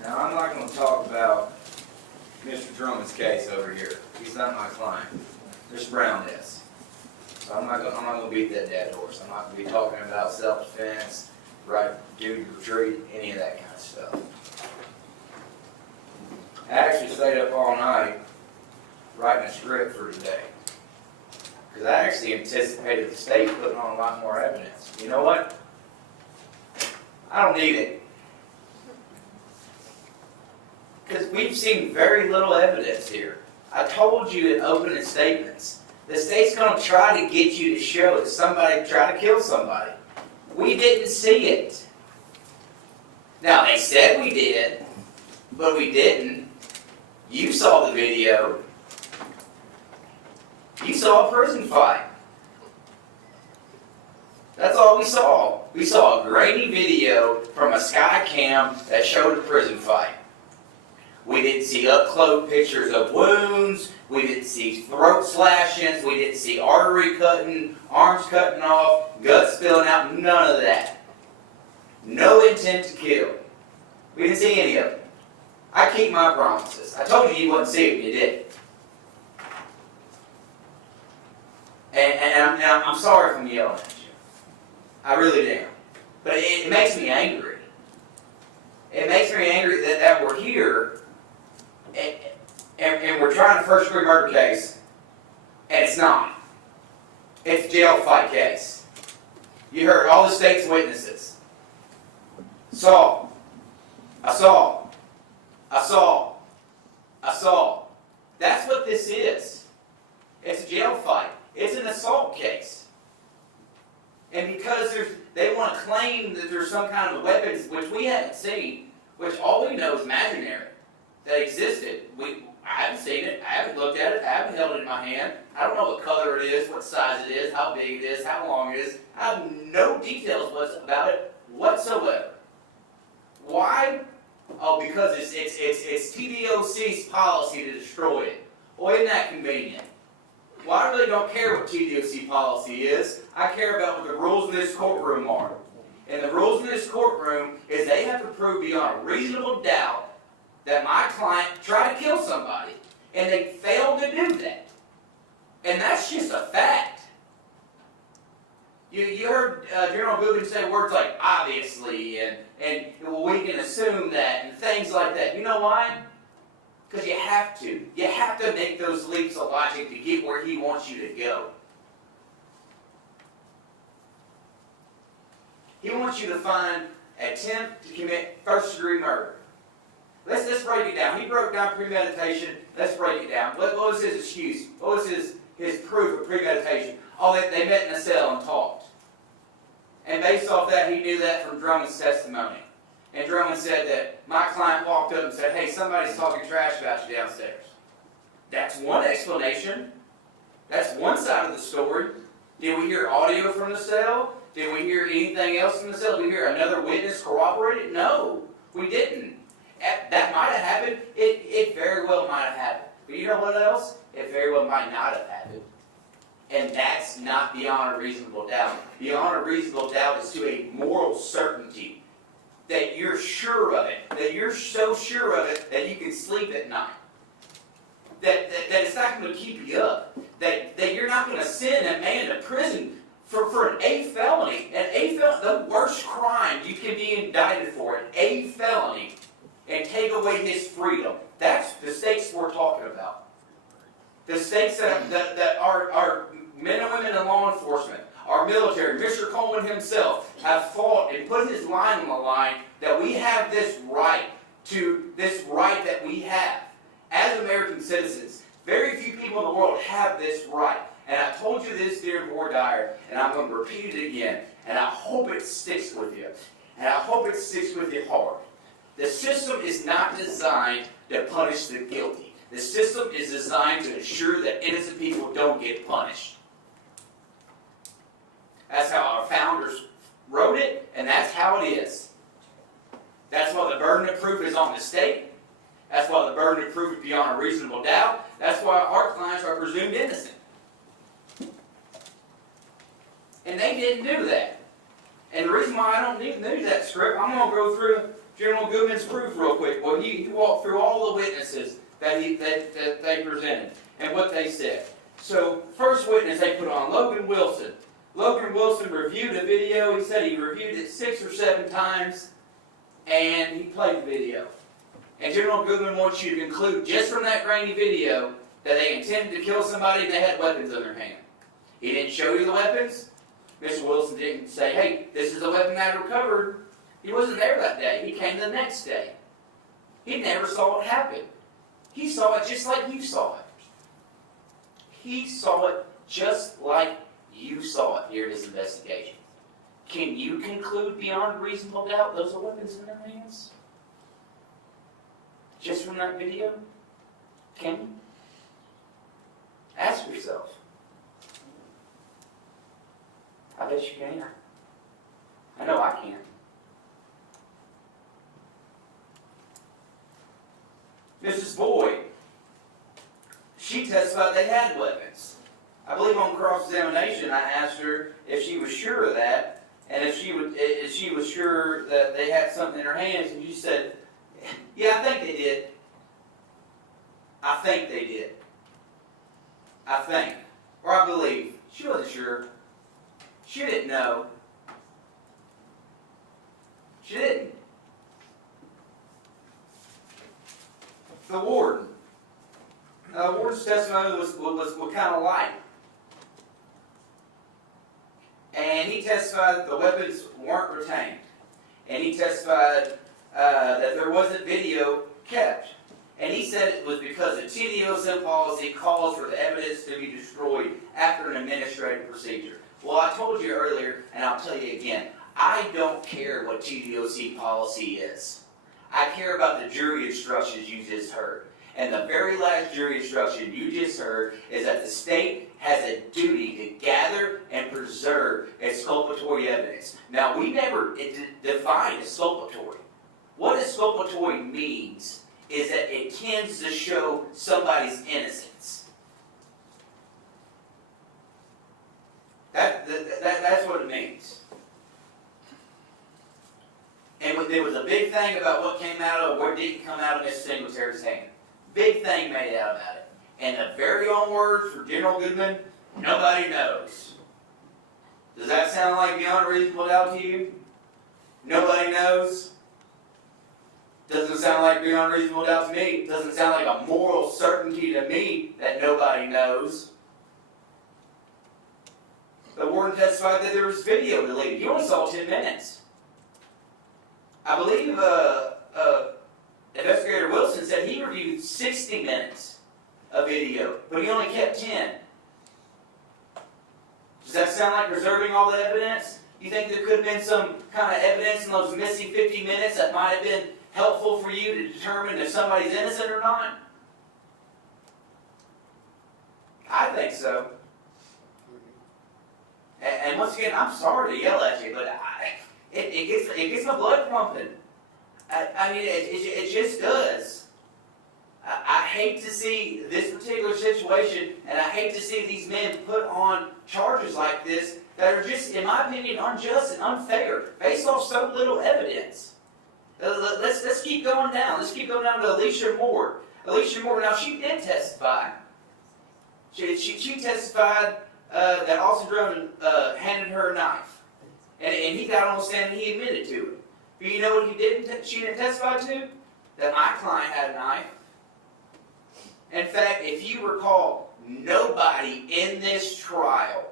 now I'm not going to talk about Mr. Drummond's case over here. He's not my client. Mr. Brown is. So I'm not going to beat that dead horse. I'm not going to be talking about self-defense, right, duty to retreat, any of that kind of stuff. I actually stayed up all night writing a script for today. Because I actually anticipated the state putting on a lot more evidence. You know what? I don't need it. Because we've seen very little evidence here. I told you in opening statements, the state's going to try to get you to show that somebody tried to kill somebody. We didn't see it. Now, they said we did, but we didn't. You saw the video. You saw a prison fight. That's all we saw. We saw a grainy video from a sky cam that showed a prison fight. We didn't see up-close pictures of wounds. We didn't see throat slashings. We didn't see artery cutting, arms cutting off, guts spilling out. None of that. No intent to kill. We didn't see any of it. I keep my promises. I told you wouldn't see it, and you did. And I'm sorry if I'm yelling at you. I really am. But it makes me angry. It makes me angry that we're here and we're trying a first-degree murder case, and it's not. It's a jail fight case. You heard all the state's witnesses. Assault. Assault. Assault. Assault. That's what this is. It's a jail fight. It's an assault case. And because they want to claim that there's some kind of weapons, which we haven't seen, which all we know is imaginary, that existed. I haven't seen it. I haven't looked at it. I haven't held it in my hand. I don't know what color it is, what size it is, how big it is, how long it is. I have no details about it whatsoever. Why? Oh, because it's TDOC's policy to destroy it. Well, isn't that convenient? Well, I really don't care what TDOC policy is. I care about what the rules in this courtroom are. And the rules in this courtroom is they have to prove beyond a reasonable doubt that my client tried to kill somebody. And they failed to do that. And that's just a fact. You heard General Goodwin say words like obviously and we can assume that and things like that. You know why? Because you have to. You have to make those leaps of logic to get where he wants you to go. He wants you to find attempt to commit first-degree murder. Let's break it down. He broke down premeditation. Let's break it down. What was his excuse? What was his proof of premeditation? Oh, they met in a cell and talked. And based off that, he knew that from Drummond's testimony. And Drummond said that my client walked up and said, hey, somebody's talking trash about you downstairs. That's one explanation. That's one side of the story. Did we hear audio from the cell? Did we hear anything else from the cell? Did we hear another witness corroborate it? No, we didn't. That might have happened. It very well might have happened. But you know what else? It very well might not have happened. And that's not beyond a reasonable doubt. Beyond a reasonable doubt is to a moral certainty that you're sure of it, that you're so sure of it that you can sleep at night. That it's not going to keep you up. That you're not going to send a man to prison for an A felony. An A felony, the worst crime you can be indicted for, an A felony, and take away his freedom. That's the stakes we're talking about. The stakes that our men and women in law enforcement, our military, Mr. Coleman himself, have fought and put his line on the line that we have this right that we have as American citizens. Very few people in the world have this right. And I told you this, dear Board Dyer, and I'm going to repeat it again. And I hope it sticks with you. And I hope it sticks with you hard. The system is not designed to punish the guilty. The system is designed to ensure that innocent people don't get punished. That's how our founders wrote it, and that's how it is. That's why the burden of proof is on the state. That's why the burden of proof is beyond a reasonable doubt. That's why our clients are presumed innocent. And they didn't do that. And the reason why I don't need that script, I'm going to go through General Goodman's proof real quick. Well, he walked through all the witnesses that they presented and what they said. So, first witness they put on, Logan Wilson. Logan Wilson reviewed the video. He said he reviewed it 6 or 7 times, and he played the video. And General Goodman wants you to conclude just from that grainy video that they intended to kill somebody and they had weapons in their hand. He didn't show you the weapons. Mr. Wilson didn't say, hey, this is the weapon I recovered. He wasn't there that day. He came the next day. He never saw it happen. He saw it just like you saw it. He saw it just like you saw it during his investigation. Can you conclude beyond reasonable doubt those are weapons in their hands? Just from that video? Can you? Ask yourself. I bet you can. I know I can. Mrs. Boyd, she testified they had weapons. I believe on cross-examination I asked her if she was sure of that, and if she was sure that they had something in her hands, and she said, yeah, I think they did. I think they did. I think. Or I believe. She wasn't sure. She didn't know. She didn't. The warden. The warden's testimony was kind of light. And he testified that the weapons weren't retained. And he testified that there wasn't video kept. And he said it was because the TDOC policy calls for the evidence to be destroyed after an administrative procedure. Well, I told you earlier, and I'll tell you again, I don't care what TDOC policy is. I care about the jury instructions you just heard. And the very last jury instruction you just heard is that the state has a duty to gather and preserve exculpatory evidence. Now, we never defined exculpatory. What exculpatory means is that it tends to show somebody's innocence. That's what it means. And there was a big thing about what came out of, what didn't come out of Mr. Singletary's hand. Big thing made out about it. And the very own words for General Goodman, nobody knows. Does that sound like beyond a reasonable doubt to you? Nobody knows? Doesn't sound like beyond a reasonable doubt to me. Doesn't sound like a moral certainty to me that nobody knows. The warden testified that there was video deleted. You only saw 10 minutes. I believe Investigator Wilson said he reviewed 60 minutes of video, but he only kept 10. Does that sound like preserving all the evidence? You think there could have been some kind of evidence in those missing 50 minutes that might have been helpful for you to determine if somebody's innocent or not? I think so. And once again, I'm sorry to yell at you, but it gets my blood pumping. I mean, it just does. I hate to see this particular situation, and I hate to see these men put on charges like this that are just, in my opinion, unjust and unfair, based off so little evidence. Let's keep going down. Let's keep going down to Alicia Moore. Alicia Moore, now she did testify. She testified that Austin Drummond handed her a knife. And he got on the stand and he admitted to it. But you know what she didn't testify to? That my client had a knife. In fact, if you recall, nobody in this trial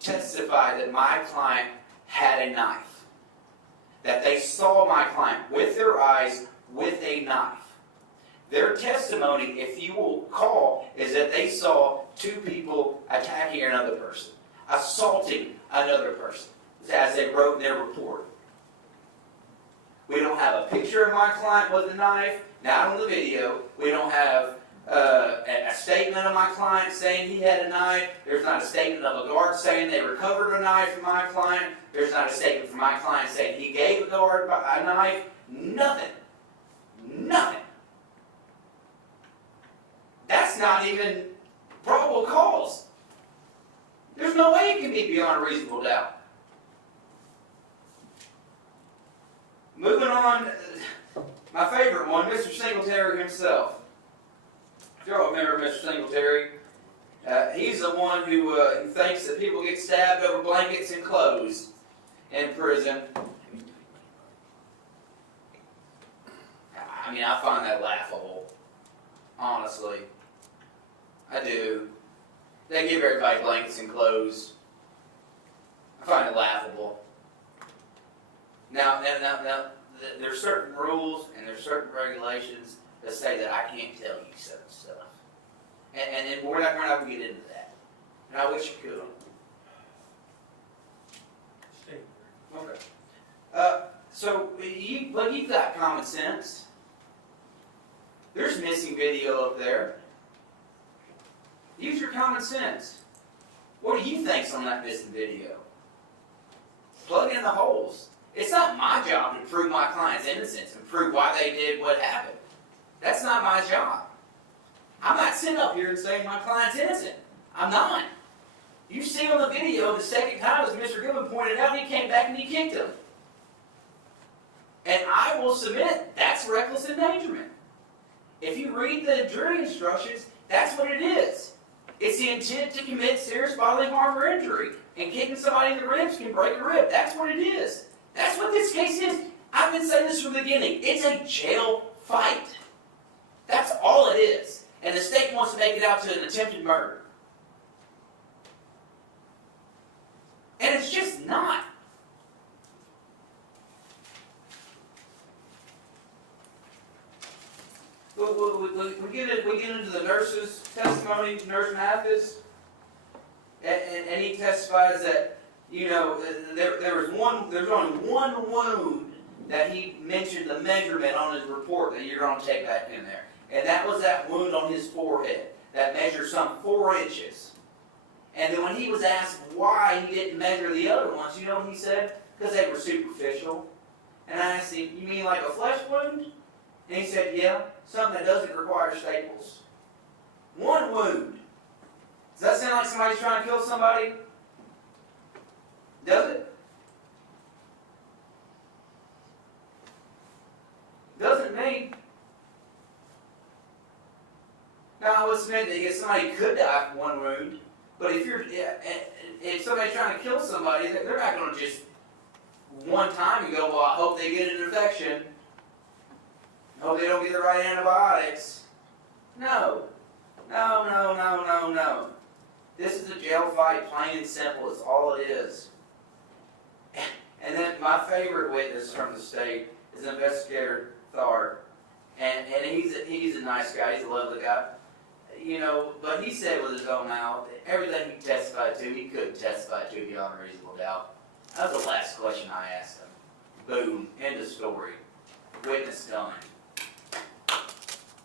testified that my client had a knife. That they saw my client with their eyes with a knife. Their testimony, if you will recall, is that they saw two people attacking another person, assaulting another person, as they wrote in their report. We don't have a picture of my client with a knife, not on the video. We don't have a statement of my client saying he had a knife. There's not a statement of a guard saying they recovered a knife from my client. There's not a statement from my client saying he gave a guard a knife. Nothing. Nothing. That's not even probable cause. There's no way it can be beyond a reasonable doubt. Moving on, my favorite one, Mr. Singletary himself. If y'all remember Mr. Singletary, he's the one who thinks that people get stabbed over blankets and clothes in prison. I mean, I find that laughable, honestly. I do. They give everybody blankets and clothes. I find it laughable. Now, there's certain rules and there's certain regulations that say that I can't tell you certain stuff. And we're not going to get into that. And I wish you could. Okay. So, you've got common sense. There's missing video up there. Use your common sense. What do you think's on that missing video? Plug in the holes. It's not my job to prove my client's innocence and prove why they did what happened. That's not my job. I'm not sitting up here and saying my client's innocent. I'm not. You see on the video the second time, as Mr. Goodman pointed out, he came back and he kicked him. And I will submit that's reckless endangerment. If you read the jury instructions, that's what it is. It's the intent to commit serious bodily harm or injury. And kicking somebody in the ribs can break a rib. That's what it is. That's what this case is. I've been saying this from the beginning. It's a jail fight. That's all it is. And the state wants to make it out to an attempted murder. And it's just not. We get into the nurse's testimony, Nurse Mathis, and he testifies that, you know, there's only one wound that he mentioned the measurement on his report that you're going to take back in there. And that was that wound on his forehead that measured some 4 inches. And then when he was asked why he didn't measure the other ones, you know what he said? Because they were superficial. And I asked him, you mean like a flesh wound? And he said, yeah, something that doesn't require staples. One wound. Does that sound like somebody's trying to kill somebody? Does it? Doesn't me. Now, I would submit that somebody could die from one wound, but if somebody's trying to kill somebody, they're not going to just one time and go, well, I hope they get an infection. I hope they don't get the right antibiotics. No. No, no, no, no, no. This is a jail fight, plain and simple. It's all it is. And then my favorite witness from the state is Investigator Thar. And he's a nice guy. He's a lovely guy. You know, but he said with his own mouth, everything he testified to, he couldn't testify to beyond a reasonable doubt. That was the last question I asked him. Boom, end of story. Witness done.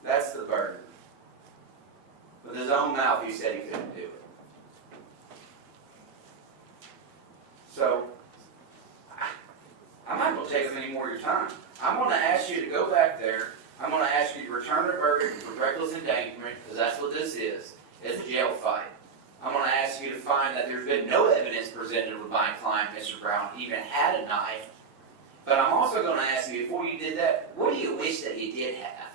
That's the burden. With his own mouth, he said he couldn't do it. So, I'm not going to take up any more of your time. I'm going to ask you to go back there. I'm going to ask you to return a verdict for reckless endangerment, because that's what this is. It's a jail fight. I'm going to ask you to find that there's been no evidence presented with my client, Mr. Brown, even had a knife. But I'm also going to ask you, before you did that, what do you wish that you did have?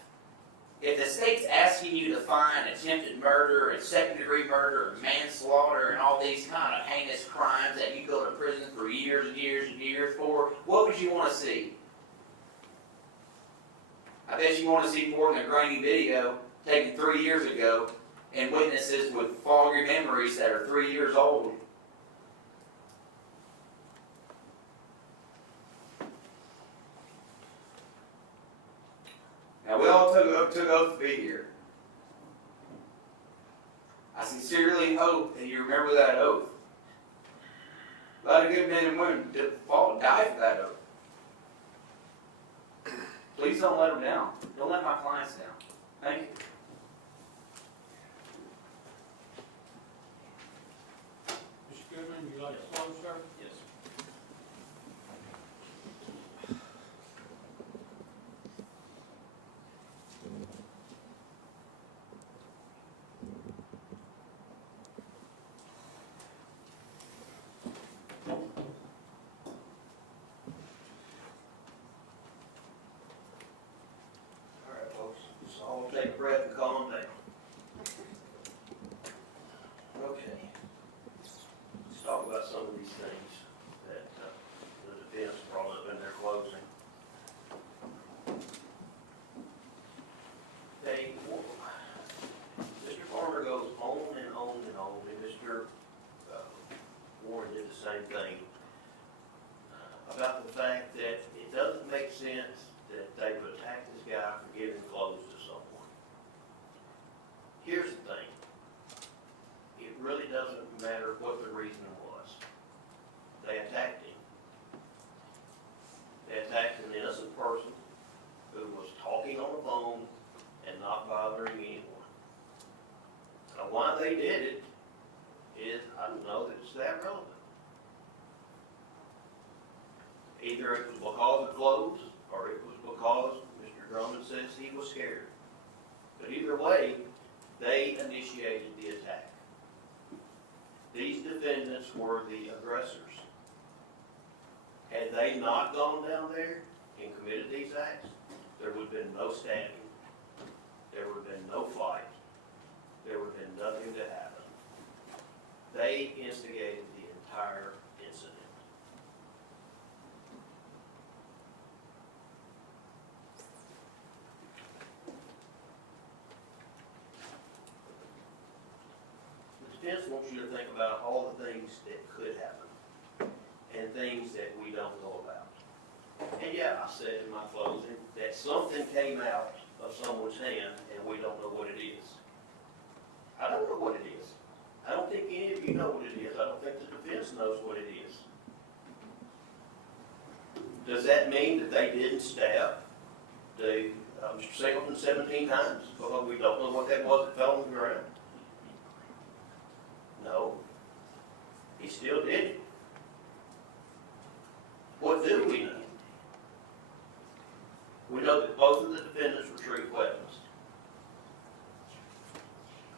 If the state's asking you to find attempted murder and second-degree murder and manslaughter and all these kind of heinous crimes that you go to prison for years and years and years for, what would you want to see? I bet you want to see more than a grainy video taken 3 years ago and witnesses with foggy memories that are 3 years old. Now, we all took oath to be here. I sincerely hope that you remember that oath. A lot of good men and women fought and died for that oath. Please don't let them down. Don't let my clients down. Thank you. Mr. Goodman, you like to close, sir? Yes. All right, folks, so I'll take a breath and calm down. Okay. Let's talk about some of these things that the defense brought up in their closing. Mr. Farmer goes on and on and on, and Mr. Warren did the same thing about the fact that it doesn't make sense that they would attack this guy for giving clothes to someone. Here's the thing. It really doesn't matter what the reason was. They attacked him. They attacked an innocent person who was talking on the phone and not bothering anyone. Now, why they did it is, I don't know that it's that relevant. Either it was because of clothes, or it was because Mr. Drummond says he was scared. But either way, they initiated the attack. These defendants were the aggressors. Had they not gone down there and committed these acts, there would have been no stabbing. There would have been no fight. There would have been nothing to happen. They instigated the entire incident. The defense wants you to think about all the things that could happen and things that we don't know about. And yeah, I said in my closing that something came out of someone's hand and we don't know what it is. I don't know what it is. I don't think any of you know what it is. I don't think the defense knows what it is. Does that mean that they didn't stab Mr. Singleton 17 times? Because we don't know what that was that fell on the ground. No. still did it. What do we know? We know that both of the defendants retrieved weapons.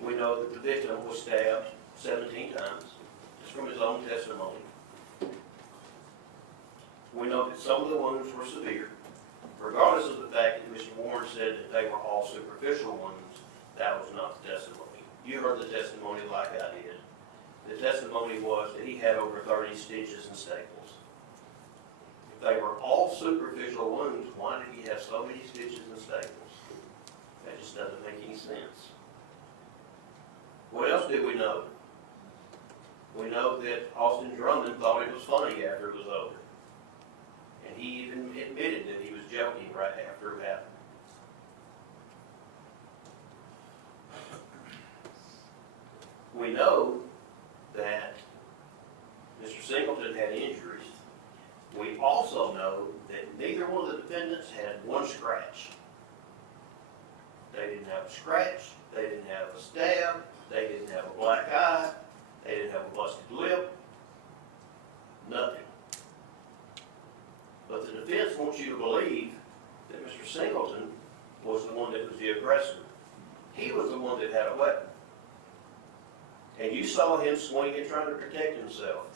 We know that the victim was stabbed 17 times, just from his own testimony. We know that some of the wounds were severe. Regardless of the fact that Mr. Warren said that they were all superficial wounds, that was not the testimony. You heard the testimony like I did. The testimony was that he had over 30 stitches and staples. If they were all superficial wounds, why did he have so many stitches and staples? That just doesn't make any sense. What else did we know? We know that Austin Drummond thought it was funny after it was over. And he even admitted that he was joking right after it happened. We know that Mr. Singleton had injuries. We also know that neither one of the defendants had one scratch. They didn't have a scratch, they didn't have a stab, they didn't have a black eye, they didn't have a busted lip, nothing. But the defense wants you to believe that Mr. Singleton was the one that was the aggressor. He was the one that had a weapon. And you saw him swinging, trying to protect himself.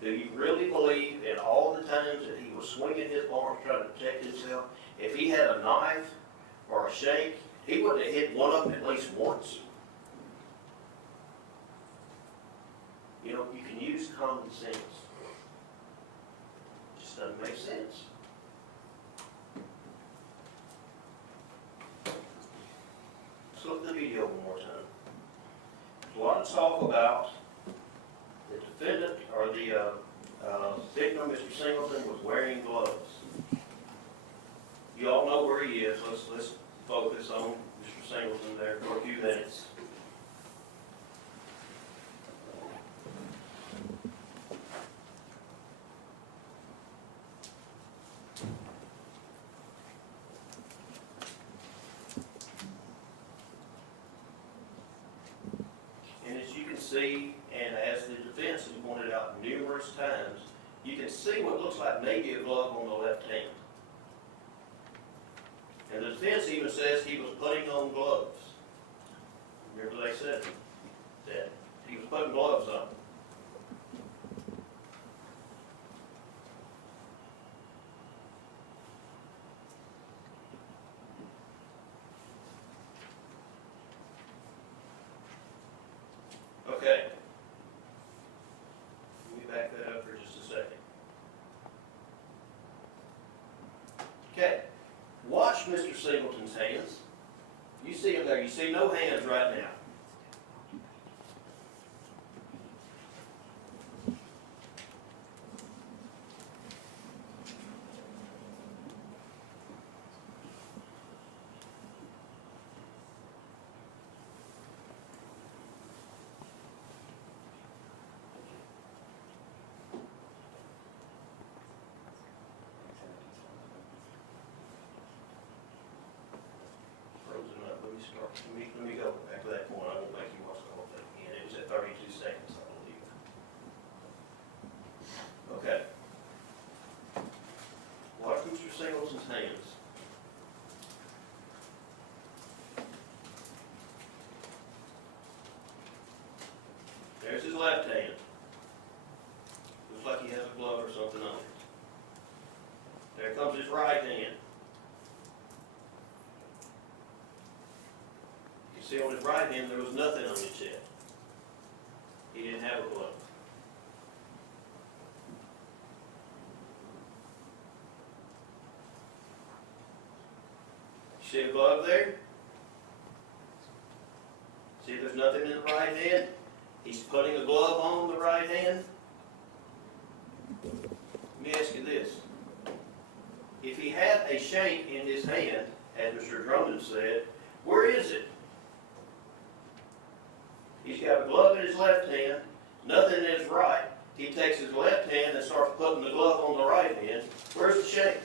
Do you really believe in all the times that he was swinging his arms trying to protect himself, if he had a knife or a shake, he would have hit one of them at least once? You know, you can use common sense. It just doesn't make sense. Let's look at the video one more time. There's a lot of talk about the defendant, or the victim, Mr. Singleton, was wearing gloves. You all know where he is. Let's focus on Mr. Singleton there for a few minutes. And as you can see, and as the defense has pointed out numerous times, you can see what looks like maybe a glove on the left hand. And the defense even says he was putting on gloves. Remember they said that he was putting gloves on. Okay. Let me back that up for just a second. Okay. Watch Mr. Singleton's hands. You see him there. You see no hands right now. Frozen up. Let me start. Let me go back to that point. I won't make you watch the whole thing again. It was at 32 seconds, I believe. Okay. Watch Mr. Singleton's hands. There's his left hand. Looks like he has a glove or something on it. There comes his right hand. You see on his right hand there was nothing on his chest. He didn't have a glove. You see a glove there? See there's nothing in the right hand? He's putting a glove on the right hand. Let me ask you this. If he had a shank in his hand, as Mr. Drummond said, where is it? He's got a glove in his left hand, nothing in his right. He takes his left hand and starts putting the glove on the right hand. Where's the shank?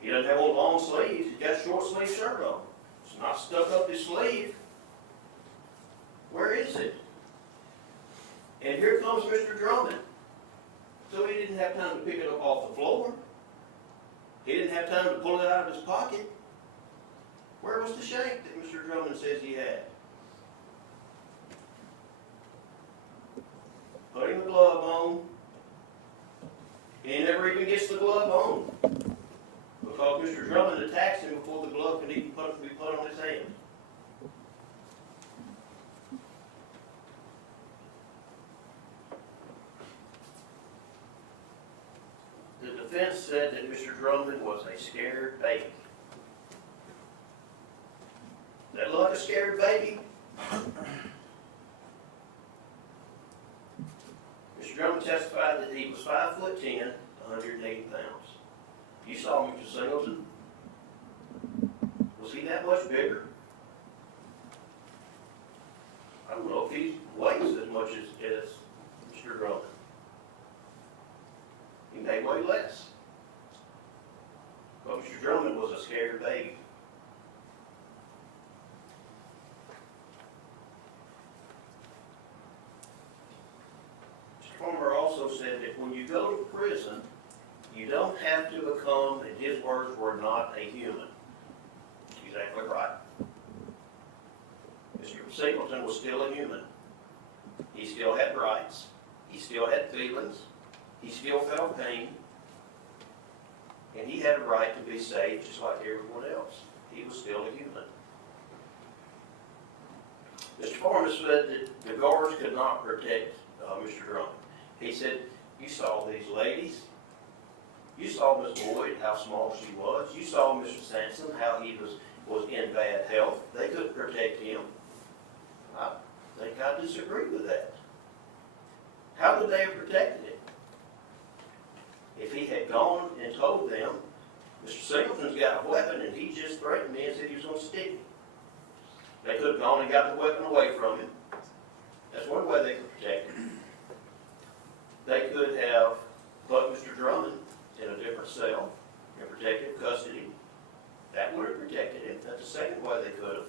He doesn't have on long sleeves. He's got a short sleeve shirt on. It's not stuck up his sleeve. Where is it? here comes Mr. Drummond. So he didn't have time to pick it up off the floor. He didn't have time to pull it out of his pocket. Where was the shank that Mr. Drummond says he had? Putting the glove on. He never even gets the glove on. Because Mr. Drummond attacks him before the glove can even be put on his hand. The defense said that Mr. Drummond was a scared baby. That look like a scared baby? Mr. Drummond testified that he was 5'10", 180 pounds. You saw Mr. Singleton. Was he that much bigger? I don't know if he weighs as much as Mr. Drummond. He may weigh less. But Mr. Drummond was a scared baby. Mr. Farmer also said that when you go to prison, you don't have to become, and his words were, not a human. Exactly right. Mr. Singleton was still a human. He still had rights. He still had feelings. He still felt pain. And he had a right to be saved just like everyone else. He was still a human. Mr. Farmer said that the guards could not protect Mr. Drummond. He said, you saw these ladies. You saw Miss Boyd, how small she was. You saw Mr. Sampson, how he was in bad health. They couldn't protect him. I think I disagree with that. How would they have protected him? If he had gone and told them, Mr. Singleton's got a weapon and he just threatened me and said he was going to stick me. They could have gone and got the weapon away from him. That's one way they could protect him. They could have put Mr. Drummond in a different cell in protective custody. That would have protected him. That's the second way they could have.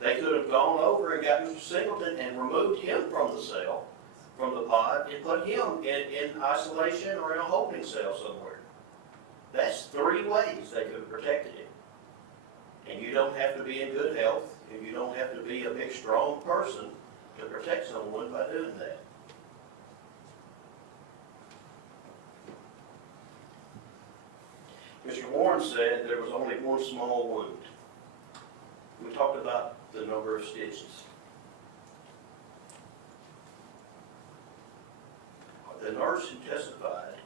They could have gone over and got Mr. Singleton and removed him from the cell, from the pod, and put him in isolation or in a holding cell somewhere. That's three ways they could have protected him. And you don't have to be in good health, and you don't have to be a big, strong person to protect someone by doing that. Mr. Warren said there was only one small wound. We talked about the number of stitches. The nurse who testified,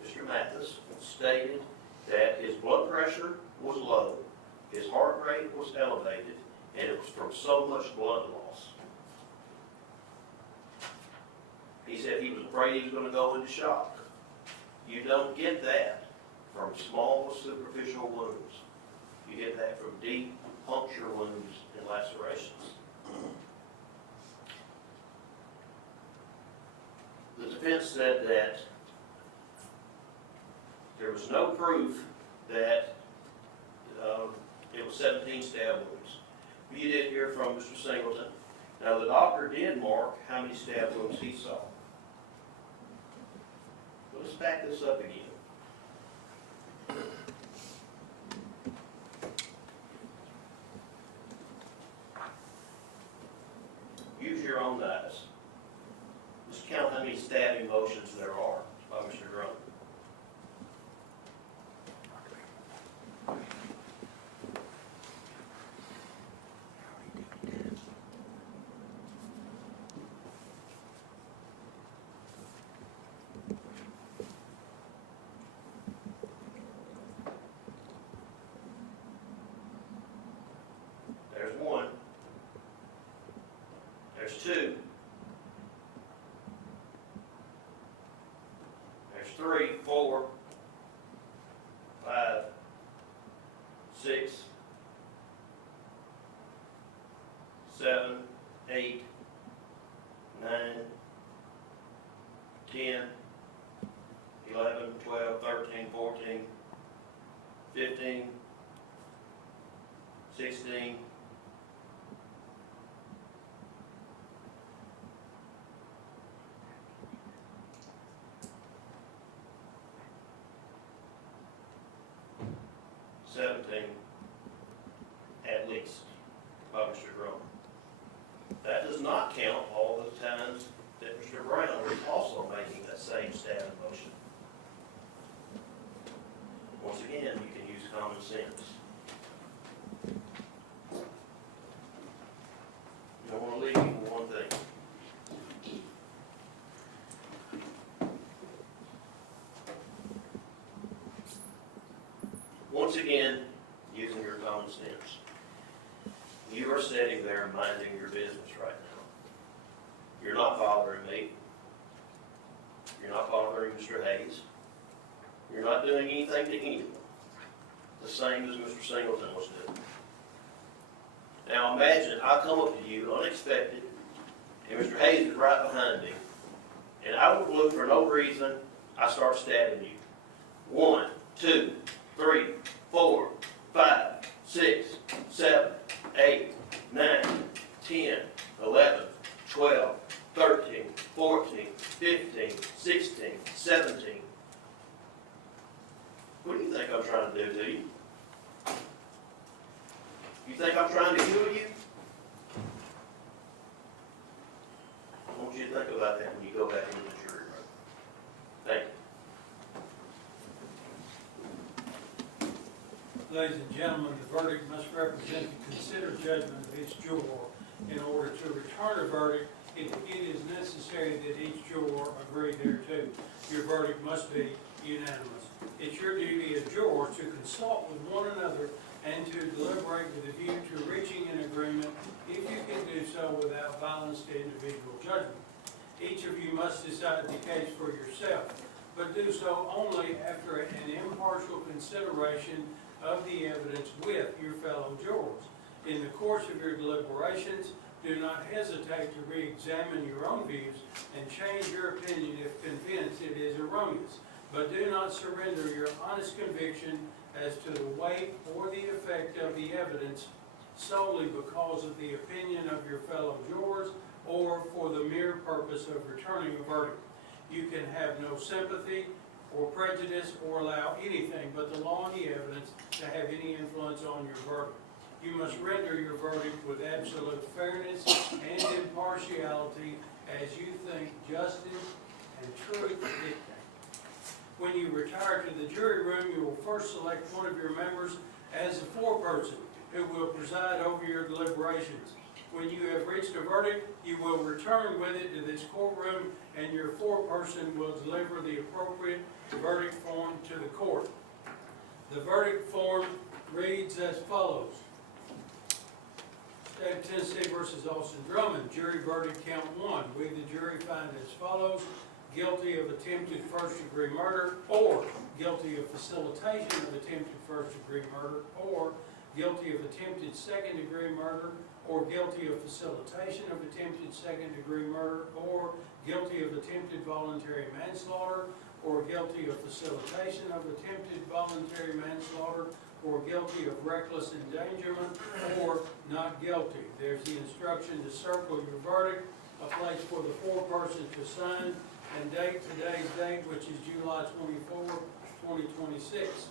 Mr. Mathis, stated that his blood pressure was low, his heart rate was elevated, and it was from so much blood loss. He said he was afraid he was going to go into shock. You don't get that from small superficial wounds. You get that from deep puncture wounds and lacerations. The defense said that there was no proof that it was 17 stab wounds. You did hear from Mr. Singleton. Now the doctor did mark how many stab wounds he saw. But let's back this up again. Use your own eyes. Just count how many stabbing motions there are by Mr. Drummond. There's one. There's two. There's 3, 4, 5, 6, 7, 8, 9, 10, 11, 12, 13, 14, 15, 16, 17 at least by Mr. Drummond. That does not count all the times that Mr. Brown was also making that same stabbing motion. Once again, you can use common sense. You don't want to leave you with one thing. Once again, using your common sense. You are sitting there minding your business right now. You're not bothering me. You're not bothering Mr. Hayes. You're not doing anything to anyone. The same as Mr. Singleton was doing. Now imagine I come up to you unexpected, and Mr. Hayes is right behind me, and out of the blue for no reason, I start stabbing you. 1, 2, 3, 4, 5, 6, 7, 8, 9, 10, 11, 12, 13, 14, 15, 16, 17. What do you think I'm trying to do to you? You think I'm trying to kill you? I want you to think about that when you go back into the jury room. Thank you. Ladies and gentlemen, the verdict must represent the considered judgment of each juror. In order to return a verdict, it is necessary that each juror agree thereto. Your verdict must be unanimous. It's your duty as jurors to consult with one another and to deliberate with a view to reaching an agreement if you can do so without violence to individual judgment. Each of you must decide the case for yourself, but do so only after an impartial consideration of the evidence with your fellow jurors. In the course of your deliberations, do not hesitate to re-examine your own views and change your opinion if convinced it is erroneous. But do not surrender your honest conviction as to the weight or the effect of the evidence solely because of the opinion of your fellow jurors or for the mere purpose of returning a verdict. You can have no sympathy or prejudice or allow anything but the law and the evidence to have any influence on your verdict. You must render your verdict with absolute fairness and impartiality as you think justice and truth dictate. When you retire to the jury room, you will first select one of your members as a foreperson who will preside over your deliberations. When you have reached a verdict, you will return with it to this courtroom, and your foreperson will deliver the appropriate verdict form to the court. The verdict form reads as follows. State of Tennessee versus Austin Drummond, jury verdict count 1. We, the jury, find as follows: guilty of attempted first-degree murder, or guilty of facilitation of attempted first-degree murder, or guilty of attempted second-degree murder, or guilty of facilitation of attempted second-degree murder, or guilty of attempted voluntary manslaughter, or guilty of facilitation of attempted voluntary manslaughter, or guilty of reckless endangerment, or not guilty. There's the instruction to circle your verdict, a place for the foreperson to sign, and date today's date, which is July 24, 2026.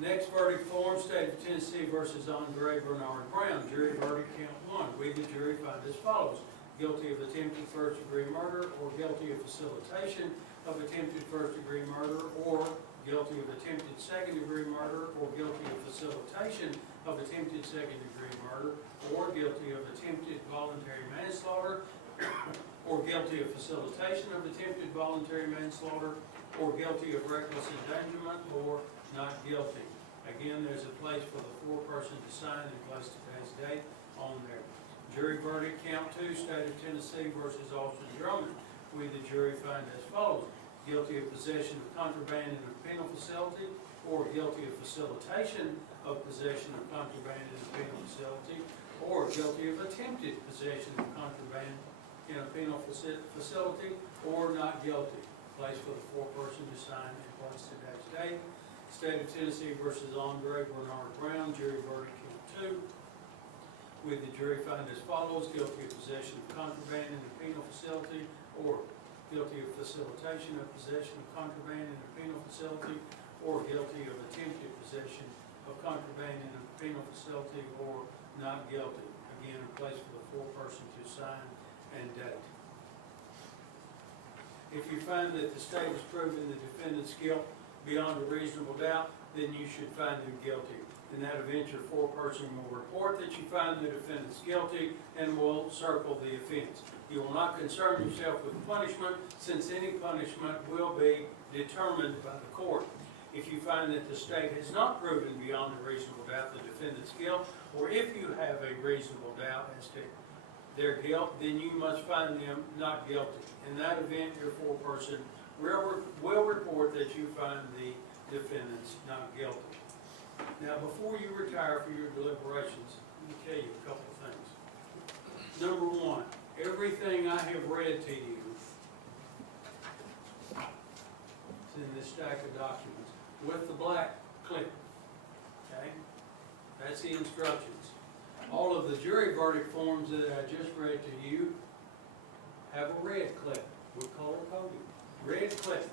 Next verdict form, State of Tennessee versus Andre Bernard Brown, jury verdict count 1. We, the jury, find as follows: guilty of attempted first-degree murder, or guilty of facilitation of attempted first-degree murder, or guilty of attempted second-degree murder, or guilty of facilitation of attempted second-degree murder, or guilty of attempted voluntary manslaughter, or guilty of facilitation of attempted voluntary manslaughter, or guilty of reckless endangerment, or not guilty. Again, there's a place for the foreperson to sign and place today's date on there. Jury verdict count 2, State of Tennessee versus Austin Drummond. We, the jury, find as follows: guilty of possession of contraband in a penal facility, or guilty of facilitation of possession of contraband in a penal facility, or guilty of attempted possession of contraband in a penal facility, or not guilty. Place for the foreperson to sign and place today's date. State of Tennessee versus Andre Bernard Brown, jury verdict count 2. With the jury find as follows: guilty of possession of contraband in a penal facility, or guilty of facilitation of possession of contraband in a penal facility, or guilty of attempted possession of contraband in a penal facility, or not guilty. Again, a place for the foreperson to sign and date. If you find that the state has proven the defendant's guilt beyond a reasonable doubt, then you should find him guilty. In that event, your foreperson will report that you find the defendant guilty and will circle the offense. You will not concern yourself with punishment, since any punishment will be determined by the court. If you find that the state has not proven beyond a reasonable doubt the defendant's guilt, or if you have a reasonable doubt as to their guilt, then you must find them not guilty. In that event, your foreperson will report that you find the defendants not guilty. Now, before you retire for your deliberations, let me tell you a couple of things. Number one, everything I have read to you is in this stack of documents with the black clip. Okay? That's the instructions. All of the jury verdict forms that I just read to you have a red clip with color coding. Red clip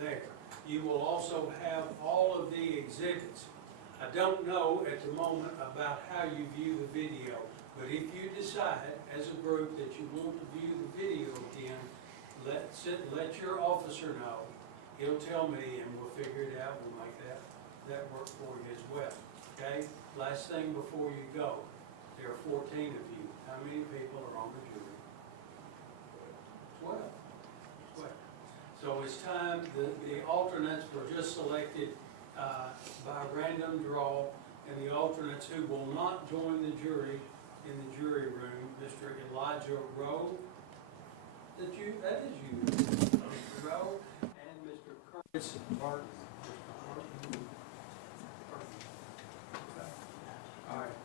there. You will also have all of the exhibits. I don't know at the moment about how you view the video, but if you decide as a group that you want to view the video again, let your officer know. He'll tell me and we'll figure it out. We'll make that work for you as well. Okay? Last thing before you go. There are 14 of you. How many people are on the jury? 12. 12. So it's time, the alternates were just selected by random draw, and the alternates who will not join the jury in the jury room, Mr. Elijah Rowe, that is you, Mr. Rowe, and Mr. Curtis Barton. All right,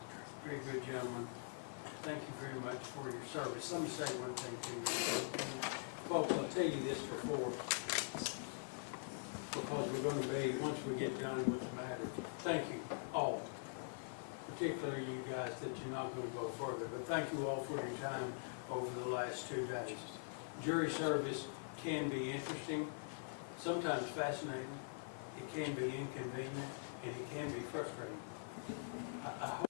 very good, gentlemen. Thank you very much for your service. Let me say one thing to you. Folks, I'll tell you this before, because we're going to be, once we get done with the matter, thank you all, particularly you guys that you're not going to go further, but thank you all for your time over the last 2 days. Jury service can be interesting, sometimes fascinating, it can be inconvenient, and it can be frustrating. I hope